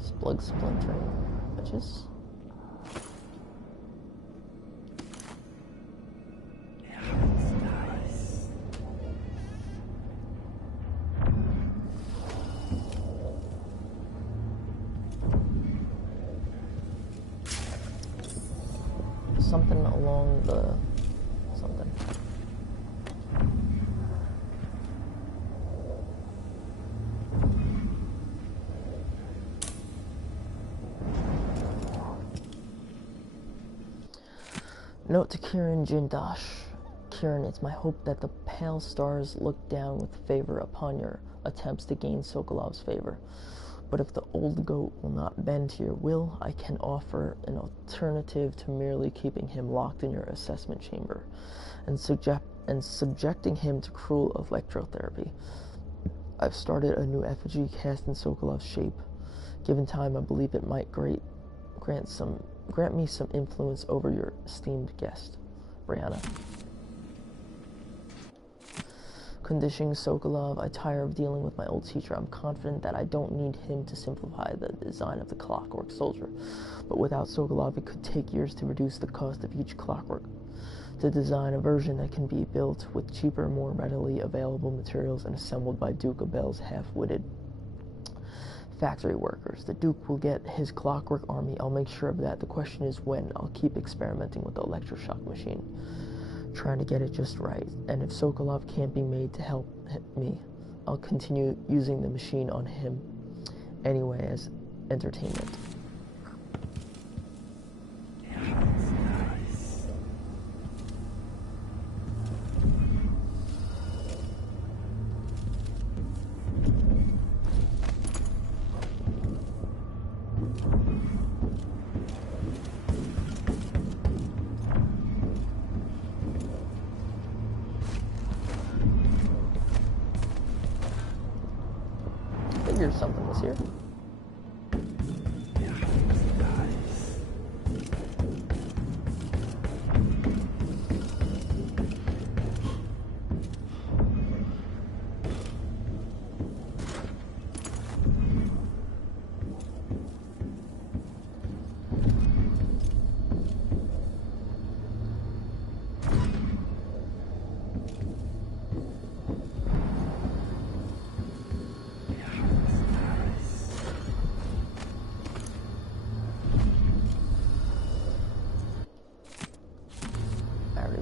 Splug splintering, bitches. Something along the something. Note to Kieran Jindosh. Kieran, it's my hope that the pale stars look down with favor upon your attempts to gain Sokolov's favor. But if the old goat will not bend to your will, I can offer an alternative to merely keeping him locked in your assessment chamber and subjecting him to cruel electrotherapy. I've started a new effigy cast in Sokolov's shape. Given time, I believe it might grant me some influence over your esteemed guest, Brianna. Conditioning Sokolov, I tire of dealing with my old teacher. I'm confident that I don't need him to simplify the design of the Clockwork Soldier. But without Sokolov, it could take years to reduce the cost of each clockwork. To design a version that can be built with cheaper, more readily available materials and assembled by Duke Abel's half-witted factory workers. The Duke will get his clockwork army. I'll make sure of that. The question is when. I'll keep experimenting with the electroshock machine, trying to get it just right. And if Sokolov can't be made to help me, I'll continue using the machine on him anyway as entertainment. Something was here.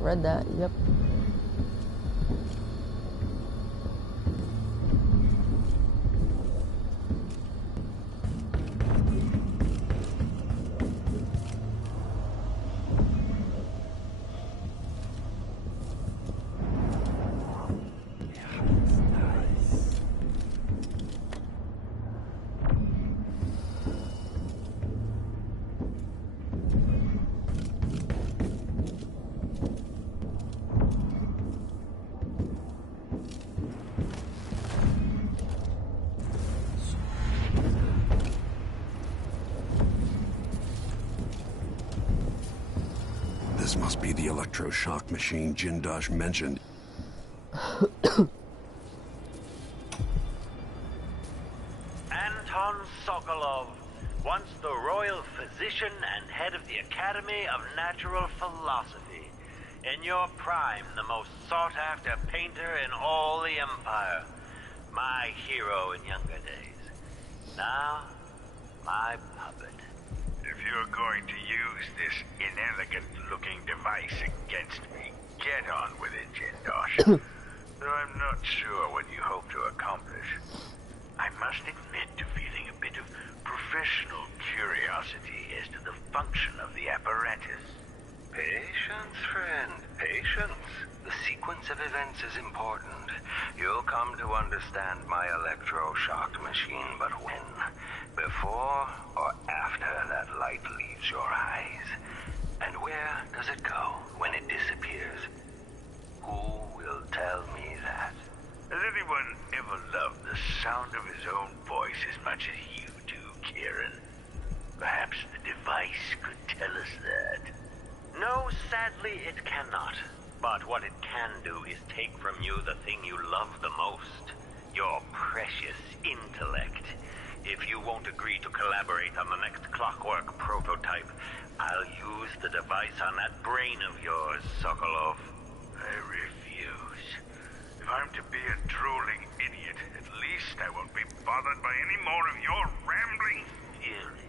Read that, yep. This must be the electroshock machine Jindosh mentioned. Anton Sokolov, once the royal physician and head of the Academy of Natural Philosophy. In your prime, the most sought-after painter in all the Empire. My hero in younger days. Now, my puppet. If you're going to use this inelegant-looking device against me, get on with it, Jindosh. Though I'm not sure what you hope to accomplish. I must admit to feeling a bit of professional curiosity as to the function of the apparatus. Patience, friend, patience. The sequence of events is important. You'll come to understand my electroshock machine, but when? Before or after that light leaves your eyes? And where does it go when it disappears? Who will tell me that? Has anyone ever loved the sound of his own voice as much as you do, Kieran? Perhaps the device could tell us that. No, sadly it cannot. But what it can do is take from you the thing you love the most. Your precious intellect. If you won't agree to collaborate on the next clockwork prototype, I'll use the device on that brain of yours, Sokolov. I refuse. If I'm to be a drooling idiot, at least I won't be bothered by any more of your rambling fury.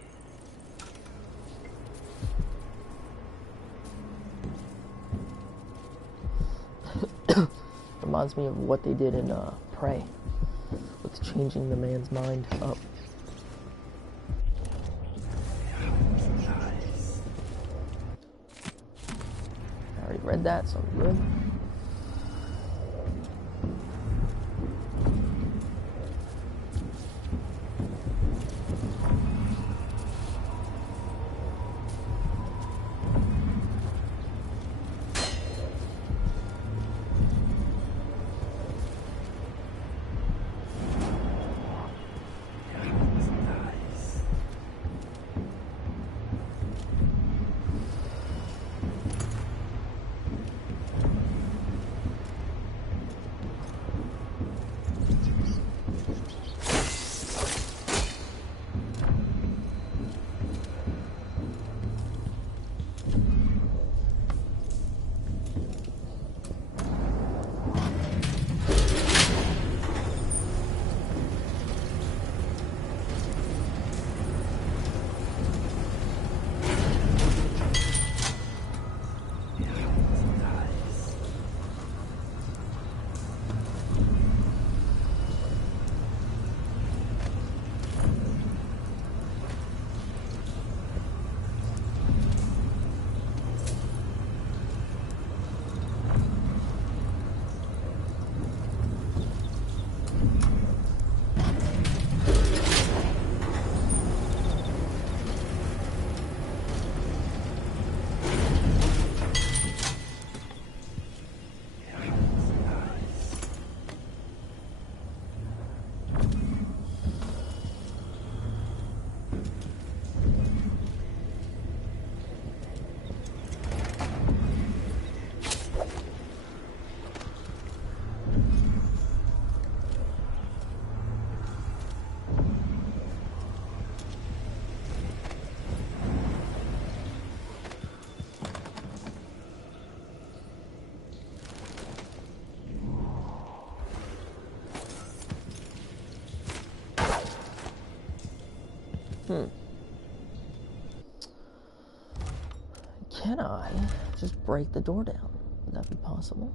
Reminds me of what they did in Prey, with changing the man's mind up. I already read that, so I'm good. Can I just break the door down? Would that be possible?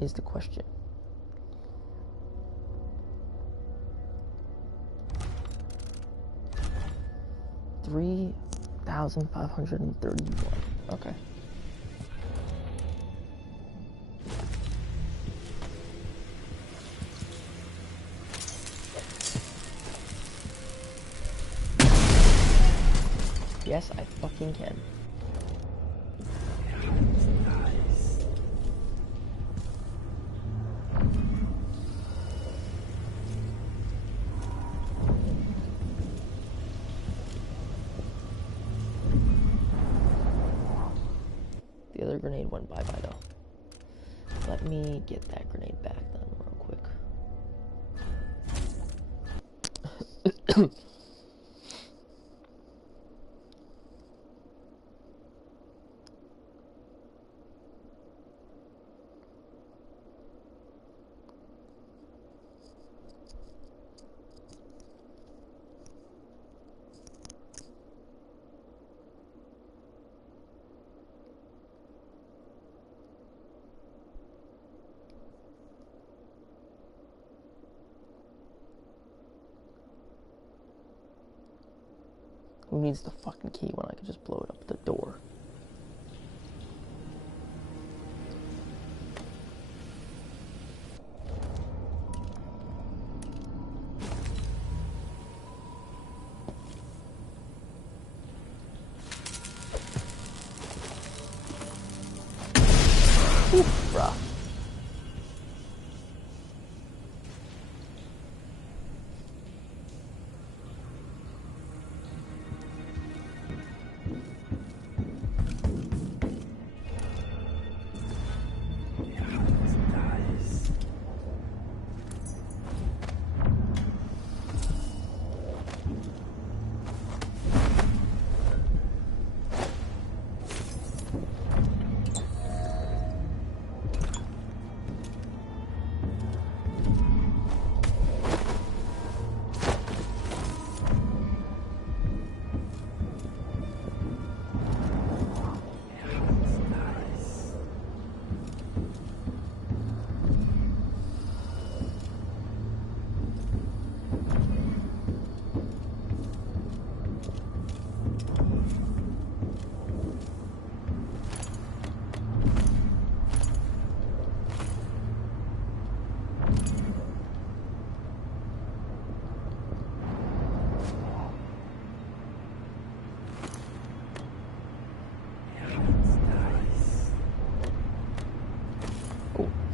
Is the question. $3,531. Okay. Yes, I fucking can. The other grenade went bye-bye though. Let me get that grenade back then real quick. Who needs the fucking key when I could just blow it up the door? Oof, bruh.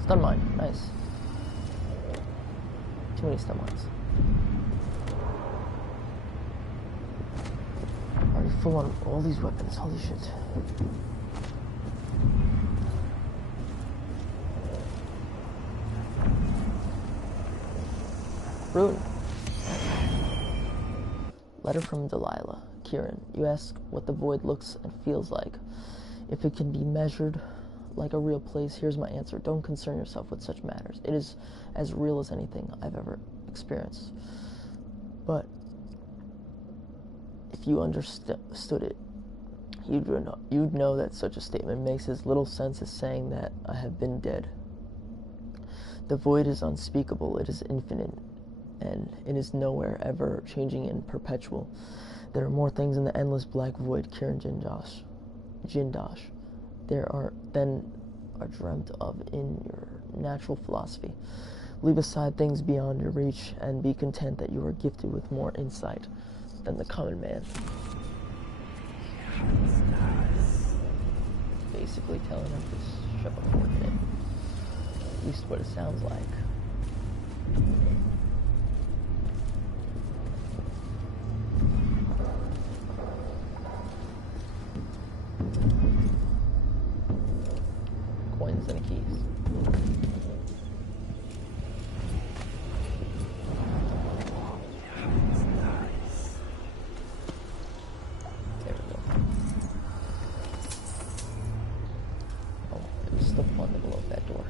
Stun mine, nice. Too many stun mines. Already full on all these weapons, holy shit. Rune. Letter from Delilah. Kieran, you ask what the void looks and feels like. If it can be measured like a real place, here's my answer. Don't concern yourself with such matters. It is as real as anything I've ever experienced. But if you understood it, you'd know that such a statement makes as little sense as saying that I have been dead. The void is unspeakable, it is infinite, and it is nowhere, ever changing and perpetual. There are more things in the endless black void, Kieran Jindosh. There are dreamt of in your natural philosophy. Leave aside things beyond your reach and be content that you are gifted with more insight than the common man. Basically telling him to shove a fork in it. At least what it sounds like. Coins and keys. There we go. Oh, it was still fun to blow up that door.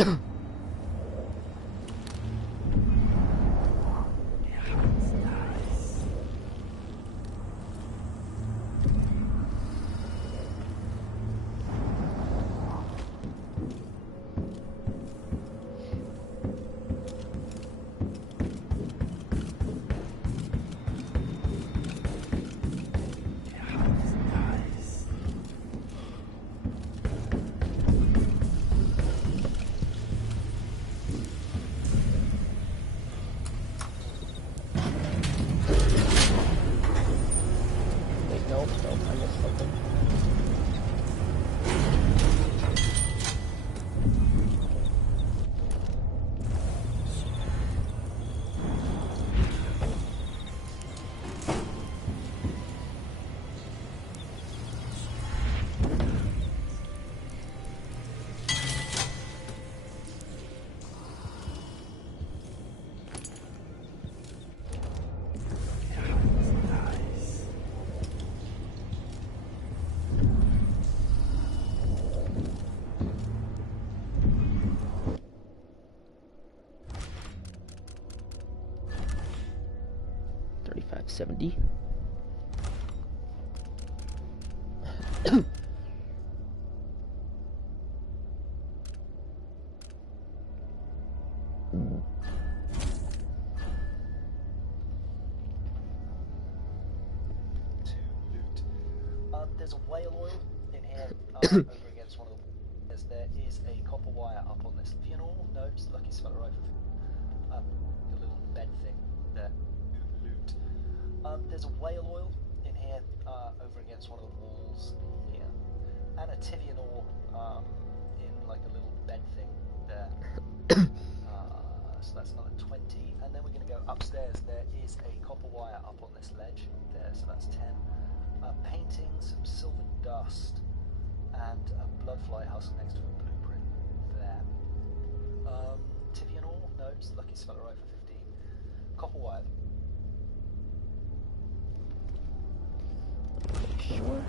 $35.70. There's a whale oil in here over against one of the walls. There is a copper wire up on this funeral. Notes, lucky spell rifle. The little bed thing there. Loot. There's a whale oil in here over against one of the walls here. And a Tivian ore in like a little bed thing there. So that's another 20. And then we're going to go upstairs. There is a copper wire up on this ledge there, so that's 10. Painting, some silver dust, and a bloodfly husk next to a blueprint there. Tivian ore, notes, lucky spell rifle 15. Copper wire. Sure.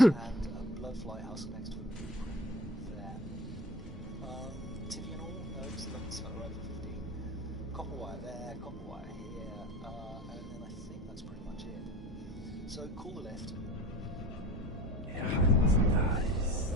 And a bloodfly husk next to a blueprint there. Tivian ore, notes, lucky spell rifle 15. Copper wire there, copper wire here, and then I think that's pretty much it. So call the lift. Yeah, that's nice.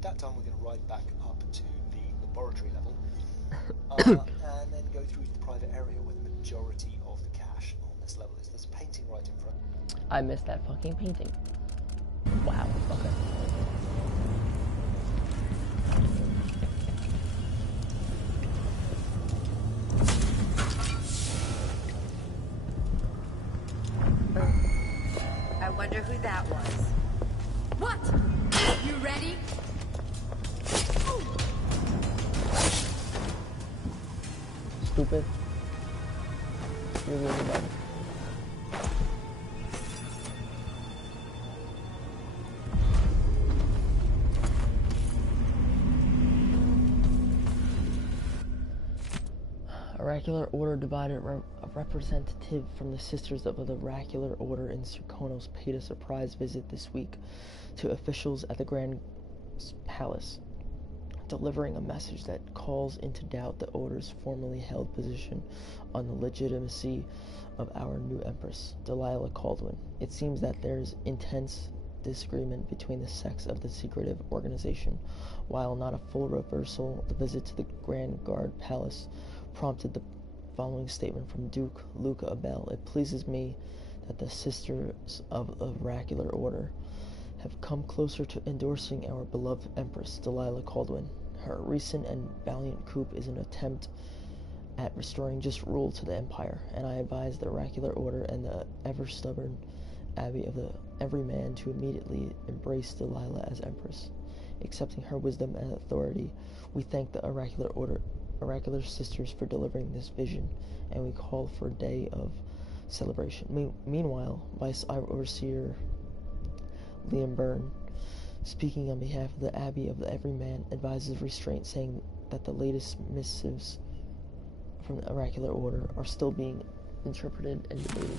at that time, we're going to ride back up to the laboratory level, and then go through to the private area where the majority of the cache on this level is. There's a painting right in front. I missed that fucking painting. Wow. Okay. I wonder who that was. What? You ready? Stupid. You're really dumb. Oracular Order divided a representative from the Sisters of the Oracular Order in Serkonos paid a surprise visit this week to officials at the Grand Palace, delivering a message that calls into doubt the Order's formerly held position on the legitimacy of our new Empress, Delilah Caldwin. It seems that there's intense disagreement between the sects of the secretive organization. While not a full reversal, the visit to the Grand Guard Palace prompted the following statement from Duke Luca Abel. It pleases me that the Sisters of the Oracular Order have come closer to endorsing our beloved Empress, Delilah Caldwin. Her recent and valiant coup is an attempt at restoring just rule to the Empire, and I advise the Oracular Order and the ever-stubborn Abbey of the Everyman to immediately embrace Delilah as Empress. Accepting her wisdom and authority, we thank the Oracular Sisters for delivering this vision, and we call for a day of celebration. Meanwhile, Vice Overseer Liam Byrne, speaking on behalf of the Abbey of the Everyman, advises restraint, saying that the latest missives from the Oracular Order are still being interpreted and debated.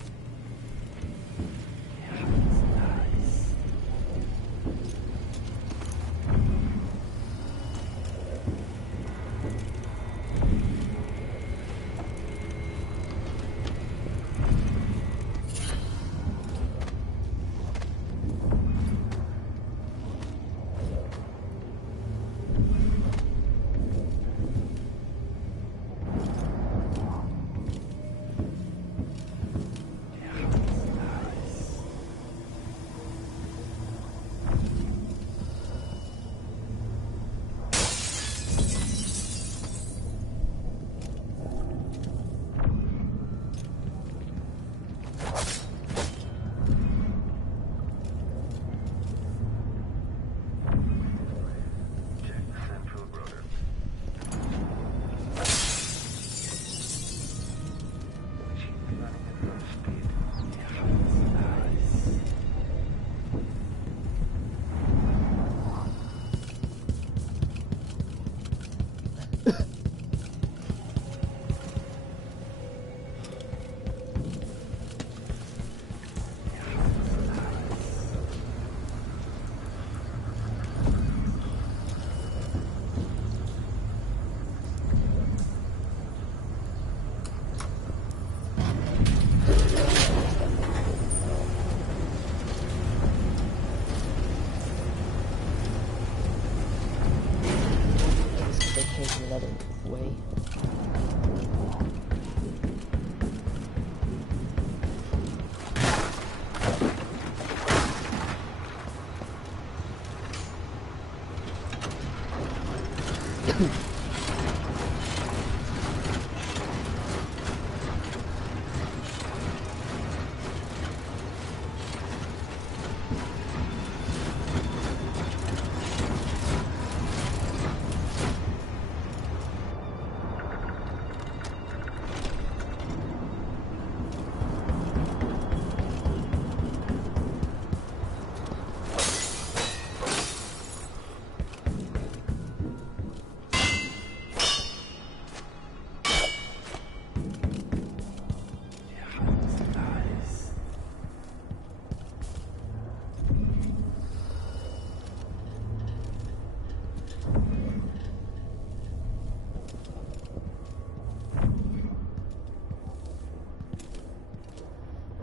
Another way.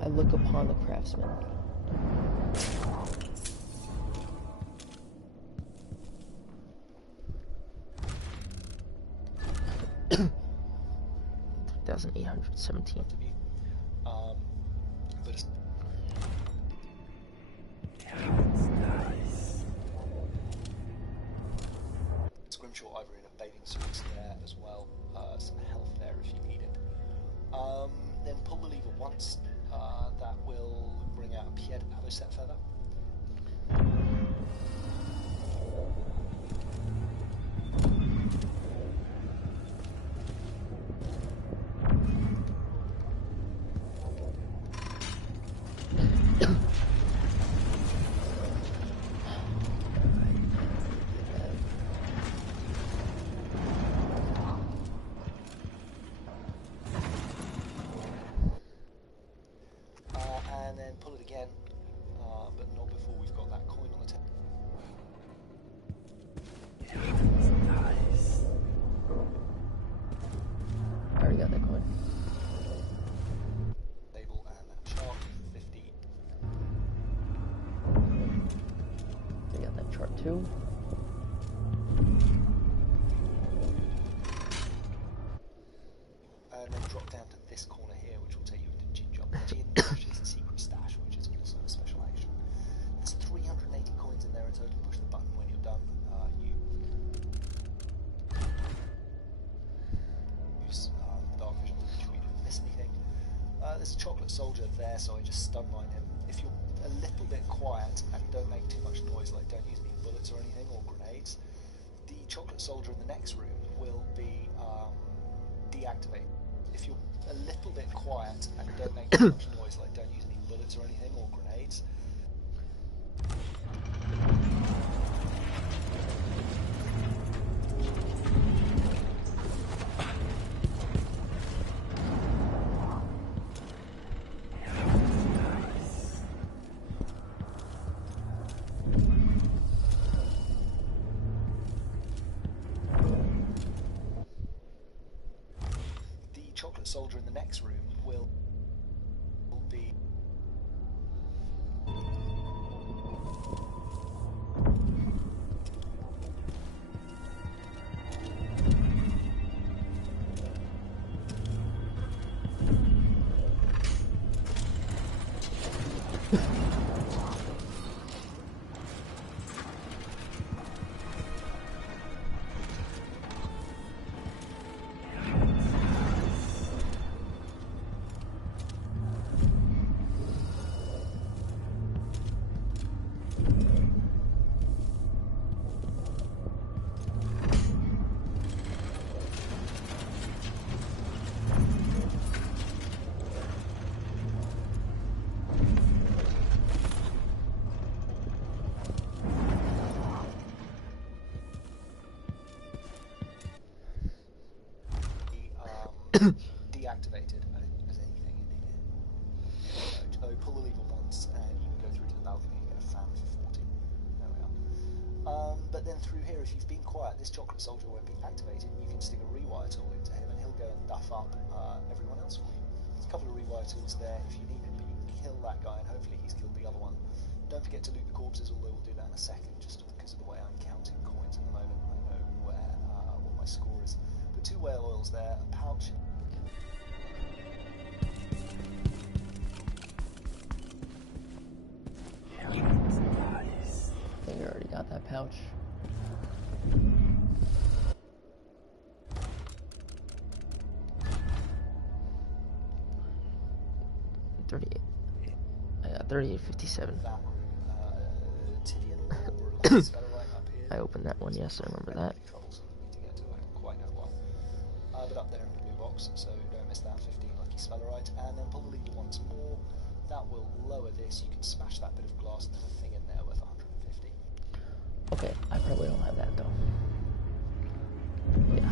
I look upon the craftsman. 3,817. But it's Scrimshaw Ivory and a bathing suits there as well. Some health there if you need it. Then pull the lever once. That will bring out a Pied Avocet feather. And then pull it again, but not before we've got that coin on the table. Nice. I already got that coin. Table and that chart for 50. I got that chart too. And then drop down to this corner here, which will take you into Ginger Gins, which is a secret stash, which is also a special action. There's 380 coins in there in total. Push the button when you're done. Use dark vision to make sure you didn't miss anything. There's a chocolate soldier there, so I just stun mine him. If you're a little bit quiet and don't make too much noise, like don't use any bullets or anything, or grenades, the chocolate soldier in the next room will be deactivated. If you're a little bit quiet and don't make too much noise, like don't use any bullets or anything, or grenades, chocolate soldier in the next room will be deactivated. I don't think there's anything in here. So pull the lever once and you can go through to the balcony and get a fan for 40. There we are. But then through here, if you've been quiet, this chocolate soldier won't be activated. You can stick a rewire tool into him and he'll go and buff up everyone else for you. There's a couple of rewire tools there if you need it, but you can kill that guy and hopefully he's killed the other one. Don't forget to loot the corpses, although we'll do that in a second, just because of the way I'm counting coins at the moment. I know where what my score is. But 2 whale oils there, a pouch. Nice. I think I already got that pouch. I got 3857. I opened that one, yes, I remember that. But up there in the blue box, so don't miss that. 15 lucky spellerite, and then pull the lever once more. That will lower this. You can smash that bit of glass, and there's a thing in there worth 150. Okay, I probably don't have that though. Yeah.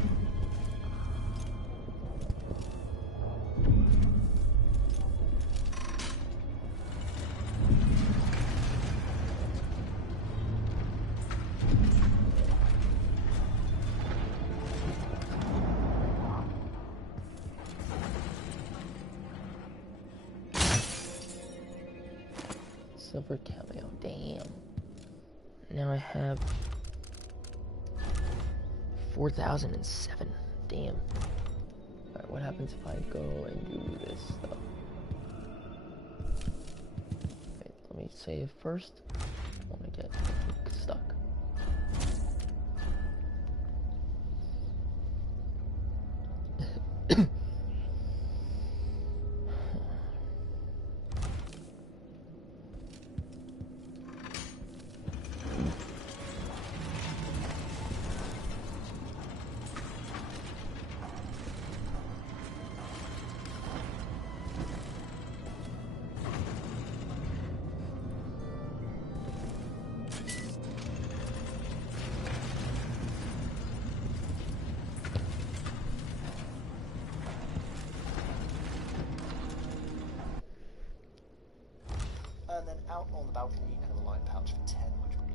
Silver cameo, damn. Now I have 4,007. Damn. Alright, Alright, what happens if I go and do this stuff? Wait, let me save first. I want to get stuck. And then out on the balcony, and a light pouch for 10, which would be...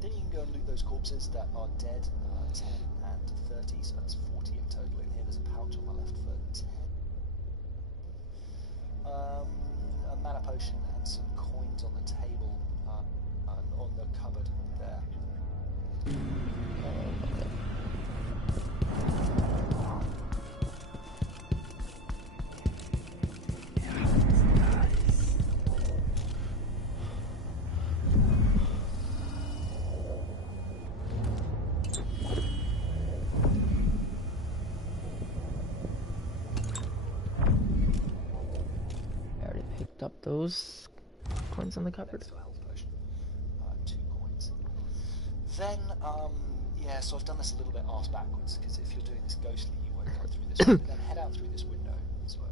Then you can go and loot those corpses that are dead, 10 and 30, so that's 40 in total in here. There's a pouch on my left for 10. A mana potion and some coins on the table, and on the cupboard there. Up those coins on the cupboard. Next to a health potion. 2 coins. Then, yeah, so I've done this a little bit arse backwards, because if you're doing this ghostly, you won't go through this window. Then head out through this window as well.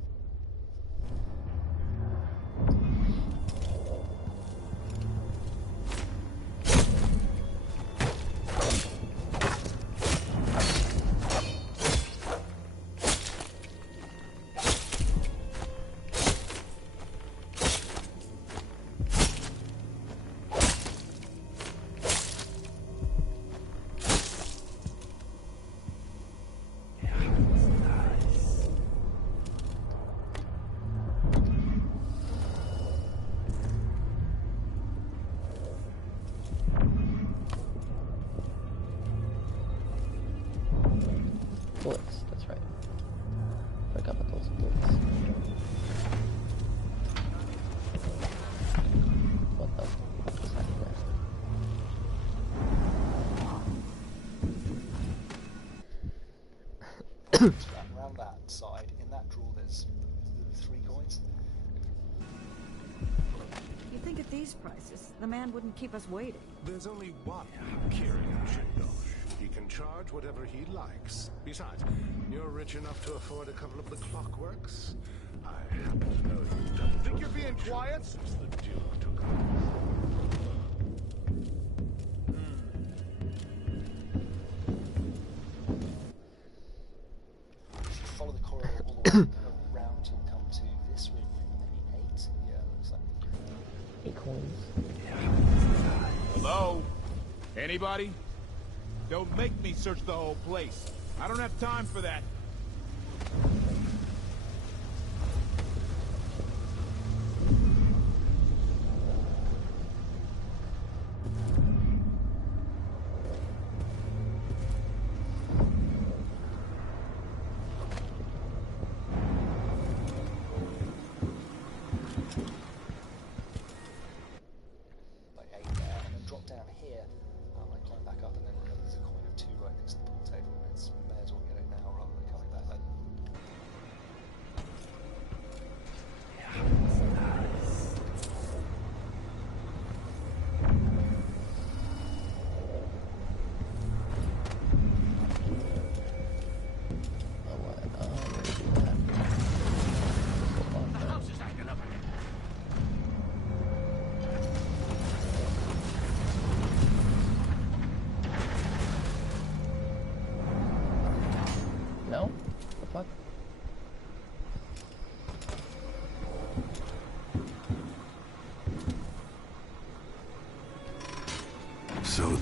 Bullets, that's right. Pick up with those bullets. What the fuck is happening there? Around that side, in that drawer, there's 3 coins. You think at these prices, the man wouldn't keep us waiting? There's only one Kieran Jindosh. He can charge whatever he likes. Besides, you're rich enough to afford a couple of the clockworks. I happen to know you doubled. Think you're being quiet? Since the Duke took over. You should follow the corridor all the way around till come to this room, maybe 8. Yeah, looks like 8 coins. Hello? Anybody? Don't make me search the whole place. I don't have time for that. like 8 there, and then drop down here. I climb back up, and then there's a coin of 2 right next to the pool table. It's may as well get it now rather than coming back later.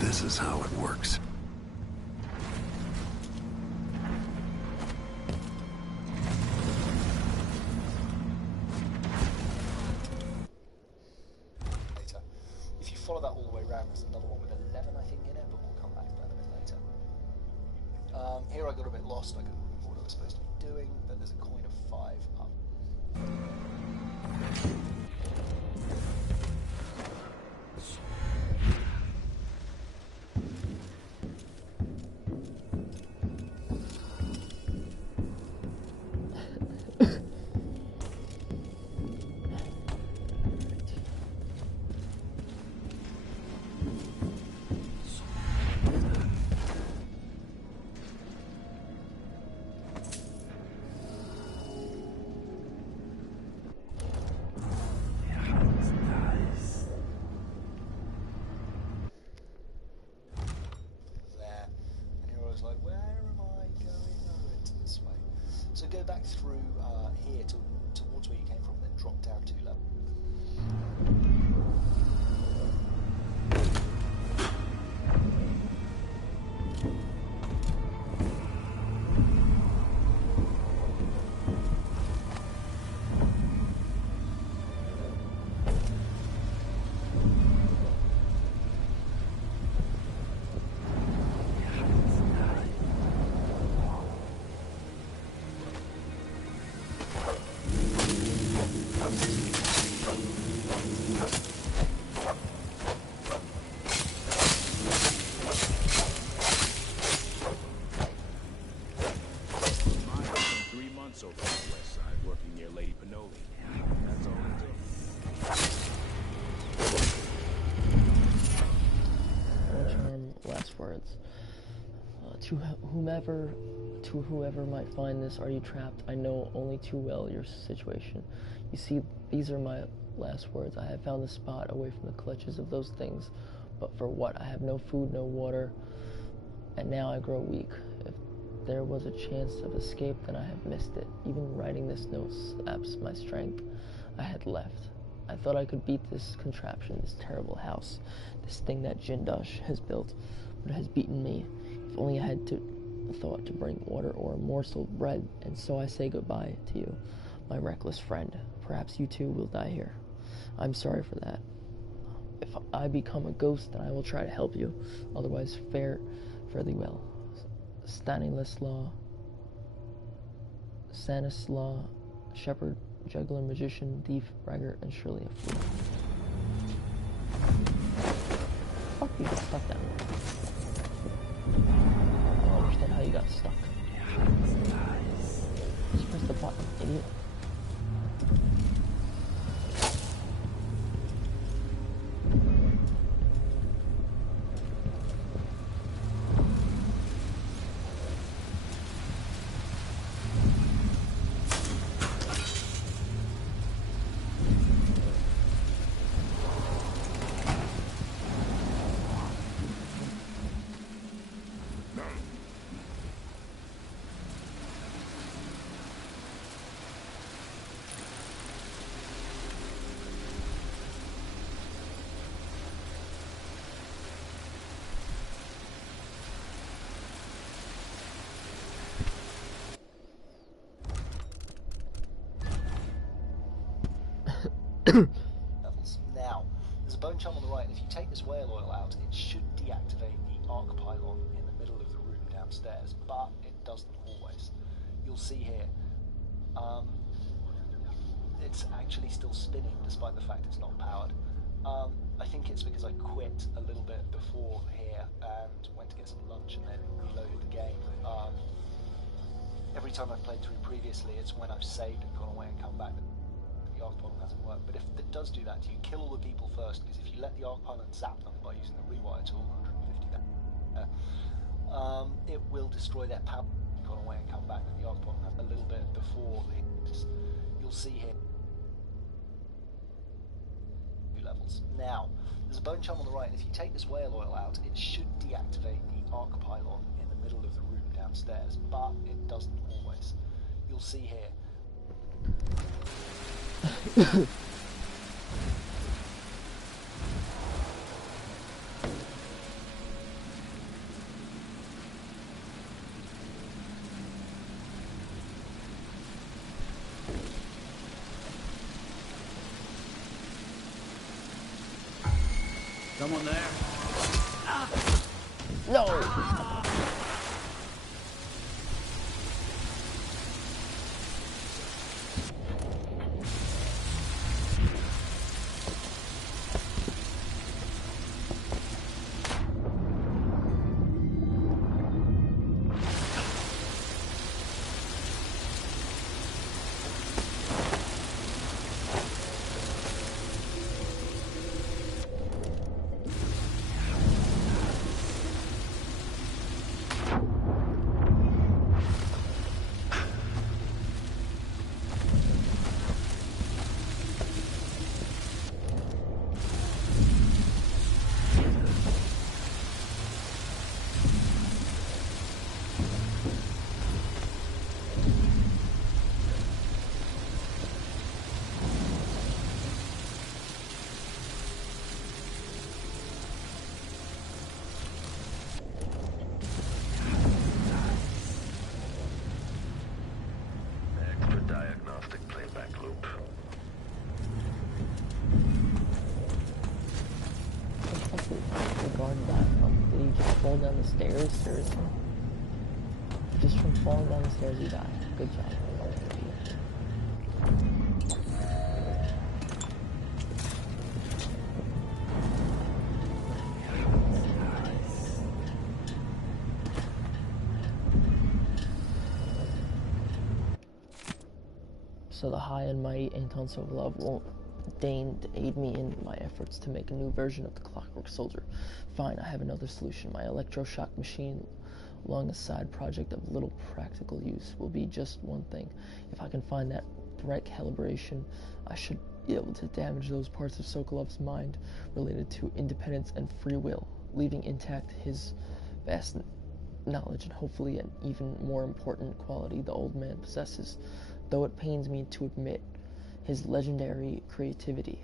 This is how it works. Later. If you follow that all the way around, there's another one with 11, I think, in it, but we'll come back to that a bit later. Here I got a bit lost. I couldn't remember what I was supposed to be doing, but there's a coin of 5 up. So go back through here towards where you came from, then drop down 2 levels. To whoever might find this, are you trapped? I know only too well your situation. You see, these are my last words. I have found a spot away from the clutches of those things, but for what? I have no food, no water, and now I grow weak. If there was a chance of escape, then I have missed it. Even writing this note saps my strength. I had left. I thought I could beat this contraption, this terrible house, this thing that Jindosh has built, but it has beaten me. If only I had thought to bring water or a morsel of bread, and so I say goodbye to you, my reckless friend. Perhaps you too will die here. I'm sorry for that. If I become a ghost, then I will try to help you. Otherwise, fare thee well. Stanislaw, shepherd, juggler, magician, thief, braggart, and surely a fool. Fuck, you got stuck down there. I don't understand how you got stuck. Just press the button, idiot. Levels. Now, there's a bone chum on the right, and if you take this whale oil out, it should deactivate the arc pylon in the middle of the room downstairs, but it doesn't always. You'll see here, it's actually still spinning despite the fact it's not powered. I think it's because I quit a little bit before here and went to get some lunch and then reloaded the game. Every time I've played through previously, it's when I've saved and gone away and come back. The arc pylon hasn't worked, but if it does do that to you, kill all the people first, because if you let the arc pylon zap them by using the rewire tool, 150 it will destroy their power. Gone away and come back, and the arc pylon a little bit before this. You'll see here levels. Now, there's a bone chum on the right, and if you take this whale oil out, it should deactivate the arc pylon in the middle of the room downstairs, but it doesn't always. You'll see here. Someone there? No! Fall down the stairs, seriously. Just from falling down the stairs you die. Good job. So the high and mighty Anton Sokolov won't deign to aid me in my efforts to make a new version of the Clockwork Soldier. Fine, I have another solution. My electroshock machine, along a side project of little practical use, will be just one thing. If I can find that threat calibration, I should be able to damage those parts of Sokolov's mind related to independence and free will, leaving intact his vast knowledge and hopefully an even more important quality the old man possesses, though it pains me to admit, his legendary creativity.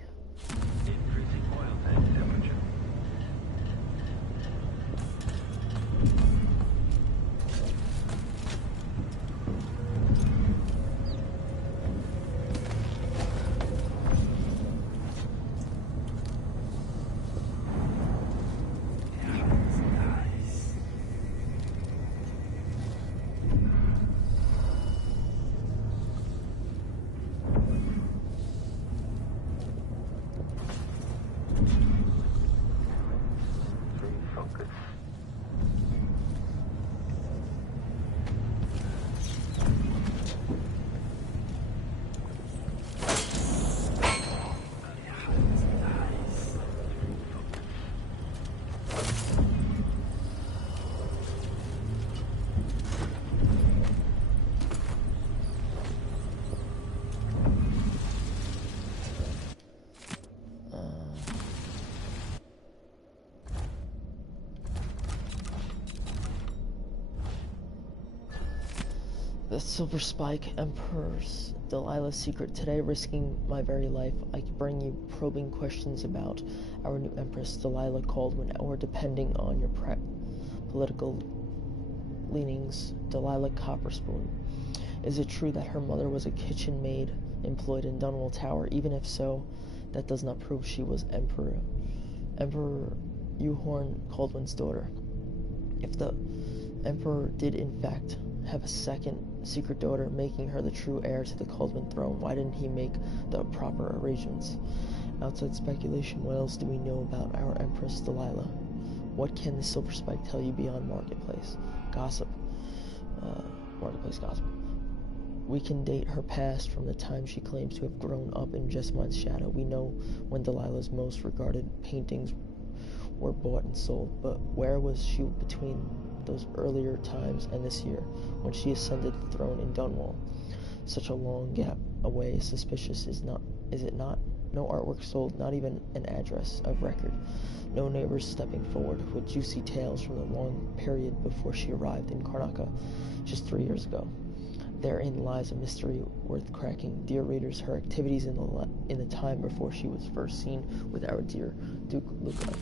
Increasing oil tank temperature. The Silver Spike Emperor's Delilah's secret. Today, risking my very life, I bring you probing questions about our new Empress, Delilah Caldwin, or depending on your political leanings, Delilah Copperspoon. Is it true that her mother was a kitchen maid employed in Dunwall Tower? Even if so, that does not prove she was Emperor Euhorn Caldwin's daughter. If the Emperor did in fact have a second secret daughter, making her the true heir to the Caldwin throne, why didn't he make the proper arrangements? Outside speculation, what else do we know about our Empress Delilah? What can the Silver Spike tell you beyond marketplace gossip? Marketplace gossip. We can date her past from the time she claims to have grown up in Jessamond's shadow. We know when Delilah's most regarded paintings were bought and sold, but where was she between those earlier times and this year, when she ascended the throne in Dunwall? Such a long gap away, suspicious, is it not? No artwork sold, not even an address of record. No neighbors stepping forward with juicy tales from the long period before she arrived in Karnaca just 3 years ago. Therein lies a mystery worth cracking. Dear readers, her activities in the time before she was first seen with our dear Duke Luca.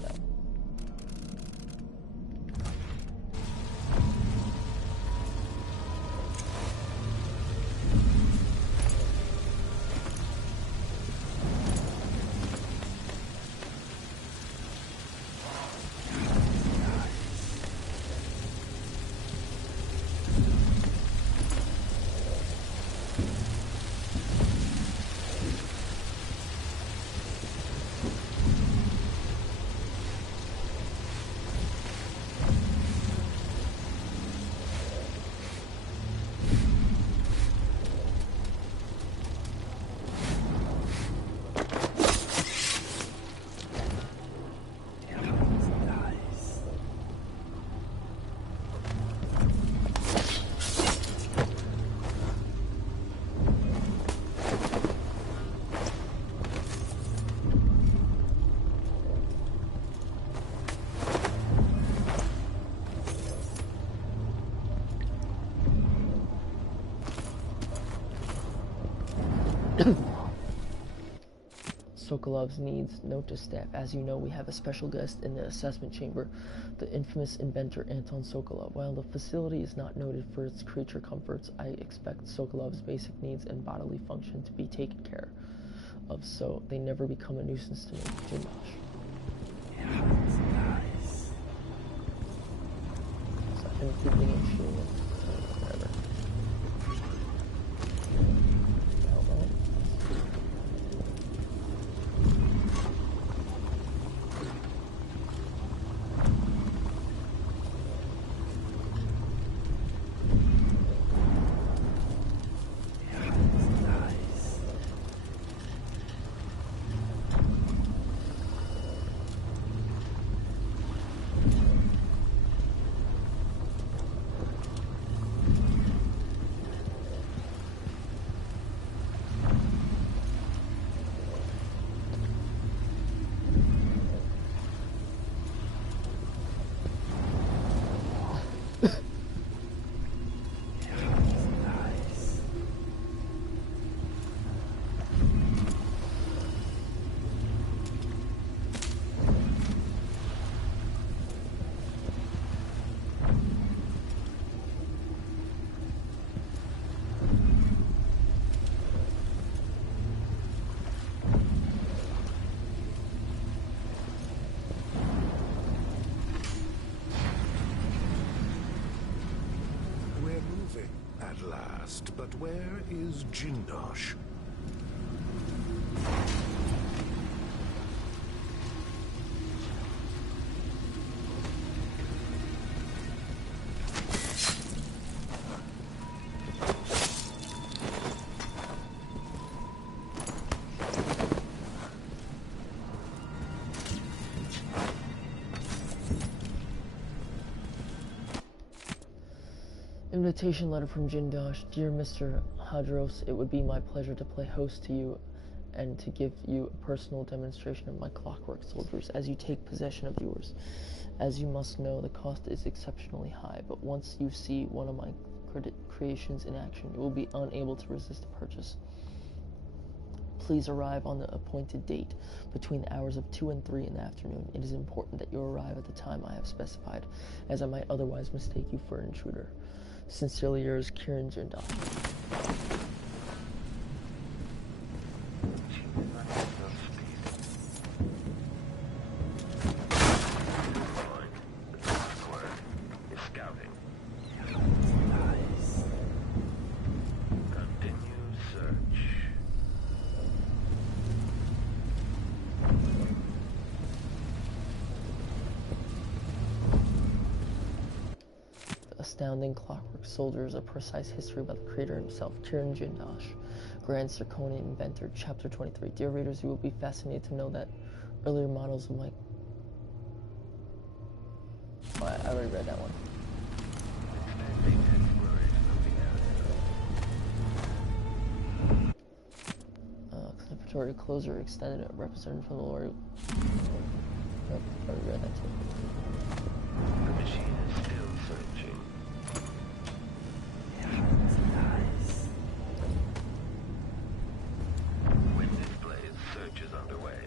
Sokolov's needs. Note to staff. As you know, we have a special guest in the assessment chamber, the infamous inventor Anton Sokolov. While the facility is not noted for its creature comforts, I expect Sokolov's basic needs and bodily function to be taken care of, so they never become a nuisance to me. Jindosh. So I can keep being shooting it. Whatever. At last, but where is Jindosh? Invitation letter from Jindosh. Dear Mr. Hadros, it would be my pleasure to play host to you and to give you a personal demonstration of my clockwork soldiers as you take possession of yours. As you must know, the cost is exceptionally high, but once you see one of my creations in action, you will be unable to resist the purchase. Please arrive on the appointed date between the hours of 2 and 3 in the afternoon. It is important that you arrive at the time I have specified, as I might otherwise mistake you for an intruder. Sincerely yours, Kieran Jindosh. Astounding Clockwork Soldiers, a precise history about the creator himself, Kieran Jindosh, Grand Zirconian Inventor, Chapter 23. Dear readers, you will be fascinated to know that earlier models of my... Oh, I already read that one. Preparatory closer extended, represented from the Lord. Nope, I already read that too. The machine is still searching. When this plays, search is underway.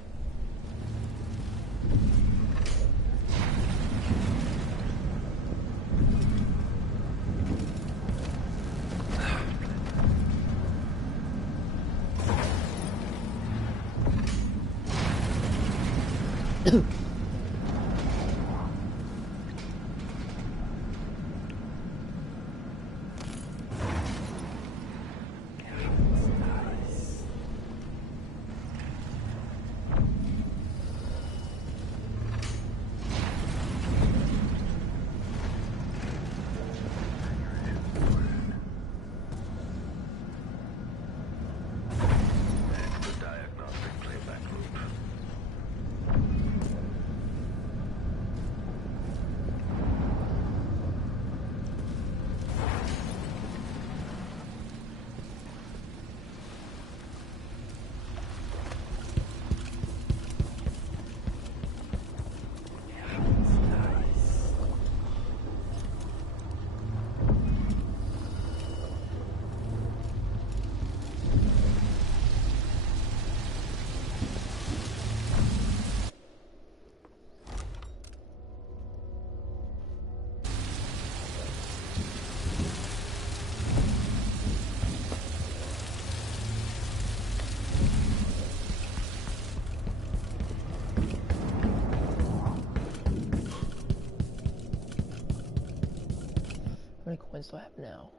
many coins do I have now?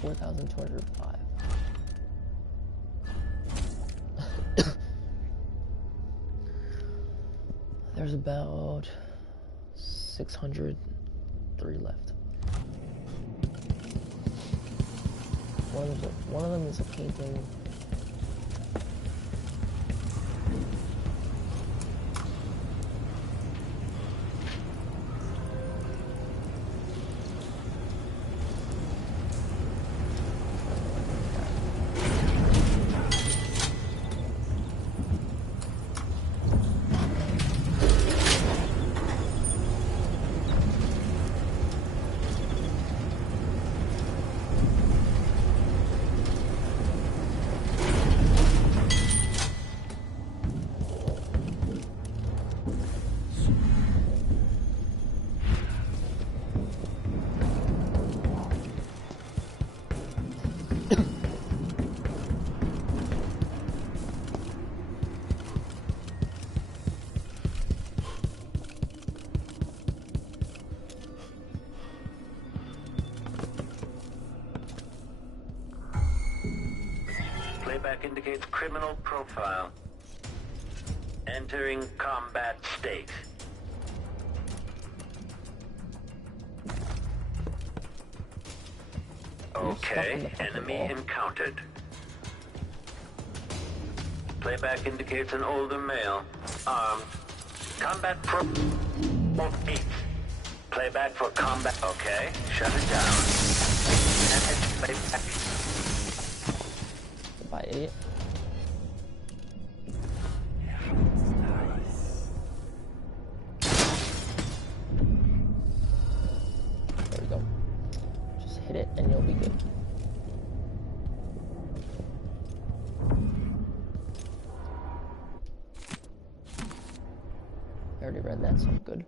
4,205. There's about 603 left. One of them is a painting. Playback indicates criminal profile. Entering combat state. Okay, enemy encountered. Playback indicates an older male, armed. Combat pro... 8. Playback for combat... Okay, shut it down. Playback. By 8. There we go. Just hit it and you'll be good. I already read that, so I'm good.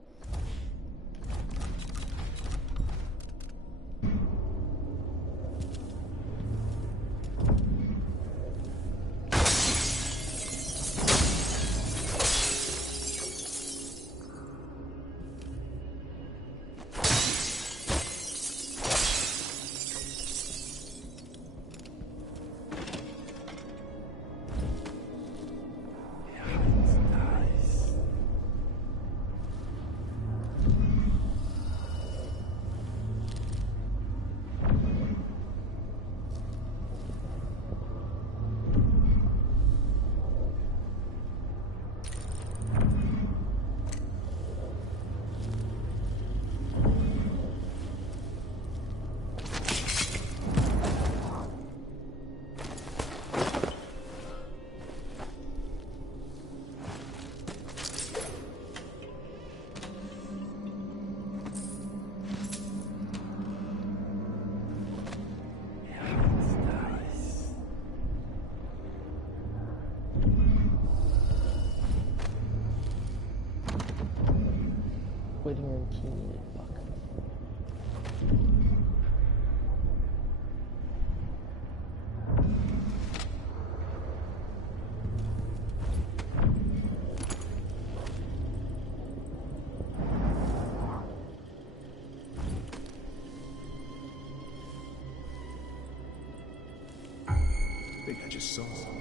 Waiting room key needed. Fuck. I think I just saw something.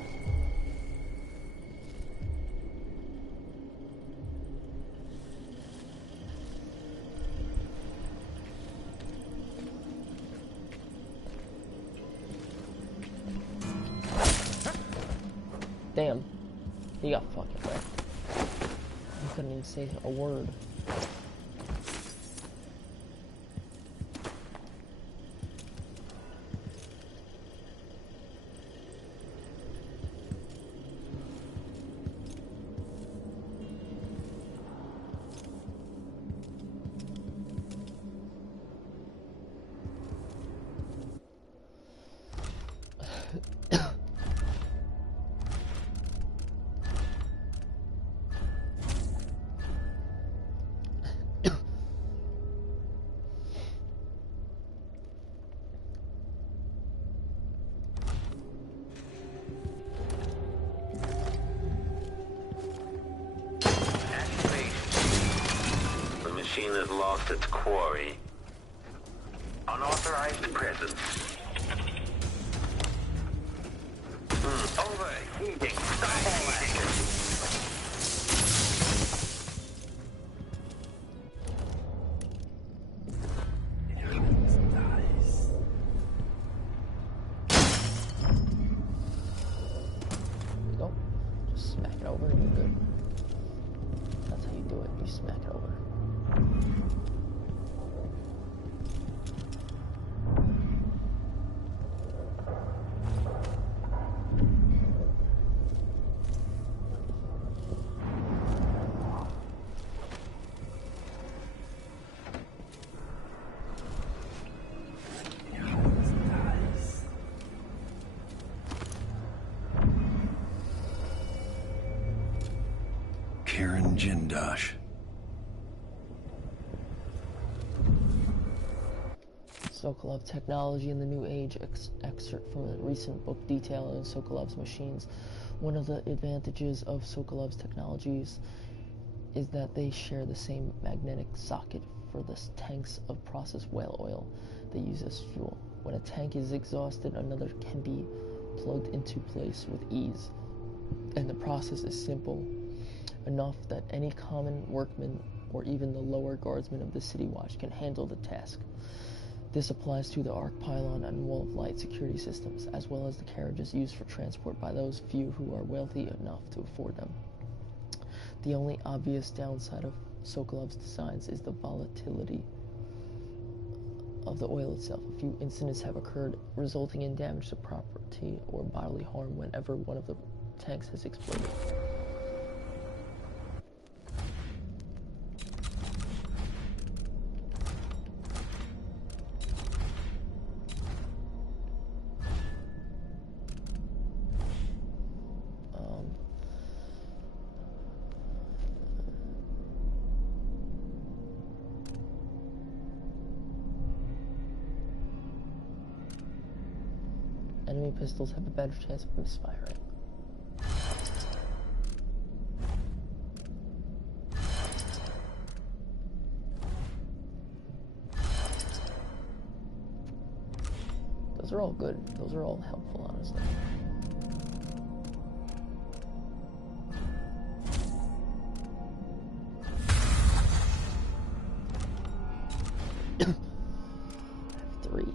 Damn. He got fucking wrecked. He couldn't even say a word. machine has lost its quarry. Unauthorized presence. Overheating. Stop all action. Smack it over and you're good. That's how you do it. You smack it over. Karen Jindosh. Sokolov Technology in the New Age excerpt from a recent book detailing Sokolov's machines. One of the advantages of Sokolov's technologies is that they share the same magnetic socket for the tanks of processed whale oil they use as fuel. When a tank is exhausted, another can be plugged into place with ease, and the process is simple enough that any common workman or even the lower guardsmen of the City Watch can handle the task. This applies to the arc pylon and wall of light security systems, as well as the carriages used for transport by those few who are wealthy enough to afford them. The only obvious downside of Sokolov's designs is the volatility of the oil itself. A few incidents have occurred, resulting in damage to property or bodily harm whenever one of the tanks has exploded. Enemy pistols have a better chance of misfiring. Those are all good. Those are all helpful, honestly. Three.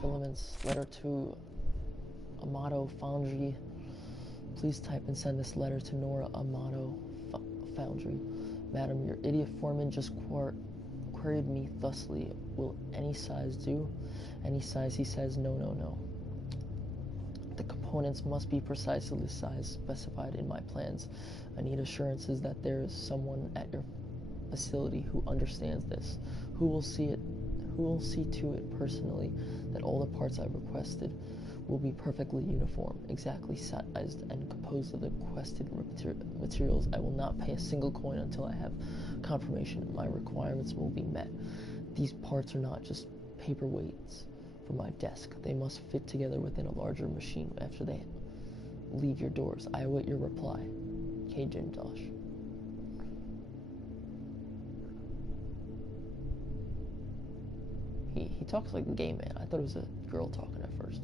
filaments. Letter to Amato Foundry. Please type and send this letter to Nora Amato Foundry. Madam, your idiot foreman just queried me thusly. Will any size do? Any size, he says, no, no, no. The components must be precisely the size specified in my plans. I need assurances that there is someone at your facility who understands this, who will see to it personally that all the parts I've requested will be perfectly uniform, exactly sized, and composed of the requested materials. I will not pay a single coin until I have confirmation my requirements will be met. These parts are not just paperweights for my desk. They must fit together within a larger machine after they leave your doors. I await your reply. K. Jindosh. He talks like a gay man. I thought it was a girl talking at first.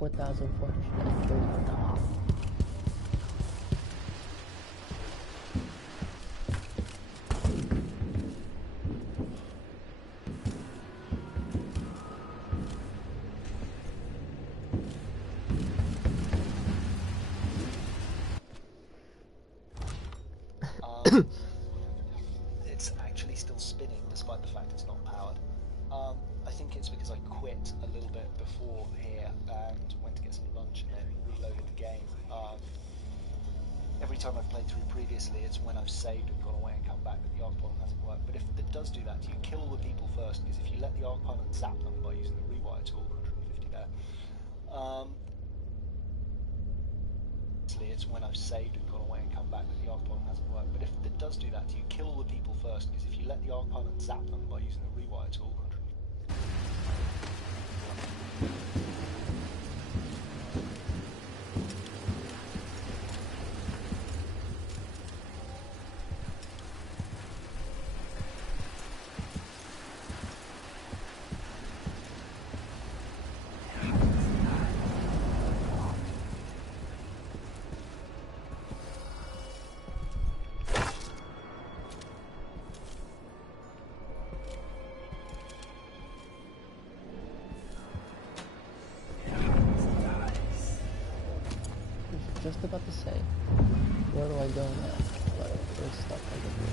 $4,430. It's actually still spinning despite the fact it's not powered. I think it's because I quit a little bit before here and went to get some lunch and then reloaded the game. Every time I've played through previously, it's when I've saved and gone away and come back that the arc pylon hasn't worked. But if it does do that, you kill the people first, because if you let the arc pylon zap them by using the rewire tool, 150 there, it's when I've saved and gone away and come back that the arc pylon hasn't worked. But if it does do that, you kill the people first, because if you let the arc pylon zap them by using the rewire tool, 150. Just about to say, where do I go now? But there's stuff I can do.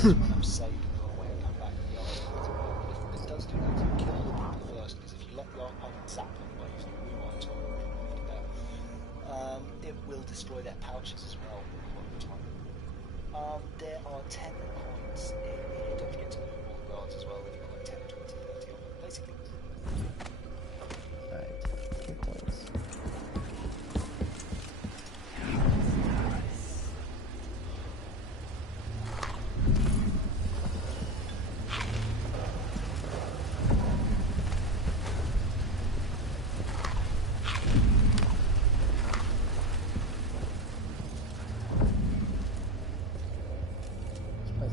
When I'm saved and go away and come back to the arc pylon, but if it does do that, you kill the people first, because if you let the arc pylon zap them by using the rewire tool, 150 there, it will destroy their pouches as well. There are 10 points in here. Don't forget to move all the guards as well if you've got like 10, 20, 30 on them. Basically. Alright, 2 points.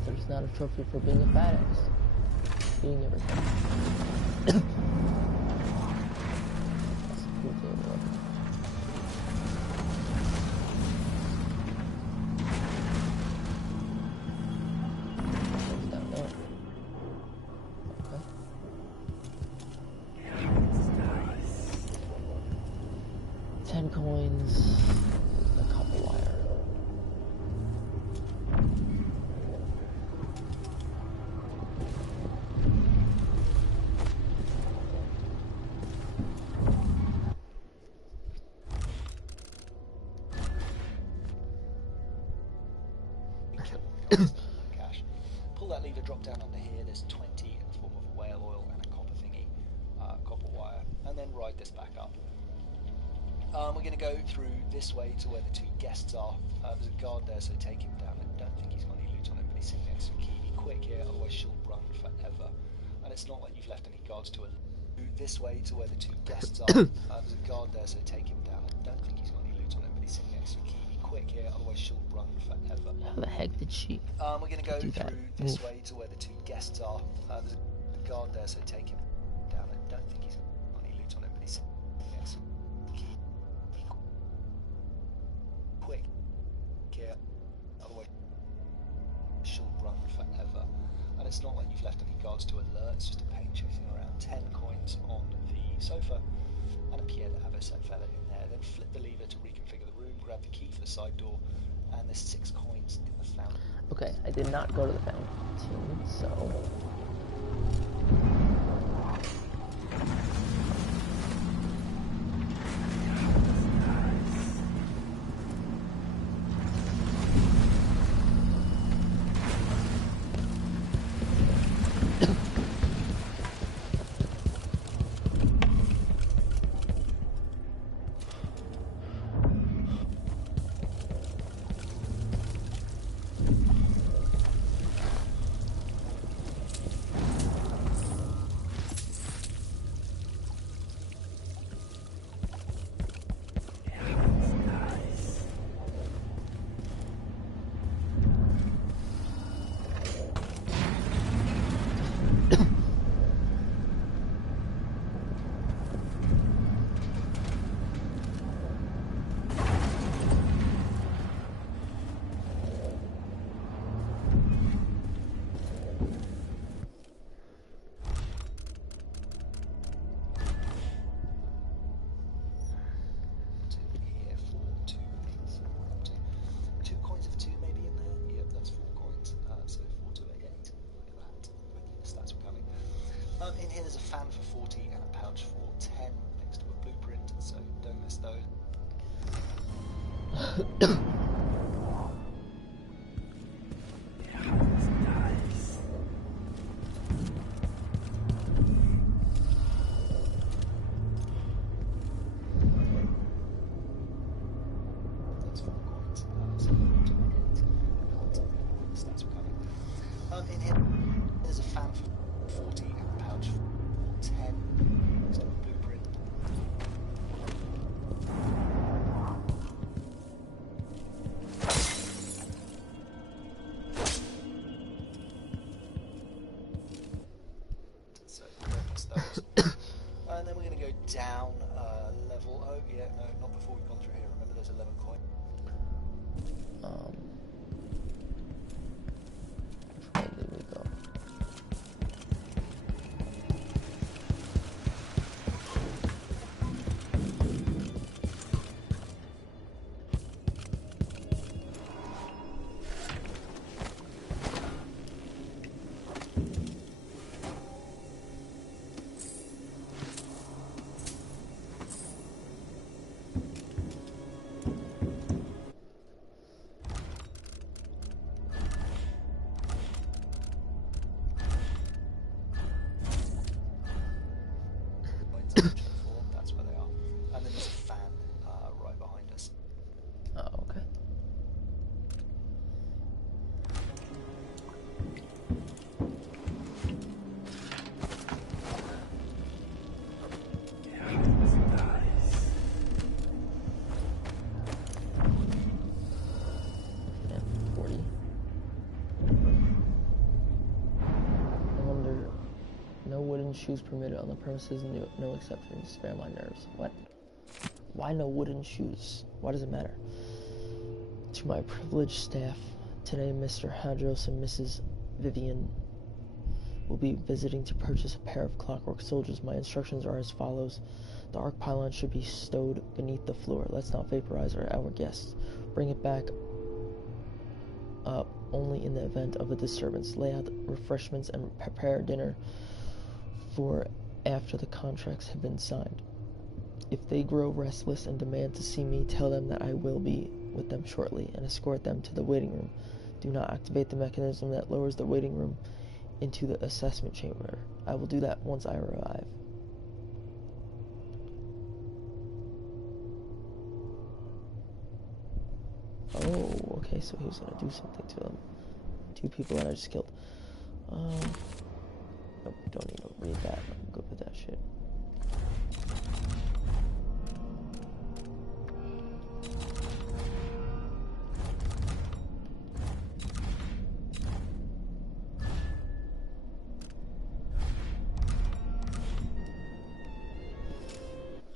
There's not a trophy for being a badass. Being everything. That's a cool thing about it. Cash. Pull that lever, drop down under here. There's 20 in the form of whale oil and a copper thingy, copper wire, and then ride this back up. We're going to go through this way to where the two guests are. There's a guard there, so take him down. I don't think he's got any loot on him, but he's sitting next to a key. Be quick here, otherwise she'll run forever. And it's not like you've left any guards to this way to where the two guests are. There's a guard there, so take him down. I don't think he's got any loot on him, but he's sitting next to a key. Be quick here, otherwise she'll run forever. How the heck did she? We're going to go do through that? this way to where the two guests are. There's a guard there, so take him down. I don't think he's got any loot on him, but he's sitting next to a key. Be quick here, otherwise she'll run forever. And it's not like you've left any guards to alert, it's just a pain chasing around. 10 coins on the sofa, and a pied de Avocet fella in there. Then flip the lever to reconfigure the room, grab the key for the side door, and there's 6 coins in the fountain. Okay, I did not go to the fountain, so... In here there's a fan for 40 and a pouch for 10 next to a blueprint, so don't miss those. That's 4 coins, so to 8. Stats were coming. In here there's a fan for 40 and a pouch for 10 next to a blueprint. So don't miss those. And then we're going to go down level. Oh yeah, no, not before we've gone through here. Remember there's 11 coins. Where did we go? That's where they are. And then there's a fan right behind us. Oh, okay. Yeah, 40. I wonder... No wooden shoes permitted on the premises, no exceptions. Spare my nerves. What? Why no wooden shoes? Why does it matter? To my privileged staff, today Mr. Hadros and Mrs. Vivian will be visiting to purchase a pair of clockwork soldiers. My instructions are as follows. The arc pylon should be stowed beneath the floor. Let's not vaporize our guests. Bring it back up only in the event of a disturbance. Lay out refreshments and prepare dinner for after the contracts have been signed. If they grow restless and demand to see me, tell them that I will be with them shortly and escort them to the waiting room. Do not activate the mechanism that lowers the waiting room into the assessment chamber. I will do that once I arrive. Oh, okay, so he was gonna do something to them. 2 people that I just killed. Nope, don't need to read that. I'm good with that shit.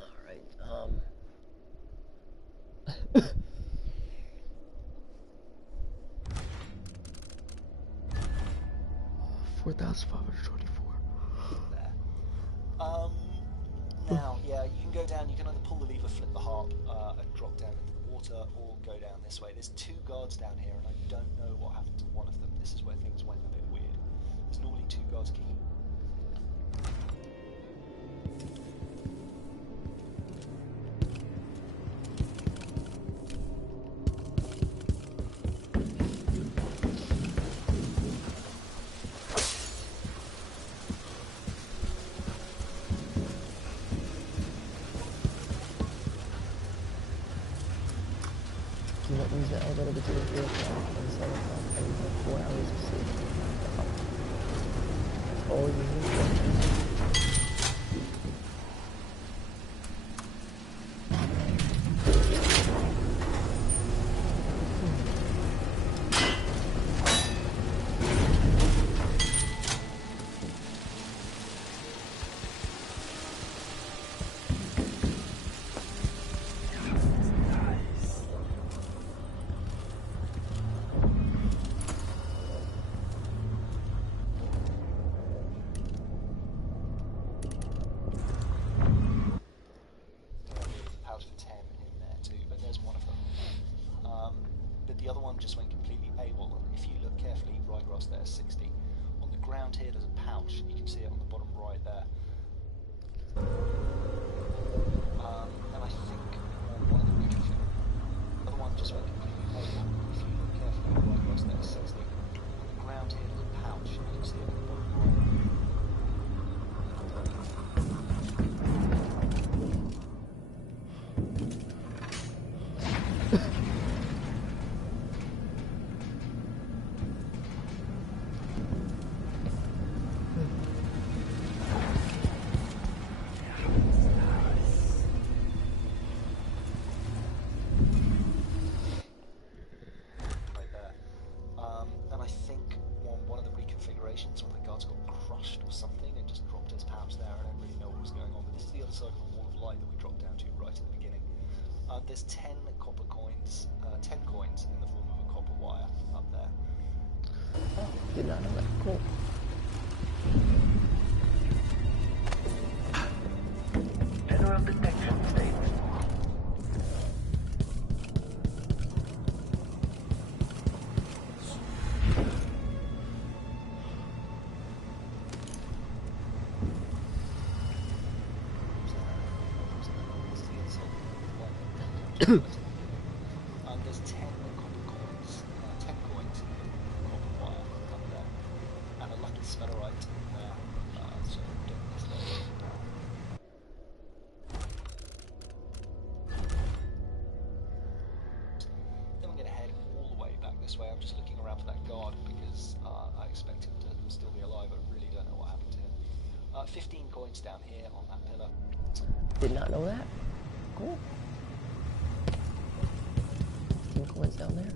Alright, 4,524. There. Now, yeah, you can go down, you can either pull the lever, flip the heart, and drop down into the water, or go down this way. There's 2 guards down here, and I don't know what happened to one of them. This is where things went a bit weird. There's normally 2 guards keeping. Do not use the elevator between 3 o'clock and 7 o'clock and you have 4 hours of sleep. That's all you need. The other one just went completely AWOL, and if you look carefully, Ryegrass there's 60. On the ground here there's a pouch, you can see it on the bottom right there. And I think one of the regions, the other one just went completely AWOL, if you look carefully, Ryegrass there's 60. On the ground here there's a pouch, you can see it on the bottom right. One of the guards got crushed or something and just dropped his pouch there. I don't really know what was going on, but this is the other side of the wall of light that we dropped down to right at the beginning. There's 10 copper coins, 10 coins in the form of a copper wire up there. Oh, did not know that. Cool. General detection statement. There's 10 copper coins, 10 coins in the copper wire up there, and a lucky sphelerite there, so don't miss those. Then we're going to head all the way back this way. I'm just looking around for that guard because I expect him to still be alive. I really don't know what happened to him. 15 coins down here on that pillar. Did not know that. Cool. Coins down there.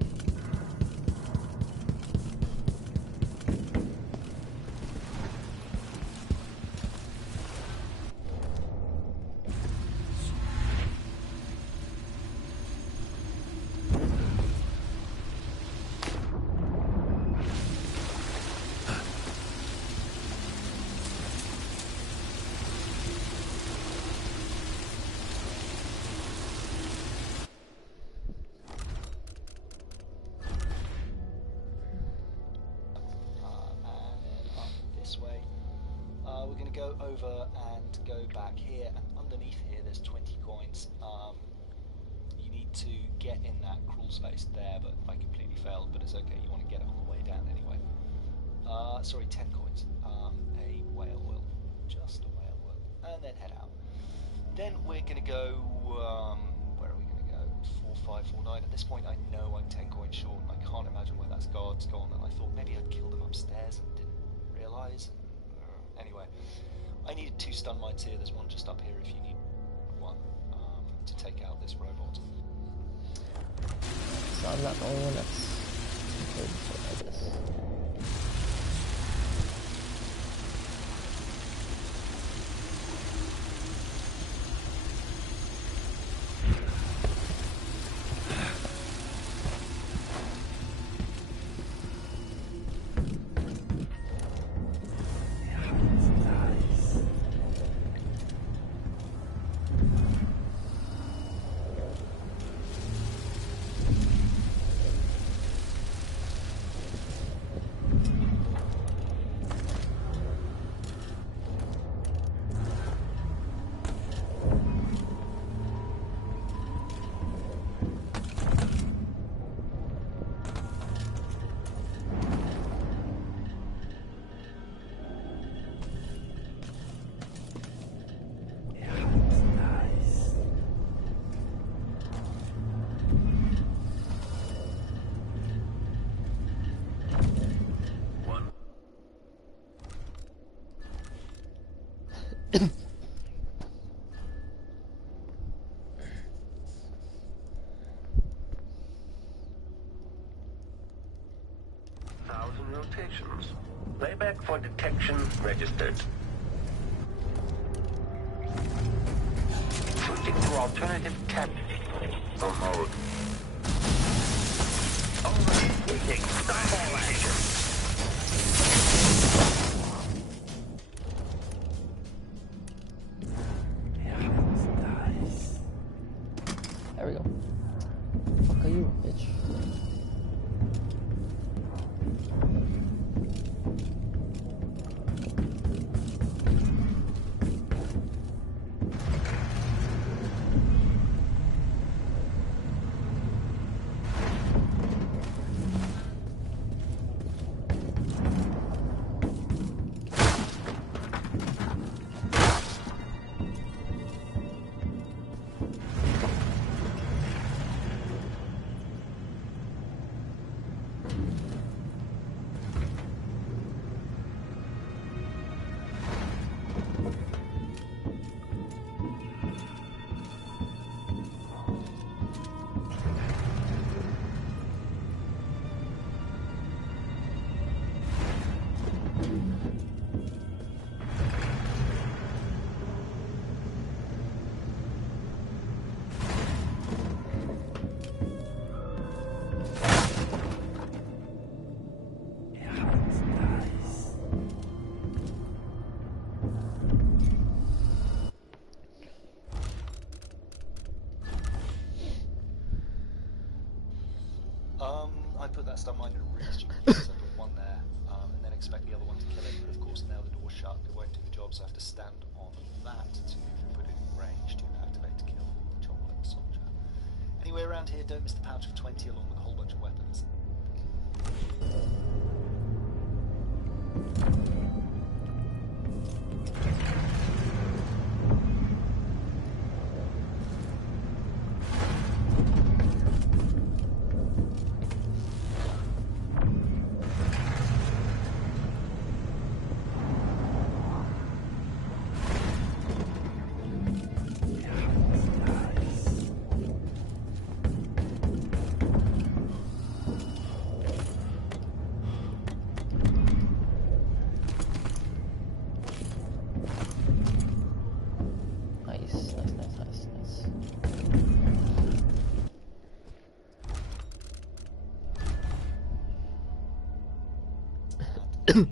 We're going to go over and go back here, and underneath here there's 20 coins. You need to get in that crawl space there, but I completely failed, but it's okay, you want to get it on the way down anyway. Sorry, 10 coins. A whale oil. Just a whale oil. And then head out. Then we're going to go, where are we going to go? 4549. At this point I know I'm 10 coins short, and I can't imagine where that guard's gone, and I thought maybe I'd killed him upstairs and didn't realise. Anyway, I needed 2 stun mites here, there's one just up here if you need one, to take out this robot. So I'm not the only one that's okay, so I guess. Rotations. Playback for detection registered. Switching to alternative tab mode. Overheating. Stall action. There we go. Fuck are you, bitch? I put that stun mine in a really stupid place. I put one there, and then expect the other one to kill it, but of course now the door's shut, it won't do the job, so I have to stand on that to put it in range to activate to kill the chocolate soldier. Anyway, around here, don't miss the pouch of 20 along with a whole bunch of weapons.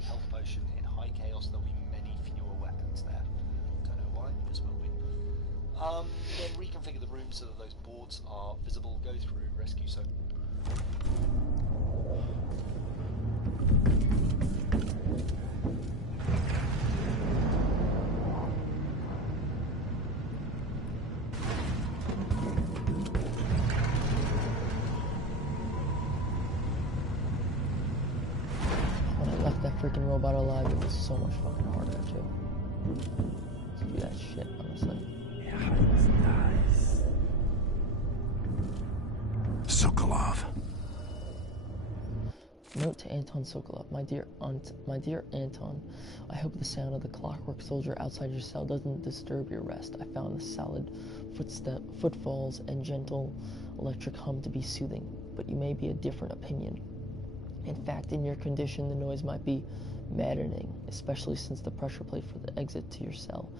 Health potion in high chaos, there'll be many fewer weapons there. Don't know why, just will be. Then reconfigure the room so that those boards are visible. Go through, rescue so. that freaking robot alive, it was so much fucking harder too. To do that shit, honestly. Sokolov. Note to Anton Sokolov, my dear Anton, I hope the sound of the clockwork soldier outside your cell doesn't disturb your rest. I found the solid footfalls and gentle electric hum to be soothing, but you may be a different opinion. In fact, in your condition, the noise might be maddening, especially since the pressure plate for the exit to your cell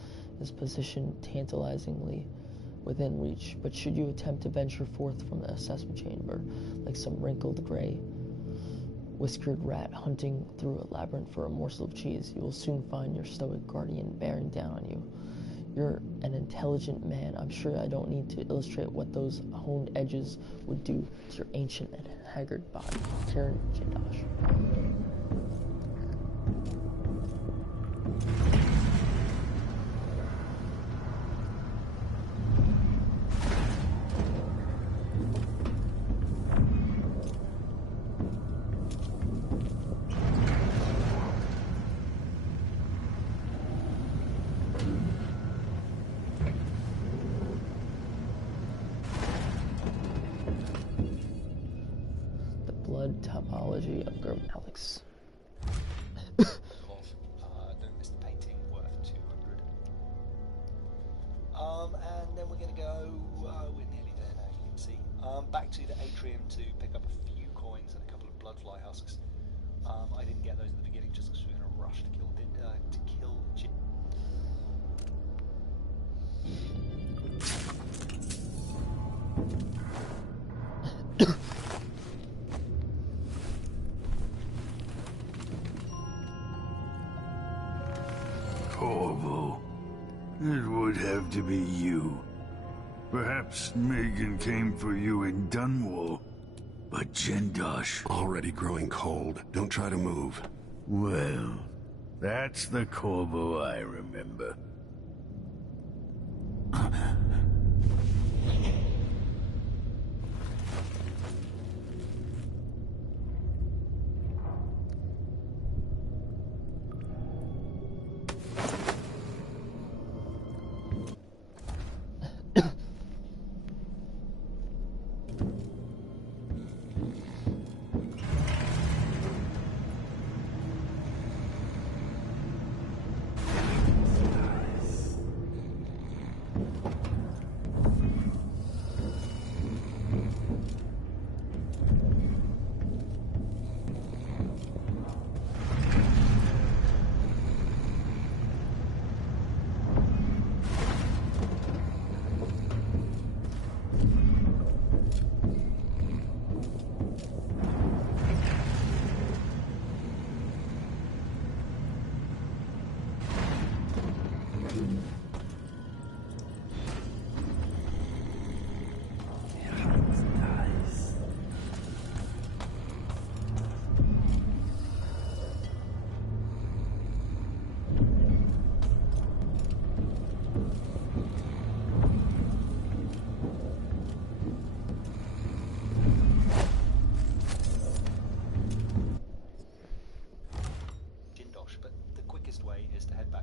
is positioned tantalizingly within reach. But should you attempt to venture forth from the assessment chamber like some wrinkled gray whiskered rat hunting through a labyrinth for a morsel of cheese, you will soon find your stoic guardian bearing down on you. You're an intelligent man. I'm sure I don't need to illustrate what those honed edges would do to your ancient and haggard body. Karen Jindosh. Topology of German Alex. Don't miss the painting, worth 200. And then we're going to go, we're nearly there now, you can see. Back to the atrium to pick up a few coins and a couple of bloodfly husks. I didn't get those at the beginning just because we were in a rush to kill Jim. Corvo, it would have to be you. Perhaps Megan came for you in Dunwall, but Jindosh... Already growing cold. Don't try to move. Well, that's the Corvo I remember.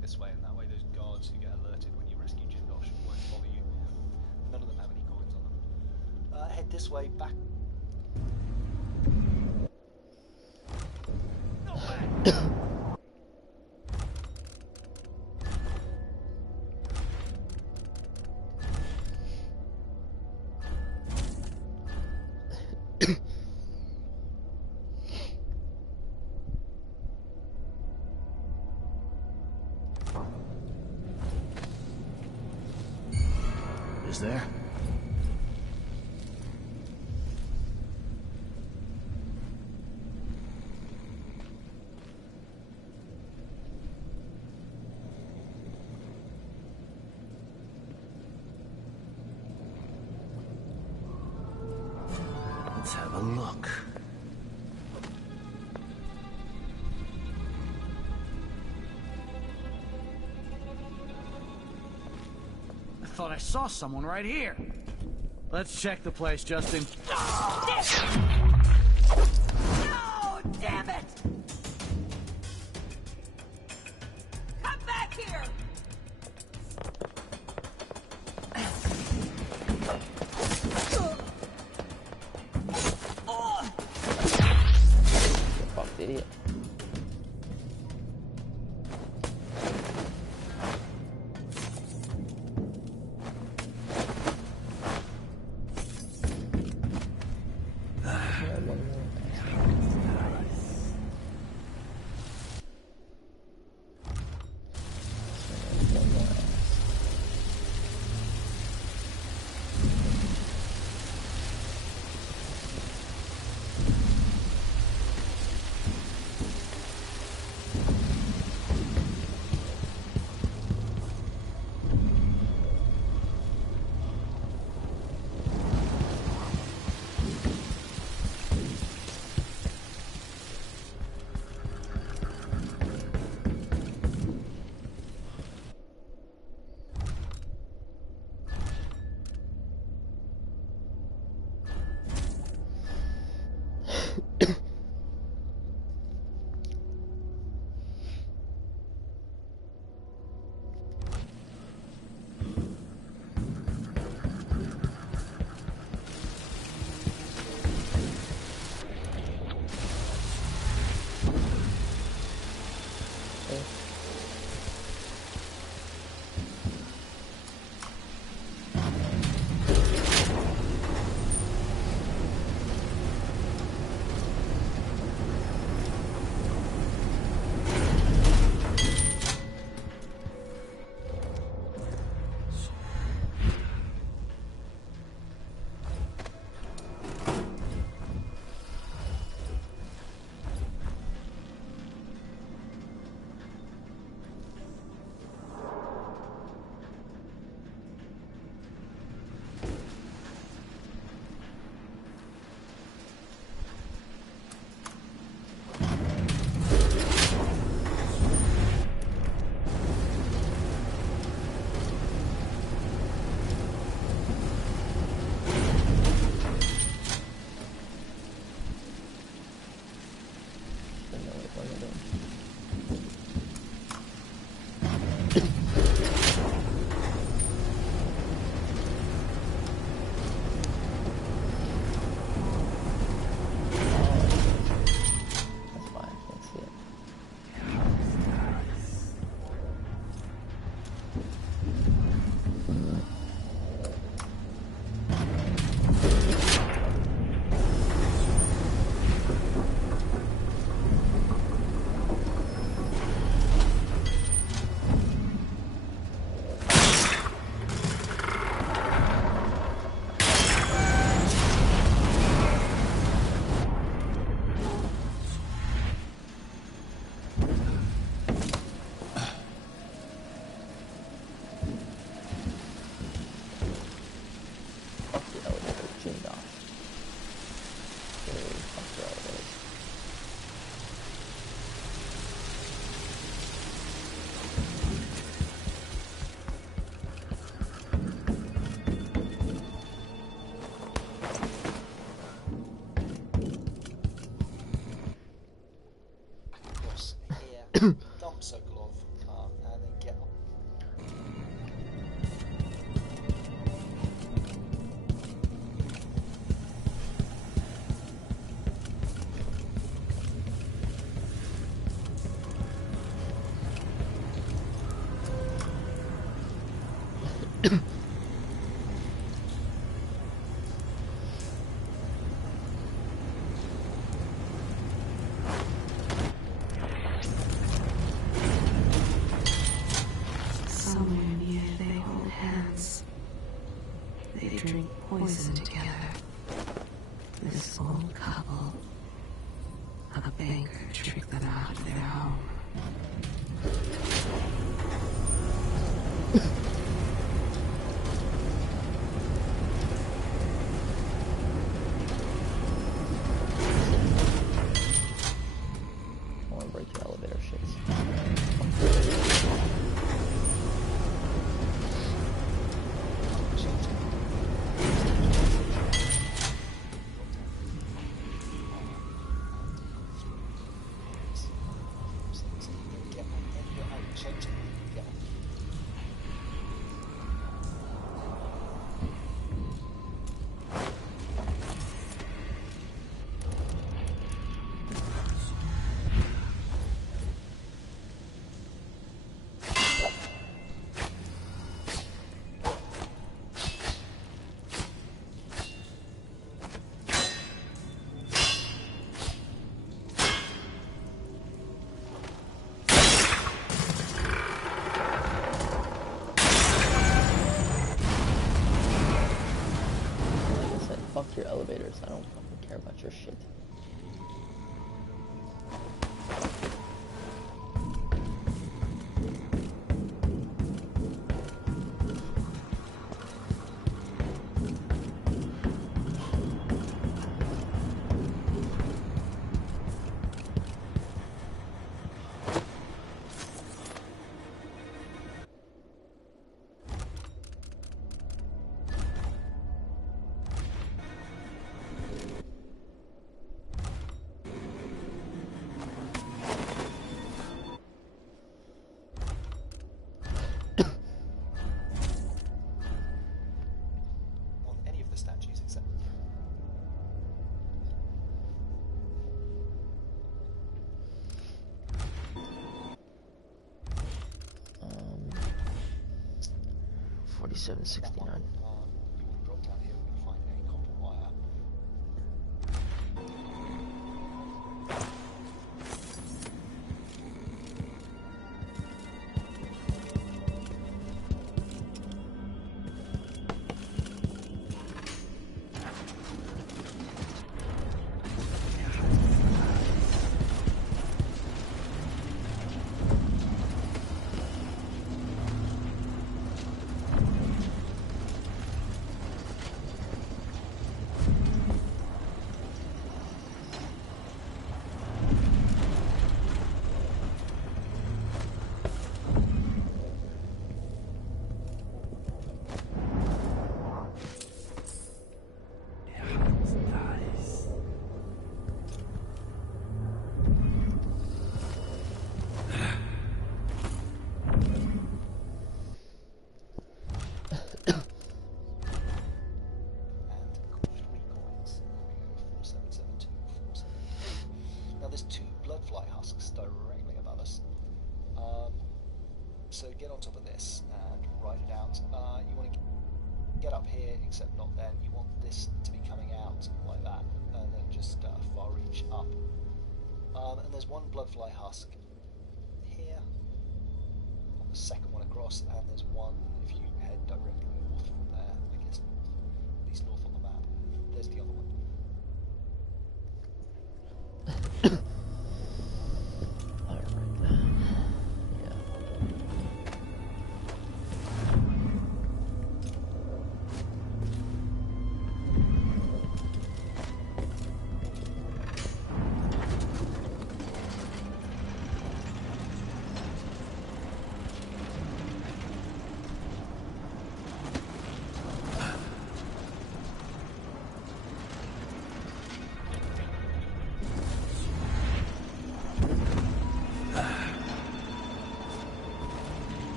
This way, and that way those guards who get alerted when you rescue Jindosh won't bother you. None of them have any coins on them. Head this way, back. Is there? Let's have a look. I thought I saw someone right here. Let's check the place, Justin. No! Damn it! limiting. That's fine, I can't see it. Dump Sokolov and then get up. Somewhere near they hold hands. They drink poison together. This old couple. A banker tricked them out of their home. I want to break your elevator shits. Fuck your elevators, I don't fucking care about your shit. The statues except 4769. You can drop down here and find a copper wire. husks directly above us. So get on top of this and ride it out. You want to get up here, except not then. You want this to be coming out like that, and then just far reach up. And there's one bloodfly husk here, on the second one across, and there's one if you head directly north from there, I guess, at least north on the map. There's the other one.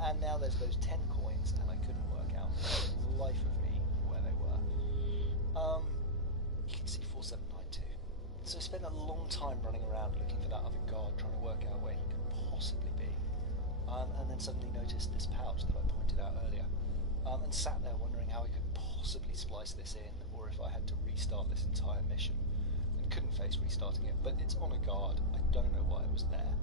And now there's those 10 coins, and I couldn't work out for the life of me where they were. You can see 4792. So I spent a long time running around looking for that other guard, trying to work out where he could possibly be. And then suddenly noticed this pouch that I pointed out earlier. And sat there wondering how I could possibly splice this in, or if I had to restart this entire mission. And couldn't face restarting it, but it's on a guard. I don't know why it was there.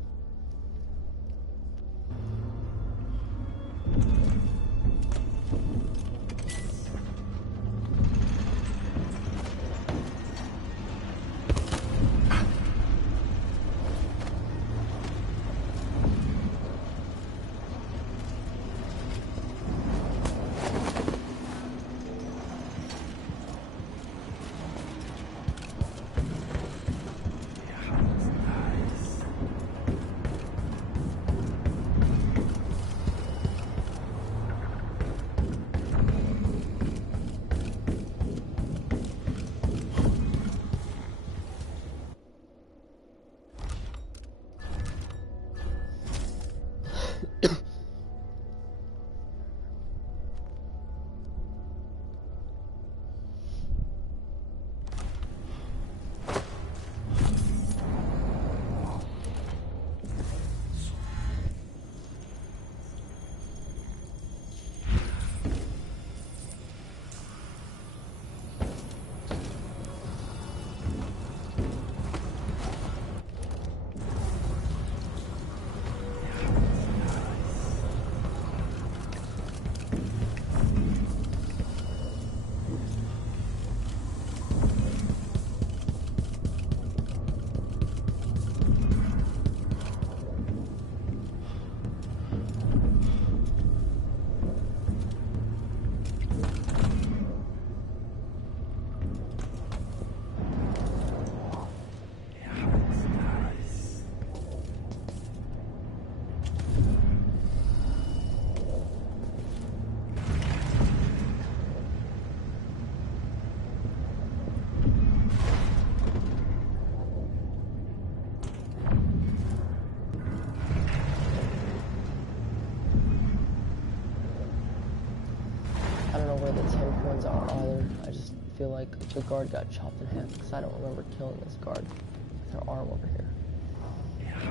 Are either. I just feel like the guard got chopped in half because I don't remember killing this guard with her arm over here.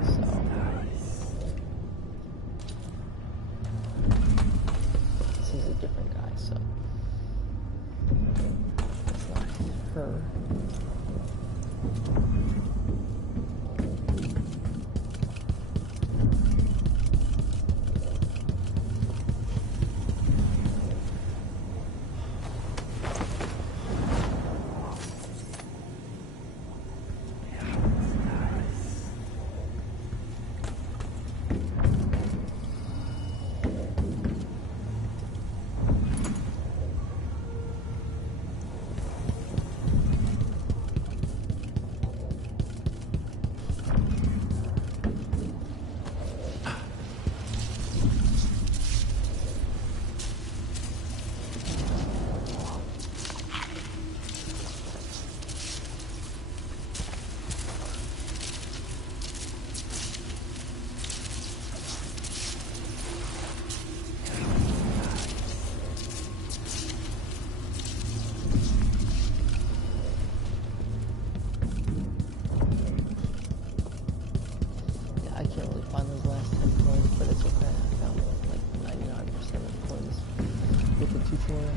So this is a different guy, so it's not her. last 10 coins, but it's okay. I found like 99% of the coins with the tutorial.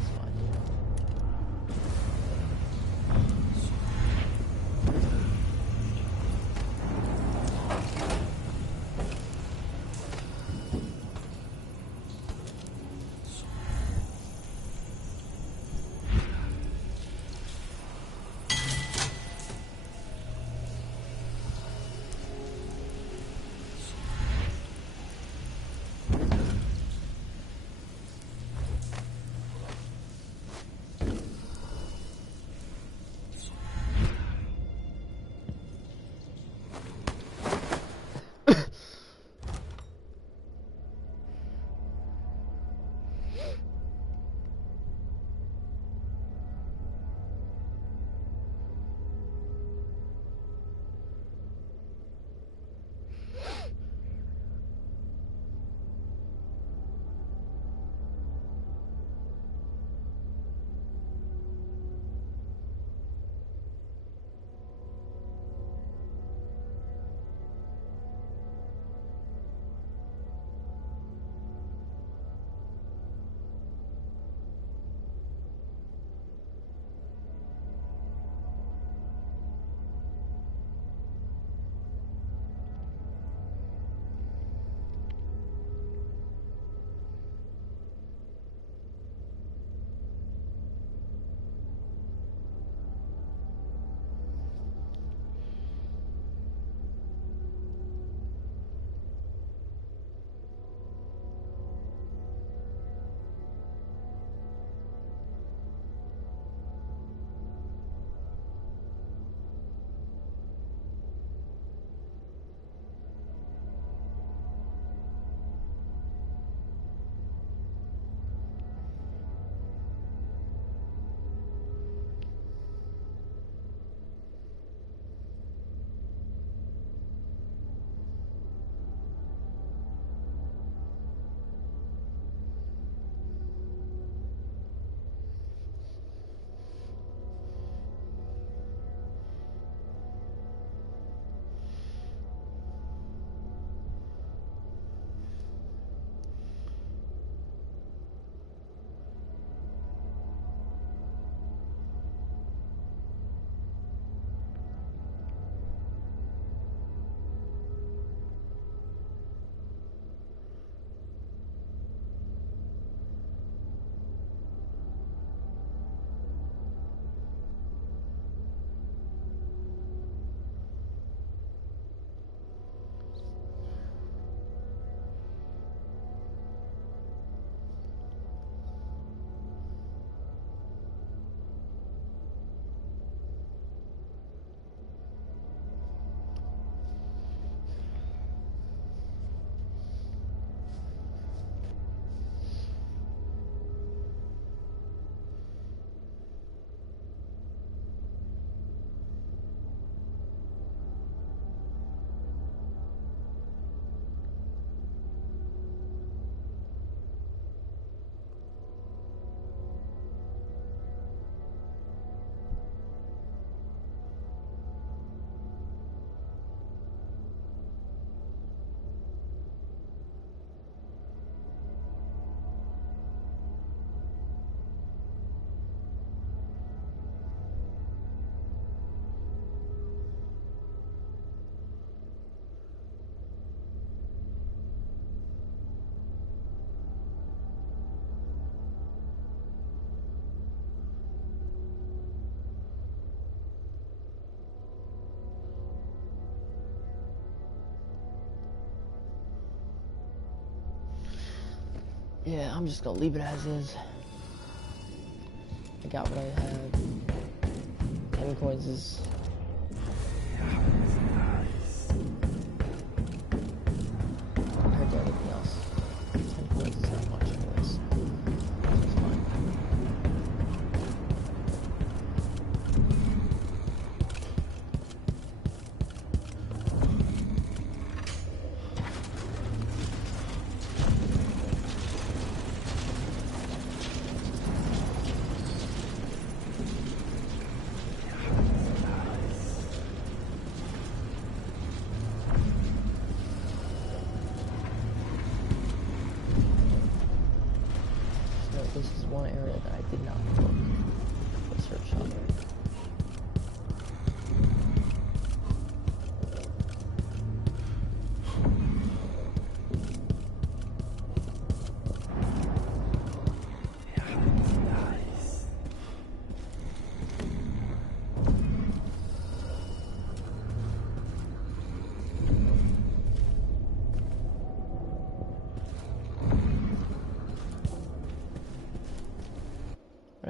It's fine. Yeah, I'm just gonna leave it as is. I got what I had. 10 coins is... compared to anything else. 10 coins is not much anyways. So it's fine.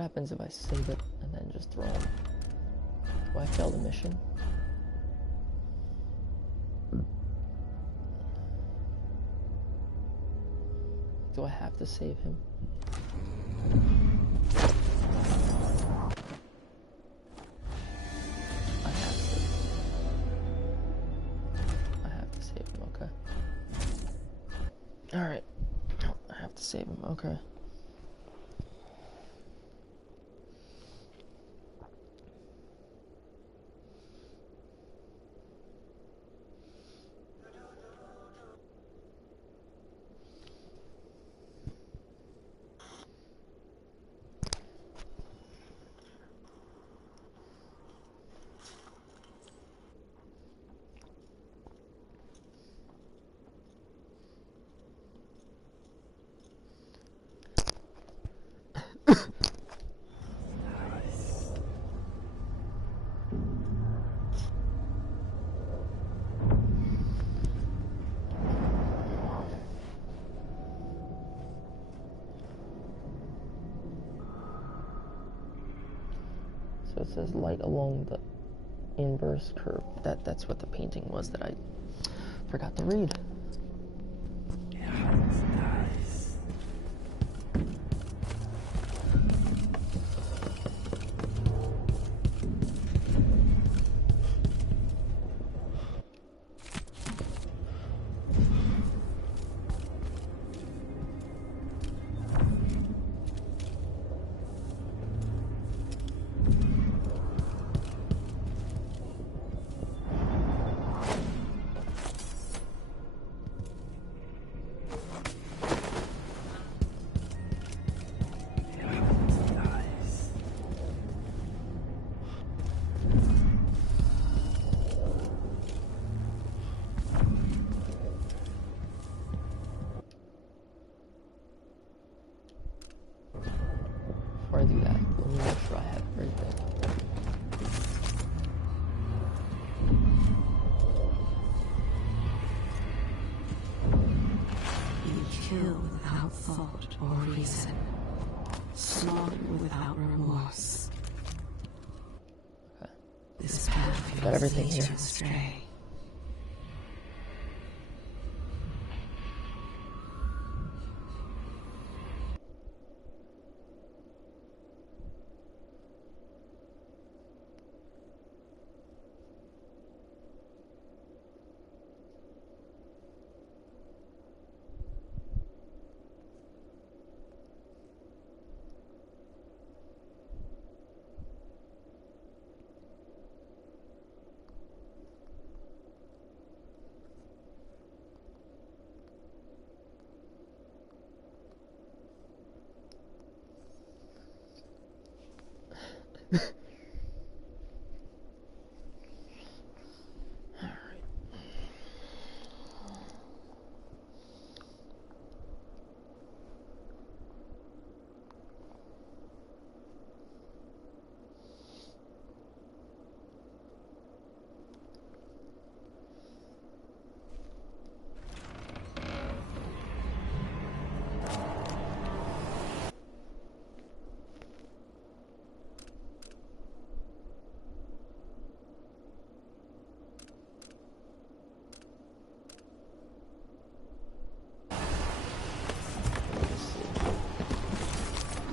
happens if I save it and then just throw it? Do I fail the mission? Do I have to save him? I have to save him, okay. Alright. I have to save him, okay. So it says light along the inverse curve. That's what the painting was that I forgot to read. Yeah, that's nice. Before I do that, let me make sure I have everything. You kill without thought or reason. Slaughter without remorse. Okay. This path Got everything leads you here. astray.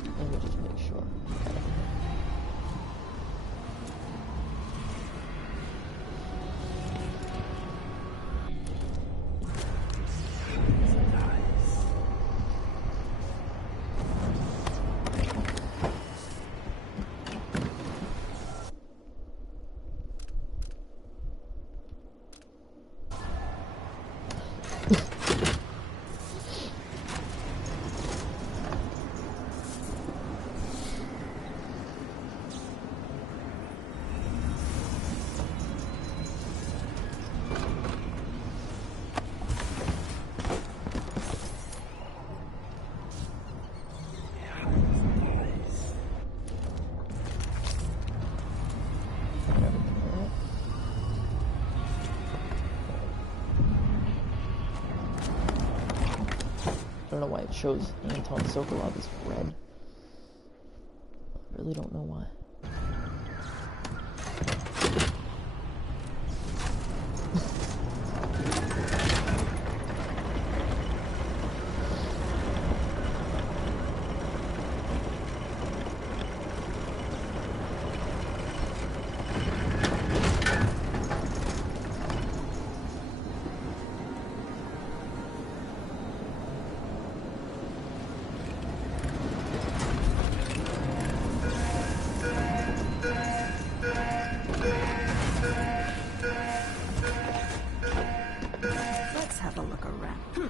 Let me just make sure. I don't know why it shows Anton Sokolov as red. really don't know why. Let's have a look around.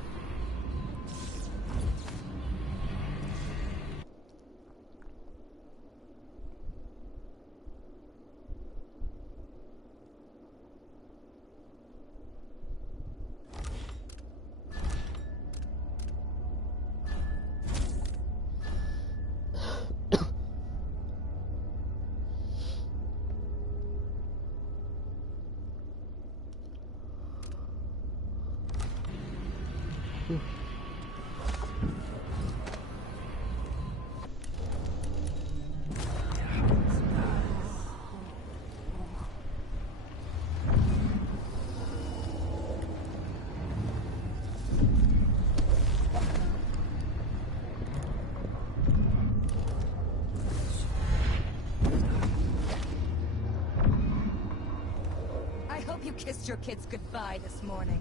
I hope you kissed your kids goodbye this morning.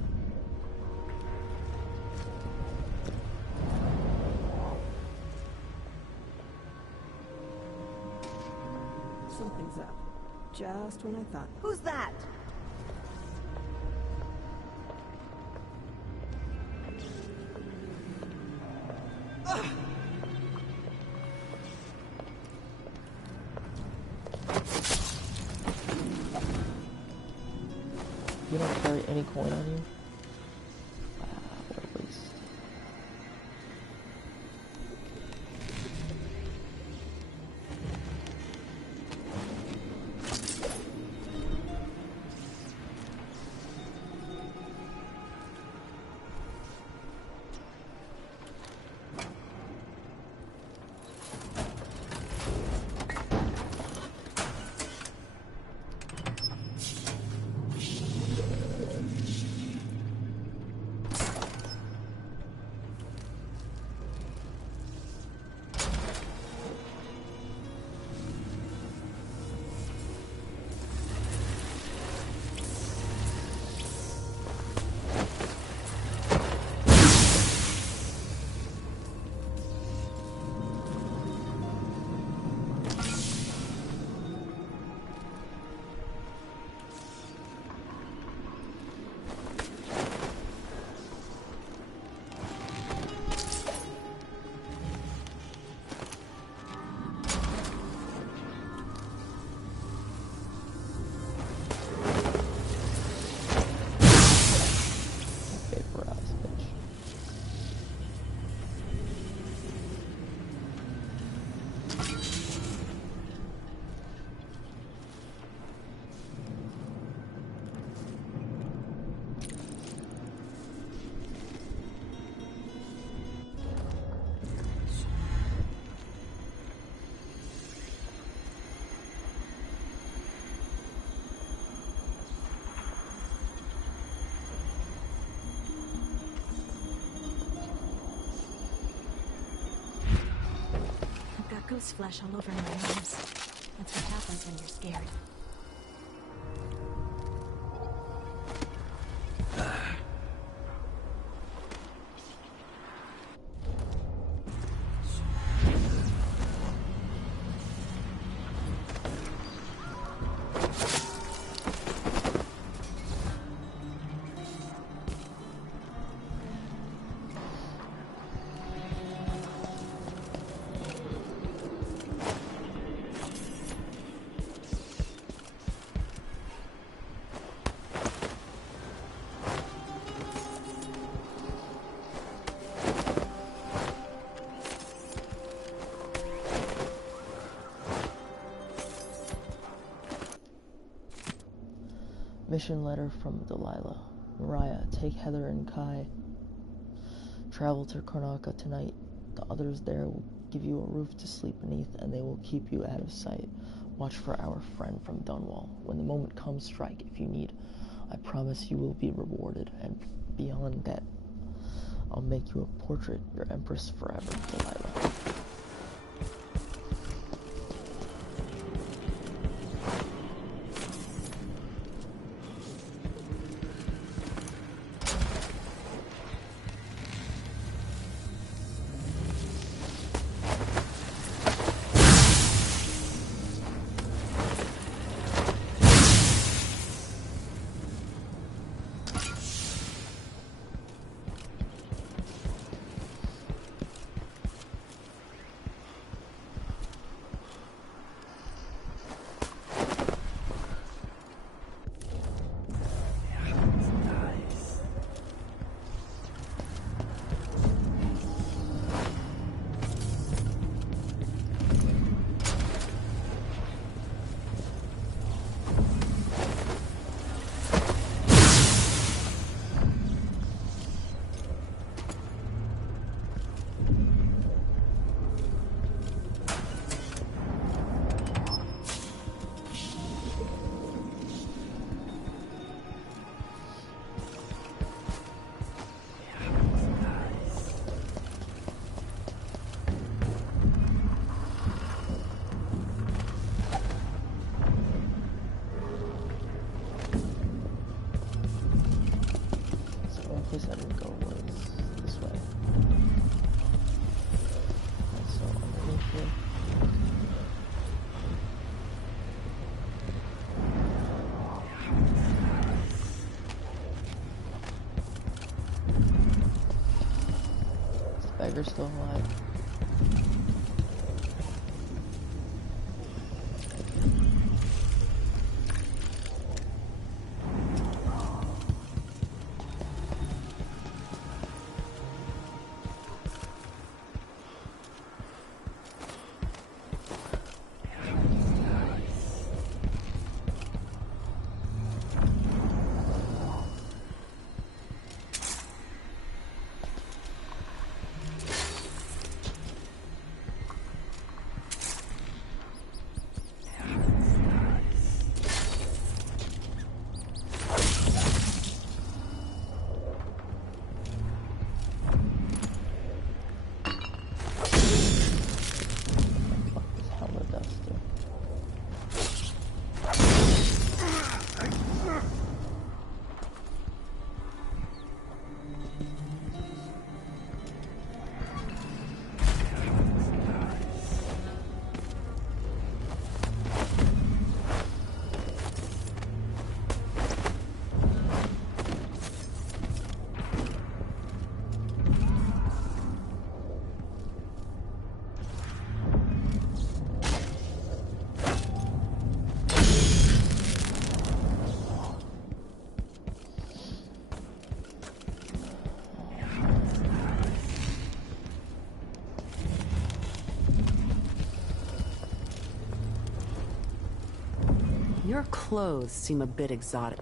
Something's up. Just when I thought. Who's that? You don't carry any coin on you? What a waste. Ghost flesh all over my arms. That's what happens when you're scared. Mission letter from Delilah. Mariah, take Heather and Kai. Travel to Karnaca tonight. The others there will give you a roof to sleep beneath, and they will keep you out of sight. Watch for our friend from Dunwall. When the moment comes, strike if you need. I promise you will be rewarded, and beyond that, I'll make you a portrait, your Empress forever, Delilah. Place I didn't go was this way. Okay, so underneath here. Is the beggar still alive? Your clothes seem a bit exotic.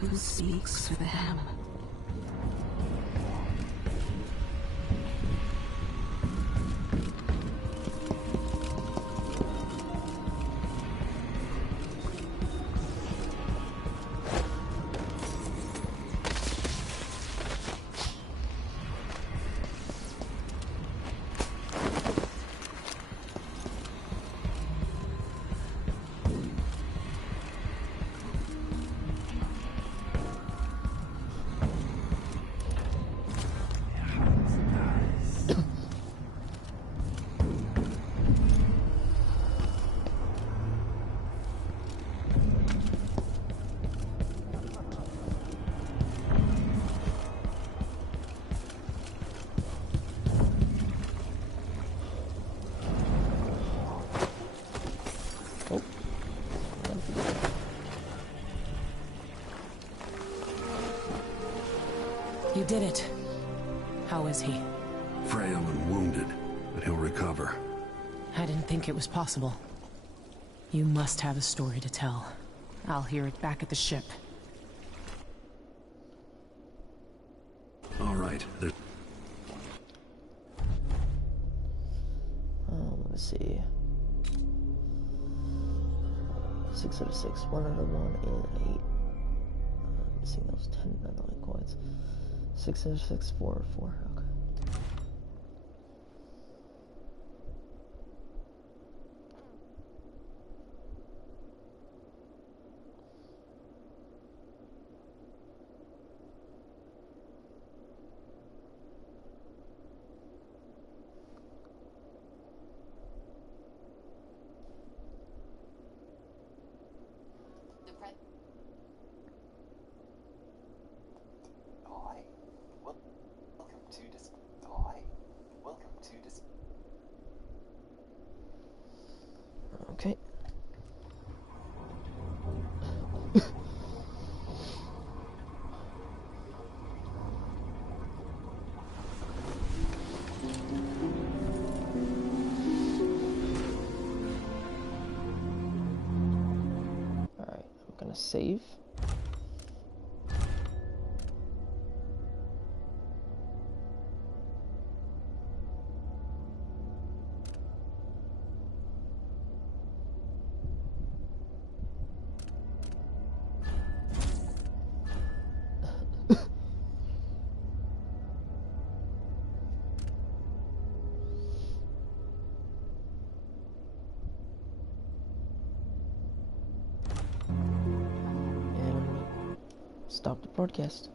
Who speaks for them? did it. How is he? Frail and wounded, but he'll recover. I didn't think it was possible. You must have a story to tell. I'll hear it back at the ship. All right. Let me see. 6 out of 6, 1 out of 1, and 8. Missing those 10 meddling coins. 6 out of 6, 4 out of 4. Okay. Okay. Alright, I'm gonna save. Stop the broadcast.